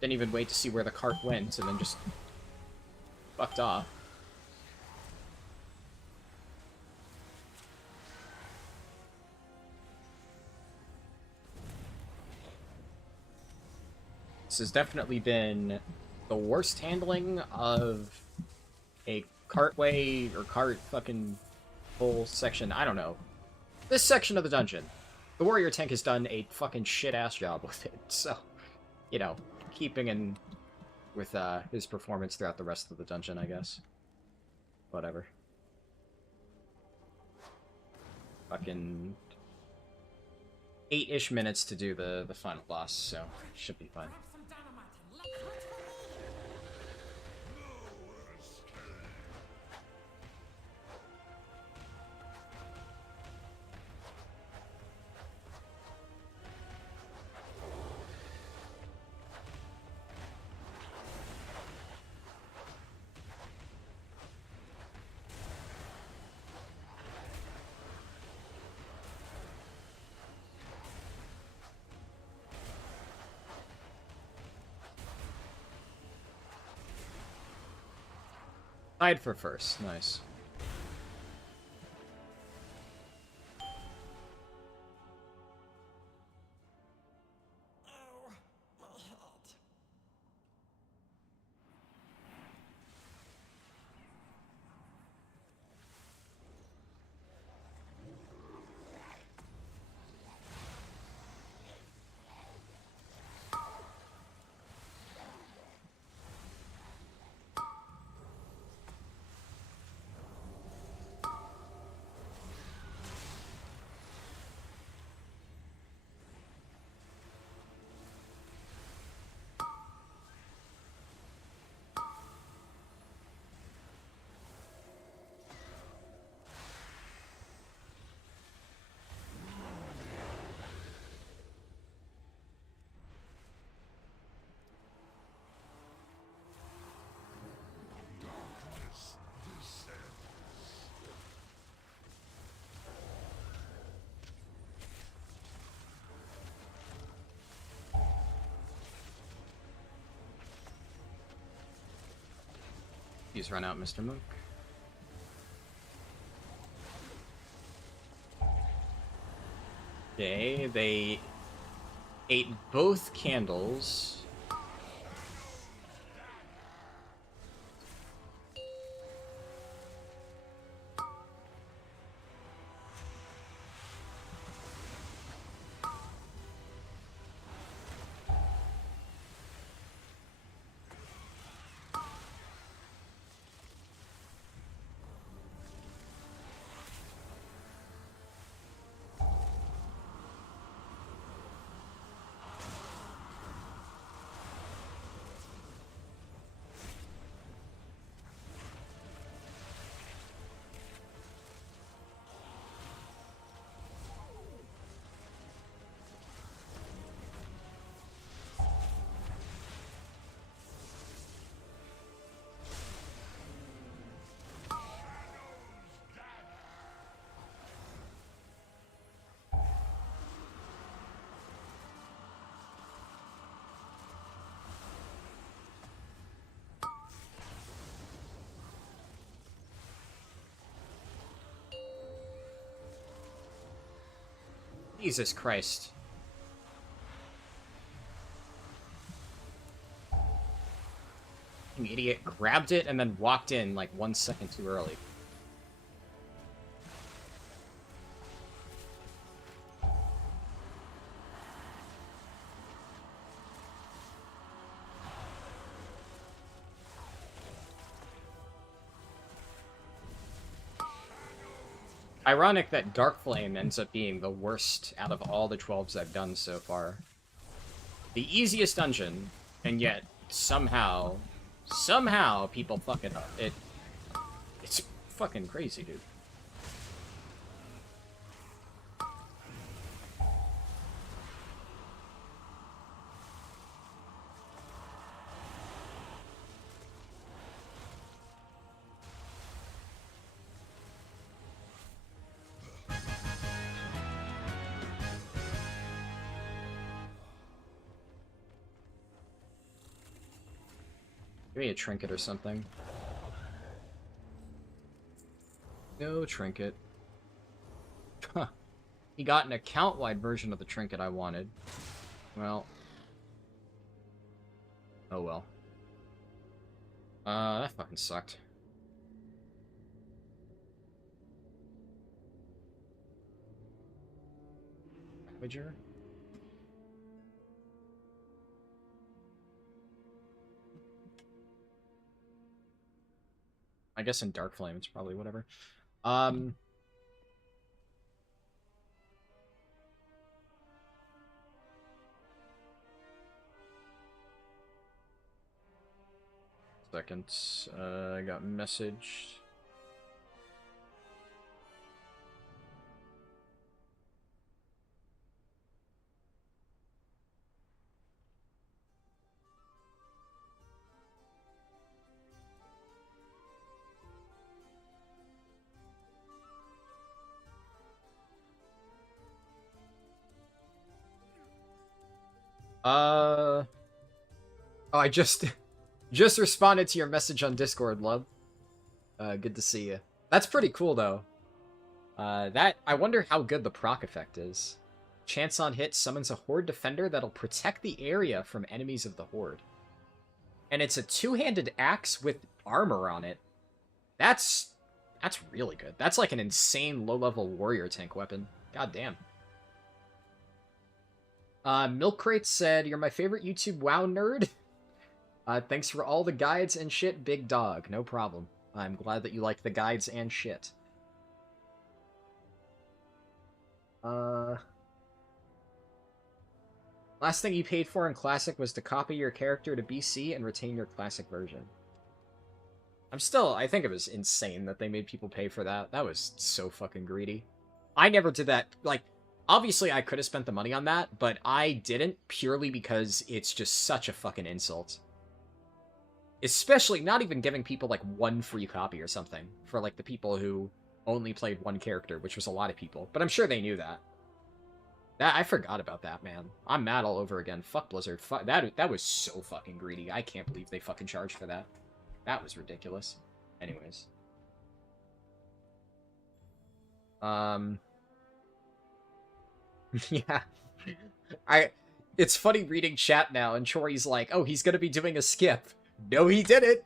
Didn't even wait to see where the cart went, and then just fucked off. This has definitely been the worst handling of a cartway or cart fucking whole section. I don't know. This section of the dungeon. The warrior tank has done a fucking shit-ass job with it, so, you know, keeping in with his performance throughout the rest of the dungeon, I guess. Whatever. Fucking 8-ish minutes to do the final boss, so should be fine. Some dynamite and let's wait for me. Tied for first. Nice. Oh, my head. Please run out, Mr. Monk. Okay, they ate both candles. Jesus Christ. An idiot grabbed it and then walked in like 1 second too early. Ironic that Dark Flame ends up being the worst out of all the 12s I've done so far. The easiest dungeon, and yet somehow people fuck it up. It's fucking crazy, dude. Give me a trinket or something. No trinket. Huh. He got an account-wide version of the trinket I wanted. Well. Oh well. That fucking sucked. Ravager? I guess in Dark Flame, it's probably whatever. Seconds. I got messaged. Oh, I just responded to your message on Discord, love. Good to see you. That's pretty cool, though. I wonder how good the proc effect is. Chance on hit summons a Horde defender that'll protect the area from enemies of the Horde. And it's a two-handed axe with armor on it. That's really good. That's like an insane low-level warrior tank weapon. God damn. Milk Crate said, "You're my favorite YouTube WoW nerd. Thanks for all the guides and shit, big dog. No problem. I'm glad that you like the guides and shit." Last thing you paid for in Classic was to copy your character to BC and retain your Classic version. I think it was insane that they made people pay for that. That was so fucking greedy. I never did that. Like, obviously I could have spent the money on that, but I didn't purely because it's just such a fucking insult. Especially not even giving people like one free copy or something for like the people who only played one character, which was a lot of people. But I'm sure they knew that. I forgot about that, man. I'm mad all over again. Fuck Blizzard. That was so fucking greedy. I can't believe they fucking charged for that. That was ridiculous. Anyways. Yeah. It's funny reading chat now, and Chori's like, oh, he's gonna be doing a skip. No, he didn't.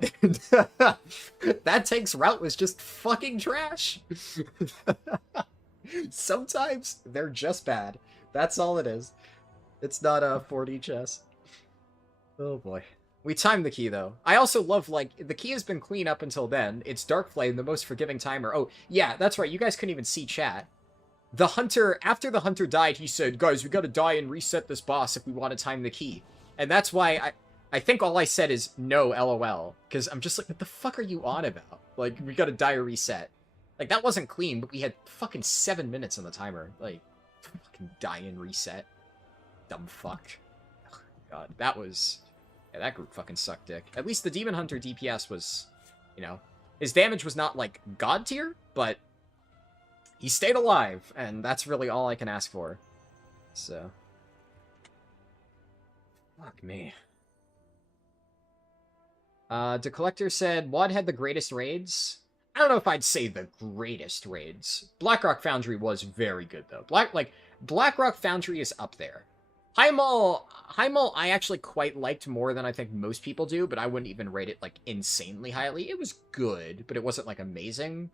That tank's route was just fucking trash. Sometimes they're just bad. That's all it is. It's not a 4D chess. Oh boy. We timed the key, though. I also love, like, the key has been clean up until then. It's Darkflame, the most forgiving timer. Oh, yeah, that's right. You guys couldn't even see chat. The Hunter, after the Hunter died, he said, guys, we gotta die and reset this boss if we want to time the key. And that's why I think all I said is, no, LOL. Because I'm just like, what the fuck are you on about? Like, we gotta die or reset. Like, that wasn't clean, but we had fucking 7 minutes on the timer. Like, fucking die and reset. Dumb fuck. Oh, God, that was... Yeah, that group fucking sucked dick. At least the Demon Hunter DPS was, you know... His damage was not, like, god tier, but... He stayed alive, and that's really all I can ask for. So... Fuck me. The Collector said, WoD had the greatest raids. I don't know if I'd say the greatest raids. Blackrock Foundry was very good, though. Blackrock Foundry is up there. High Mall I actually quite liked more than I think most people do, but I wouldn't even rate it, like, insanely highly. It was good, but it wasn't, like, amazing.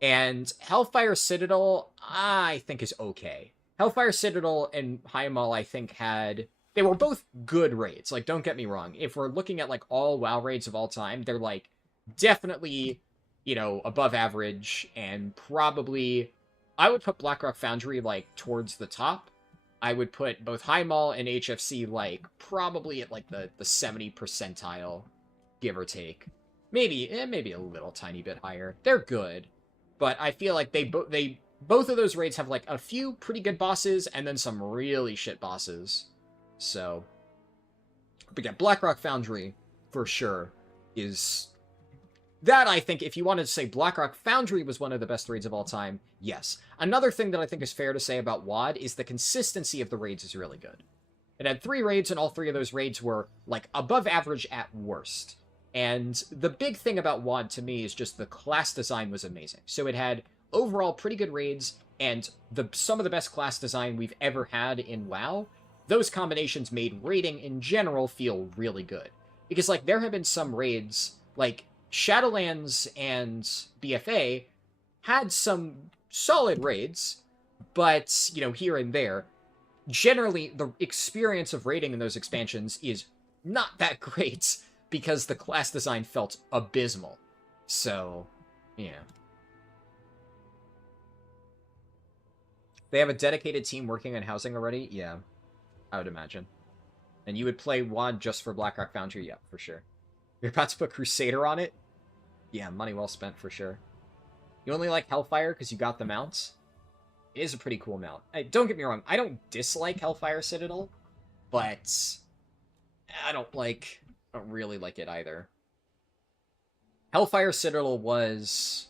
And Hellfire Citadel, I think is okay. Hellfire Citadel and High Mall, I think, had... They were both good raids, like, don't get me wrong. If we're looking at, like, all WoW raids of all time, they're, like, definitely, you know, above average, and probably... I would put Blackrock Foundry, like, towards the top. I would put both High Mall and HFC, like, probably at, like, the 70 percentile, give or take. Maybe a little tiny bit higher. They're good, but I feel like both of those raids have, like, a few pretty good bosses, and then some really shit bosses. So, but yeah, Blackrock Foundry, for sure, is... That, I think, if you wanted to say Blackrock Foundry was one of the best raids of all time, yes. Another thing that I think is fair to say about WoD is the consistency of the raids is really good. It had 3 raids, and all 3 of those raids were, like, above average at worst. And the big thing about WoD, to me, is just the class design was amazing. So it had overall pretty good raids, and some of the best class design we've ever had in WoW. Those combinations made raiding in general feel really good. Because, like, there have been some raids, like... Shadowlands and BFA had some solid raids, but, you know, here and there. Generally, the experience of raiding in those expansions is not that great, because the class design felt abysmal. So, yeah. They have a dedicated team working on housing already? Yeah, I would imagine. And you would play WoD just for Blackrock Foundry? Yeah, for sure. You're about to put Crusader on it? Yeah, money well spent for sure. You only like Hellfire because you got the mounts? It is a pretty cool mount. Hey, don't get me wrong, I don't dislike Hellfire Citadel, but I don't really like it either. Hellfire Citadel was...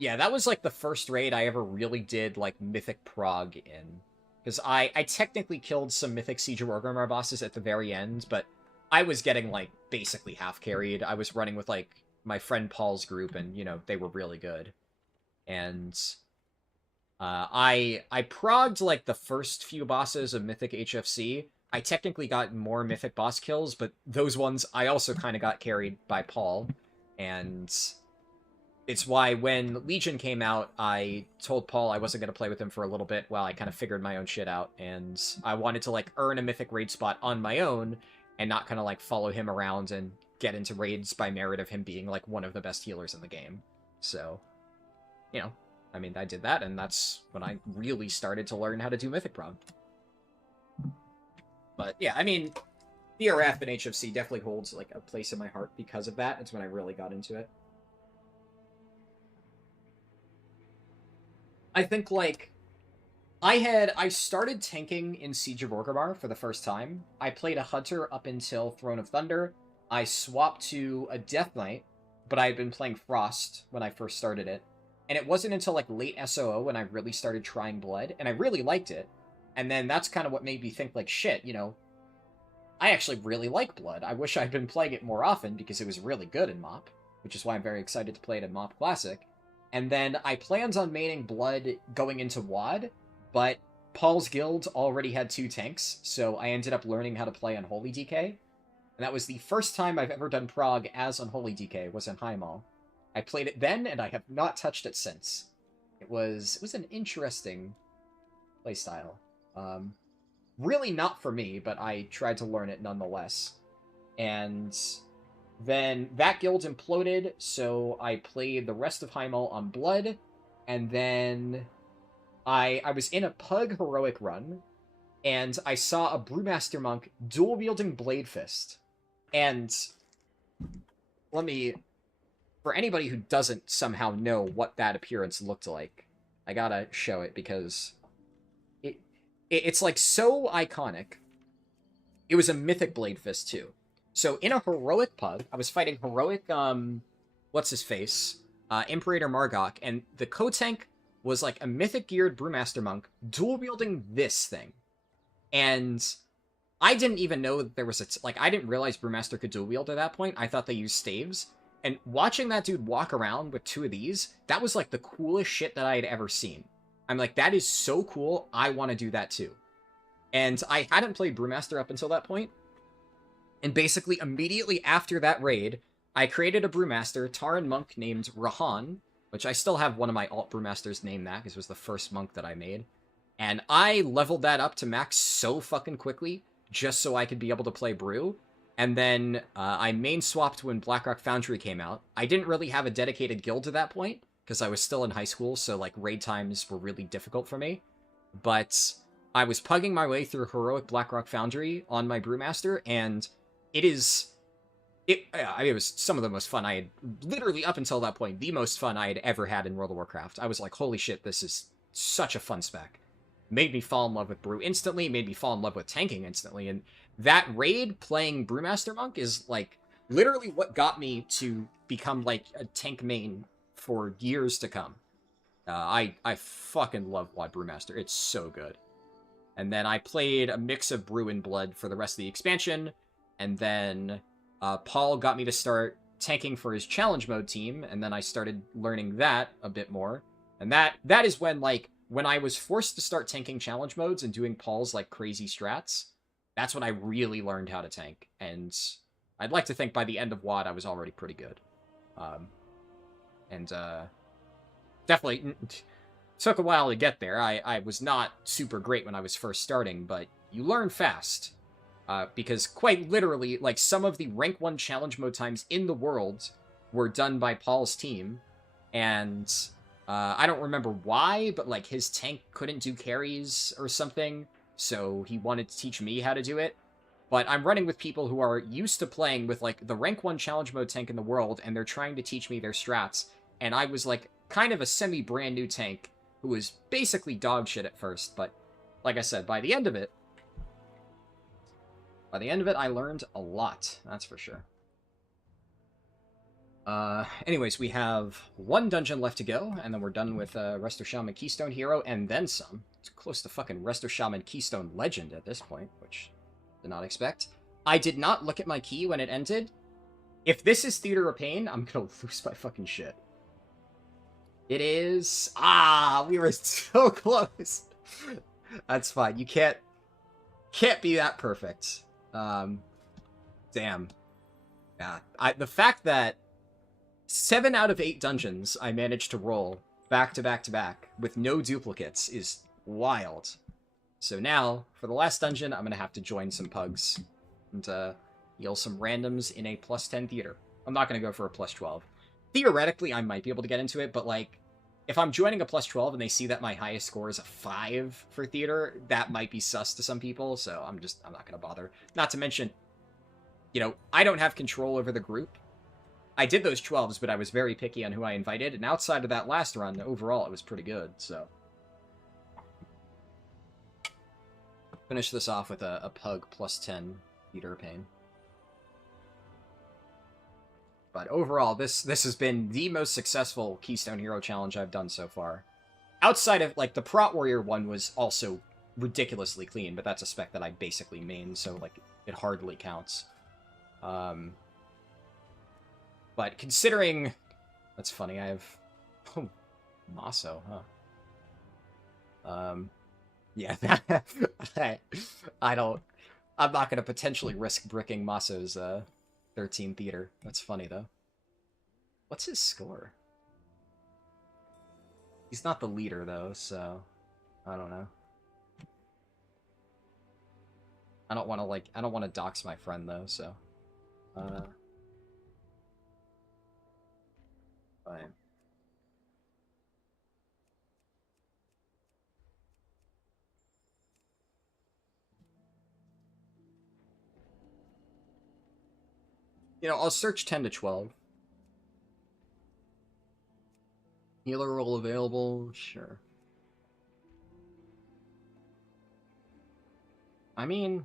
Yeah, that was like the first raid I ever really did like Mythic Prog in. Because I technically killed some Mythic Siege of Orgrimmar bosses at the very end, but I was getting, like, basically half-carried. I was running with, like, my friend Paul's group, and, you know, they were really good. And I progged, like, the first few bosses of Mythic HFC. I technically got more Mythic boss kills, but those ones I also kind of got carried by Paul. And it's why when Legion came out, I told Paul I wasn't going to play with him for a little bit while I kind of figured my own shit out. And I wanted to, like, earn a Mythic raid spot on my own, and not kind of, like, follow him around and get into raids by merit of him being, like, one of the best healers in the game. So, you know, I mean, I did that, and that's when I really started to learn how to do Mythic Prog. But, yeah, I mean, BRF and HFC definitely holds, like, a place in my heart because of that. It's when I really got into it. I think, like... I started tanking in Siege of Orgrimmar for the first time. I played a Hunter up until Throne of Thunder. I swapped to a Death Knight, but I had been playing Frost when I first started it. And it wasn't until, like, late SOO when I really started trying Blood, and I really liked it. And then that's kind of what made me think, like, shit, you know, I actually really like Blood. I wish I'd been playing it more often because it was really good in MoP, which is why I'm very excited to play it in MoP Classic. And then I planned on maining Blood going into WoD, but Paul's guild already had 2 tanks, so I ended up learning how to play Unholy DK. And that was the first time I've ever done Prog as Unholy DK, was in Highmaul. I played it then, and I have not touched it since. It was an interesting playstyle. Really not for me, but I tried to learn it nonetheless. And then that guild imploded, so I played the rest of Highmaul on Blood, and then I was in a Pug heroic run, and I saw a Brewmaster monk dual-wielding Blade Fist. And for anybody who doesn't somehow know what that appearance looked like, I gotta show it because it's like so iconic. It was a mythic Blade Fist too. So in a heroic Pug, I was fighting heroic, what's his face? Imperator Margok, and the co-tank was like a mythic geared Brewmaster monk dual-wielding this thing. And I didn't even know that there was I didn't realize Brewmaster could dual-wield at that point. I thought they used staves. And watching that dude walk around with 2 of these, that was like the coolest shit that I had ever seen. I'm like, that is so cool, I want to do that too. And I hadn't played Brewmaster up until that point. And basically, immediately after that raid, I created a Brewmaster, Taran monk named Rahan, which I still have one of my alt Brewmasters named that, because it was the first monk that I made. And I leveled that up to max so fucking quickly, just so I could be able to play Brew. And then I main swapped when Blackrock Foundry came out. I didn't really have a dedicated guild at that point, because I was still in high school, so like raid times were really difficult for me. But I was pugging my way through Heroic Blackrock Foundry on my Brewmaster, and it was some of the most fun I had, literally up until that point, the most fun I had ever had in World of Warcraft. I was like, holy shit, this is such a fun spec. Made me fall in love with Brew instantly, made me fall in love with tanking instantly, and that raid playing Brewmaster Monk is like literally what got me to become like a tank main for years to come. I fucking love WoD Brewmaster. It's so good. And then I played a mix of Brew and Blood for the rest of the expansion, and then Paul got me to start tanking for his challenge mode team, and then I started learning that a bit more. And that is when, like, when I was forced to start tanking challenge modes and doing Paul's, like, crazy strats, that's when I really learned how to tank. And I'd like to think by the end of WoD I was already pretty good. Definitely took a while to get there. I was not super great when I was first starting, but you learn fast. Because quite literally, like, some of the rank 1 challenge mode times in the world were done by Paul's team, and I don't remember why, but, like, his tank couldn't do carries or something, so he wanted to teach me how to do it. But I'm running with people who are used to playing with, like, the rank 1 challenge mode tank in the world, and they're trying to teach me their strats, and I was, like, kind of a semi-brand new tank who was basically dog shit at first, but, like I said, by the end of it, I learned a lot, that's for sure. Anyways, we have 1 dungeon left to go, and then we're done with Resto Shaman Keystone Hero, and then some. It's close to fucking Resto Shaman Keystone Legend at this point, which I did not expect. I did not look at my key when it ended. If this is Theater of Pain, I'm gonna lose my fucking shit. It is... Ah, we were so close. That's fine. You can't be that perfect. Damn. Yeah. The fact that 7 out of 8 dungeons I managed to roll back to back to back with no duplicates is wild. So now, for the last dungeon, I'm gonna have to join some pugs and heal some randoms in a +10 theater. I'm not gonna go for a +12. Theoretically, I might be able to get into it, but, like, if I'm joining a +12 and they see that my highest score is a 5 for theater, that might be sus to some people, so I'm not gonna bother. Not to mention, you know, I don't have control over the group. I did those 12s, but I was very picky on who I invited, and outside of that last run, overall, it was pretty good, so. Finish this off with a pug +10 Theater of Pain. But overall, this has been the most successful Keystone Hero challenge I've done so far. Outside of, like, the Prot Warrior one was also ridiculously clean, but that's a spec that I basically main, so, like, it hardly counts. But considering... That's funny, I have... Oh, Maso, huh? Yeah, I don't... I'm not going to potentially risk bricking Maso's 13 theater. That's funny, though. What's his score? He's not the leader, though, so... I don't know. I don't want to, like... I don't want to dox my friend, though, so... Fine. You know, I'll search 10 to 12. Healer role available? Sure. I mean...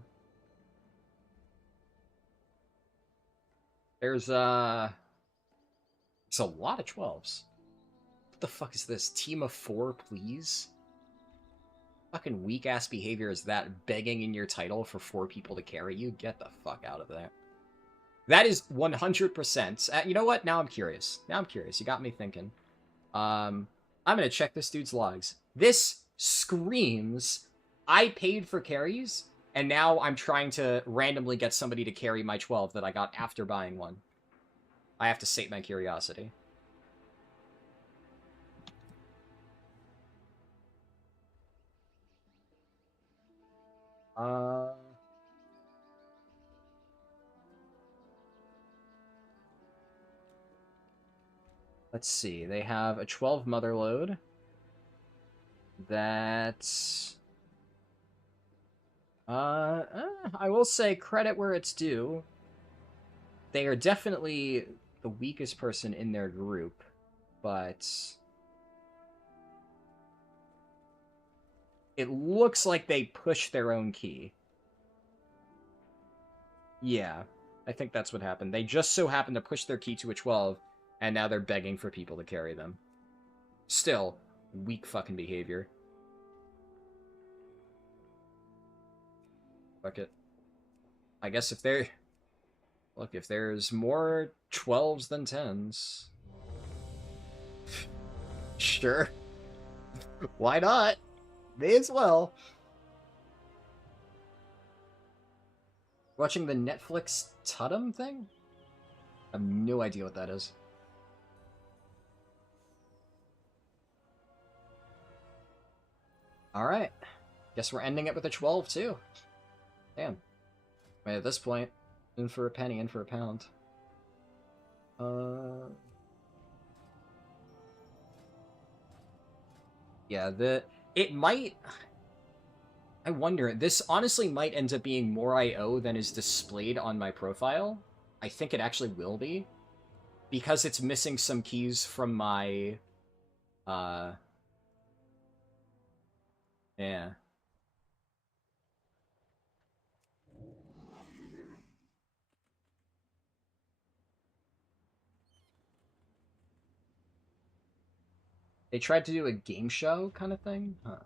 There's a lot of 12s. What the fuck is this? Team of 4, please? Fucking weak-ass behavior is that, begging in your title for 4 people to carry you? Get the fuck out of there. That is 100%. You know what? Now I'm curious. You got me thinking. I'm gonna check this dude's logs. This screams, I paid for carries, and now I'm trying to randomly get somebody to carry my 12 that I got after buying one. I have to sate my curiosity. Let's see. They have a 12 mother load. That's... I will say credit where it's due. They are definitely the weakest person in their group, but... It looks like they push their own key. Yeah, I think that's what happened. They just so happened to push their key to a 12, and now they're begging for people to carry them. Still, weak fucking behavior. Fuck it. I guess if they're... Look, if there's more 12s than 10s... Sure. Why not? May as well. Watching the Netflix Totem thing? I have no idea what that is. Alright. Guess we're ending it with a 12, too. Damn. Wait, at this point, in for a penny, in for a pound. Yeah, it might... I wonder, this honestly might end up being more IO than is displayed on my profile. I think it actually will be. Because it's missing some keys from my... Yeah. They tried to do a game show kind of thing? Huh.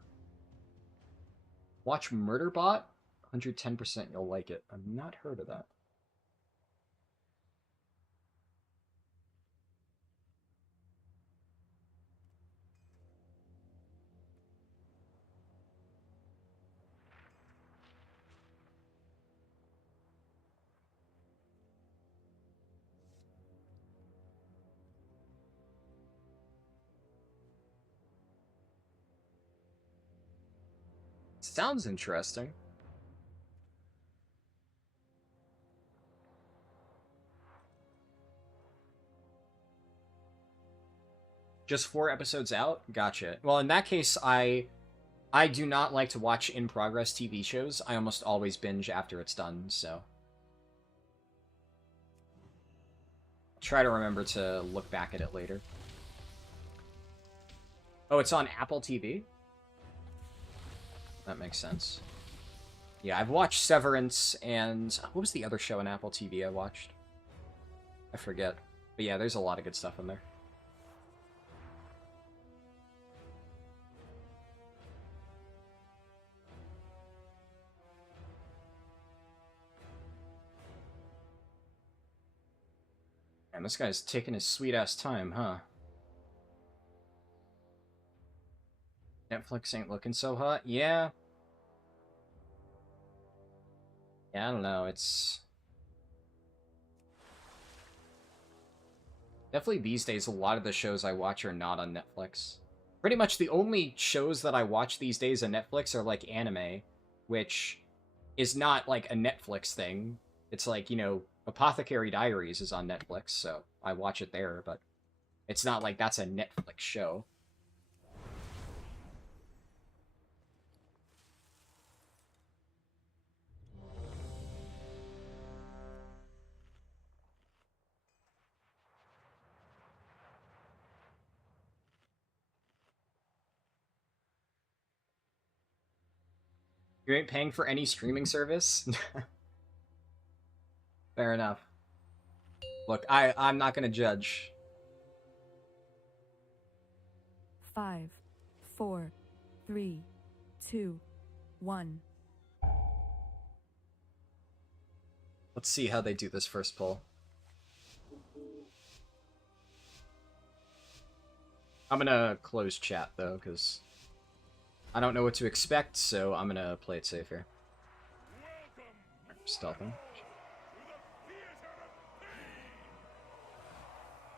Watch Murderbot? 110%, you'll like it. I've not heard of that. Sounds interesting. Just 4 episodes out? Gotcha. Well, in that case, I do not like to watch in-progress TV shows. I almost always binge after it's done, so... Try to remember to look back at it later. Oh, it's on Apple TV? That makes sense. Yeah, I've watched Severance and... What was the other show on Apple TV I watched? I forget. But yeah, there's a lot of good stuff in there. Man, this guy's taking his sweet-ass time, huh? Netflix ain't looking so hot? Yeah. Yeah, I don't know, it's... Definitely these days, a lot of the shows I watch are not on Netflix. Pretty much the only shows that I watch these days on Netflix are, like, anime, which is not, like, a Netflix thing. It's like, you know, Apothecary Diaries is on Netflix, so I watch it there, but it's not like that's a Netflix show. You ain't paying for any streaming service? Fair enough. Look, I'm not gonna judge. 5, 4, 3, 2, 1. Let's see how they do this first poll. I'm gonna close chat, though, because I don't know what to expect, so I'm gonna play it safe here. Stealthing.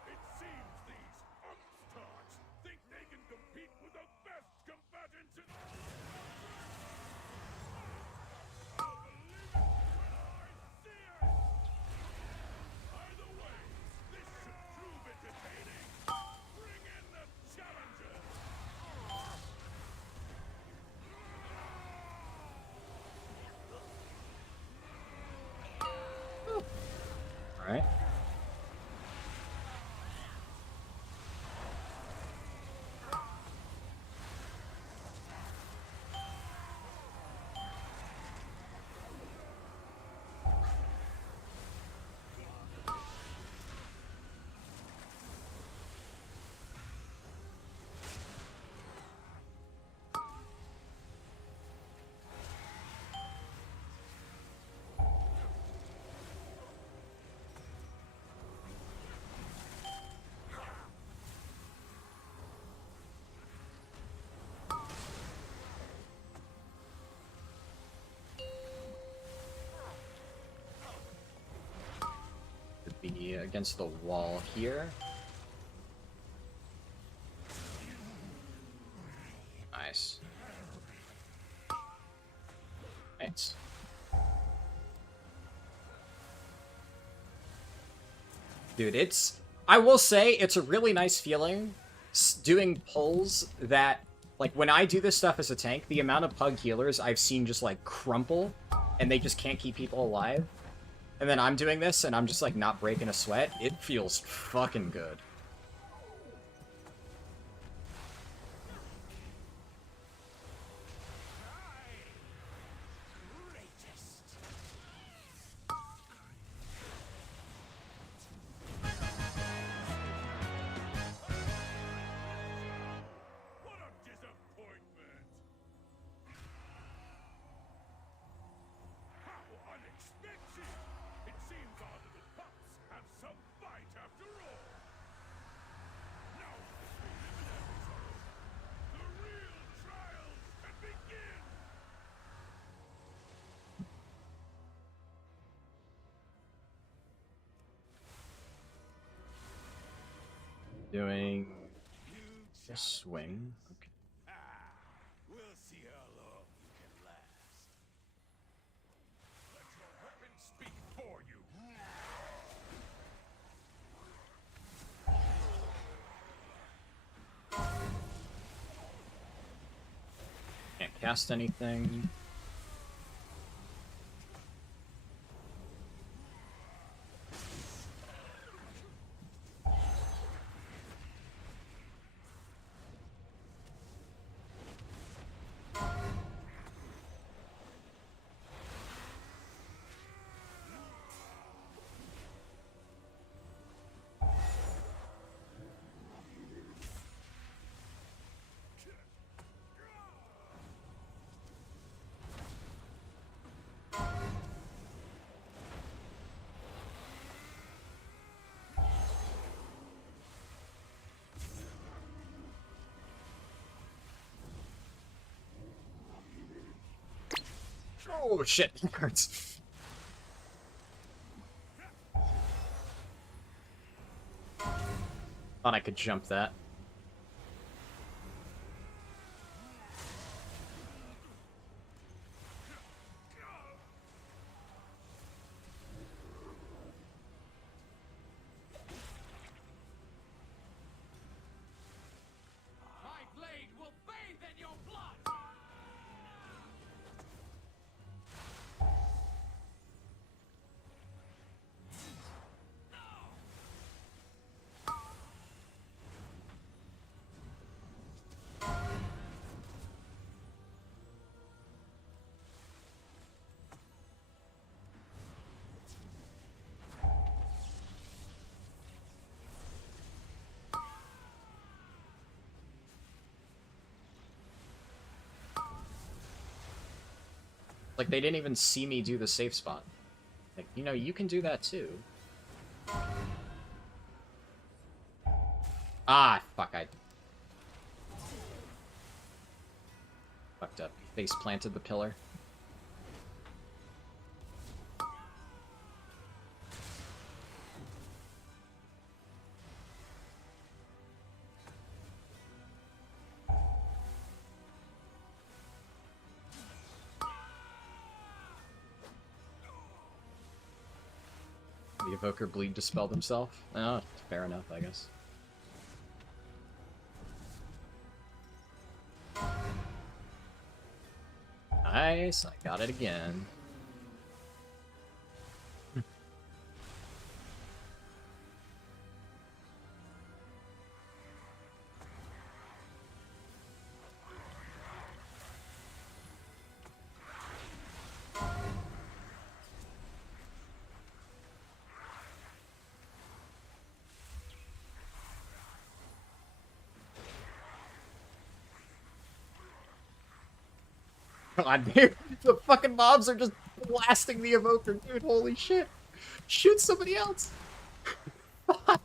It seems these upstarts think they can compete with the best combatants in I'll believe it when I see it! Either way, this should prove entertaining. Bring in the challengers! Alright. Be against the wall here. Nice. Nice. Dude, it's... I will say, it's a really nice feeling doing pulls that... Like, when I do this stuff as a tank, the amount of pug healers I've seen just, like, crumple, and they just can't keep people alive. And then I'm doing this, and I'm just, like, not breaking a sweat. It feels fucking good. What a disappointment! How unexpected! It seems our little pups have some fight after all! Now that the preliminaries are over, the real trials can begin! Doing... a swing. Okay. We'll see how long you can last. Let your weapon speak for you. Can't cast anything. Oh shit, he hurts. Thought I could jump that. My blade will bathe in your blood! Like, they didn't even see me do the safe spot. Like, you know, you can do that too. Ah, fuck, I... fucked up. Face planted the pillar. The Evoker bleed dispelled himself? Oh, fair enough, I guess. Nice, I got it again. God, dude, the fucking mobs are just blasting the Evoker, dude, holy shit. Shoot somebody else! Fuck.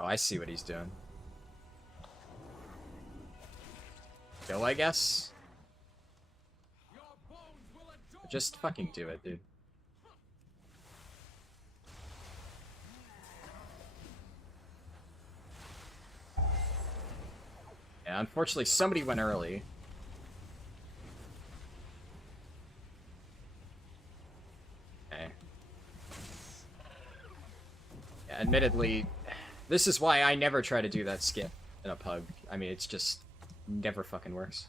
Oh, I see what he's doing. Go, I guess? Just fucking do it, dude. Yeah, unfortunately, somebody went early. Okay. Yeah, admittedly, this is why I never try to do that skip in a pug. I mean, it's just never fucking works.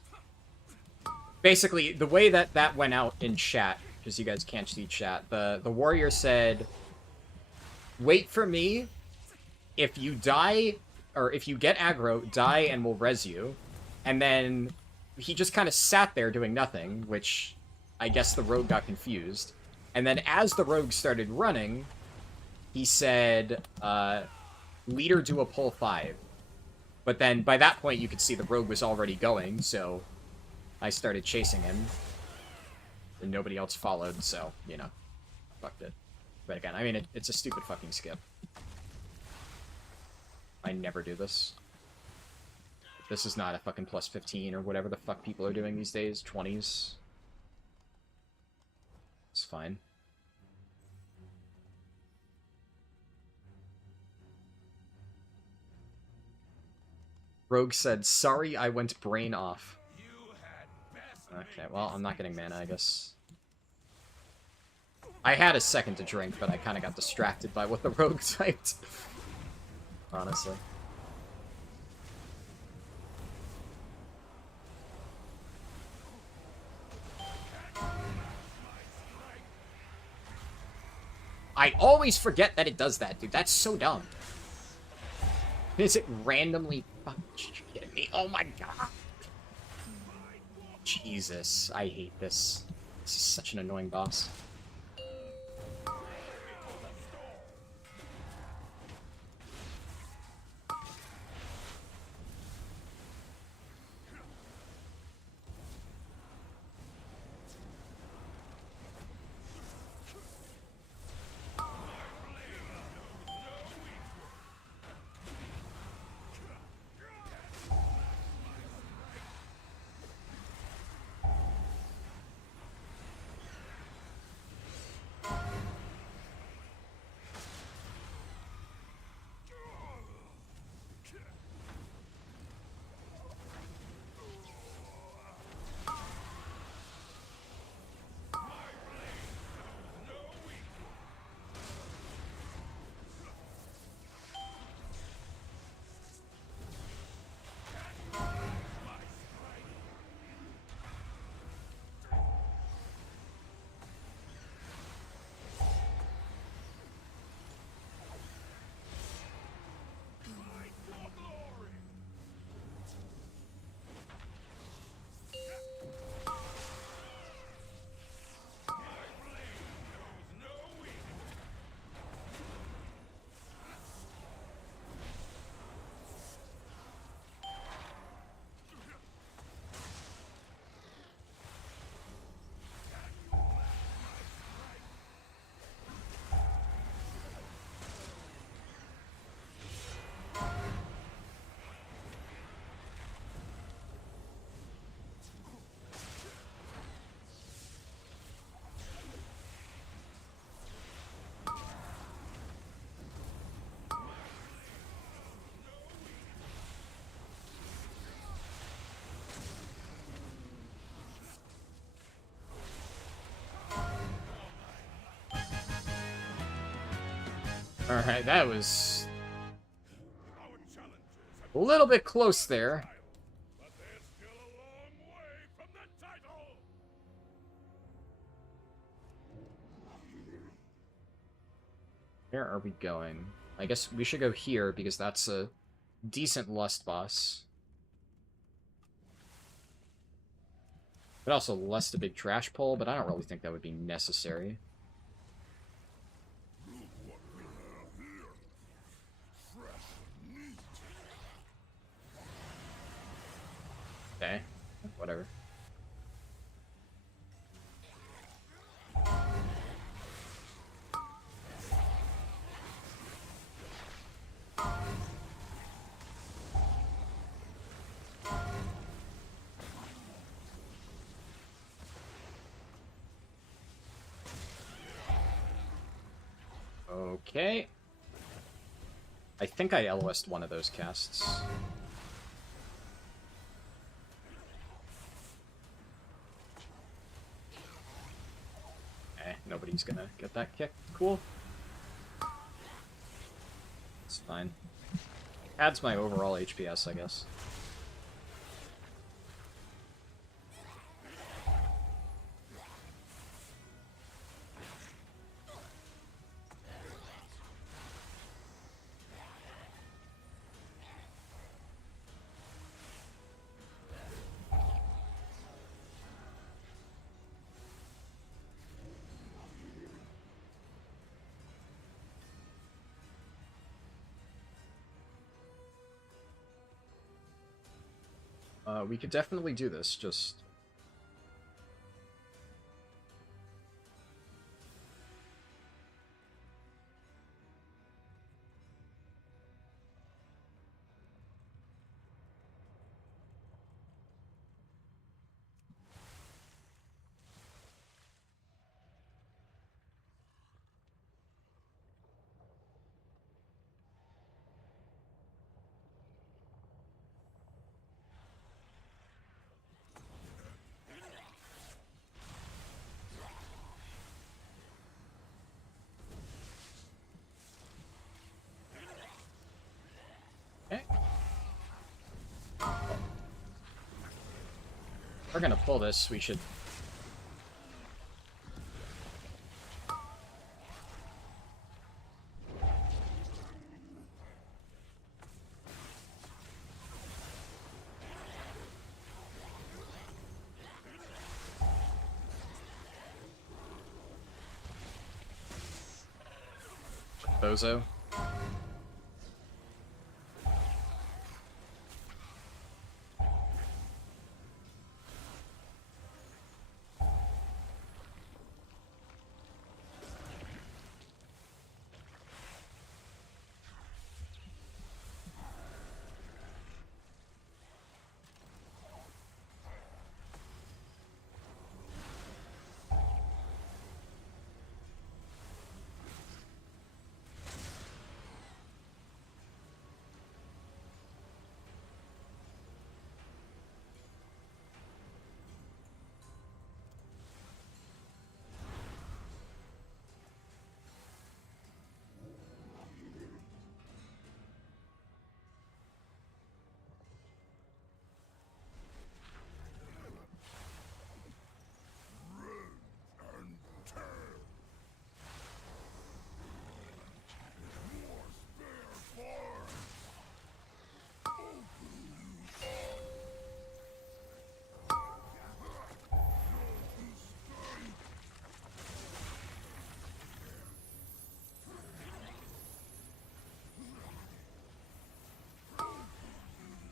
Basically, the way that that went out in chat, because you guys can't see chat, the warrior said, wait for me, if you die, or if you get aggro, die and we'll res you. And then he just kind of sat there doing nothing, which I guess the rogue got confused. And then as the rogue started running, he said, leader do a pull 5. But then by that point you could see the rogue was already going, so I started chasing him. And nobody else followed, so, you know, fucked it. But again, I mean, it's a stupid fucking skip. I never do this. This is not a fucking plus 15 or whatever the fuck people are doing these days. 20s. It's fine. Rogue said, sorry I went brain off. Okay, well, I'm not getting mana, I guess. I had a second to drink, but I kind of got distracted by what the rogue typed. Honestly. I always forget that it does that, dude. That's so dumb. Is it randomly fucking kidding me? Oh my god. Jesus, I hate this. This is such an annoying boss. Alright, that was Our challenges have a little bit close there. but they're still a long way from the title. Where are we going? I guess we should go here, because that's a decent lust boss. But also less the big trash pull, but I don't really think that would be necessary. Okay, whatever. Okay. I think I LOS'd one of those casts. Nobody's gonna get that kick. Cool. It's fine. Adds my overall HPS, I guess. We could definitely do this, just... Okay. If we're gonna pull this, we should... Bozo.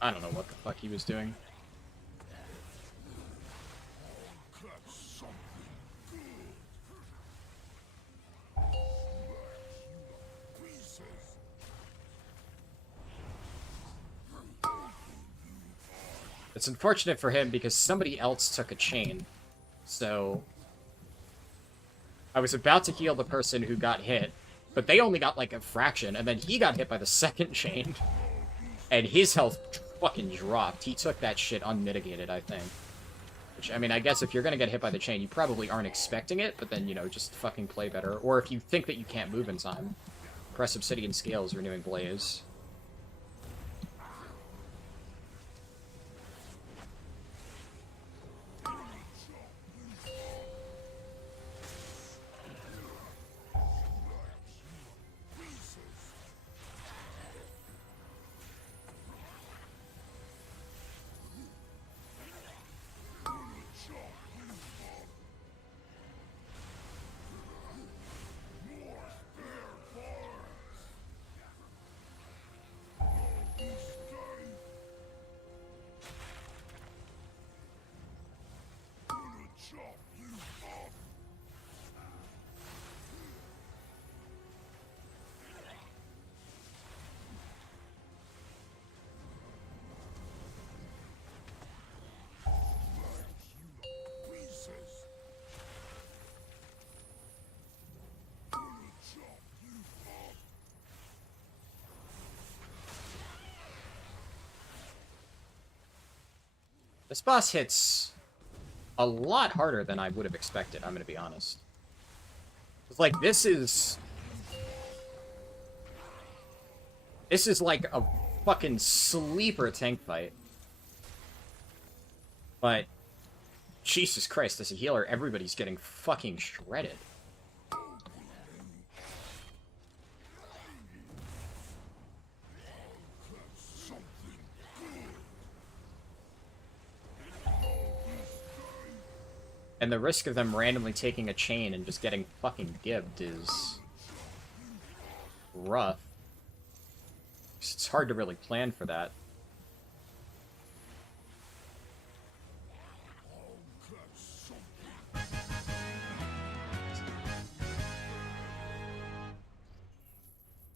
I don't know what the fuck he was doing. It's unfortunate for him because somebody else took a chain. So I was about to heal the person who got hit, but they only got like a fraction, and then he got hit by the second chain. And his health fucking dropped. He took that shit unmitigated, I think. Which, I mean, I guess if you're gonna get hit by the chain, you probably aren't expecting it, but then, you know, just fucking play better. Or if you think that you can't move in time, Press Obsidian Scales, renewing Blaze. This boss hits a lot harder than I would have expected, I'm gonna be honest. It's like, this is like a fucking sleeper tank fight. But, Jesus Christ, as a healer, everybody's getting fucking shredded. And the risk of them randomly taking a chain and just getting fucking gibbed is rough. It's hard to really plan for that.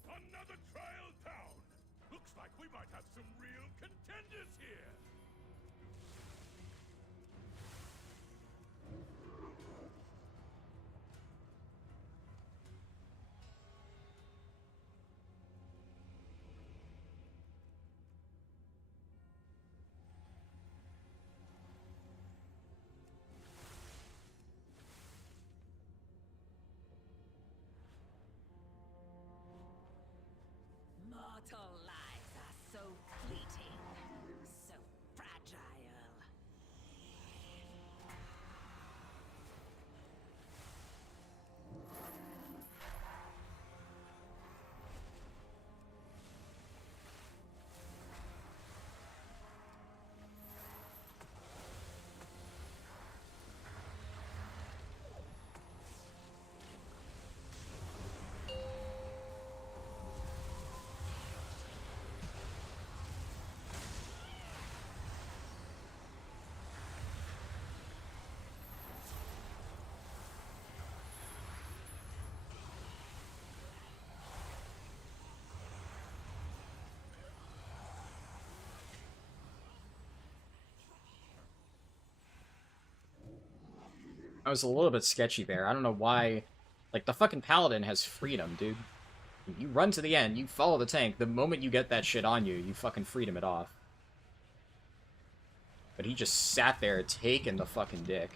Another trial down. Looks like we might have some real contenders here. Mortal lives are so fleeting, so fragile. I was a little bit sketchy there. I don't know why. Like, the fucking Paladin has freedom, dude. You run to the end, you follow the tank, the moment you get that shit on you, you fucking freedom it off. But he just sat there taking the fucking dick.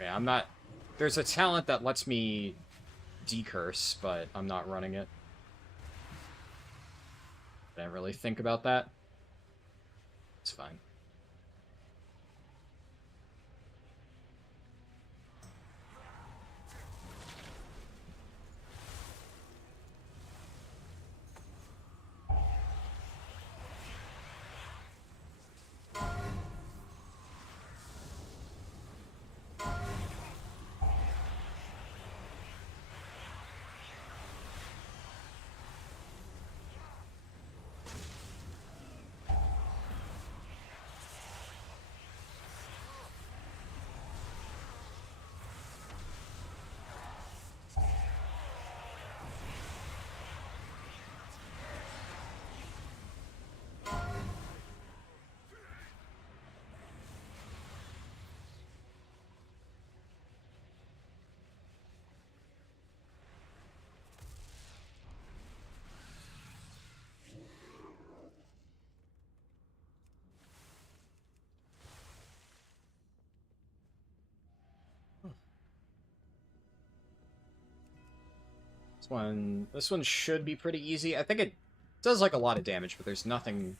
Yeah, I'm not... There's a talent that lets me decurse, but I'm not running it. I didn't really think about that. It's fine. This one should be pretty easy. I think it does like a lot of damage, but there's nothing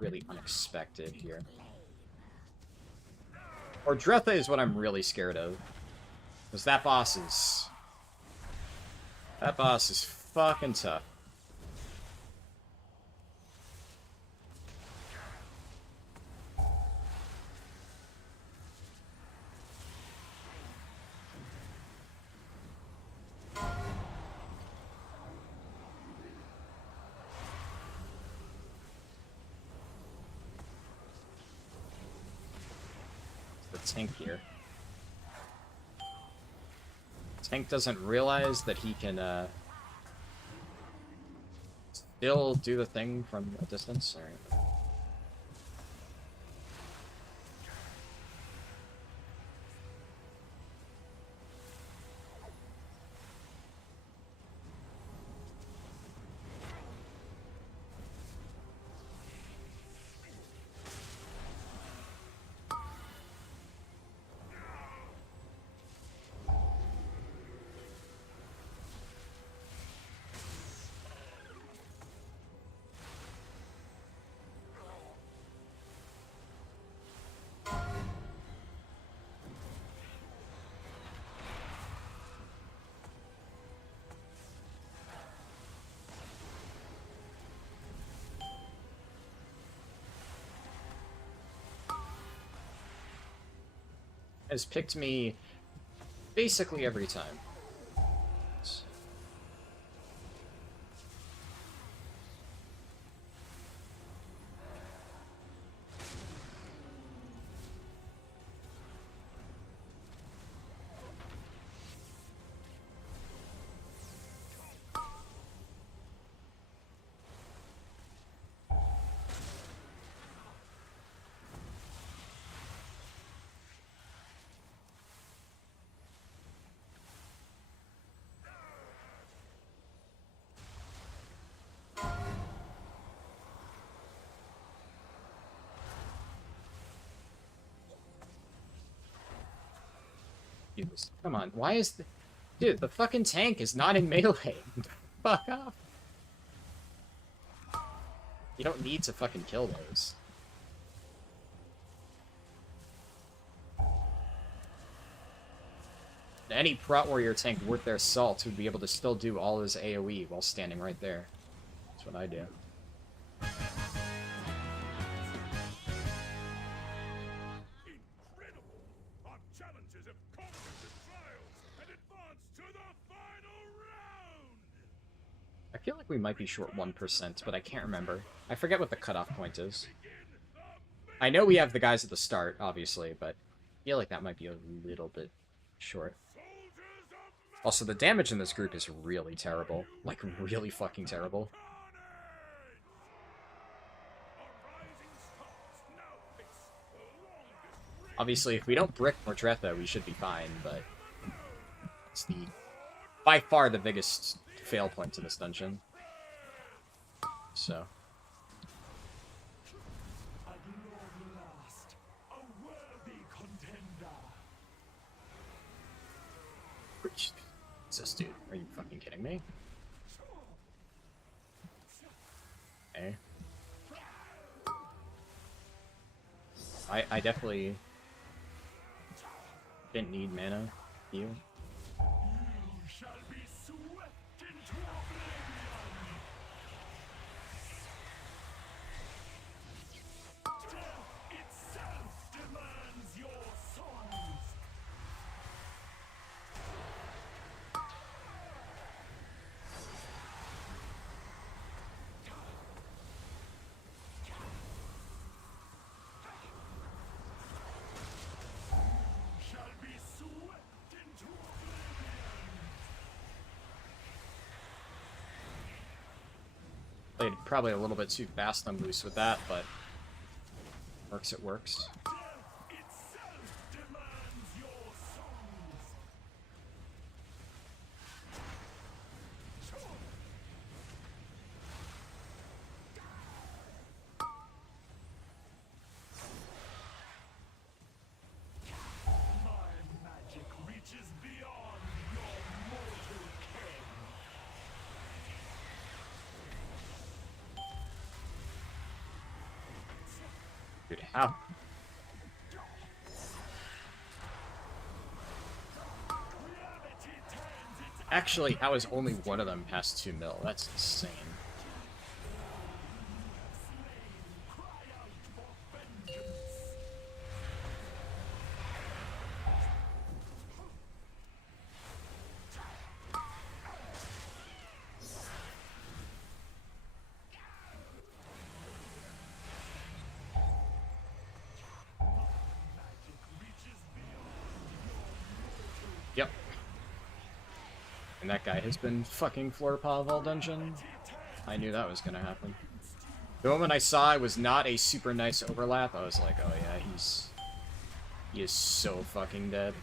really unexpected here. Ordretha is what I'm really scared of. Because that boss is... That boss is fucking tough. Tank here. Tank doesn't realize that he can still do the thing from a distance. All right. Has picked me basically every time. Come on, why is the... Dude, the fucking tank is not in melee. Fuck off. You don't need to fucking kill those. Any Prot Warrior tank worth their salt would be able to still do all his AoE while standing right there. That's what I do. I feel like we might be short 1%, but I can't remember. I forget what the cutoff point is. I know we have the guys at the start, obviously, but I feel like that might be a little bit short. Also, the damage in this group is really terrible. Like, really fucking terrible. Obviously, if we don't brick Mordretha, we should be fine, but... It's the... by far the biggest fail point to this dungeon. So... Jesus, dude. Are you fucking kidding me? Okay. I definitely didn't need mana. You. Shall be swept into oblivion. Death itself demands your souls. Shall be swept into oblivion. Played probably a little bit too fast on loose with that, but works, it works. Death itself demands your souls. My magic reaches beyond your mortal ken. Dude, how? Actually, how is only one of them past 2 mil? That's insane. Yep. And that guy has been fucking floor paw all dungeon. I knew that was gonna happen. The moment I saw it was not a super nice overlap, I was like, oh yeah, he is so fucking dead.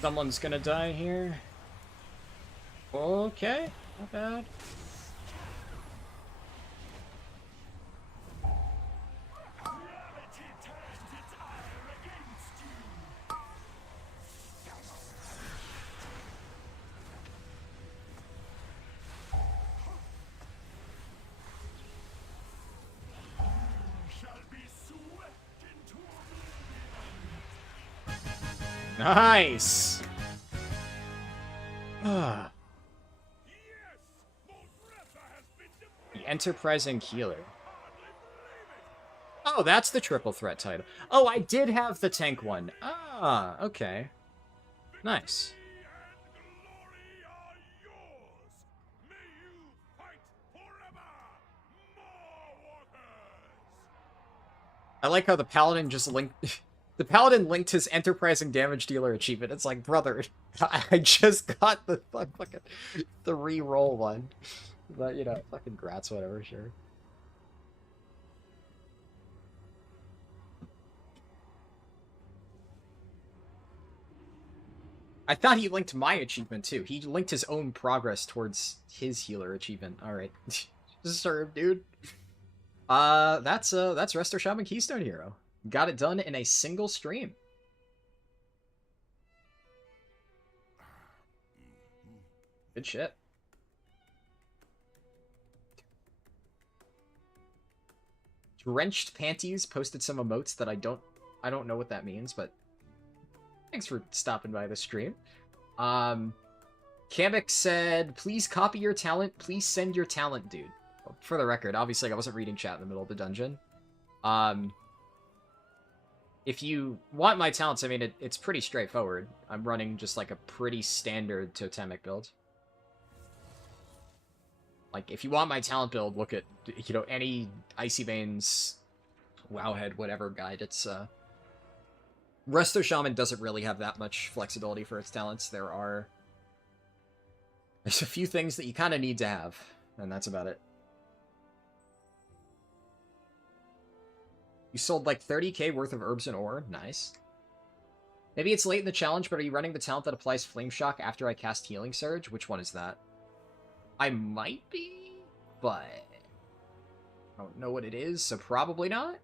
Someone's gonna die here. Okay, not bad. Nice! Ah. The Enterprising Healer. Oh, that's the triple threat title. Oh, I did have the tank one. Ah, okay. Nice. I like how the Paladin just linked... The Paladin linked his Enterprising Damage Dealer achievement. It's like, brother, I just got the fucking the re-roll one. But, you know, fucking grats, whatever, sure. I thought he linked my achievement, too. He linked his own progress towards his healer achievement. Alright. Serve, dude. That's Resto, Shaman, Keystone Hero. Got it done in a single stream. Good shit. Drenched Panties posted some emotes that I don't know what that means, but thanks for stopping by the stream. Kamek said, please copy your talent, please send your talent, dude. For the record, obviously I wasn't reading chat in the middle of the dungeon. If you want my talents, I mean, it's pretty straightforward. I'm running just like a pretty standard totemic build. Like, if you want my talent build, look at, you know, any Icy Veins, Wowhead, whatever guide. It's, Resto Shaman doesn't really have that much flexibility for its talents. There's a few things that you kind of need to have, and that's about it. You sold like 30k worth of herbs and ore. Nice. Maybe it's late in the challenge, but are you running the talent that applies Flame Shock after I cast Healing Surge? Which one is that? I might be? but I don't know what it is, so probably not.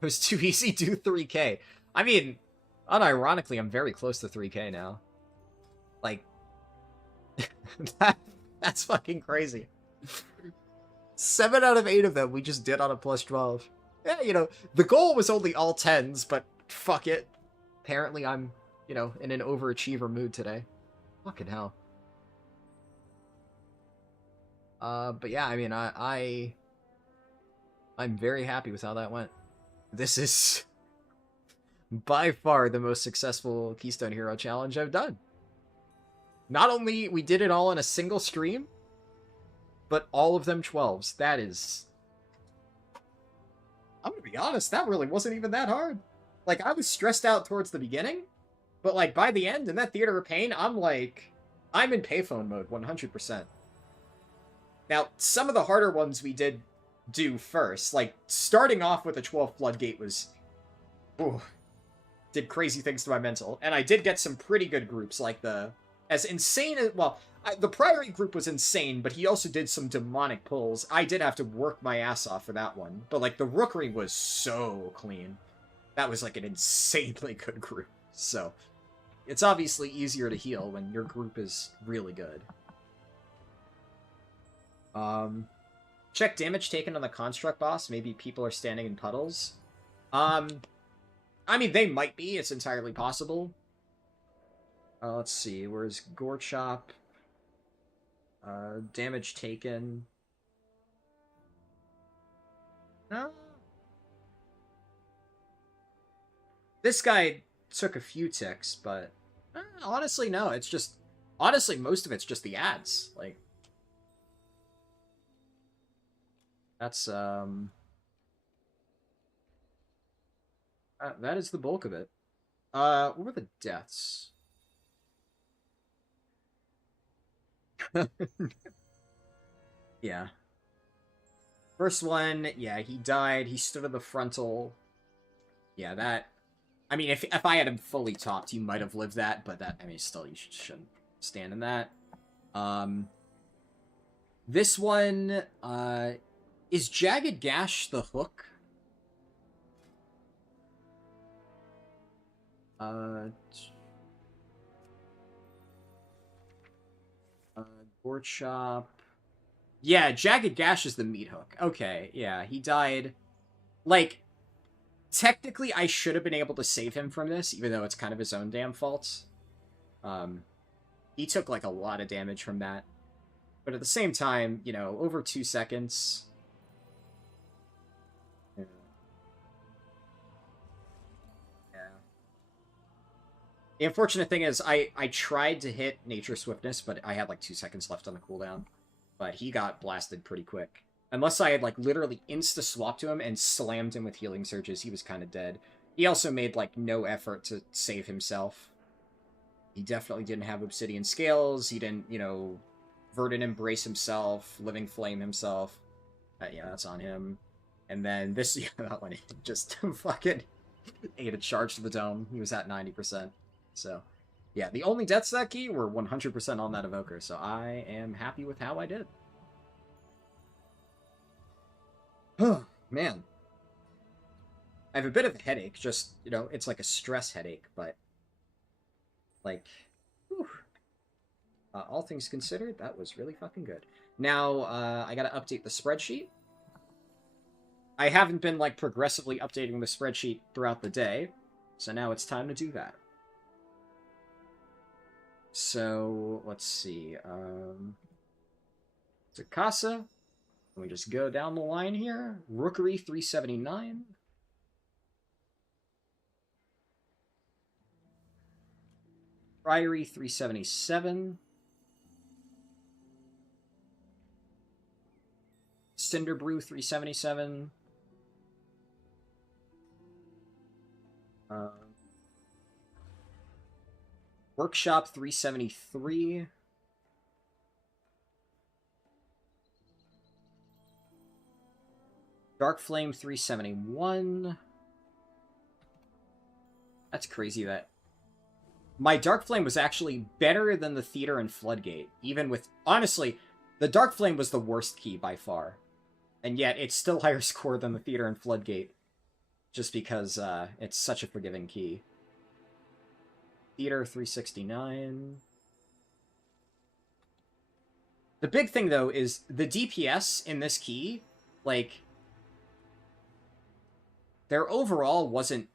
It was too easy, do 3k. I mean, unironically, I'm very close to 3k now. Like, that's fucking crazy. 7 out of 8 of them we just did on a plus 12. Yeah, you know, the goal was only all 10s, but fuck it. Apparently I'm, you know, in an overachiever mood today. Fucking hell. But yeah, I mean, I'm very happy with how that went. This is by far the most successful Keystone Hero challenge I've done. Not only we did it all in a single stream, but all of them 12s. That is... I'm gonna be honest, that really wasn't even that hard. Like, I was stressed out towards the beginning, but like, by the end, in that Theater of Pain, I'm in payphone mode, 100%. Now, some of the harder ones we did do first. Like, starting off with the 12th Floodgate was... Ooh, did crazy things to my mental. And I did get some pretty good groups, like the... As insane as... Well, the Priory group was insane, but he also did some demonic pulls. I did have to work my ass off for that one. But, like, the Rookery was so clean. That was, like, an insanely good group. So, it's obviously easier to heal when your group is really good. Check damage taken on the Construct boss. Maybe people are standing in puddles. I mean, they might be. It's entirely possible. Let's see. Where's Gore Chop? Damage taken. No. This guy took a few ticks, but honestly, no. It's just... Honestly, most of it's just the ads. Like... That's, that is the bulk of it. What were the deaths? Yeah. First one, yeah, he died. He stood at the frontal. Yeah, that... I mean, if I had him fully topped, he might have lived that, but that... I mean, still, you shouldn't stand in that. This one, is Jagged Gash the hook? Board Shop. Yeah, Jagged Gash is the meat hook. Okay, yeah, he died. Like, technically, I should have been able to save him from this, even though it's kind of his own damn fault. He took, like, a lot of damage from that. But at the same time, you know, over 2 seconds... The unfortunate thing is, I tried to hit Nature Swiftness, but I had like 2 seconds left on the cooldown. But he got blasted pretty quick. Unless I had like literally insta-swapped to him and slammed him with Healing Surges, he was kind of dead. He also made like no effort to save himself. He definitely didn't have Obsidian Scales, he didn't, you know, Verdant Embrace himself, Living Flame himself. Yeah, that's on him. And then this, yeah, that one, just fucking ate a charge to the dome. He was at 90%. So, yeah, the only deaths that key were 100% on that Evoker, so I am happy with how I did. Oh, man. I have a bit of a headache, just, you know, it's like a stress headache, but, like, whew. All things considered, that was really fucking good. Now, I gotta update the spreadsheet. I haven't been, like, progressively updating the spreadsheet throughout the day, so now it's time to do that. So, let's see, Takasa, let me just go down the line here. Rookery, 379. Priory, 377. Cinderbrew, 377. Workshop 373. Dark Flame 371. That's crazy that my Dark Flame was actually better than the Theater and Floodgate, even with... Honestly, the Dark Flame was the worst key by far. And yet, it's still higher score than the Theater and Floodgate, just because it's such a forgiving key. Theater, 369. The big thing, though, is the DPS in this key, like... Their overall wasn't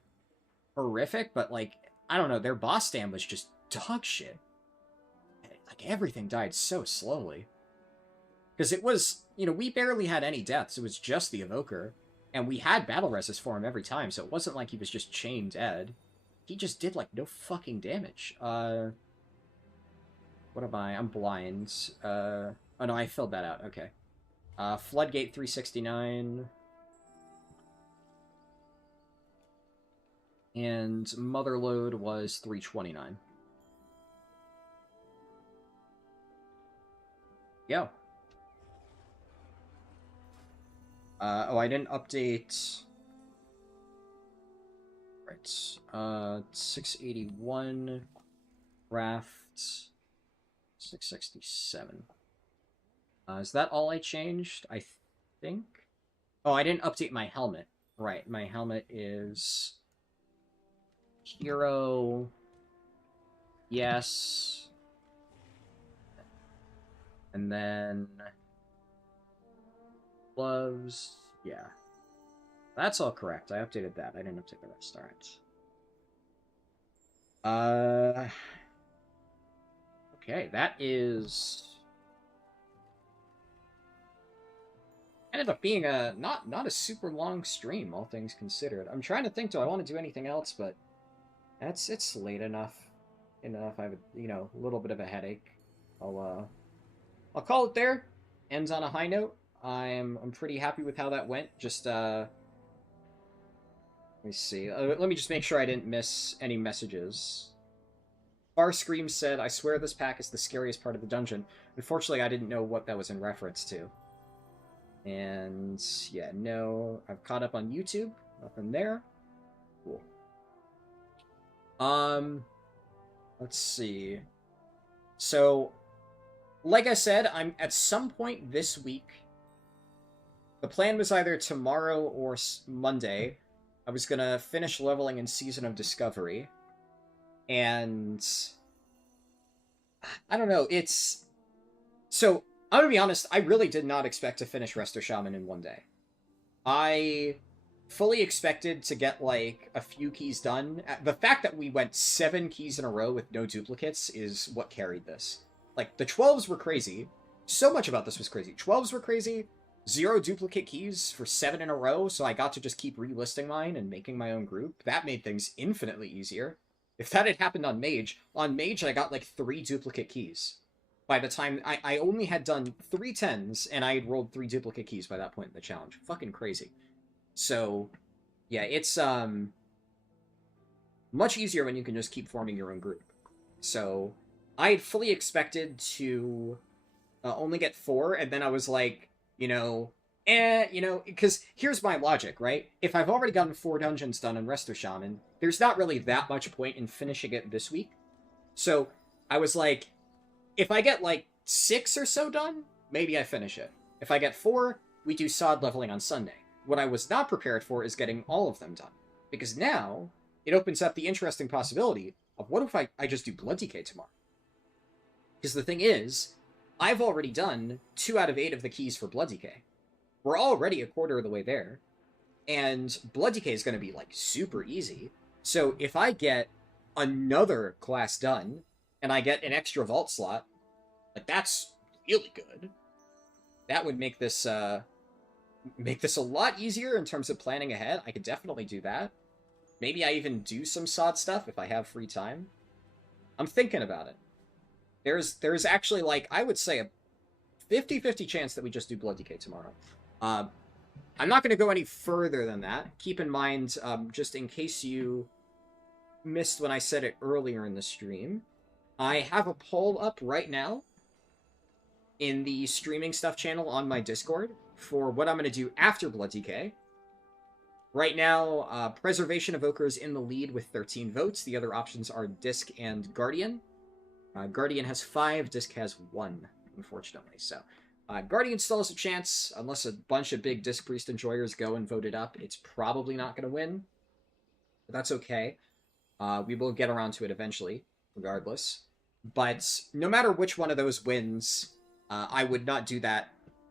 horrific, but, like, I don't know, their boss stam was just dog shit. Like, everything died so slowly. Because it was, you know, we barely had any deaths. It was just the Evoker. And we had battle resist for him every time, so it wasn't like he was just chain dead. He just did, like, no fucking damage. What am I? I'm blind. Oh, no, I filled that out. Okay. Floodgate 369. And Motherload was 329. Yeah. Oh, I didn't update... Right. 681. Craft. 667. Is that all I changed? I think? Oh, I didn't update my helmet. Right, my helmet is... Hero... Yes... And then... Gloves... Yeah. That's all correct. I updated that. I didn't update the rest. Alright. Okay, that is... Ended up being a not a super long stream, all things considered. I'm trying to think, do I want to do anything else, but it's late enough. I have a, you know, a little bit of a headache. I'll call it there. Ends on a high note. I'm pretty happy with how that went. Just let me see. Let me just make sure I didn't miss any messages. Bar Scream said, "I swear this pack is the scariest part of the dungeon." Unfortunately, I didn't know what that was in reference to. And yeah, no, I've caught up on YouTube. Nothing there. Cool. Let's see. So, like I said, I'm at some point this week. The plan was either tomorrow or Monday. I was gonna finish leveling in Season of Discovery. And I don't know, it's... So, I'm gonna be honest, I really did not expect to finish Resto Shaman in one day. I fully expected to get, like, a few keys done. The fact that we went 7 keys in a row with no duplicates is what carried this. Like, the 12s were crazy. So much about this was crazy. 12s were crazy. 0 duplicate keys for 7 in a row, so I got to just keep relisting mine and making my own group. That made things infinitely easier. If that had happened on Mage I got, like, 3 duplicate keys. By the time... I only had done 3 10s, and I had rolled 3 duplicate keys by that point in the challenge. Fucking crazy. So, yeah, it's, much easier when you can just keep forming your own group. So, I had fully expected to only get 4, and then I was like, you know, because here's my logic, right? If I've already gotten 4 dungeons done in Resto Shaman, there's not really that much point in finishing it this week. So, I was like, if I get, like, 6 or so done, maybe I finish it. If I get 4, we do sod leveling on Sunday. What I was not prepared for is getting all of them done. Because now, it opens up the interesting possibility of what if I just do Blood Decay tomorrow? Because the thing is, I've already done 2 out of 8 of the keys for Blood Decay. We're already a quarter of the way there. And Blood Decay is going to be, like, super easy. So if I get another class done, and I get an extra vault slot, like, that's really good. That would make this a lot easier in terms of planning ahead. I could definitely do that. Maybe I even do some sod stuff if I have free time. I'm thinking about it. There's actually, like, I would say a 50-50 chance that we just do Blood Decay tomorrow. I'm not going to go any further than that. Keep in mind, just in case you missed when I said it earlier in the stream, I have a poll up right now in the streaming stuff channel on my Discord for what I'm going to do after Blood Decay. Right now, Preservation Evoker is in the lead with 13 votes. The other options are Disc and Guardian. Guardian has 5, Disc has 1, unfortunately. So, Guardian still has a chance, unless a bunch of big Disc Priest enjoyers go and vote it up. It's probably not going to win, but that's okay. We will get around to it eventually, regardless. But no matter which one of those wins, I would not do that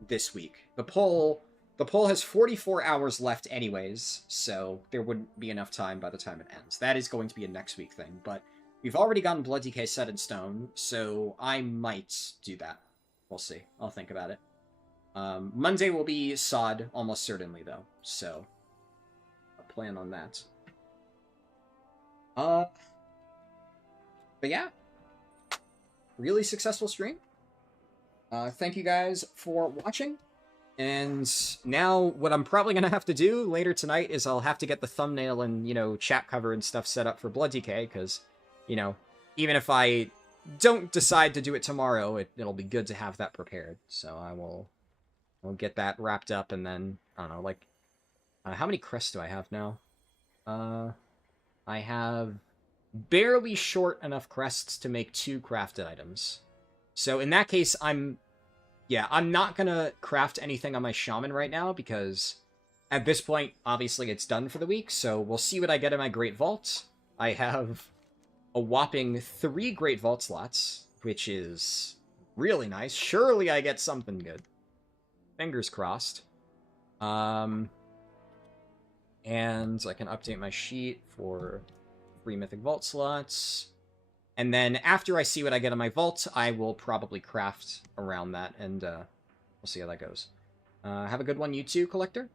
this week. The poll has 44 hours left anyways, so there wouldn't be enough time by the time it ends. That is going to be a next week thing, but we've already gotten Blood DK set in stone, so I might do that. We'll see. I'll think about it. Monday will be sod, almost certainly, though, so I'll plan on that. But yeah. Really successful stream. Thank you guys for watching. And now what I'm probably going to have to do later tonight is I'll have to get the thumbnail and, chat cover and stuff set up for Blood DK, because, even if I don't decide to do it tomorrow, it'll be good to have that prepared. So I'll get that wrapped up, and then, I don't know, how many crests do I have now? I have barely short enough crests to make 2 crafted items. So in that case, I'm not gonna craft anything on my Shaman right now, because at this point, obviously, it's done for the week, so we'll see what I get in my Great Vault. I have a whopping 3 Great Vault slots, which is really nice. Surely I get something good. Fingers crossed. And I can update my sheet for 3 Mythic Vault slots. And then after I see what I get in my vault, I will probably craft around that, and we'll see how that goes. Have a good one, you too, Collector.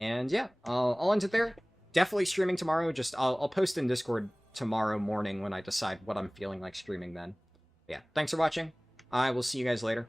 And yeah, I'll end it there. Definitely streaming tomorrow. Just I'll post in Discord tomorrow morning when I decide what I'm feeling like streaming then. But yeah, thanks for watching. I will see you guys later.